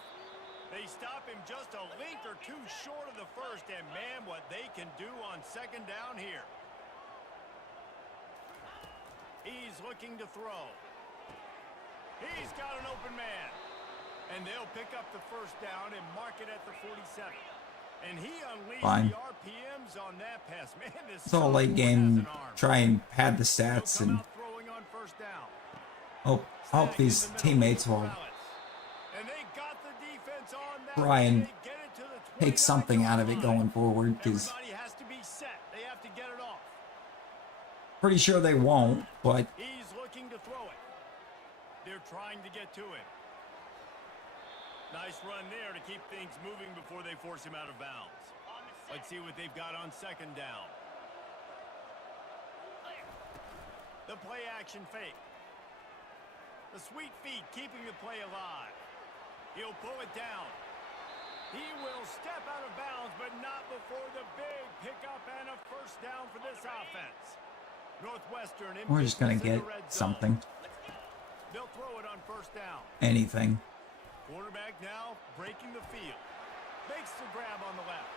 They stop him just a length or two short of the 1st, and man, what they can do on 2nd down here. He's looking to throw. He's got an open man. And they'll pick up the 1st down and mark it at the 47. And he unleashed the RPMs on that pass. Man, this it's all late game. Try and pad the stats and hope these teammates will try and take something out of it going forward, because pretty sure they won't, but he's looking to throw it. They're trying to get to him. Nice run there to keep things moving before they force him out of bounds. Let's see what they've got on 2nd down. The play action fake. The sweet feet keeping the play alive. He'll pull it down. He will step out of bounds, but not before the big pickup and a 1st down for this offense. Northwestern. we're just going to get something. They'll throw it on 1st down. Anything. Quarterback now breaking the field. Makes the grab on the left.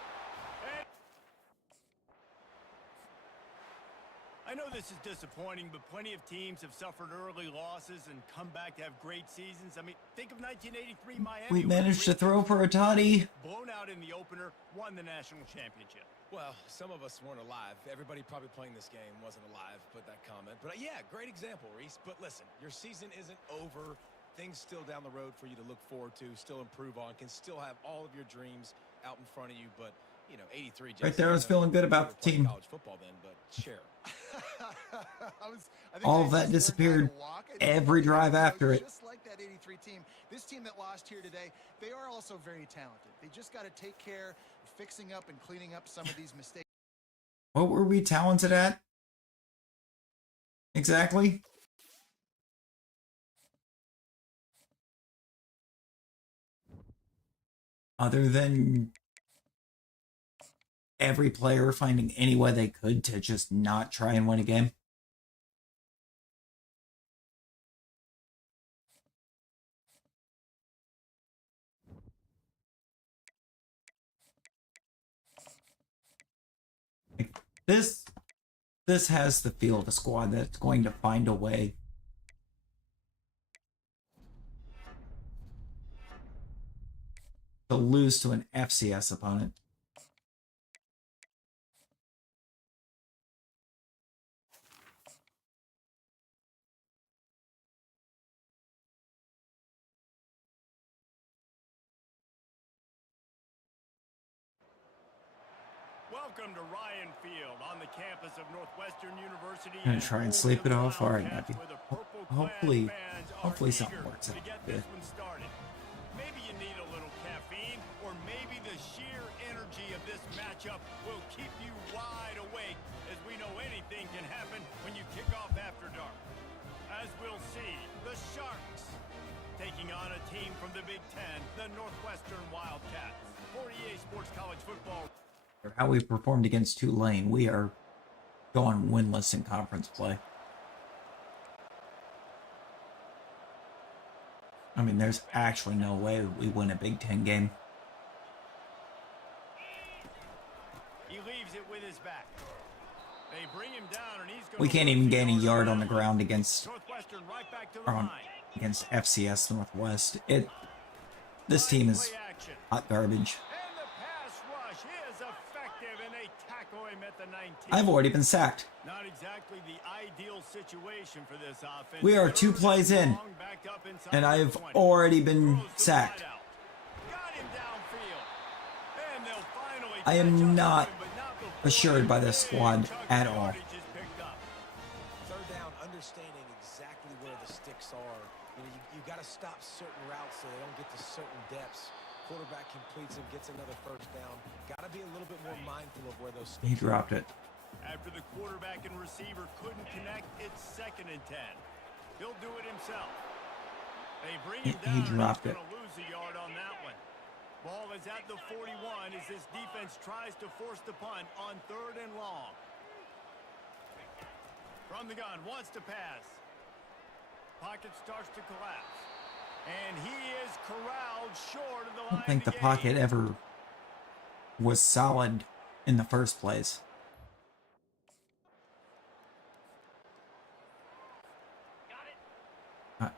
And I know this is disappointing, but plenty of teams have suffered early losses and come back to have great seasons. I mean, think of 1983 Miami. We managed to throw for a toddy. Blown out in the opener, won the national championship. Well, some of us weren't alive. Everybody probably playing this game wasn't alive, put that comment. But yeah, great example, Reese. But listen, your season isn't over. Things still down the road for you to look forward to, still improve on, can still have all of your dreams out in front of you. But, you know, 83 just... Right there, I was feeling good about the team. College football then, but share. I think All of they that just disappeared learned how to walk. every drive after it. Just like that 83 team, this team that lost here today, they are also very talented. They just got to take care of fixing up and cleaning up some of these mistakes. What were we talented at? Exactly? Other than every player finding any way they could to just not try and win a game. Like, this has the feel of a squad that's going to find a way to lose to an FCS opponent. Welcome to Ryan Field on the campus of Northwestern University. Gonna try and sleep it off. All right, Matthew. Hopefully something eager works to out. get this one started. Maybe you need a little caffeine, or maybe the sheer energy of this matchup will keep you wide awake, as we know anything can happen when you kick off after dark. As we'll see, the Sharks taking on a team from the Big Ten, the Northwestern Wildcats. For EA Sports College Football. How we performed against Tulane, we are going winless in conference play. I mean, there's actually no way we win a Big Ten game. He leaves it with his back. They bring him down, and he's going We can't even gain a yard on the ground against Northwestern right back to the or on, line. against FCS Northwest. This team is Play action. hot garbage. And the pass rush is effective, and they tackle him at the 19. I've already been sacked. Not exactly the ideal situation for this offense. We are 2 plays in, and I have already been sacked. Got him downfield. And they'll finally I am catch up not to him, but not before assured by this a squad chunk of at all. yardage is picked up. Third down, understanding exactly where the sticks are. You know, you got to stop certain routes so they don't get to certain depths. Quarterback completes them, gets another first down. Got to be a little bit more mindful of where those sticks He dropped it. After the quarterback and receiver couldn't connect, it's 2nd and 10. He'll do it himself. They bring him He down. dropped He's it. going to lose a yard on that one. Ball is at the 41 as this defense tries to force the punt on 3rd and long. From the gun, wants to pass. Pocket starts to collapse. And he is corralled short of the line. I don't think the pocket ever was solid in the first place.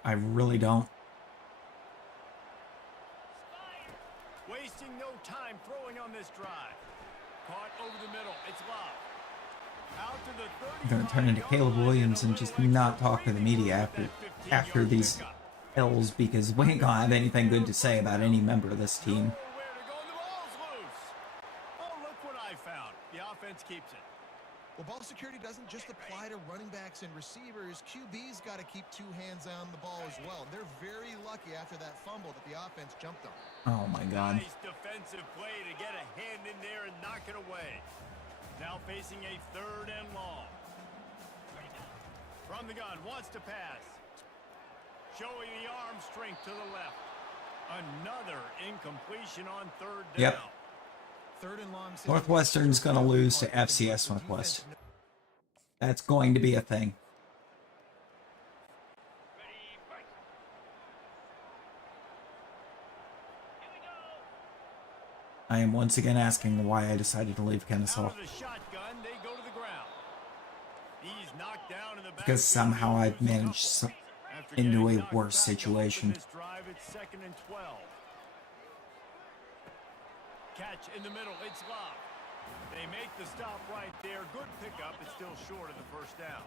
I really don't. Wasting no time throwing on this drive. Caught over the middle. It's Love. Out to the 30. I'm going to turn into Caleb Williams and just not talk to the media after these L's, because we ain't going to have anything good to say about any member of this team. Where to go, and the ball's loose. Oh, look what I found. The offense keeps it. Well, ball security doesn't just apply to running backs and receivers. QB's got to keep 2 hands on the ball as well. They're very lucky after that fumble that the offense jumped on. Oh my God. Nice defensive play to get a hand in there and knock it away. Now facing a 3rd and long. From the gun, wants to pass. Showing the arm strength to the left. Another incompletion on 3rd down. Yep. 3rd and long. Northwestern's going to lose to FCS Northwest. That's going to be a thing. Ready, break. Here we go. I am once again asking why I decided to leave Out Kennesaw. of the shotgun, they go to the ground. He's because somehow I've managed After into getting a knocked worse back a little situation. This drive, it's 2nd and 12. Catch in the middle, it's Love. They make the stop right there. Good pickup, it's still short of the first down.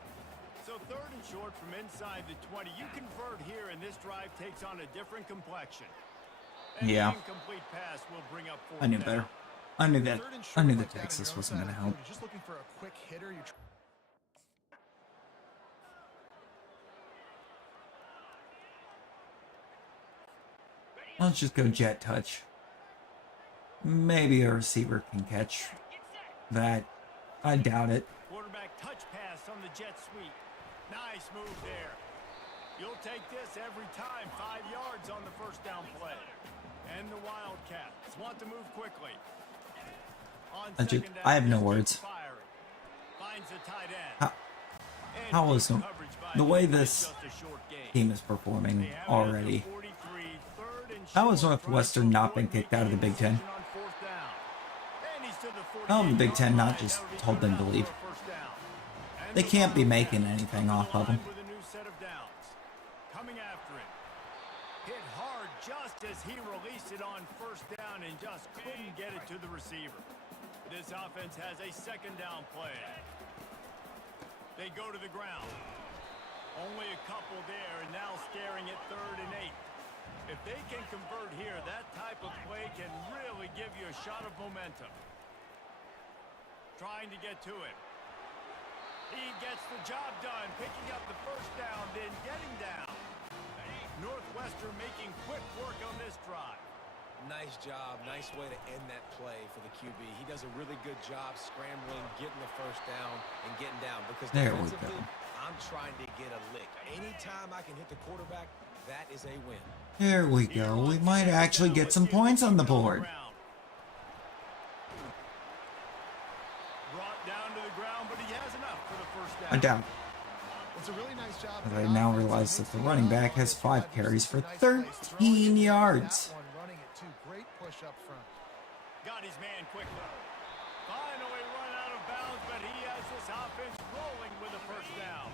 So 3rd and short from inside the 20. You convert here, and this drive takes on a different complexion. And Yeah. the incomplete pass will bring up 4th I knew down. better. I knew that. 3rd and I short knew like that that on Texas your own wasn't side going to of the help. field. You're just looking for a quick hitter. Let's just go jet touch. Maybe a receiver can catch that. I doubt it. Quarterback touch pass on the jet sweep. Nice move there. You'll take this every time. 5 yards on the first down play. And the Wildcats want to move quickly. On second down, I have no this words. kid firing. Finds the tight end. And How is good coverage by the way him. It's this just a short gain. team is performing They have it at the already? 43, 3rd and How has short, Northwestern trying to not been avoid kicked out of the making a Big Ten? decision on 4th down. And he's to the How have the Big 48-yard Ten not line. just That'll be told them to third leave? down for a first down. And They the can't be Wildcats making anything come off to the of them. line with a new set of downs. Coming after him. Hit hard just as he released it on 1st down and just couldn't get it to the receiver. This offense has a 2nd down play. They go to the ground. Only a couple there, and now staring at 3rd and 8. If they can convert here, that type of play can really give you a shot of momentum. Trying to get to it. He gets the job done, picking up the first down, then getting down. Northwestern making quick work on this drive. Nice job. Nice way to end that play for the QB. He does a really good job scrambling, getting the first down, and getting down. Because There we defensively, go. I'm trying to get a lick. Anytime I can hit the quarterback, that is a win. There we go. We might actually get some points on the board. Brought down to the ground, but he has enough for the first down. I doubt. It's a really nice job. But I now realize that the running back has 5 carries for 13 yards. That one running it too. Great push up front. Got his man quickly. Finally run out of bounds, but he has this offense rolling with a first down.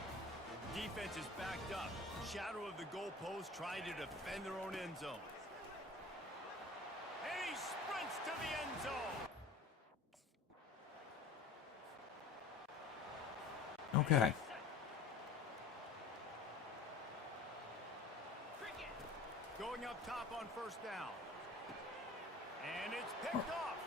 Defense is backed up. Shadow of the goalpost trying to defend their own end zone. And he sprints to the end zone. Okay. Going up top on first down. And it's picked off.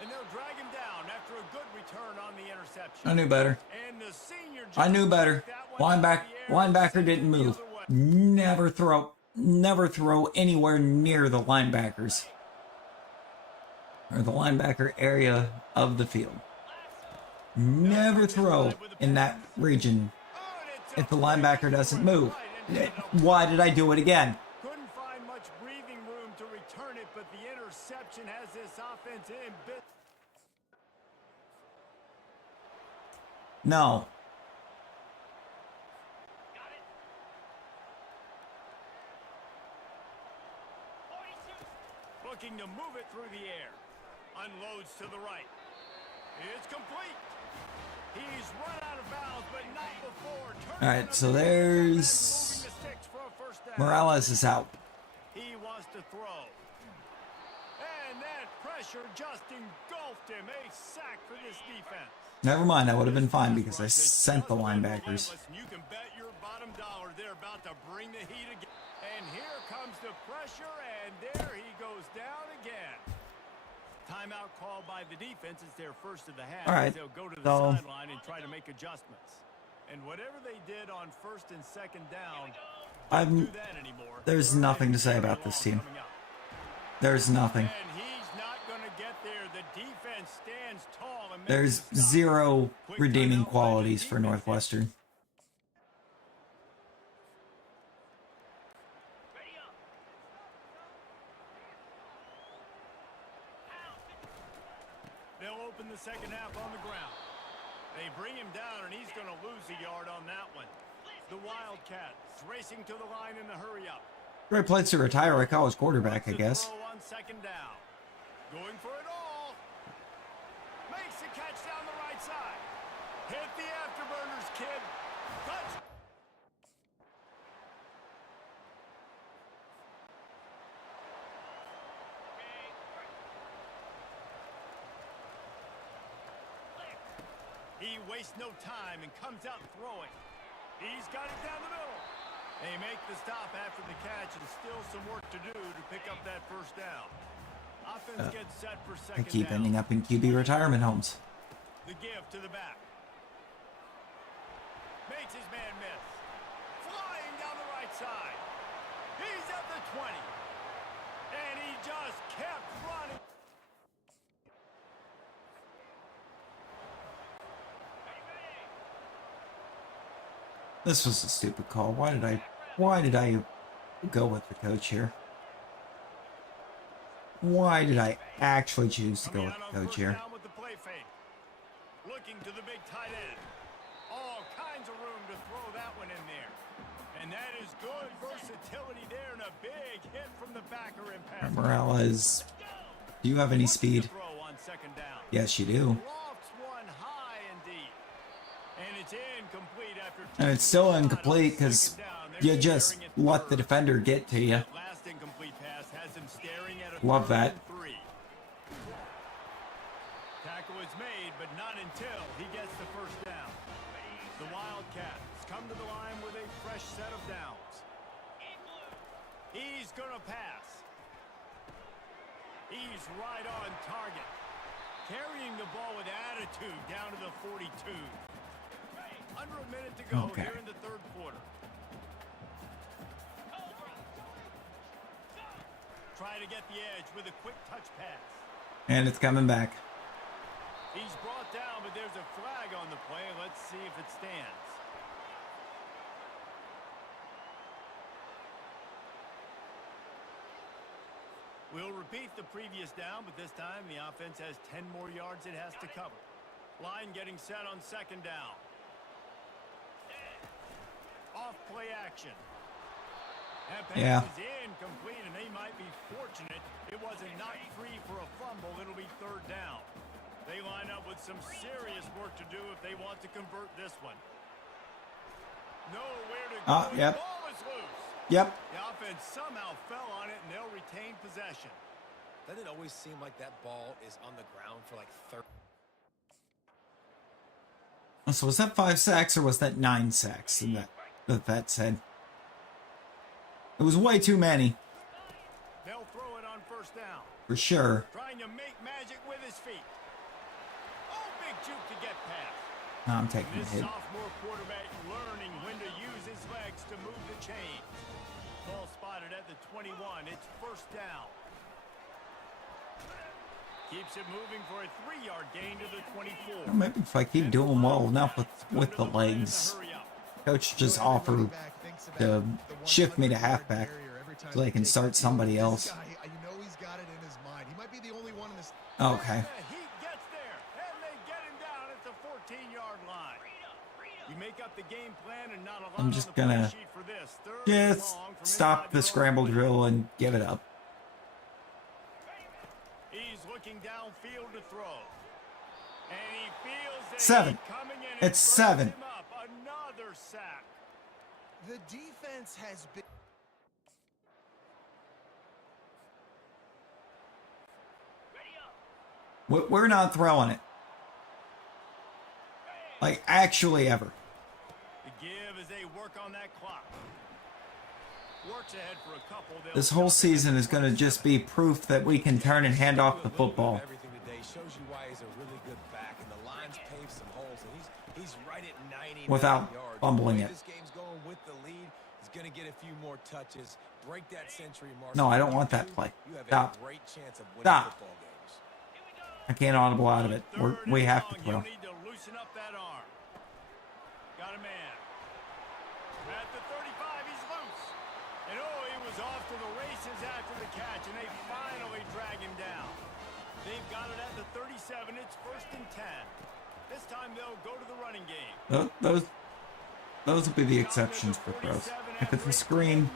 And they'll drag him down after a good return on the interception. I knew better. And the senior I knew better. Linebacker didn't move. Never throw anywhere near the linebackers. Or the linebacker area of the field. Never throw in that region if the linebacker doesn't move. Why did I do it again? Couldn't find much breathing room to return it, but the interception has this offense in bit. No. Looking to move it through the air. Unloads to the right. It's complete. He's run out of bounds, but not before. All right, so there's Morales is out. He wants to throw. And that pressure just engulfed him. A sack for this defense. Never mind, I would have been fine because I sent the linebackers. You can bet your bottom dollar they're about to bring the heat again. And here comes the pressure, and there he goes down again. Timeout called by the defense. It's their first of the half. All right, They'll go to the so sideline and try to make adjustments. And whatever they did on 1st and 2nd down, don't do that anymore. There's nothing to say about this team. There's nothing. And he's not going to get there. The defense stands tall and makes There's the stop. zero Quick redeeming timeout by the qualities for defense. Northwestern. They'll open the second half on the ground. They bring him down, and he's going to lose a yard on that one. The Wildcats racing to the line in the hurry-up. Great place to retire a college quarterback, I guess. Throw on 2nd down. Going for it all. Makes the catch down the right side. Hit the afterburners, kid. Touch. He wastes no time and comes out throwing. He's got it down the middle. They make the stop after the catch and still some work to do to pick up that first down. Offense gets set for I second keep down. ending up in QB retirement homes. The give to the back. Makes his man miss. Flying down the right side. He's at the 20. And he just kept running. This was a stupid call. Why did I go with the coach here? Why did I actually choose to go with the coach here? With the play fake. Looking to the big tight end. All kinds of room to throw that one in there. And that is good versatility there and a big hit from the backer in pass. Morales, do you have any speed? Throw on second down. Yes, you do. Lofts one high and deep. And it's incomplete after And it's still incomplete because you just let the defender get to you. last incomplete pass has him staring at a Love third that. and 3. Tackle is made, but not until he gets the first down. The Wildcats come to the line with a fresh set of downs. He's gonna pass. He's right on target. Carrying the ball with attitude down to the 42. Under a minute to go Okay. here in the third quarter. Try to get the edge with a quick touch pass. And it's coming back. He's brought down, but there's a flag on the play. Let's see if it stands. We'll repeat the previous down, but this time the offense has 10 more yards it has to cover. Line getting set on second down. Off play action. That pass Yeah. is incomplete, and they might be fortunate it wasn't knocked free for a fumble. It'll be third down. They line up with some serious work to do if they want to convert this one. Nowhere to go. Yep. The ball is loose. Yep. The offense somehow fell on it, and they'll retain possession. Doesn't it always seem like that ball is on the ground for like 30? So was that 5 sacks or was that 9 sacks? And that said, it was way too many They'll throw it on first down. for sure. Trying to make magic with his feet. Oh, big juke to get past. No, I'm taking a This hit. sophomore quarterback learning when to use his legs to move the chains. Ball spotted at the 21. It's first down. Keeps it moving for a 3-yard gain to the 24. Maybe if I keep doing well enough with the legs, coach just offer to shift me to halfback so they can start somebody else. You know he's got it in his mind. He might be the only one in this. Okay. He gets there, and they get him down at the 14-yard line. You make up the game plan and not a lot I'm on just the play gonna sheet for this. Third and just long from stop inside the their own scramble 20. drill and give it up. He's looking downfield to throw. And he feels that 7. he's coming in and It's burns 7. him up. Another sack. The defense has been. We're not throwing it. Like, actually ever. The give as they work on that clock. Works ahead for a couple. They'll This whole stop it at season the is going to 27. just be proof that we can turn and hand off the football. Everything today shows you why he's a really good back, and the line's paved some holes, and he's right at 90 Without yards. fumbling The way it. This game's going with the lead. He's going to get a few more touches, break that century mark. No, I don't If you want that do, play. You have Stop. a great chance of winning Stop. football games. I can't audible out of it. Third We and have to long. throw. You'll need to loosen up that arm. Got a man. At the 35, he's loose. And oh, he was off to the races after the catch, and they finally drag him down. They've got it at the 37. It's first and 10. This time they'll go to the running game. Those will be the exceptions for throws. If it's a screen,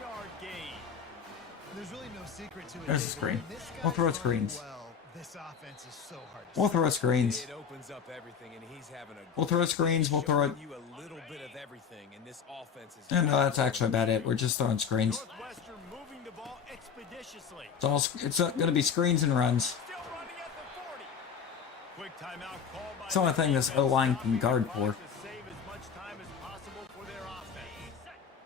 There's really no secret to it. There's a David. screen. When this We'll guy's throw running screens. well, This offense is so hard to We'll stop. throw screens. It opens up everything, and he's having a We'll throw screens. We'll throw it. showing you a little bit of everything, and this offense is. And no, that's actually about it. We're just throwing screens. Northwestern moving the ball expeditiously. It's going to be screens and runs. Still running at the 40. Quick timeout call by It's the only thing this O-line can guard for. to save as much time as possible for their offense.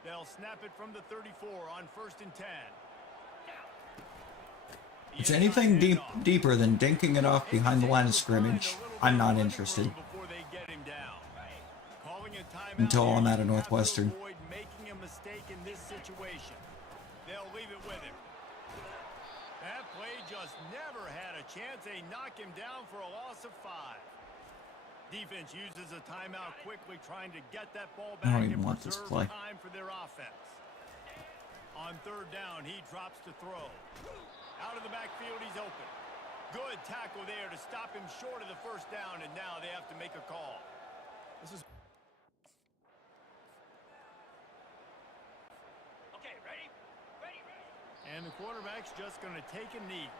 They'll snap it from the 34 on 1st and 10. It's anything deeper than dinking it off behind the line of scrimmage. I'm not interested. Until I'm at a Northwestern. Making a mistake in this situation. They'll leave it with him. That play just never had a chance. They knock him down for a loss of 5. Defense uses a timeout quickly, trying to get that ball I back don't even and want this preserve play. time for their offense. On 3rd down, he drops to throw. Out of the backfield, he's open. Good tackle there to stop him short of the 1st down, and now they have to make a call. This is Okay, ready? Ready, ready. And the quarterback's just going to take a knee.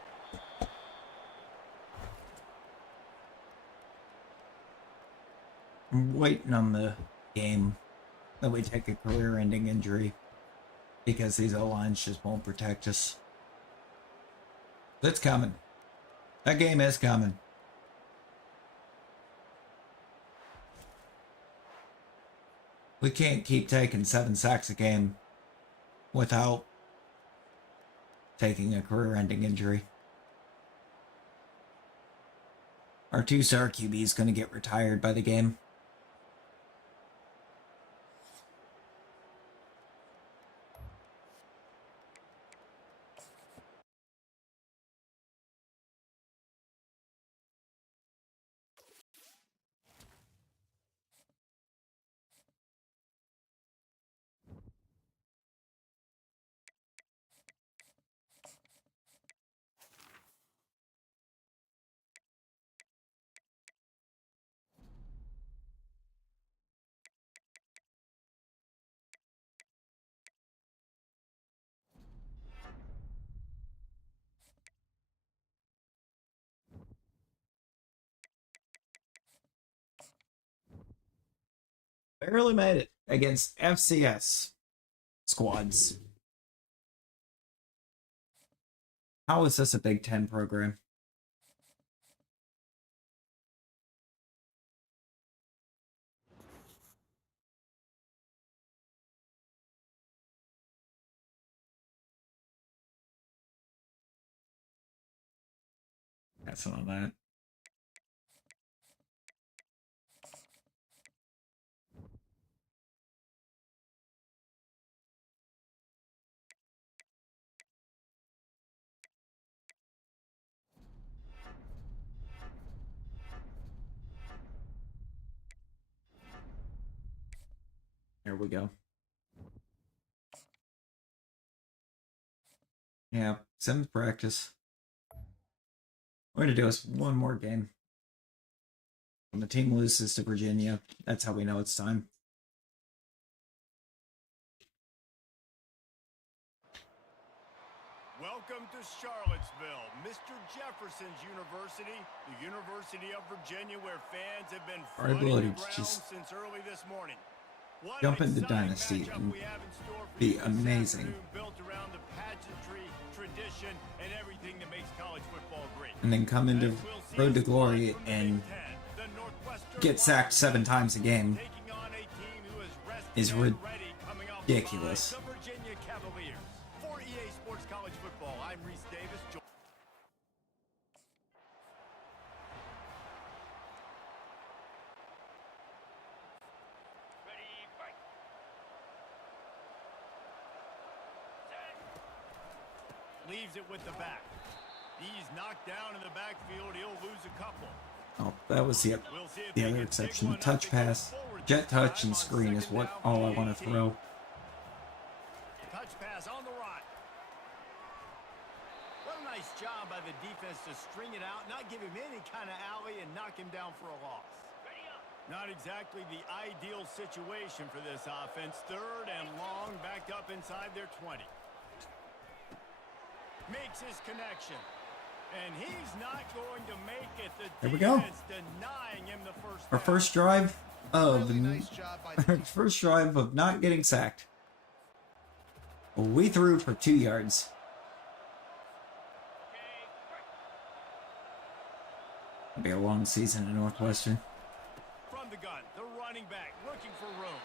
I'm waiting on the game that we take a career-ending injury because these O-lines just won't protect us. It's coming. That game is coming. We can't keep taking 7 sacks a game without taking a career-ending injury. Our 2-star QB is going to get retired by the game. Barely made it against FCS squads. How is this a Big Ten program? That's not that. There we go. Yeah, 7th practice. We're going to do us one more game. When the team loses to Virginia, that's how we know it's time. Welcome to Charlottesville, Mr. Jefferson's University, the University of Virginia, where fans have been Our flooding ability the to grounds just since early this morning. What jump an into exciting Dynasty matchup and we have in store for be you this amazing. afternoon, built around the pageantry, tradition, and everything that makes college football great. And then come into As we'll see Road to a squad Glory from the and Big Ten, the Northwestern get sacked 7 times a game. taking on a team who is rested Is and ready coming off the ridiculous. bye, the Virginia Cavaliers. For EA Sports College Football, I'm Reese Davis. Ready, fight. Set. Leaves it with the back. He's knocked down in the backfield. He'll lose a couple. Oh, that was the We'll see if the they other can exception. dig The one up touch to go pass, forward jet this touch, time and on screen is 2nd what down, all I want to 18. throw. Touch pass on the run. What a nice job by the defense to string it out, not give him any kind of alley, and knock him down for a loss. Ready up. Not exactly the ideal situation for this offense. 3rd and long, backed up inside their 20. Makes his connection. And he's not going to make it. The There we go. defense denying him the first Our down. first drive of Really nice job by the our defense. first drive of not getting sacked. We threw for 2 yards. It'll be a long season in Northwestern. From the gun, the running back looking for room.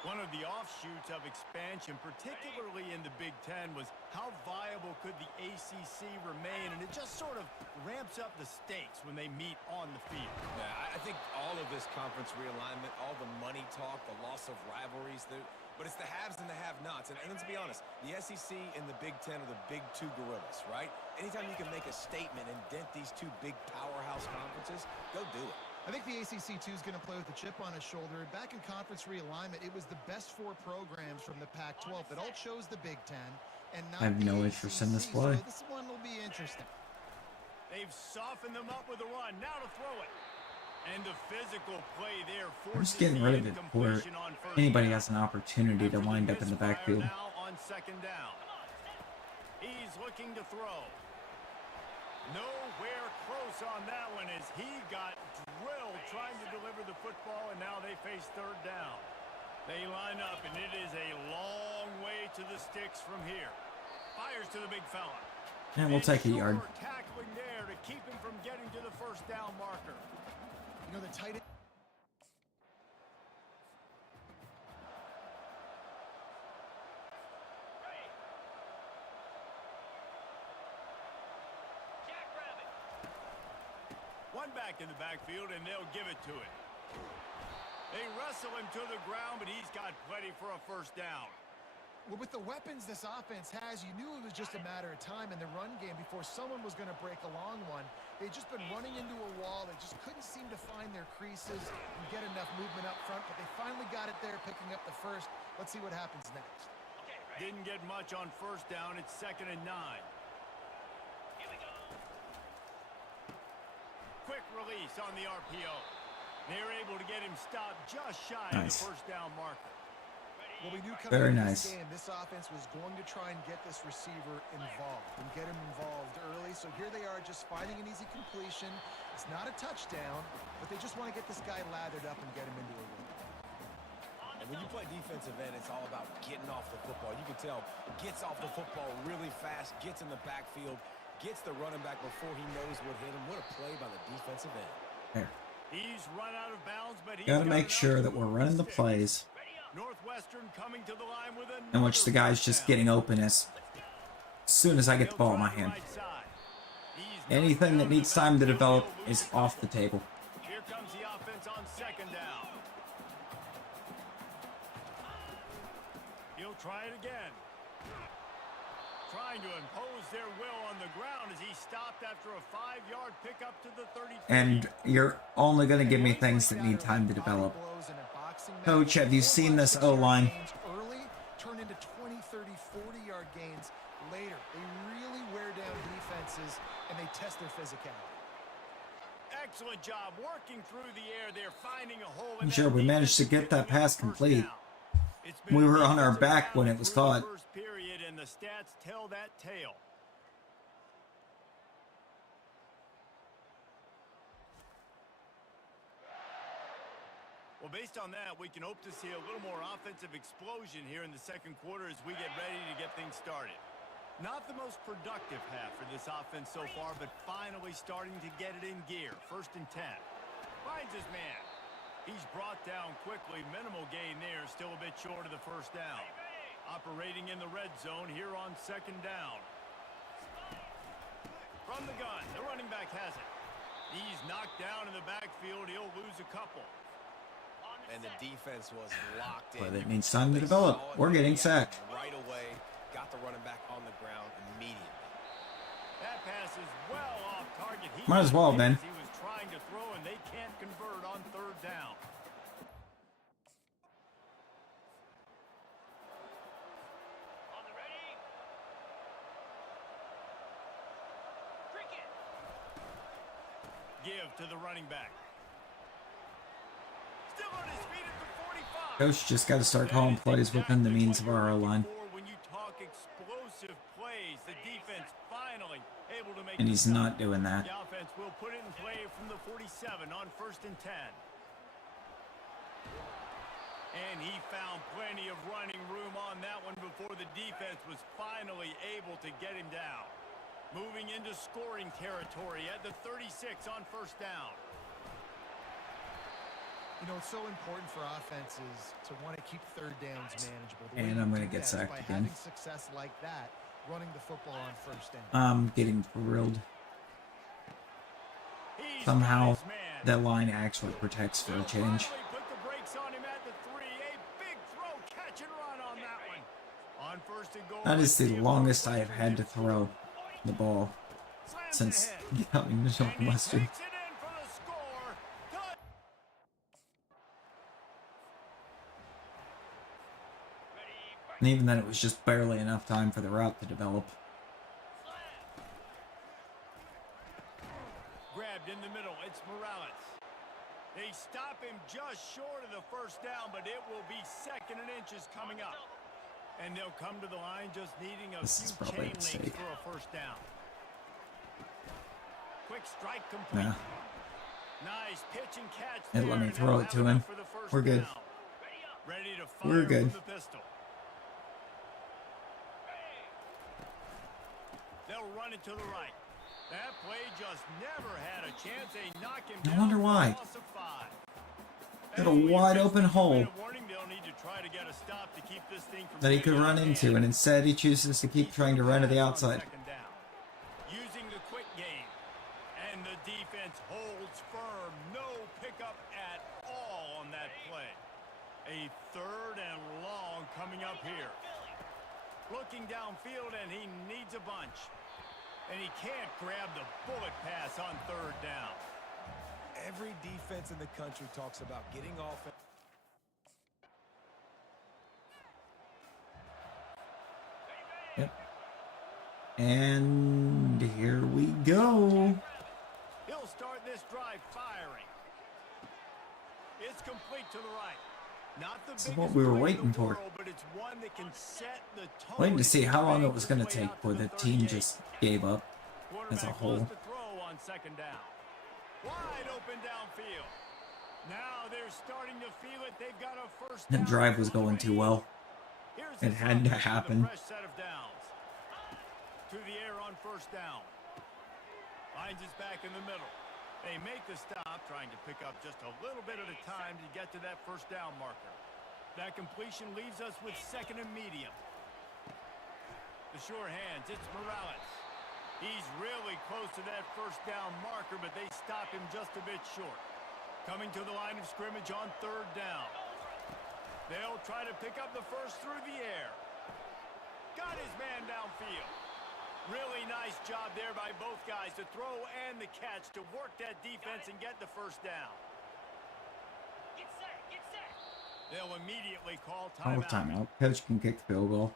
One of the offshoots of expansion, particularly in the Big Ten, was how viable could the ACC remain, and it just sort of ramps up the stakes when they meet on the field. Yeah, I think all of this conference realignment, all the money talk, the loss of rivalries, but it's the haves and the have-nots. And let's be honest, the SEC and the Big Ten are the big two gorillas, right? Anytime you can make a statement and dent these two big powerhouse conferences, go do it. I think the ACC, too, is going to play with a chip on his shoulder. Back in conference realignment, it was the best 4 programs from the Pac-12 that all chose the Big Ten. And not I have no the interest in this ACC, play. So this one will be interesting. They've softened them up with a run. Now to throw it. And the physical play there I'm just forces getting the rid of it before incompletion on first anybody down. has an opportunity to After wind up in the misfire backfield. Now on second down. He's looking to throw. Nowhere close on that one as he got drilled trying to deliver the football, and now they face third down. They line up, and it is a long way to the sticks from here. Fires to the big fella. And we'll take a yard. Short tackling there to keep him from getting to the first down marker. You know, the tight end. One back in the backfield, and they'll give it to him. They wrestle him to the ground, but he's got plenty for a first down. Well, with the weapons this offense has, you knew it was just a matter of time in the run game before someone was going to break a long one. They'd just been running into a wall. They just couldn't seem to find their creases and get enough movement up front, but they finally got it there, picking up the first. Let's see what happens next. Didn't get much on first down. It's 2nd and 9. Quick release on the RPO. They're able to get him stopped just shy of Nice. the first down marker. Well, we knew Very coming into nice. this game, this offense was going to try and get this receiver involved and get him involved early. So here they are just finding an easy completion. It's not a touchdown, but they just want to get this guy lathered up and get him into a rhythm. And when you play defensive end, it's all about getting off the football. You can tell, gets off the football really fast, gets in the backfield, gets the running back before he knows what hit him. What a play by the defensive end. There. He's run out of bounds, but he's Gotta got make enough sure to that we're move running the sticks. plays Northwestern coming to the line with in which the guy's just getting open as soon as I get the ball in my hand. Anything that needs time to develop is off the table. Here comes the offense on second down. He'll try it again. Trying to impose their will on the ground as he stopped after a 5-yard pickup to the 33. And you're only going to give me things that need time to develop. Coach, have you seen this O-line? Early turn into 20, 30, 40-yard gains later. They really wear down defenses and they test their physicality. Excellent job working through the air there, finding a hole in Sure, that we managed to defense get that picking up pass first complete. down. It's been We a were on our defensive back when battle it was through the caught. first period, and the stats tell that tale. Well, based on that, we can hope to see a little more offensive explosion here in the second quarter as we get ready to get things started. Not the most productive half for this offense so far, but finally starting to get it in gear. 1st and 10. Finds his man. He's brought down quickly. Minimal gain there. Still a bit short of the first down. Operating in the red zone here on second down. From the gun, the running back has it. He's knocked down in the backfield. He'll lose a couple. And the defense was locked in. But it needs time to develop. We're getting sacked. Right away, got the running back on the ground immediately. That pass is well off target. Might as well, man. He was trying to throw, and they can't convert on third down. On the ready. Cricket. Give to the running back. Still on his feet at the 45. Coach just got to start calling plays within the means of our O-line. When you talk explosive plays, the defense finally able to make And he's not doing that. The offense will put it in play from the 47 on 1st and 10. And he found plenty of running room on that one before the defense was finally able to get him down. Moving into scoring territory at the 36 on 1st down. You know, it's so important for offenses to want to keep third downs manageable. The way And you I'm going do to get that is sacked by again. having success like that, running the football on 1st down. I'm getting drilled. He's Somehow, got his man. that line actually protects for a change. Finally put the brakes on him at the 3. A big throw, catch and run on that one. On 1st and goal. That is the let's see if longest I Northwestern have had to can throw the ball Slams since ahead. becoming the And he Northwestern. takes it in for the score. Touch- And even then, it was just barely enough time for the route to develop. Grabbed in the middle. It's Morales. They stop him just short of the 1st down, but it will be 2nd and inches coming up. And they'll come to the line just needing a This is few probably chain a links mistake. for a 1st down. Quick strike complete. Nah. Nice pitch and catch Hey, there, let me and throw they'll it to have him. enough for the 1st We're good. down. Ready to fire We're good. from the pistol. They'll run it to the right. That play just never had a chance. They knock him I down wonder for a why. loss of 5. Got a wide open hole Warning, they'll need to try to get a stop to keep this thing from that he could getting run out of into, hand. and instead he chooses to keep trying to run to the outside. Second down. Using the quick game. And the defense holds firm. No pickup at all on that play. A 3rd and long coming up here. Looking downfield, and he needs a bunch. And he can't grab the bullet pass on 3rd down. Every defense in the country talks about getting offense. Yep. And here we go. He'll start this drive firing. It's complete to the right. Not the This is biggest what we were play in the waiting for. world, but it's one that can set the tone Waiting to and see how long it bank was his going to way take out before to the team 38. just gave up as a Quarterback whole. wants to throw on 2nd down. Wide open downfield. Now they're starting to feel it. They've got a 1st The down. drive was going too well. Here's It this had to offense with a happen. fresh set of downs. To the air on 1st down. Finds his back in the middle. They make the stop, trying to pick up just a little bit at a time to get to that 1st down marker. That completion leaves us with 2nd and medium. The sure hands, it's Morales. He's really close to that 1st down marker, but they stop him just a bit short. Coming to the line of scrimmage on 3rd down. They'll try to pick up the 1st through the air. Got his man downfield. Really nice job there by both guys to throw and the catch to work that defense and get the 1st down. Get set, get set. They'll immediately call All timeout. timeout. Coach can kick the field goal.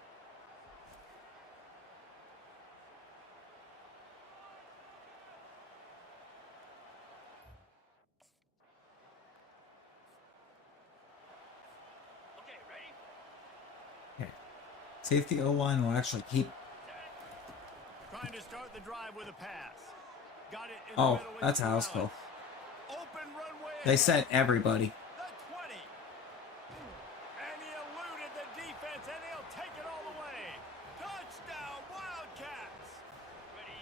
Okay, ready? Okay. See if the O-line will actually keep. Trying to start the drive with a pass. Got it in Oh, the middle. that's It's a house Morales. call. Open runway They ahead. sent everybody. The 20. And he eluded the defense, and he'll take it all the way. Touchdown, Wildcats.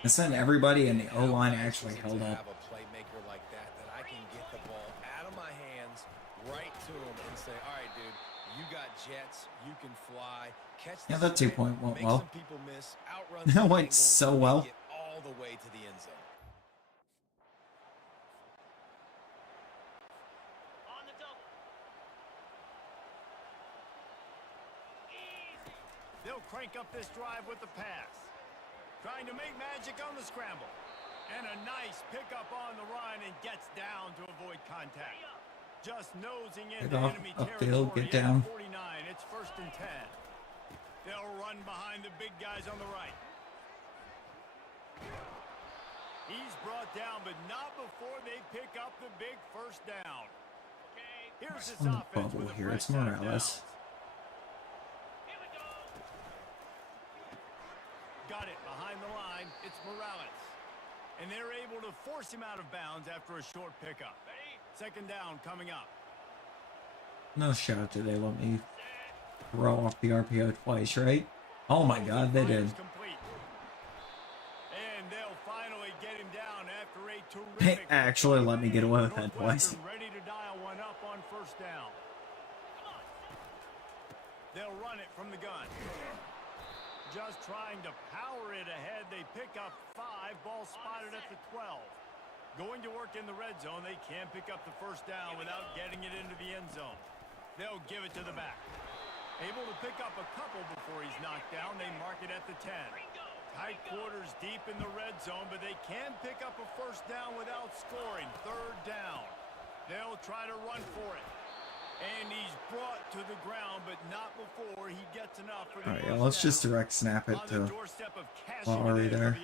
They sent everybody, and the How O-line nice actually is it held to up. have a playmaker like that I can get the ball out of my hands right to him and say, all right, dude, you got jets, you can fly, catch the Yeah, that slant, 2-point went make well. some people miss, outrun That some went angles, so and well. get all the way to the end zone. On the double. Easy. They'll crank up this drive with the pass. Trying to make magic on the scramble. And a nice pickup on the run and gets down to avoid contact. Just nosing into off, enemy upfield, territory get at down. 49. It's 1st and 10. They'll run behind the big guys on the right. He's brought down, but not before they pick up the big 1st down. Okay, Here's this On the offense bubble with a here, fresh it's set of Morales. downs. here we go. Got it behind the line. It's Morales. And they're able to force him out of bounds after a short pickup. Second down coming up. No shot did they let me throw off the RPO twice, right? Oh my god, they did. Complete. And they'll finally get him down after a They terrific actually let me get away with that twice. Northwestern ready to dial one up on first down. They'll run it from the gun. Just trying to power it ahead. They pick up 5. Ball spotted at the 12. Going to work in the red zone. They can't pick up the first down without getting it into the end zone. They'll give it to the back. Able to pick up a couple before he's knocked down. They mark it at the 10. Tight quarters deep in the red zone, but they can pick up a first down without scoring. Third down. They'll try to run for it. And he's brought to the ground, but not before he gets enough for the Alright, yeah, let's just direct snap it to Lowry there.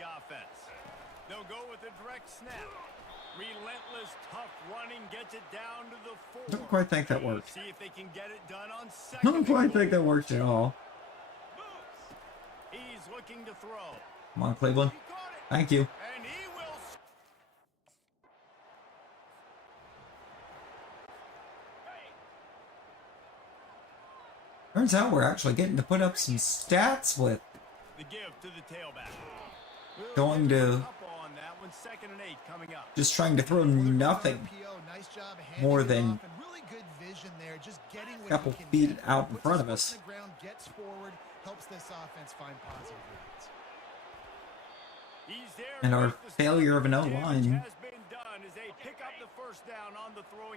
They'll go with a direct snap. Relentless, tough running, gets it down to the 4. Don't quite think that worked. See if they can get it done on second. Don't quite think that worked at all. He's looking to throw. Come on, Cleveland. Thank you. And he will. Turns out we're actually getting to put up some stats with The give to the tailback. going to Second and 8 coming up. just trying to throw nothing more than a couple feet out in front of us. And our failure of an O-line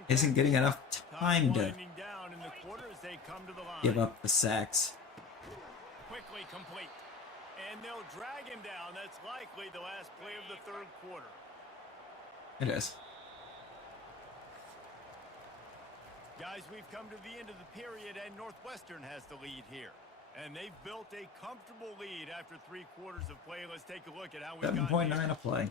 isn't getting enough time to give up the sacks. Quickly complete. And they'll drag him down. That's likely the last play of the third quarter. It is. Guys, we've come to the end of the period, and Northwestern has the lead here. And they've built a comfortable lead after 3 quarters of play. Let's take a look at how we've got 7.9 a play.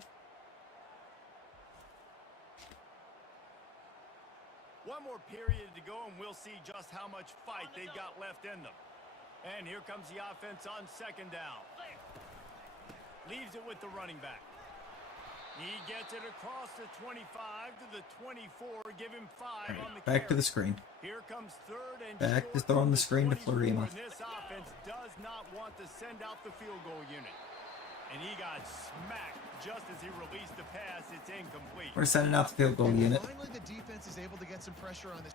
One more period to go, and we'll see just how much fight they've got left in them. And here comes the offense on second down. Leaves it with the running back. He gets it across the 25 to the 24. Give him 5 on the Back to carry. the screen. Here comes third and Back to short throwing from the screen to 24, Florima. and this offense does not want to send out the field goal unit. And he got smacked just as he released the pass. It's incomplete. We're sending out the field goal unit. Finally, the defense is able to get some pressure on this.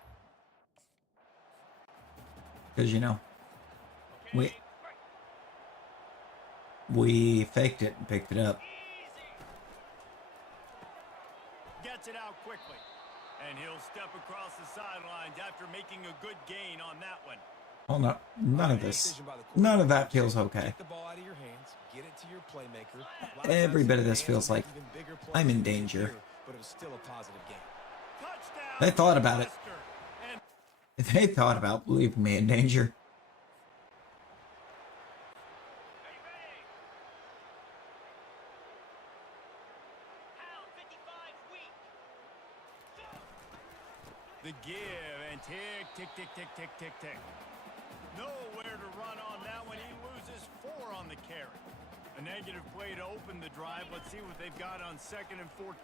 Because, you know, we faked it and picked it up. Gets it out quickly. And he'll step across the sidelines after making a good gain on that one. Oh, no. None of this. None of that feels okay. Get the ball out of your hands, get it to your playmaker. Every bit of this feels like I'm in danger. But it was still a positive game. Touchdown, They thought about it. Northwestern. And They thought about leaving me in danger. Pound 55 weak. the give and tick, tick, tick, tick, tick, tick, tick. Nowhere to run on that one. He loses 4 on the carry. A negative play to open the drive. Let's see what they've got on 2nd and 14.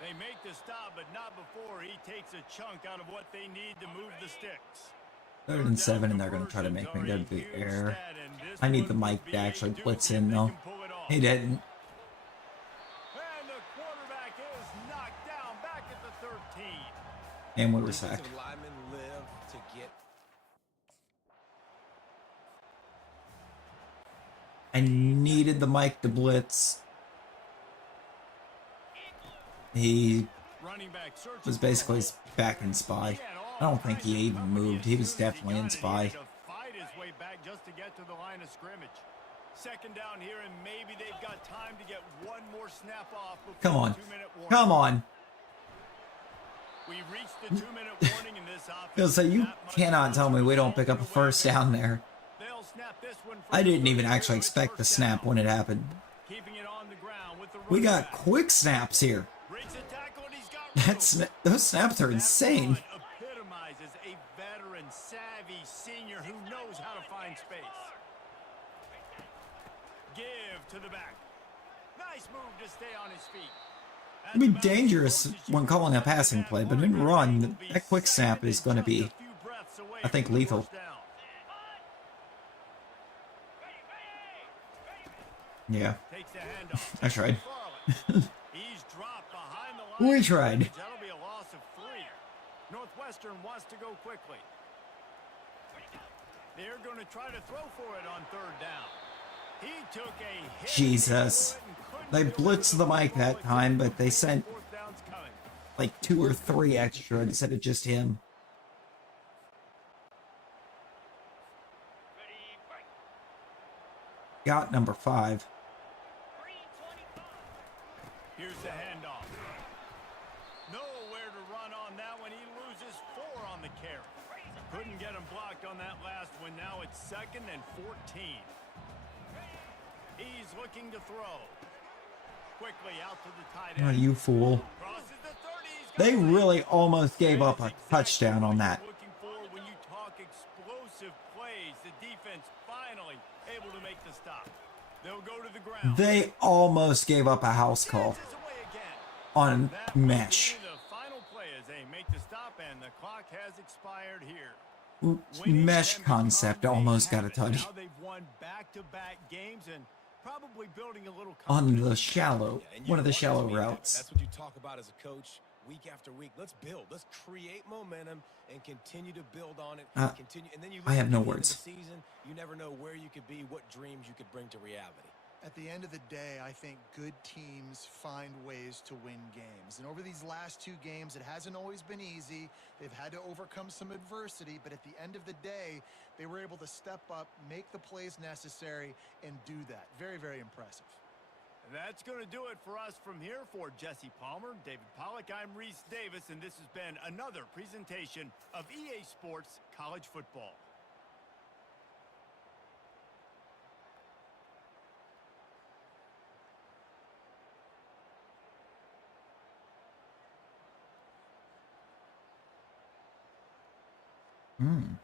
They make the stop, but not before he takes a chunk out of what they need to move the sticks. 3rd and 7, and they're going to try to make me go to the air. I need the mic to actually blitz in, though. He didn't. And the quarterback is knocked down back at the 13. And we were sacked. Defensive linemen live to get. I needed the mic to blitz. He Running back was basically back in spy. I don't think he even moved. He was definitely in spy. Fight his way back just to get to the line of scrimmage. 2nd down here, and maybe they've got time to get one more snap off before Come on. the 2-minute warning. Come on. We've reached the 2-minute warning in this offense. He'll say, you That much cannot tell me we don't pick up a away. first down there. They'll snap this one from I didn't the even 32. actually It's expect the first snap down. when it happened. Keeping it on the ground with the We running got back. quick snaps here. Breaks a tackle, and he's got room. Those snaps are insane. That run epitomizes a veteran, savvy senior who knows how to find space. Give to the back. Nice move to stay on his feet. It'd be dangerous when calling a passing play, but in run, that quick snap is going to be, I think, lethal. Yeah, I tried. He's dropped behind the line. We tried. That'll be a loss of 3. Northwestern wants to go quickly. They're going to try to throw for it on 3rd down. He took a hit. Jesus. They blitzed the mic that time, but they sent like 2 or 3 extra instead of just him. Got number 5. Here's the handoff. Nowhere to run on that one. He loses 4 on the carry. Couldn't get him blocked on that last one. Now it's 2nd and 14. He's looking to throw. Quickly out to the tight Oh, end. you fool. Crosses the 30. They really almost gave up a touchdown on that. Looking for when you talk explosive plays, the defense finally able to make the stop. They'll go to the ground. They almost gave up a house call on mesh. The final play as they make the stop, and the clock has expired here. Mesh concept almost got a touch Now they've won back-to-back games and probably building a little on the shallow, Yeah, and you one of the want it to shallow be that. routes. That's what you talk about as a coach week after week. Let's build. Let's create momentum and continue to build on it. Continue, and then you I have no look at the end of words. the season, you never know where you could be, what dreams you could bring to reality. At the end of the day, I think good teams find ways to win games. And over these last 2 games, it hasn't always been easy. They've had to overcome some adversity, but at the end of the day, they were able to step up, make the plays necessary, and do that. Very, very impressive. That's going to do it for us from here. For Jesse Palmer, David Pollack, I'm Reese Davis, and this has been another presentation of EA Sports College Football. Hmm.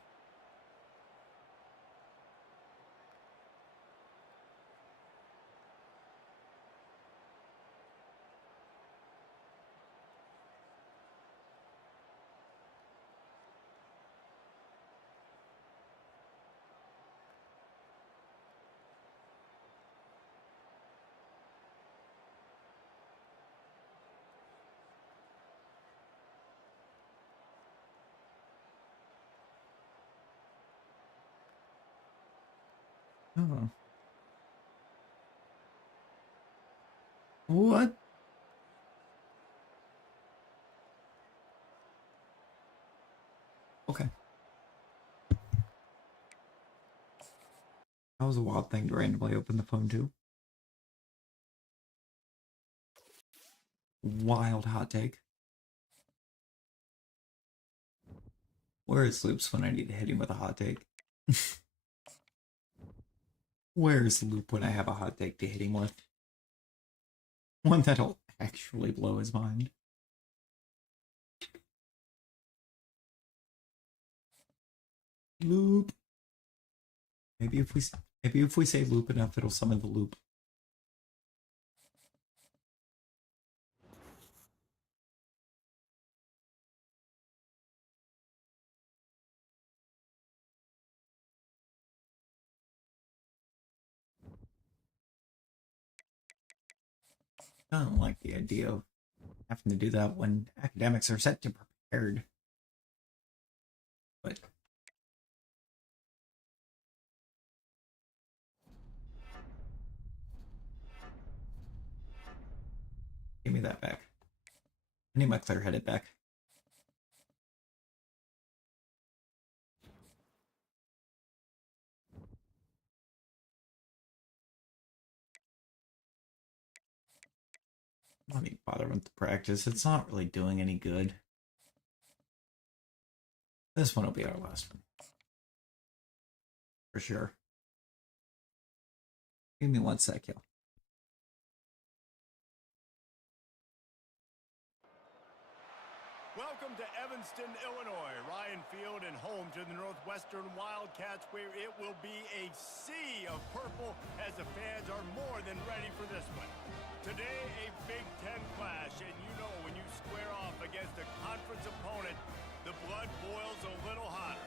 Oh. What? Okay. That was a wild thing to randomly open the phone to. Wild hot take. Where is Loops when I need to hit him with a hot take? Where is Loop when I have a hot take to hit him with? One that'll actually blow his mind. Loop. Maybe if we say loop enough, it'll summon the loop. I don't like the idea of having to do that when academics are set to prepared. But give me that back. I need my clear-headed back. I don't even bother with the practice. It's not really doing any good. This one will be our last one. For sure. Give me 1 sec, y'all. Welcome to Evanston, Illinois. Ryan Field and home to the Northwestern Wildcats, where it will be a sea of purple as the fans are more than ready for this one. Today, a Big Ten clash, and you know when you square off against a conference opponent, the blood boils a little hotter.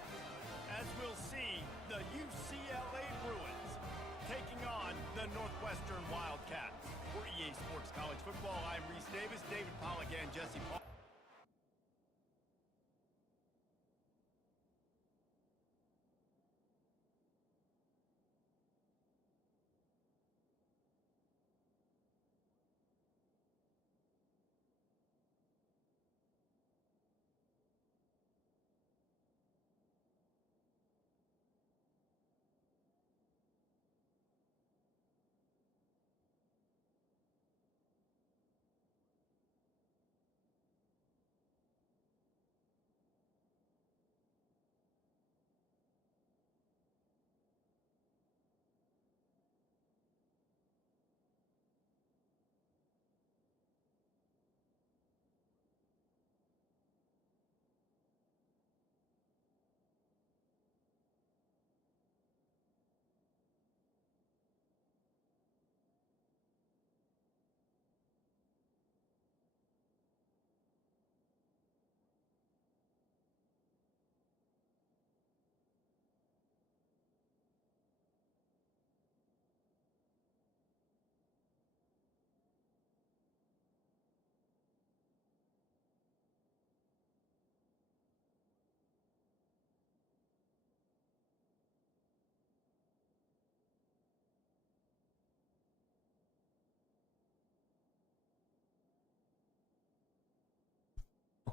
As we'll see, the UCLA Bruins taking on the Northwestern Wildcats. For EA Sports College Football, I'm Reese Davis, David Pollack, and Jesse Paul.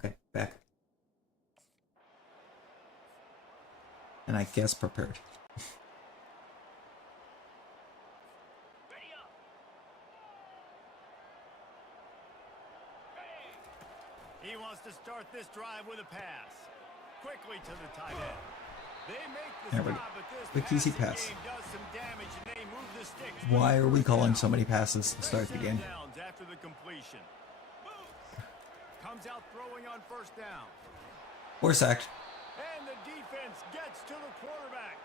Okay, back. And I guess prepared. Ready up. He wants to start this drive with a pass. Quickly to the tight end. They make the There we go. stop, but this Quick, easy passing pass. game does some damage, and they move the sticks. Why are we calling so many passes to start the game? Downs after the completion. Comes out throwing on first down. Or sacked. And the defense gets to the quarterback.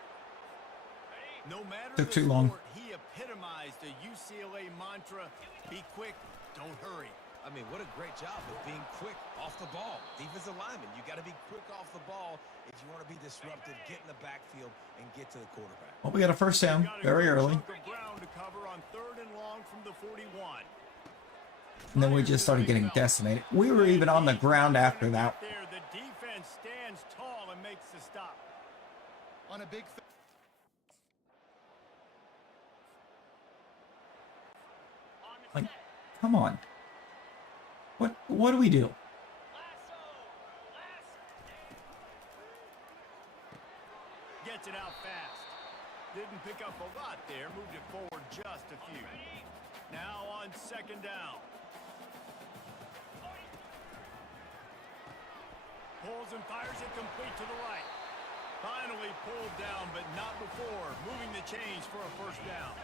No matter Took the too long. sport, he epitomized the UCLA mantra, be quick, don't hurry. I mean, what a great job of being quick off the ball. Defensive lineman, you got to be quick off the ball if you want to be disruptive, get in the backfield, and get to the quarterback. Well, we got a first down Got a very good early. chunk of ground to cover on 3rd and long from the 41. And then we just started getting decimated. We were even on the ground after that. There, the defense stands tall and makes the stop. On a big Like, come on. What do we do? Gets it out fast. Didn't pick up a lot there. Moved it forward just a few. Now on 2nd down. Pulls and fires it complete to the right. Finally pulled down, but not before. Moving the chains for a first down.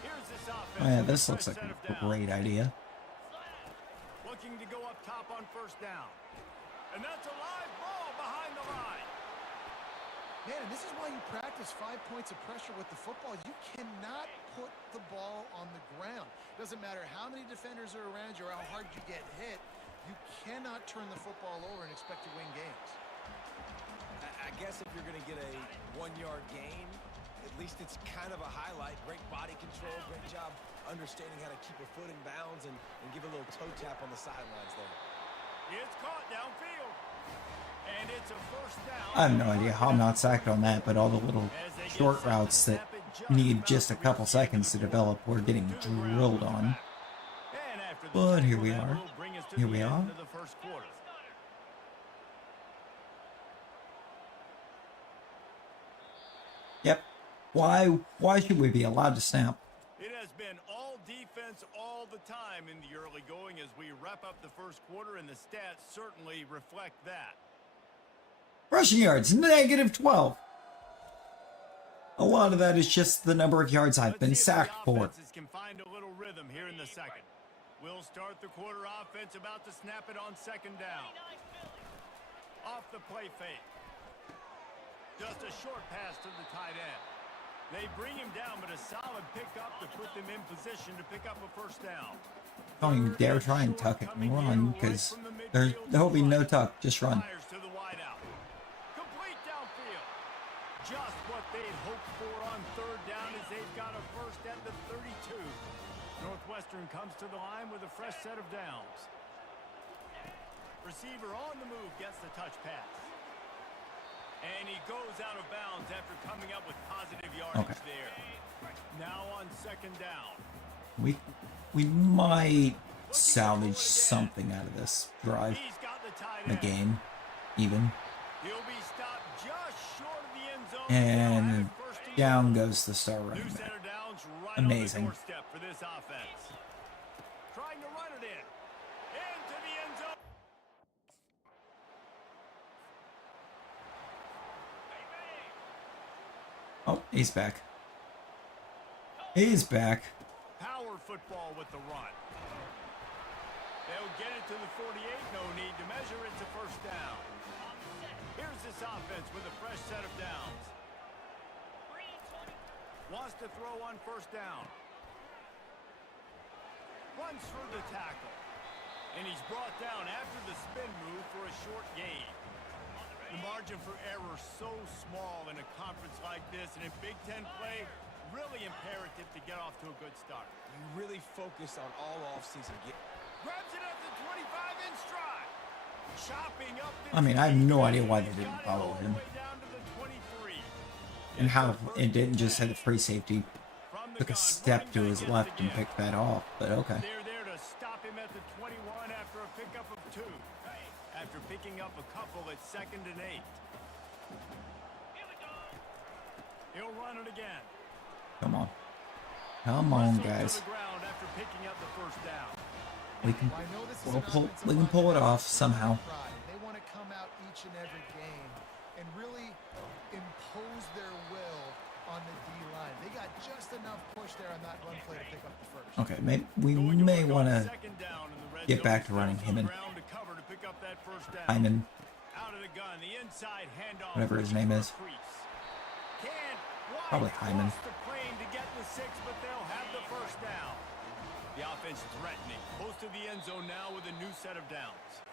Here's this offense. Oh yeah, with this a looks fresh like set of a downs. great idea. Looking to go up top on first down. And that's a live ball behind the line. Man, and this is why you practice 5 points of pressure with the football. You cannot put the ball on the ground. Doesn't matter how many defenders are around you or how hard you get hit. You cannot turn the football over and expect to win games. I guess if you're going to get a 1-yard gain, at least it's kind of a highlight. Great body control, great job understanding how to keep a foot in bounds and give a little toe tap on the sidelines there. It's caught downfield. And it's a first down. I have no idea how I'm not sacked on that, but all the little short routes that need just a couple seconds to develop were getting drilled on. And after the But here tackle, we that are. will bring us to Here the we end are. of the first quarter. Yep. Why should we be allowed to snap? It has been all defense all the time in the early going as we wrap up the first quarter, and the stats certainly reflect that. Rushing yards, -12. A lot of that is just the number of yards I've been Let's see if the sacked for. offenses can find a little rhythm here in the second. We'll start the quarter offense about to snap it on 2nd down. Off the play fake. Just a short pass to the tight end. They bring him down, but a solid pickup to put them in position to pick up a first down. Don't you dare try and tuck it and run, because there'll be no tuck. Just run. Fires to the wideout. Complete downfield. Just what they'd hoped for on third down as they've got a first at the 32. Northwestern comes to the line with a fresh set of downs. Receiver on the move gets the touch pass. And he goes out of bounds after coming up with positive yardage there. Now on second down. We might salvage something out of this drive. He's got the tight The end. game, even. He'll be stopped just short of the end zone. And They'll have it first and down goal. goes the star running New back. center downs right Amazing. on the doorstep for this offense. Trying to run it in. Into the end zone. Oh, he's back. He's back. Power football with the run. They'll get it to the 48. No need to measure. It's a first down. Here's this offense with a fresh set of downs. Wants to throw on first down. Runs through the tackle. And he's brought down after the spin move for a short gain. The margin for error so small in a conference like this, and in Big Ten play, really imperative to get off to a good start. You really focus on all offseason. Grabs it at the 25 in stride. Chopping up I mean, I have no idea why they didn't follow him. And how it didn't just hit a free safety. Took a step to his left and picked that off, but okay. They're there to stop him at the 21 after a pickup of 2. After picking up a couple at 2nd and 8. He'll run it again. Come on. Come on, Wrestled to guys. the ground after picking up the first down. We can Well, I know this is we'll an pull offensive we can line pull it that off has somehow. pride. They want to come out each and every game and really impose their will on the D-line. They got just enough push there on that run play to pick up the first. Okay, we Going to may work on want to second down in the red get zone. back to running Falls him and ground to cover to pick up that first down. Hyman, Out of the gun, the inside handoff. whatever his name is. Probably Hyman. The plane to get the 6, but they'll have the first down. The offense threatening. Close to the end zone now with a new set of downs.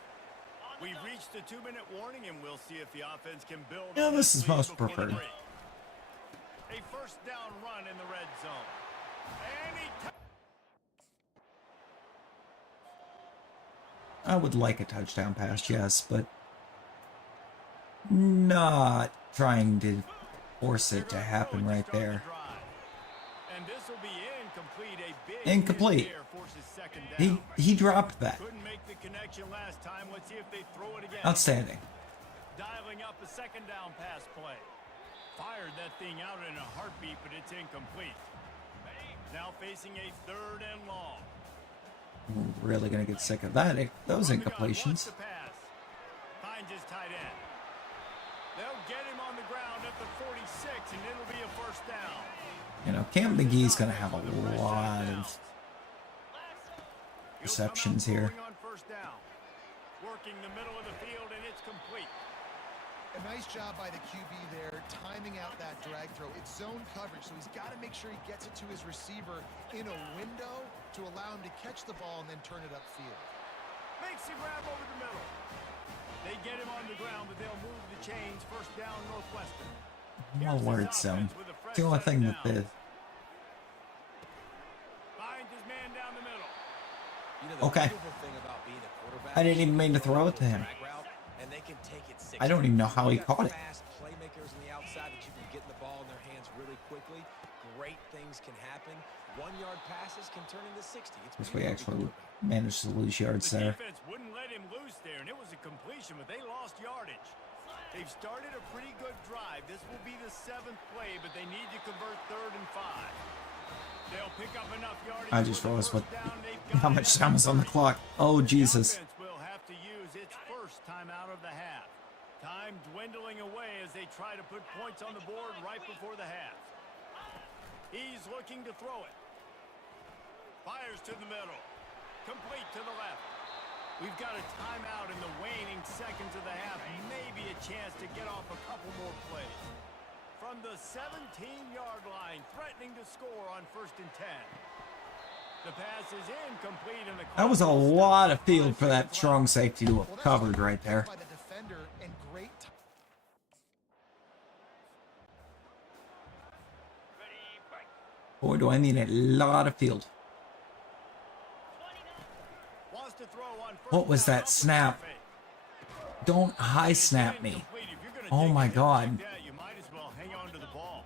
We've reached the 2-minute warning, and we'll see if the offense can build. Yeah, on this is lead most before the preferred. break. A first down run in the red zone. And he I would like a touchdown pass, yes, but not trying to force it to happen right there. And this will be incomplete. A big Incomplete. hit there forces second down. He dropped that. Couldn't make the connection last time. Let's see if they throw it again. Outstanding. Dialing up a second down pass play. Fired that thing out in a heartbeat, but it's incomplete. Now facing a 3rd and long. I'm really gonna get sick of that. Those From the gun, wants incompletions. to pass. Finds his tight end. They'll get him on the ground at the 46, and it'll be a first down. You know, Cam McGee's gonna have a lot of receptions here. On first down. Working the middle of the field, and it's complete. A nice job by the QB there, timing out that drag throw. It's zone coverage, so he's got to make sure he gets it to his receiver in a window to allow him to catch the ball and then turn it upfield. Makes the grab over the middle. They get him on the ground, but they'll move the chains. First down, Northwestern. More Here's word this zone. offense with a fresh It's the only set of thing with downs. the Finds his man down the middle. You know, the Okay. beautiful thing about being a quarterback, I didn't even mean to throw it to him. drag route, and they can take it 60. I don't even know how he You got caught it. Fast playmakers on the outside that you can get the ball in their hands really quickly. Great things can happen. 1-yard passes can turn into 60. It's Guess we beautiful actually quarterback. managed to lose yards The there. defense wouldn't let him loose there, and it was a completion, but they lost yardage. They've started a pretty good drive. This will be the 7th play, but they need to convert 3rd and 5. They'll pick up enough yardage. I just for the realized first down. They've how got much it time is on the at clock. Oh, Jesus. The offense will have to use its first time out of the half. Time dwindling away as they try to put points on the board right before the half. He's looking to throw it. Fires to the middle. Complete to the left. We've got a timeout in the waning seconds of the half. Maybe a chance to get off a couple more plays. from the 17-yard line, threatening to score on 1st and 10. The pass is incomplete, and the That was a clock will lot stop of with field 5 for that seconds strong left. safety to Well, have that's covered good right there. by the defender and great Ready, break. Boy, do I mean a lot of field. 29. Wants to throw on first What was down that off the snap? fake. Don't high It's snap me. incomplete. If you're gonna Oh take a my hit God. like that, you might as well hang on to the ball.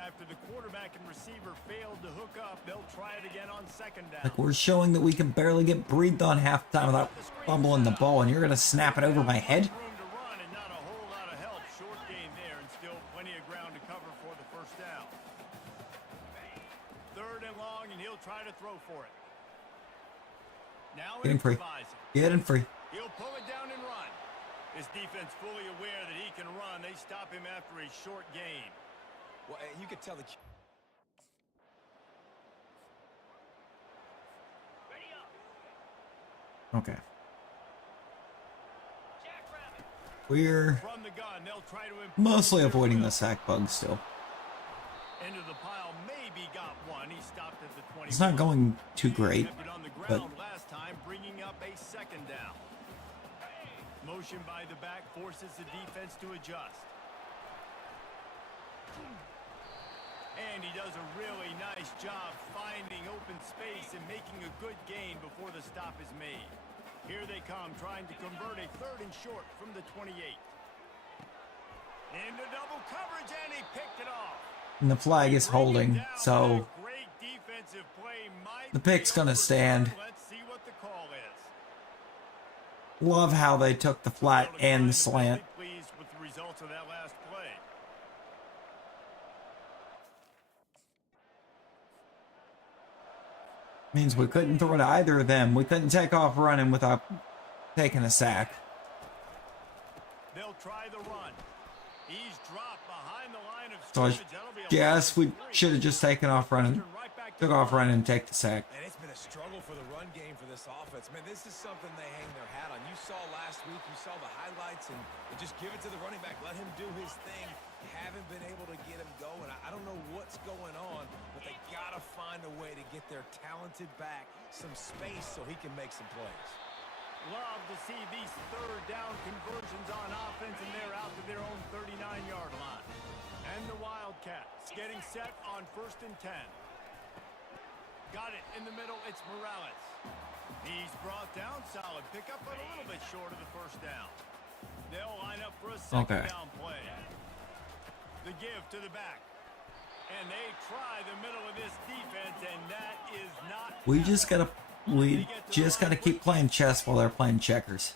After the quarterback and receiver failed to hook up, they'll try it again on 2nd down. Like we're showing that we can barely get breathed on halftime without fumbling the ball, and you're gonna snap it over my head? Room to run and not a whole lot of help. Short gain there, and still plenty of ground to cover for the 1st down. 3rd and long, and he'll try to throw for it. Now Get him free. improvising. Get him free. He'll pull it down and run. His defense fully aware that he can run. They stop him after a short gain. Well, you could tell the Ready up. Okay. Jackrabbit. We're From the gun, they'll try to improve mostly their avoiding will. the sack bug still. Into the pile, maybe got one. He stopped at the 20. It's not going too great, Kept it on the but ground last time, bringing up a 2nd down. Motion by the back forces the defense to adjust. And he does a really nice job finding open space and making a good gain before the stop is made. Here they come, trying to convert a 3rd and short from the 28. Into double coverage, and he picked it off. and the flag is holding, so Great defensive play might the pick's be gonna overturned. stand. Let's see what the call is. Love how they took the flat and the slant. Pleased with the results of that last play. Means we couldn't throw to either of them. We couldn't take off running without taking a sack. They'll try the run. He's dropped behind the line of So I scrimmage. That'll be a guess we loss of 3. should have just taken off running. Turn right back to Took the off run. running and take the sack. And it's been a struggle for the run game for this offense. Man, this is something they hang their hat on. You saw last week, you saw the highlights, and just give it to the running back. Let him do his thing. Haven't been able to get him going. I don't know what's going on, but they got to find a way to get their talented back some space so he can make some plays. Love to see these 3rd down conversions on offense, and they're out to their own 39-yard line. And the Wildcats getting set on 1st and 10. Got it in the middle. It's Morales. He's brought down solid. Pick up but a little bit short of the 1st down. They'll line up for a 2nd down play. The give to the back. And they try the middle of this defense, and that is not... We just gotta keep playing chess while they're playing checkers.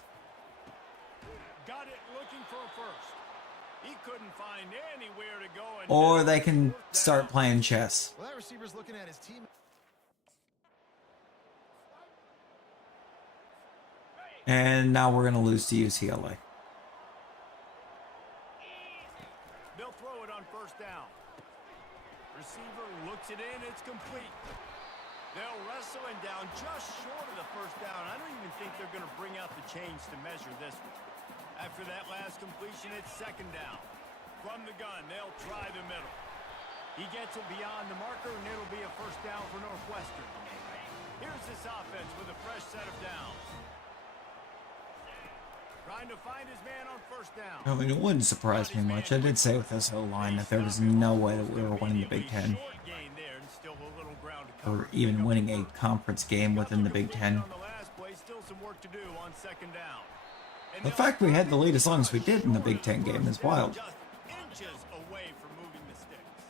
Got it looking for a 1st. He couldn't find anywhere to go. And Or now they can 4th down. start playing chess. Well, that receiver's looking at his team. And now we're gonna lose to UCLA. They'll throw it on 1st down. Receiver looks it in. It's complete. They'll wrestle him down just short of the 1st down. I don't even think they're going to bring out the chains to measure this one. After that last completion, it's 2nd down. From the gun, they'll try the middle. He gets it beyond the marker, and it'll be a 1st down for Northwestern. Here's this offense with a fresh set of downs. Trying to find his man on 1st down. I mean, it wouldn't surprise me much. I did say with this O-line that there was no way that we were winning the Big Ten. Short gain there, and still a little ground to cover. Or even winning a conference game within the Big Ten. On the last play, still some work to do on 2nd down. And The they'll fact we had the lead as long as we throw did in the short Big of Ten the game is 1st down, wild. Just inches away from moving the sticks.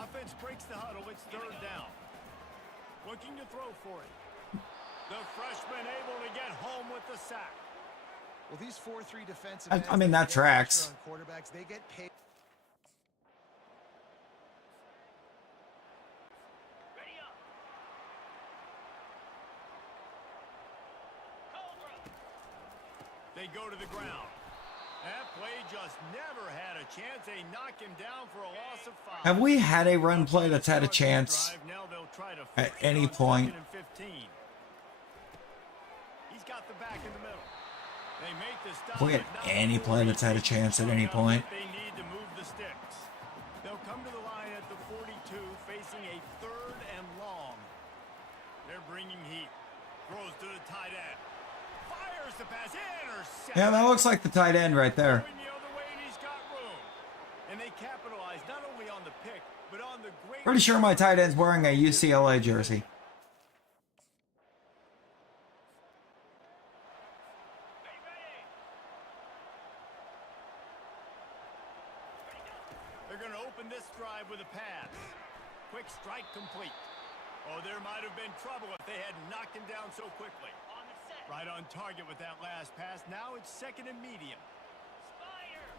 Offense breaks the huddle. It's 3rd down. Looking to throw for it. The freshman able to get home with the sack. Well, these 4-3 defensive I mean, that ends, they get tracks. pressure on quarterbacks. They get paid. Ready up. Cobra. They go to the ground. That play just never had a chance. They knock him down for a loss of 5. Have we had a run play that's had a chance Now they'll try to at fix it any on point? 2nd and 15. He's got the back in the middle. They make the stop. Have we had but not any before play he that's had a takes chance at the any shot. point? They need to move the sticks. 2, facing a 3rd and long. They're bringing heat. Throws to the tight end. Fires the pass. Intercepted. Yeah, that looks like the tight end right there. Going the other way, and he's got room. And they capitalize not only on the pick, but on the great... Pretty sure my tight end's wearing a UCLA jersey. They're going to open this drive with a pass. Quick strike complete. Oh, there might have been trouble if they had knocked him down so quickly. On the set. Right on target with that last pass. Now it's 2nd and medium. Spire.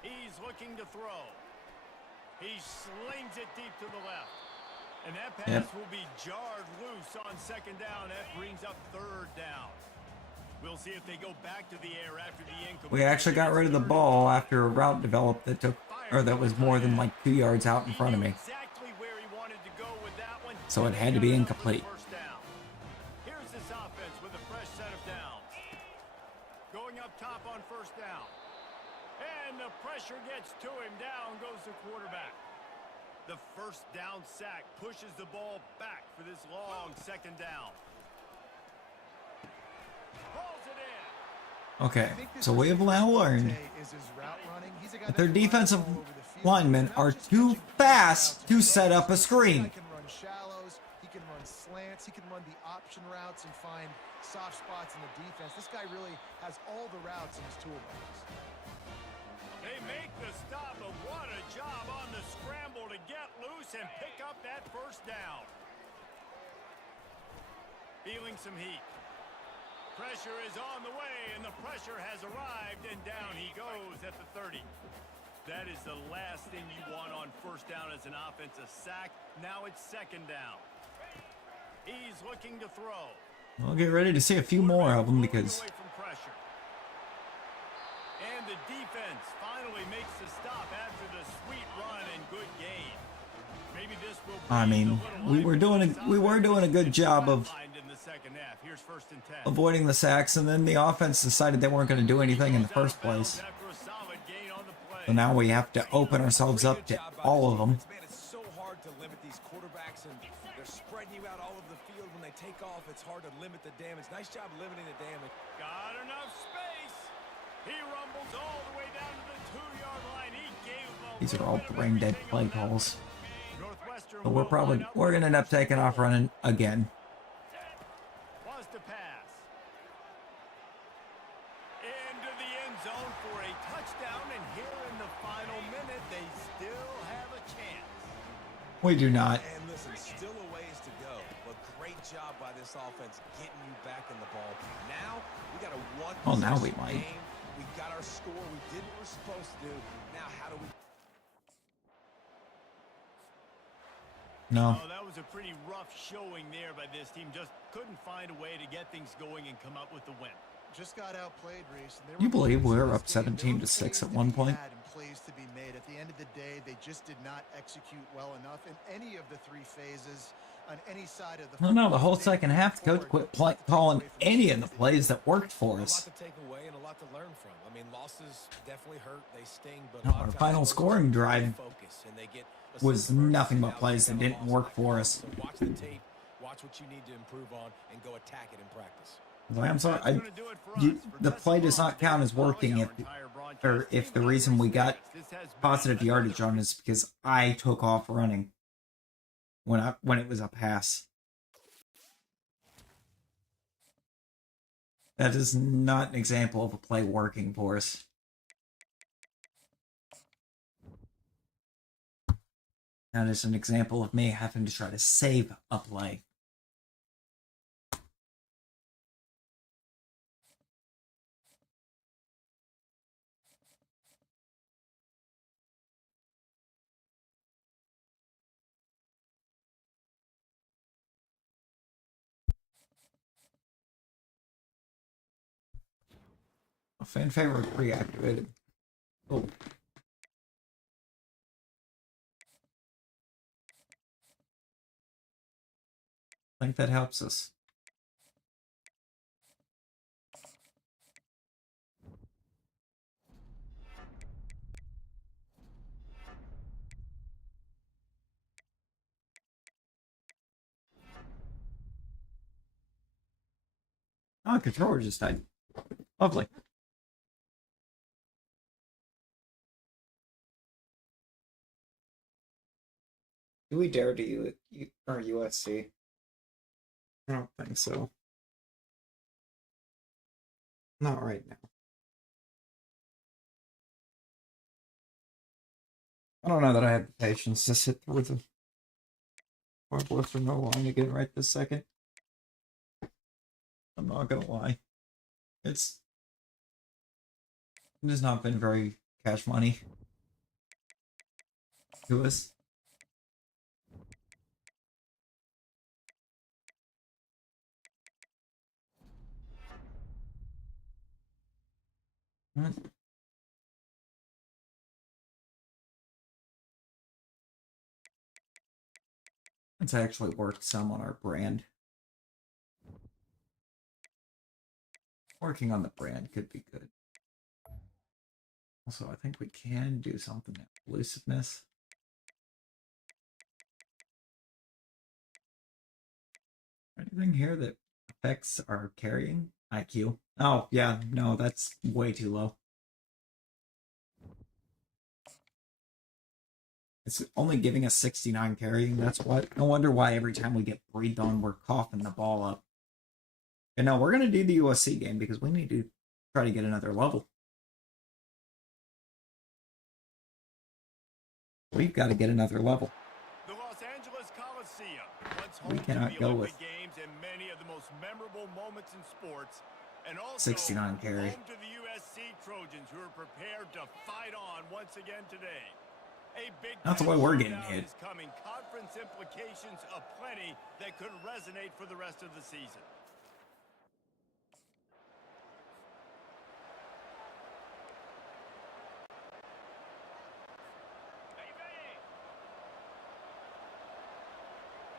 He's looking to throw. He slings it deep to the left. And that pass will be jarred loose on 2nd down. That brings up 3rd down. We'll see if they go back to the air after the incomplete. We actually got rid of the ball after a route developed that took, or that was more than like 2 yards out in front of me. Exactly where he wanted to go with that one. So it had to be incomplete. First down. Here's this offense with a fresh set of downs. Going up top on 1st down. And the pressure gets to him. Down goes the quarterback. The 1st down sack pushes the ball back for this long 2nd down. Pulls it in. Okay, so we have now learned that their defensive linemen are too fast to set up a screen. He can run shallows, he can run slants, he can run the option routes and find soft spots in the defense. This guy really has all the routes in his toolbox. They make the stop, but what a job on the scramble to get loose and pick up that 1st down. Feeling some heat. Pressure is on the way, and the pressure has arrived, and down he goes at the 30. That is the last thing you want on 1st down as an offense, a sack. Now it's 2nd down. He's looking to throw. We'll get ready to see a few more of them because Away from pressure. And the defense finally makes the stop after the sweet run and good gain. Maybe this will I mean, we were doing a good job of in the 2nd half. Here's 1st and 10. avoiding the sacks, and then the offense decided they weren't going to do anything in the first place. After a solid gain on the play. So now we have to open ourselves up to all of them. Man, it's so hard to limit these quarterbacks, and they're spreading you out all over the field. When they take off, it's hard to limit the damage. Nice job limiting the damage. Got enough space. He rumbles all the way down to the 2-yard line. He gave them a These are little all bit of brain dead everything play on that calls. one. Northwestern So will line up we're going to end up taking off running again. Was to pass. Into the end zone for a touchdown, and here in the final minute, they still have a chance. We do not. And listen, still a ways to go, but great job by this offense getting you back in the ball. Now, we got a one. Oh, now we might. Game. We got our score. We did what we're supposed to do. Now, how do we... No. Oh, that was a pretty rough showing there by this team. Just couldn't find a way to get things going and come up with the win. Just got outplayed, Reese. You believe we were up 17-6 at one point? Plays to be made. At the end of the day, they just did not execute well enough in any of the 3 phases on any side of the. No, the whole second half, the coach quit calling any of the plays that worked for A lot us. to take away and a lot to learn from. I mean, losses definitely hurt. They sting, but No, our final scoring drive focus, and they get was nothing but plays that didn't work for us. So watch the tape, watch what you need to improve on, and go attack it in practice. I'm sorry, the play does not count as working if the reason we got positive yardage on is because I took off running when it was a pass. That is not an example of a play working for us. That is an example of me having to try to save a play. A fan favorite reactivated. Oh. I think that helps us. Oh, controller just died. Lovely. Do we dare to or USC? I don't think so. Not right now. I don't know that I have the patience to sit through the forklift or no line again right this second. I'm not gonna lie. It has not been very cash money to us. It's actually worked some on our brand. Working on the brand could be good. Also, I think we can do something at elusiveness. Anything here that affects our carrying IQ? Oh, yeah, no, that's way too low. It's only giving us 69 carrying, that's what. No wonder why every time we get breathed on, we're coughing the ball up. And no, we're going to do the USC game because we need to try to get another level. We've got to get another level. The Los Angeles Coliseum, once We home cannot to the go Olympic with games and many of the most memorable moments in sports, and also 69 carry. home to the USC Trojans, who are prepared to fight on once again today. A big That's why we're getting showdown hit. is coming. Conference implications aplenty that could resonate for the rest of the season.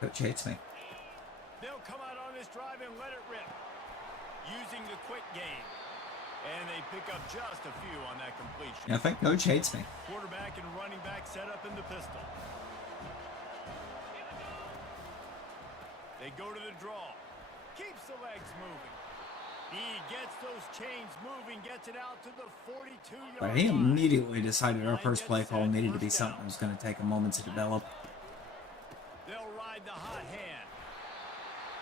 Coach hates me. They'll come out on this drive and let it rip, using the quick game. And they pick up just a few on that completion. Yeah, I think Coach hates me. Quarterback and running back set up in the pistol. They go to the draw. Keeps the legs moving. He gets those chains moving, gets it out to the 42-yard But he line. immediately decided our first play call needed to be something that was going to take a moment to develop. They'll ride the hot hand.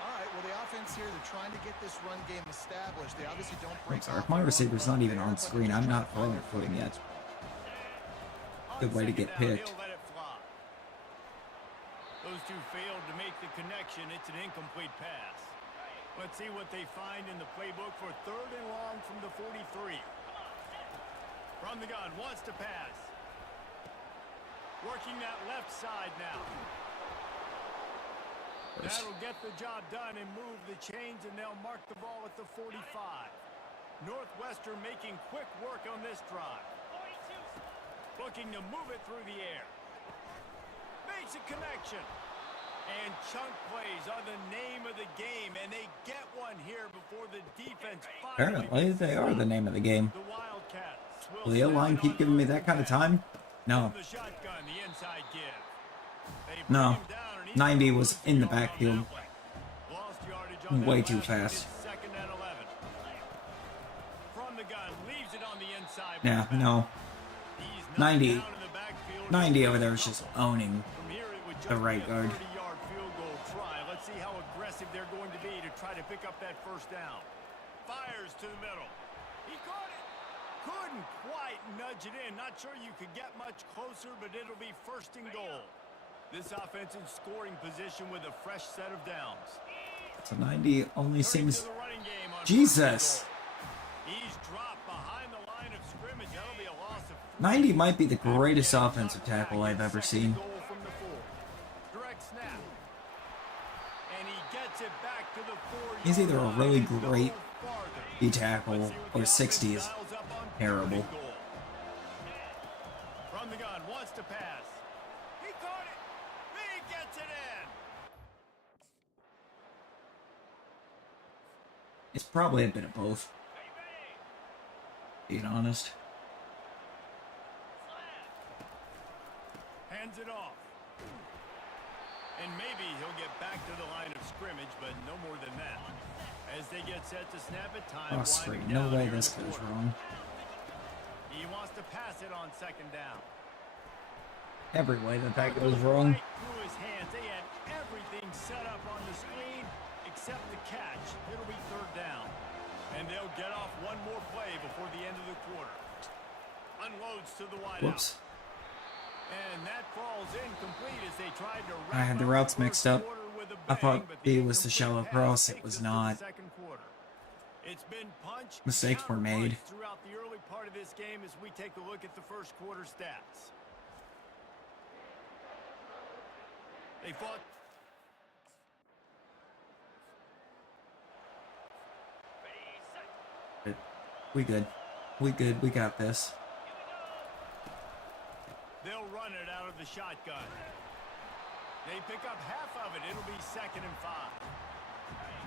All right, well, the offense here, they're trying to get this run game established. They obviously don't break Sorry, off if my the run receiver's run not even there, on but screen, they're I'm trying not to throwing find a footing yet. On Good way to second get down, picked. he'll let it fly. Those two failed to make the connection. It's an incomplete pass. Let's see what they find in the playbook for 3rd and long from the 43. From the gun, wants to pass. Working that left side now. That'll get the job done and move the chains, and they'll mark the ball at the 45. Northwestern making quick work on this drive. Looking to move it through the air. Makes a connection. And chunk plays are the name of the game, and they get one here before the defense finally... Apparently, they are the name of the game. The Wildcats Will the O-line keep giving me that kind of time? No. The shotgun, the inside give. They bring No. him down, and he's 90 gonna was lose in the yard on backfield. that one. Lost yardage on Way that too last one. fast. It's 2nd and 11. From the gun, leaves it on the inside. Yeah, no. He's knocked 90. down in the backfield. 90 over there is just owning From here, it would just the right be a guard. 30-yard field goal try. Let's see how aggressive they're going to be to try to pick up that first down. Fires to the middle. He caught it. Couldn't quite nudge it in. Not sure you could get much closer, but it'll be 1st and goal. This offense in scoring position with a fresh set of downs. So 90 only Turning seems... to the running game on Jesus! 1st and goal. He's dropped behind the line of scrimmage. That'll be a loss of 90 might be the greatest offensive tackle I've ever seen. Direct snap. And he gets it back to the 4-yard He's either a line really and no great farther. D-tackle Let's see what or the 60 offense is dials up on terrible. 3rd and goal. From the gun, wants to pass. He caught it. He gets it in. It's probably a bit of both. Being honest. Hands it off. And maybe he'll get back to the line of scrimmage, but no more than that. As they get set to snap it, time Cross winding straight. No down way here in this the goes quarter. wrong. He wants to pass it on second down. Every way that goes Goes wrong. right through his hands. They had everything set up on the screen except the catch. It'll be third down. And they'll get off one more play before the end of the quarter. Unloads to the wideout. Whoops. And that falls incomplete as they tried to I had the routes mixed up. I thought B was the shallow cross. It was not. It's been punch, Mistakes were made. counter-punch throughout the early part of this game as we take a look at the first quarter stats. They fought. We good. We good. We got this. They'll run it out of the shotgun. They pick up half of it. It'll be 2nd and 5.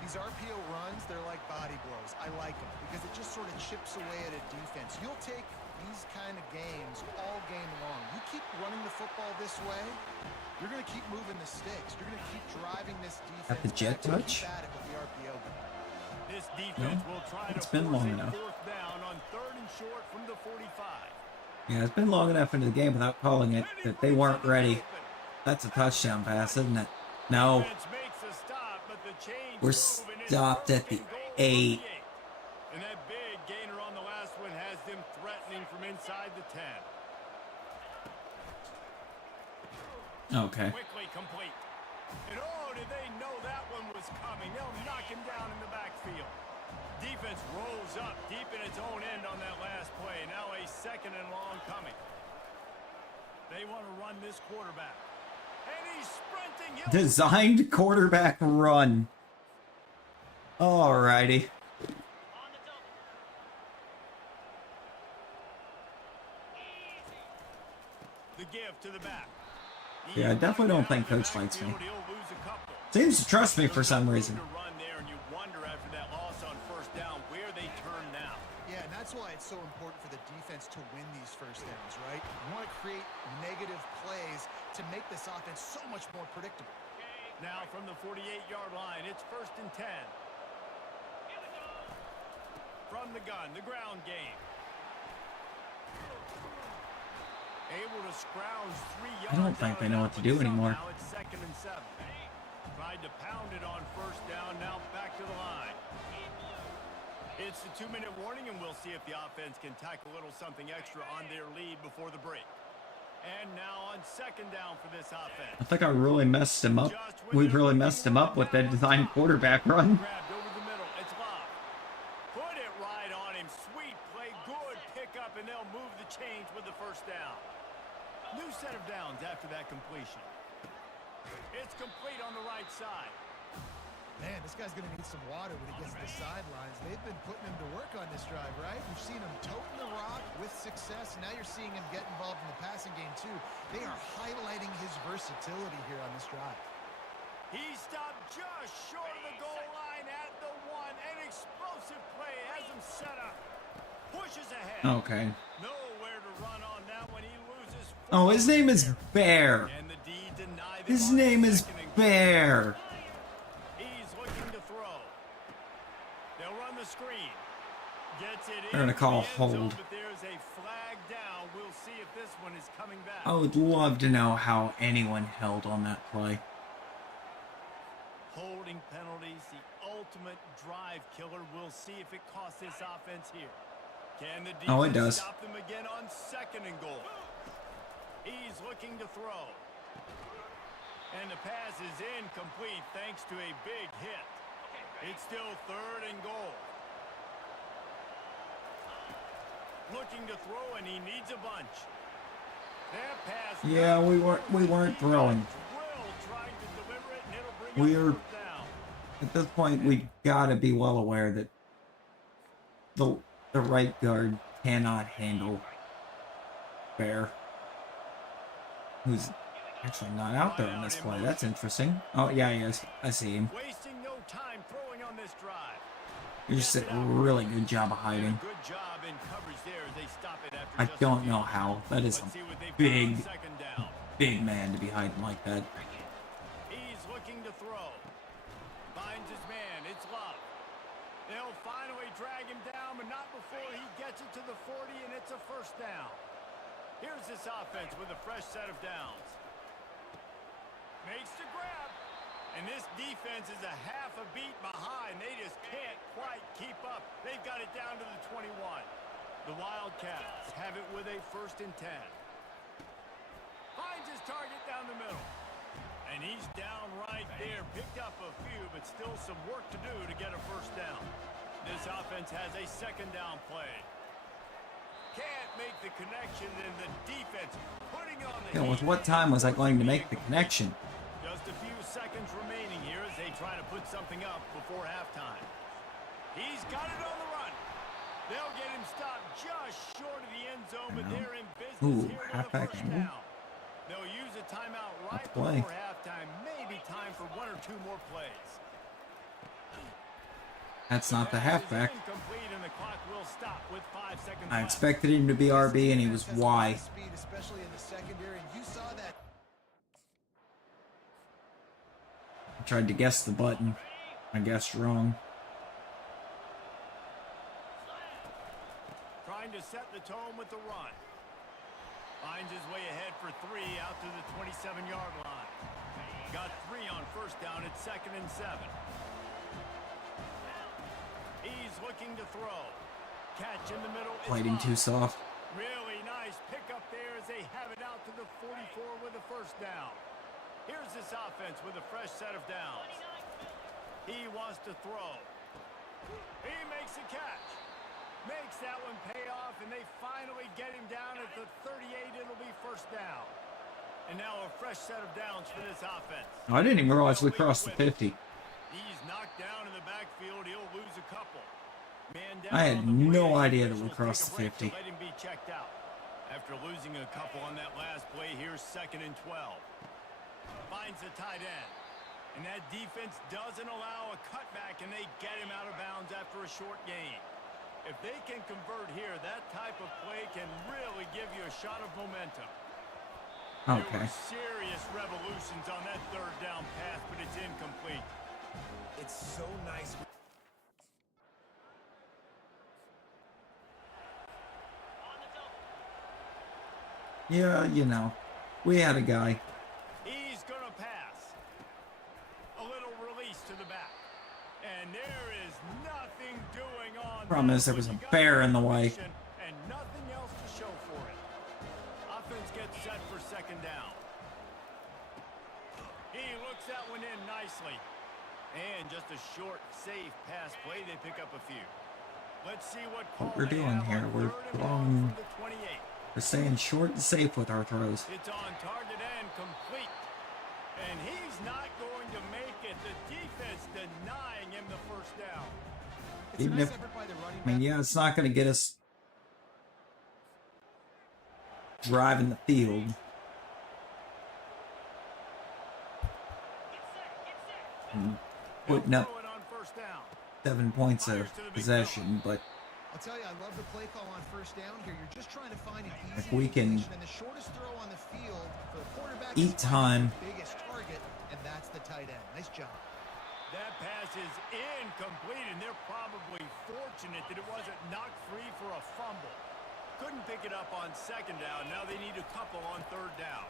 These RPO runs, they're like body blows. I like them because it just sort of chips away at a defense. You'll take these kind of games all game long. You keep running the football this way, you're going to keep moving the sticks. You're going to keep driving this defense. At the jet back and touch? keep at it with the RPO game. This defense will try It's to been force long it enough. 4th down on 3rd and short from the 45. Yeah, it's been long enough into the game without calling it that they weren't ready. That's a touchdown pass, isn't it? No. Defense makes a stop, but the chains We're move, and it's stopped at 1st the and goal from 8. And that big gainer on the last one has them threatening from inside the 10. Okay. Quickly complete. And oh, did they know that one was coming? They'll knock him down in the backfield. Defense rolls up deep in its own end on that last play. Now a 2nd and long coming. They want to run this quarterback. And he's sprinting. Designed quarterback run. Alrighty. On the double. The give to the back. Yeah, I definitely don't think Coach likes me. Seems to trust me for some reason. Yeah, and that's why it's so important for the defense to win these first downs, right? You want to create negative plays to make this offense so much more predictable. Now from the 48-yard line, it's 1st and 10. From the gun, the ground game. Able to scrounge 3 yards. I don't think they know what to do anymore. Now it's 2nd and 7. Tried to pound it on 1st down, now back to the line. It's the 2-minute warning, and we'll see if the offense can tack a little something extra on their lead before the break. And now on 2nd down for this offense. I think I really messed him up. We really messed him up with that design quarterback run. Grabbed over the middle. It's Love. Put it right on him. Sweet play. Good pickup, and they'll move the chains with the 1st down. New set of downs after that completion. It's complete on the right side. Man, this guy's going to need some water when he gets to the sidelines. They've been putting him to work on this drive, right? You've seen him toting the rock with success. Now you're seeing him get involved in the passing game, too. They are highlighting his versatility here on this drive. He stopped just short of the goal line at the 1. An explosive play has him set up. Pushes ahead. Okay. Nowhere to run on that one. He loses. Oh, his name is Bear. And the D denied His name is Bear. He's looking to throw. They'll run the screen. Gets it They're gonna into call the end zone, hold. but there's a flag down. We'll see if this one is coming back. I would love to know how anyone held on that play. Holding penalties, the ultimate drive killer. We'll see if it costs this offense here. Can the defense Oh, it does. stop them again on 2nd and goal? He's looking to throw. And the pass is incomplete thanks to a big hit. It's still 3rd and goal. Looking to throw, and he needs a bunch. That pass. Yeah, we weren't throwing. Trying to deliver it, and it'll bring We're up 4th down. at this point we gotta be well aware that the right guard cannot handle Bear, who's actually not out there on this play. That's interesting. Oh yeah, he is. I see him. Wasting no time throwing on this drive. You just did a really good job of hiding. Good job in coverage there as they stop it after I just a don't few. know how. That is Let's see what they've a got on big, 2nd down. big man to be hiding like that. He's looking to throw. Finds his man. It's Love. They'll finally drag him down, but not before he gets it to the 40, and it's a first down. Here's this offense with a fresh set of downs. Makes the grab. And this defense is a half a beat behind. They just can't quite keep up. They've got it down to the 21. The Wildcats have it with a 1st and 10. Finds his target down the middle. And he's down right there. Picked up a few, but still some work to do to get a first down. This offense has a 2nd down play. Can't make the connection, and the defense putting on the With heat. what time was I going to make the connection? Just a few seconds remaining here as they try to put something up before halftime. He's got it on the run. They'll get him stopped just short of the end zone, but they're in business Ooh, here with a halfback first angle. down. They'll use a timeout right Let's play. before halftime. Maybe time for 1 or 2 more plays. That's not the halfback. Incomplete, and the clock will stop with 5 seconds I left. expected him to be RB, and he was Y. Speed, especially in the secondary, and you saw that. I tried to guess the button. I guessed wrong. Trying to set the tone with the run. Finds his way ahead for 3 out to the 27-yard line. Got 3 on first down at 2nd and 7. He's looking to throw. Catch in the middle. It's Played him too off. soft. Really nice pickup there as they have it out to the 44 with a first down. Here's this offense with a fresh set of downs. He wants to throw. He makes a catch. Makes that one pay off, and they finally get him down at the 38. It'll be first down. And now a fresh set of downs for this offense. I didn't even realize we crossed the 50. He's knocked down in the backfield. He'll lose a couple. Man down I had on the no play. idea that we Officials crossed take a the break 50. to Let him be checked out. After losing a couple on that last play, here's 2nd and 12. Finds the tight end. And that defense doesn't allow a cutback, and they get him out of bounds after a short gain. If they can convert here, that type of play can really give you a shot of momentum. There Okay. were serious revolutions on that 3rd down pass, but it's incomplete. It's so nice. Yeah, you know. We had a guy. He's going to pass. A little release to the back. And there is nothing doing on Problem is, there was a bear in the way. And nothing else to show for it. Offense gets set for 2nd down. He looks that one in nicely. And just a short, safe pass play. They pick up a few. Let's see what call We're they doing have here, on we're 3rd and long throwing- from the 28. We're staying short and safe with our throws. It's on target and complete. And he's not going to make it. The defense denying him the first down. It's a Even nice if- effort by the running I mean, back. yeah, it's not going to get us driving the field. And putting up Throw it on first down. 7 points of possession, but I'll tell you, I love the play call on first down here. You're just trying to find an easy If we can completion, and the shortest throw on the field for the quarterback eat is finding time. the biggest target, and that's the tight end. Nice job. That pass is incomplete, and they're probably fortunate that it wasn't knocked free for a fumble. Couldn't pick it up on 2nd down. Now they need a couple on 3rd down.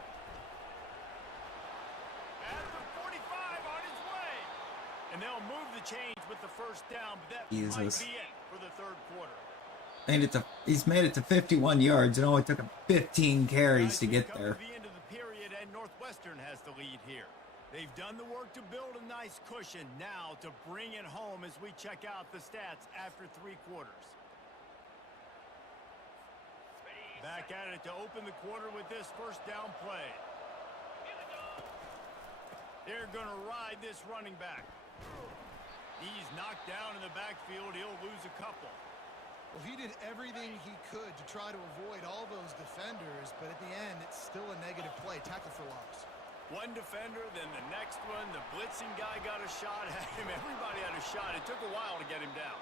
At the 45 on his way. And they'll move the change with the first down, but that Jesus. might be it for the 3rd quarter. he's made it to 51 yards. It only took him 15 carries to Guys, we've get come there. to the end of the period, and Northwestern has the lead here. They've done the work to build a nice cushion. Now to bring it home as we check out the stats after 3 quarters. Back at it to open the quarter with this first down play. They're going to ride this running back. He's knocked down in the backfield. He'll lose a couple. Well, he did everything he could to try to avoid all those defenders, but at the end, it's still a negative play. Tackle for loss. One defender, then the next one. The blitzing guy got a shot at him. Everybody had a shot. It took a while to get him down.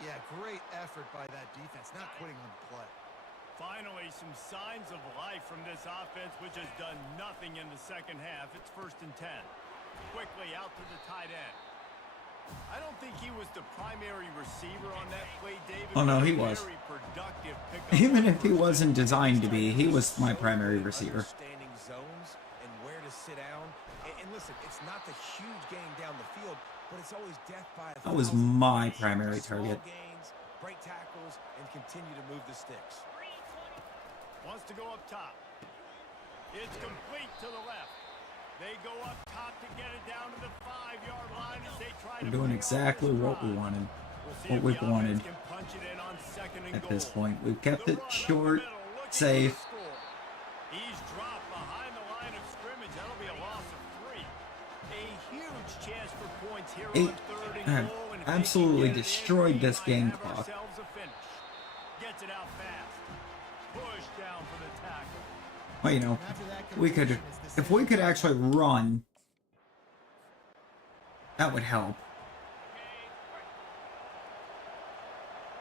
Yeah, great effort by that defense, not quitting on the play. Finally, some signs of life from this offense, which has done nothing in the second half. It's 1st and 10. Quickly out to the tight end. I don't think he was the primary receiver on that play, David. Oh, no, but a he was. very productive pickup Even on if he first wasn't down. designed to be, he was my So primary good at receiver. Understanding zones and where to sit down. And listen, it's not the huge gain down the field, but it's always death by a That was thousand my cuts. primary Small target. gains, break tackles, and continue to move the sticks. Wants to go up top. It's complete to the left. They go up top to get it down to the 5-yard line as they try We're to doing bring off exactly this what we drive. wanted. We'll see What if we've the offense wanted can punch it in on second and at this goal. point. We've kept The it run up the short, middle, looking for safe. the score. He's dropped behind the line of scrimmage. That'll be a loss of 3. A huge chance for points here on third and I've goal. And if they can absolutely get it in, destroyed we this might game have clock. ourselves a finish. Gets it out fast. Push down for the tackle. Well, you know, After that we could, completion, it's the if we same could drive. actually run, that would help.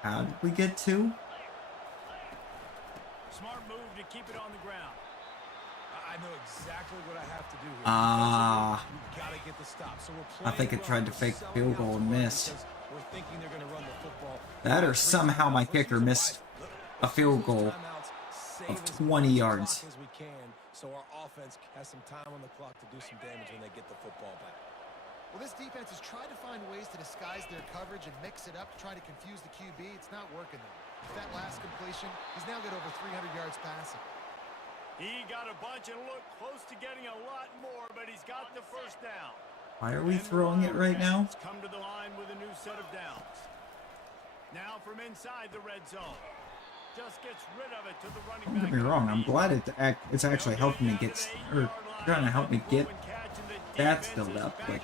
How did we get to? Smart move to keep it on the ground. I know exactly what I have to do here. Ah. We've got to get the stop. So we're I think it playing tried to rough. fake We're field selling goal out and to run missed. because we're thinking they're going to run the football. That or somehow my kicker missed a field goal of 20 yards. As we can, so our offense has some time on the clock to do some damage when they get the football back. Well, this defense has tried to find ways to disguise their coverage and mix it up to try to confuse the QB. It's not working, though. With that last completion, he's now got over 300 yards passing. He got a bunch and looked close to getting a lot more, but he's got the first down. Why are we And the throwing it right now? Wildcats come to the line with a new set of downs. Now from inside the red zone. Just gets rid of it to the running Don't back. get me wrong, I'm glad it's actually helping me get, or trying to help me get stats filled up, but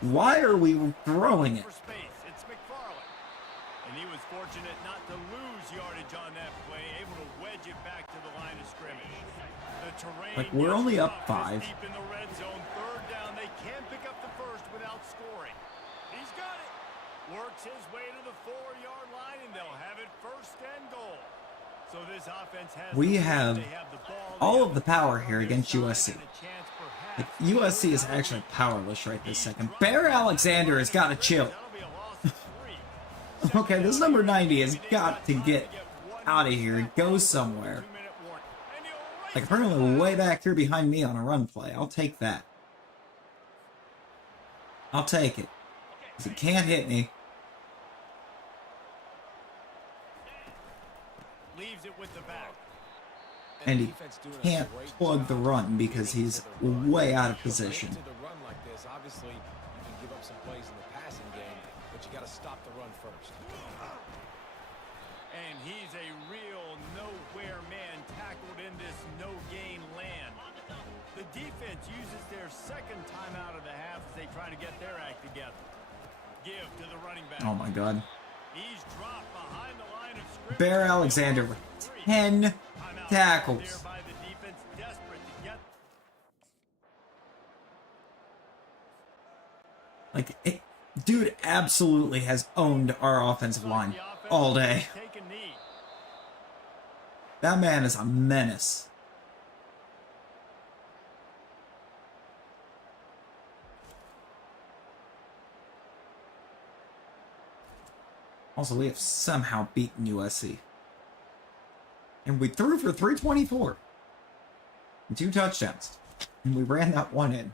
why are we throwing it? For space. It's McFarland. And he was fortunate not to lose yardage on that play, able to wedge it back to the line of scrimmage. The terrain Like, we're gets only rough up this 5. Deep in the red zone, third down. They can't pick up the first without scoring. He's got it. Works his way to the 4-yard line, and they'll have it first and goal. So this offense has We the lead. have They have the ball. all They of have the power here on their against side USC. and a chance Like, perhaps to USC is close out actually the lead. powerless right this second. Bear Alexander has got to chill. That'll be a loss of 3. Okay, this number 90 has got to get out of here and go somewhere. Like, apparently way back here behind me on a run play. I'll take that. I'll take it. 'Cause he can't hit me. Leaves it with the back. And he defense doing a can't great plug the job run because getting he's to the run. way out of Get position. to the run like this, obviously, you can give up some plays in the passing game, but you got to stop the run first. And he's a real nowhere man tackled in this no-gain land. The defense uses their second time out of the half as they try to get their act together. Give to the running back. Oh my god. He's dropped behind the line of scrimmage. Bear Alexander with 10 Timeout tackles. there by the defense, desperate to get. Like, dude absolutely has owned our offensive line all day. Take a knee. That man is a menace. Also, we have somehow beaten USC. And we threw for 324. And 2 touchdowns. And we ran that one in.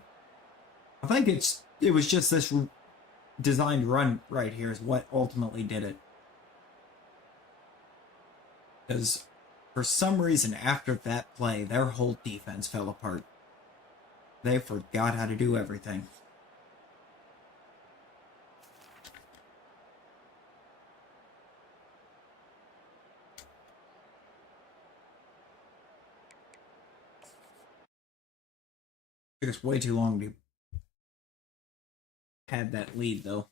I think it was just this designed run right here is what ultimately did it. Because for some reason after that play, their whole defense fell apart. They forgot how to do everything. Took us way too long to have that lead, though.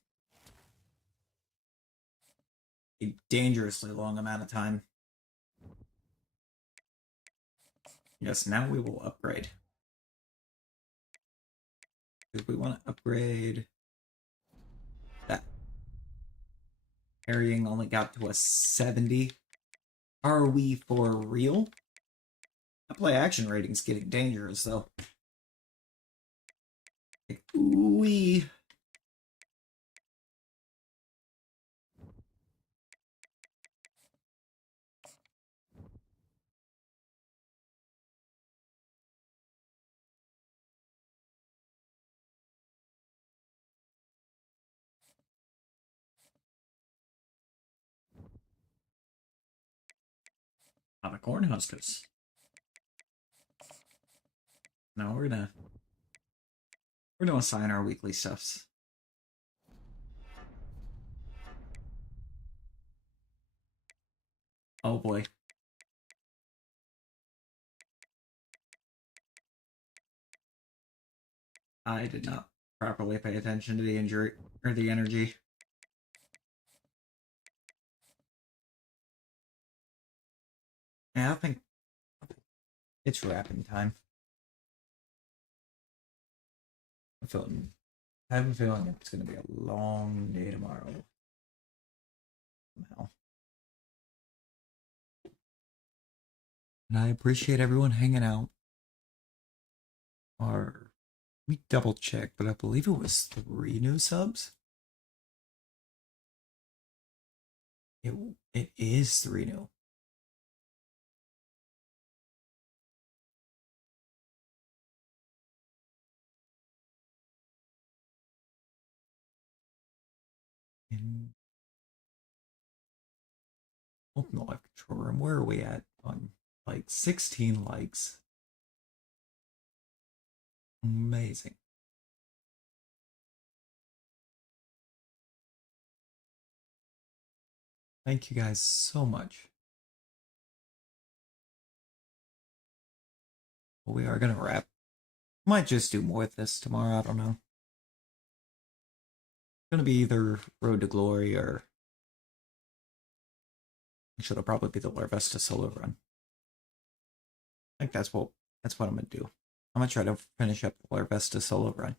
A dangerously long amount of time. Yes, now we will upgrade. Because we want to upgrade that. Carrying only got to a 70. Are we for real? That play action rating's getting dangerous, though. Like, ooh-wee. On the Cornhuskers. Now we're gonna assign our weekly stuffs. Oh boy. I did not properly pay attention to the injury or the energy. Yeah, I think it's wrapping time. I have a feeling it's going to be a long day tomorrow. Somehow. And I appreciate everyone hanging out. Or let me double check, but I believe it was 3 new subs. It is 3 new. Open the live control room. Where are we at? On like 16 likes. Amazing. Thank you guys so much. We are gonna wrap. Might just do more of this tomorrow. I don't know. It's gonna be either Road to Glory or actually it'll probably be the Larvesta solo run. I think that's what I'm gonna do. I'm gonna try to finish up the Larvesta solo run.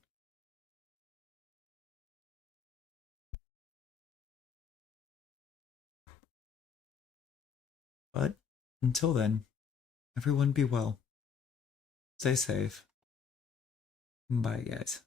But until then, everyone be well. Stay safe. Bye, guys.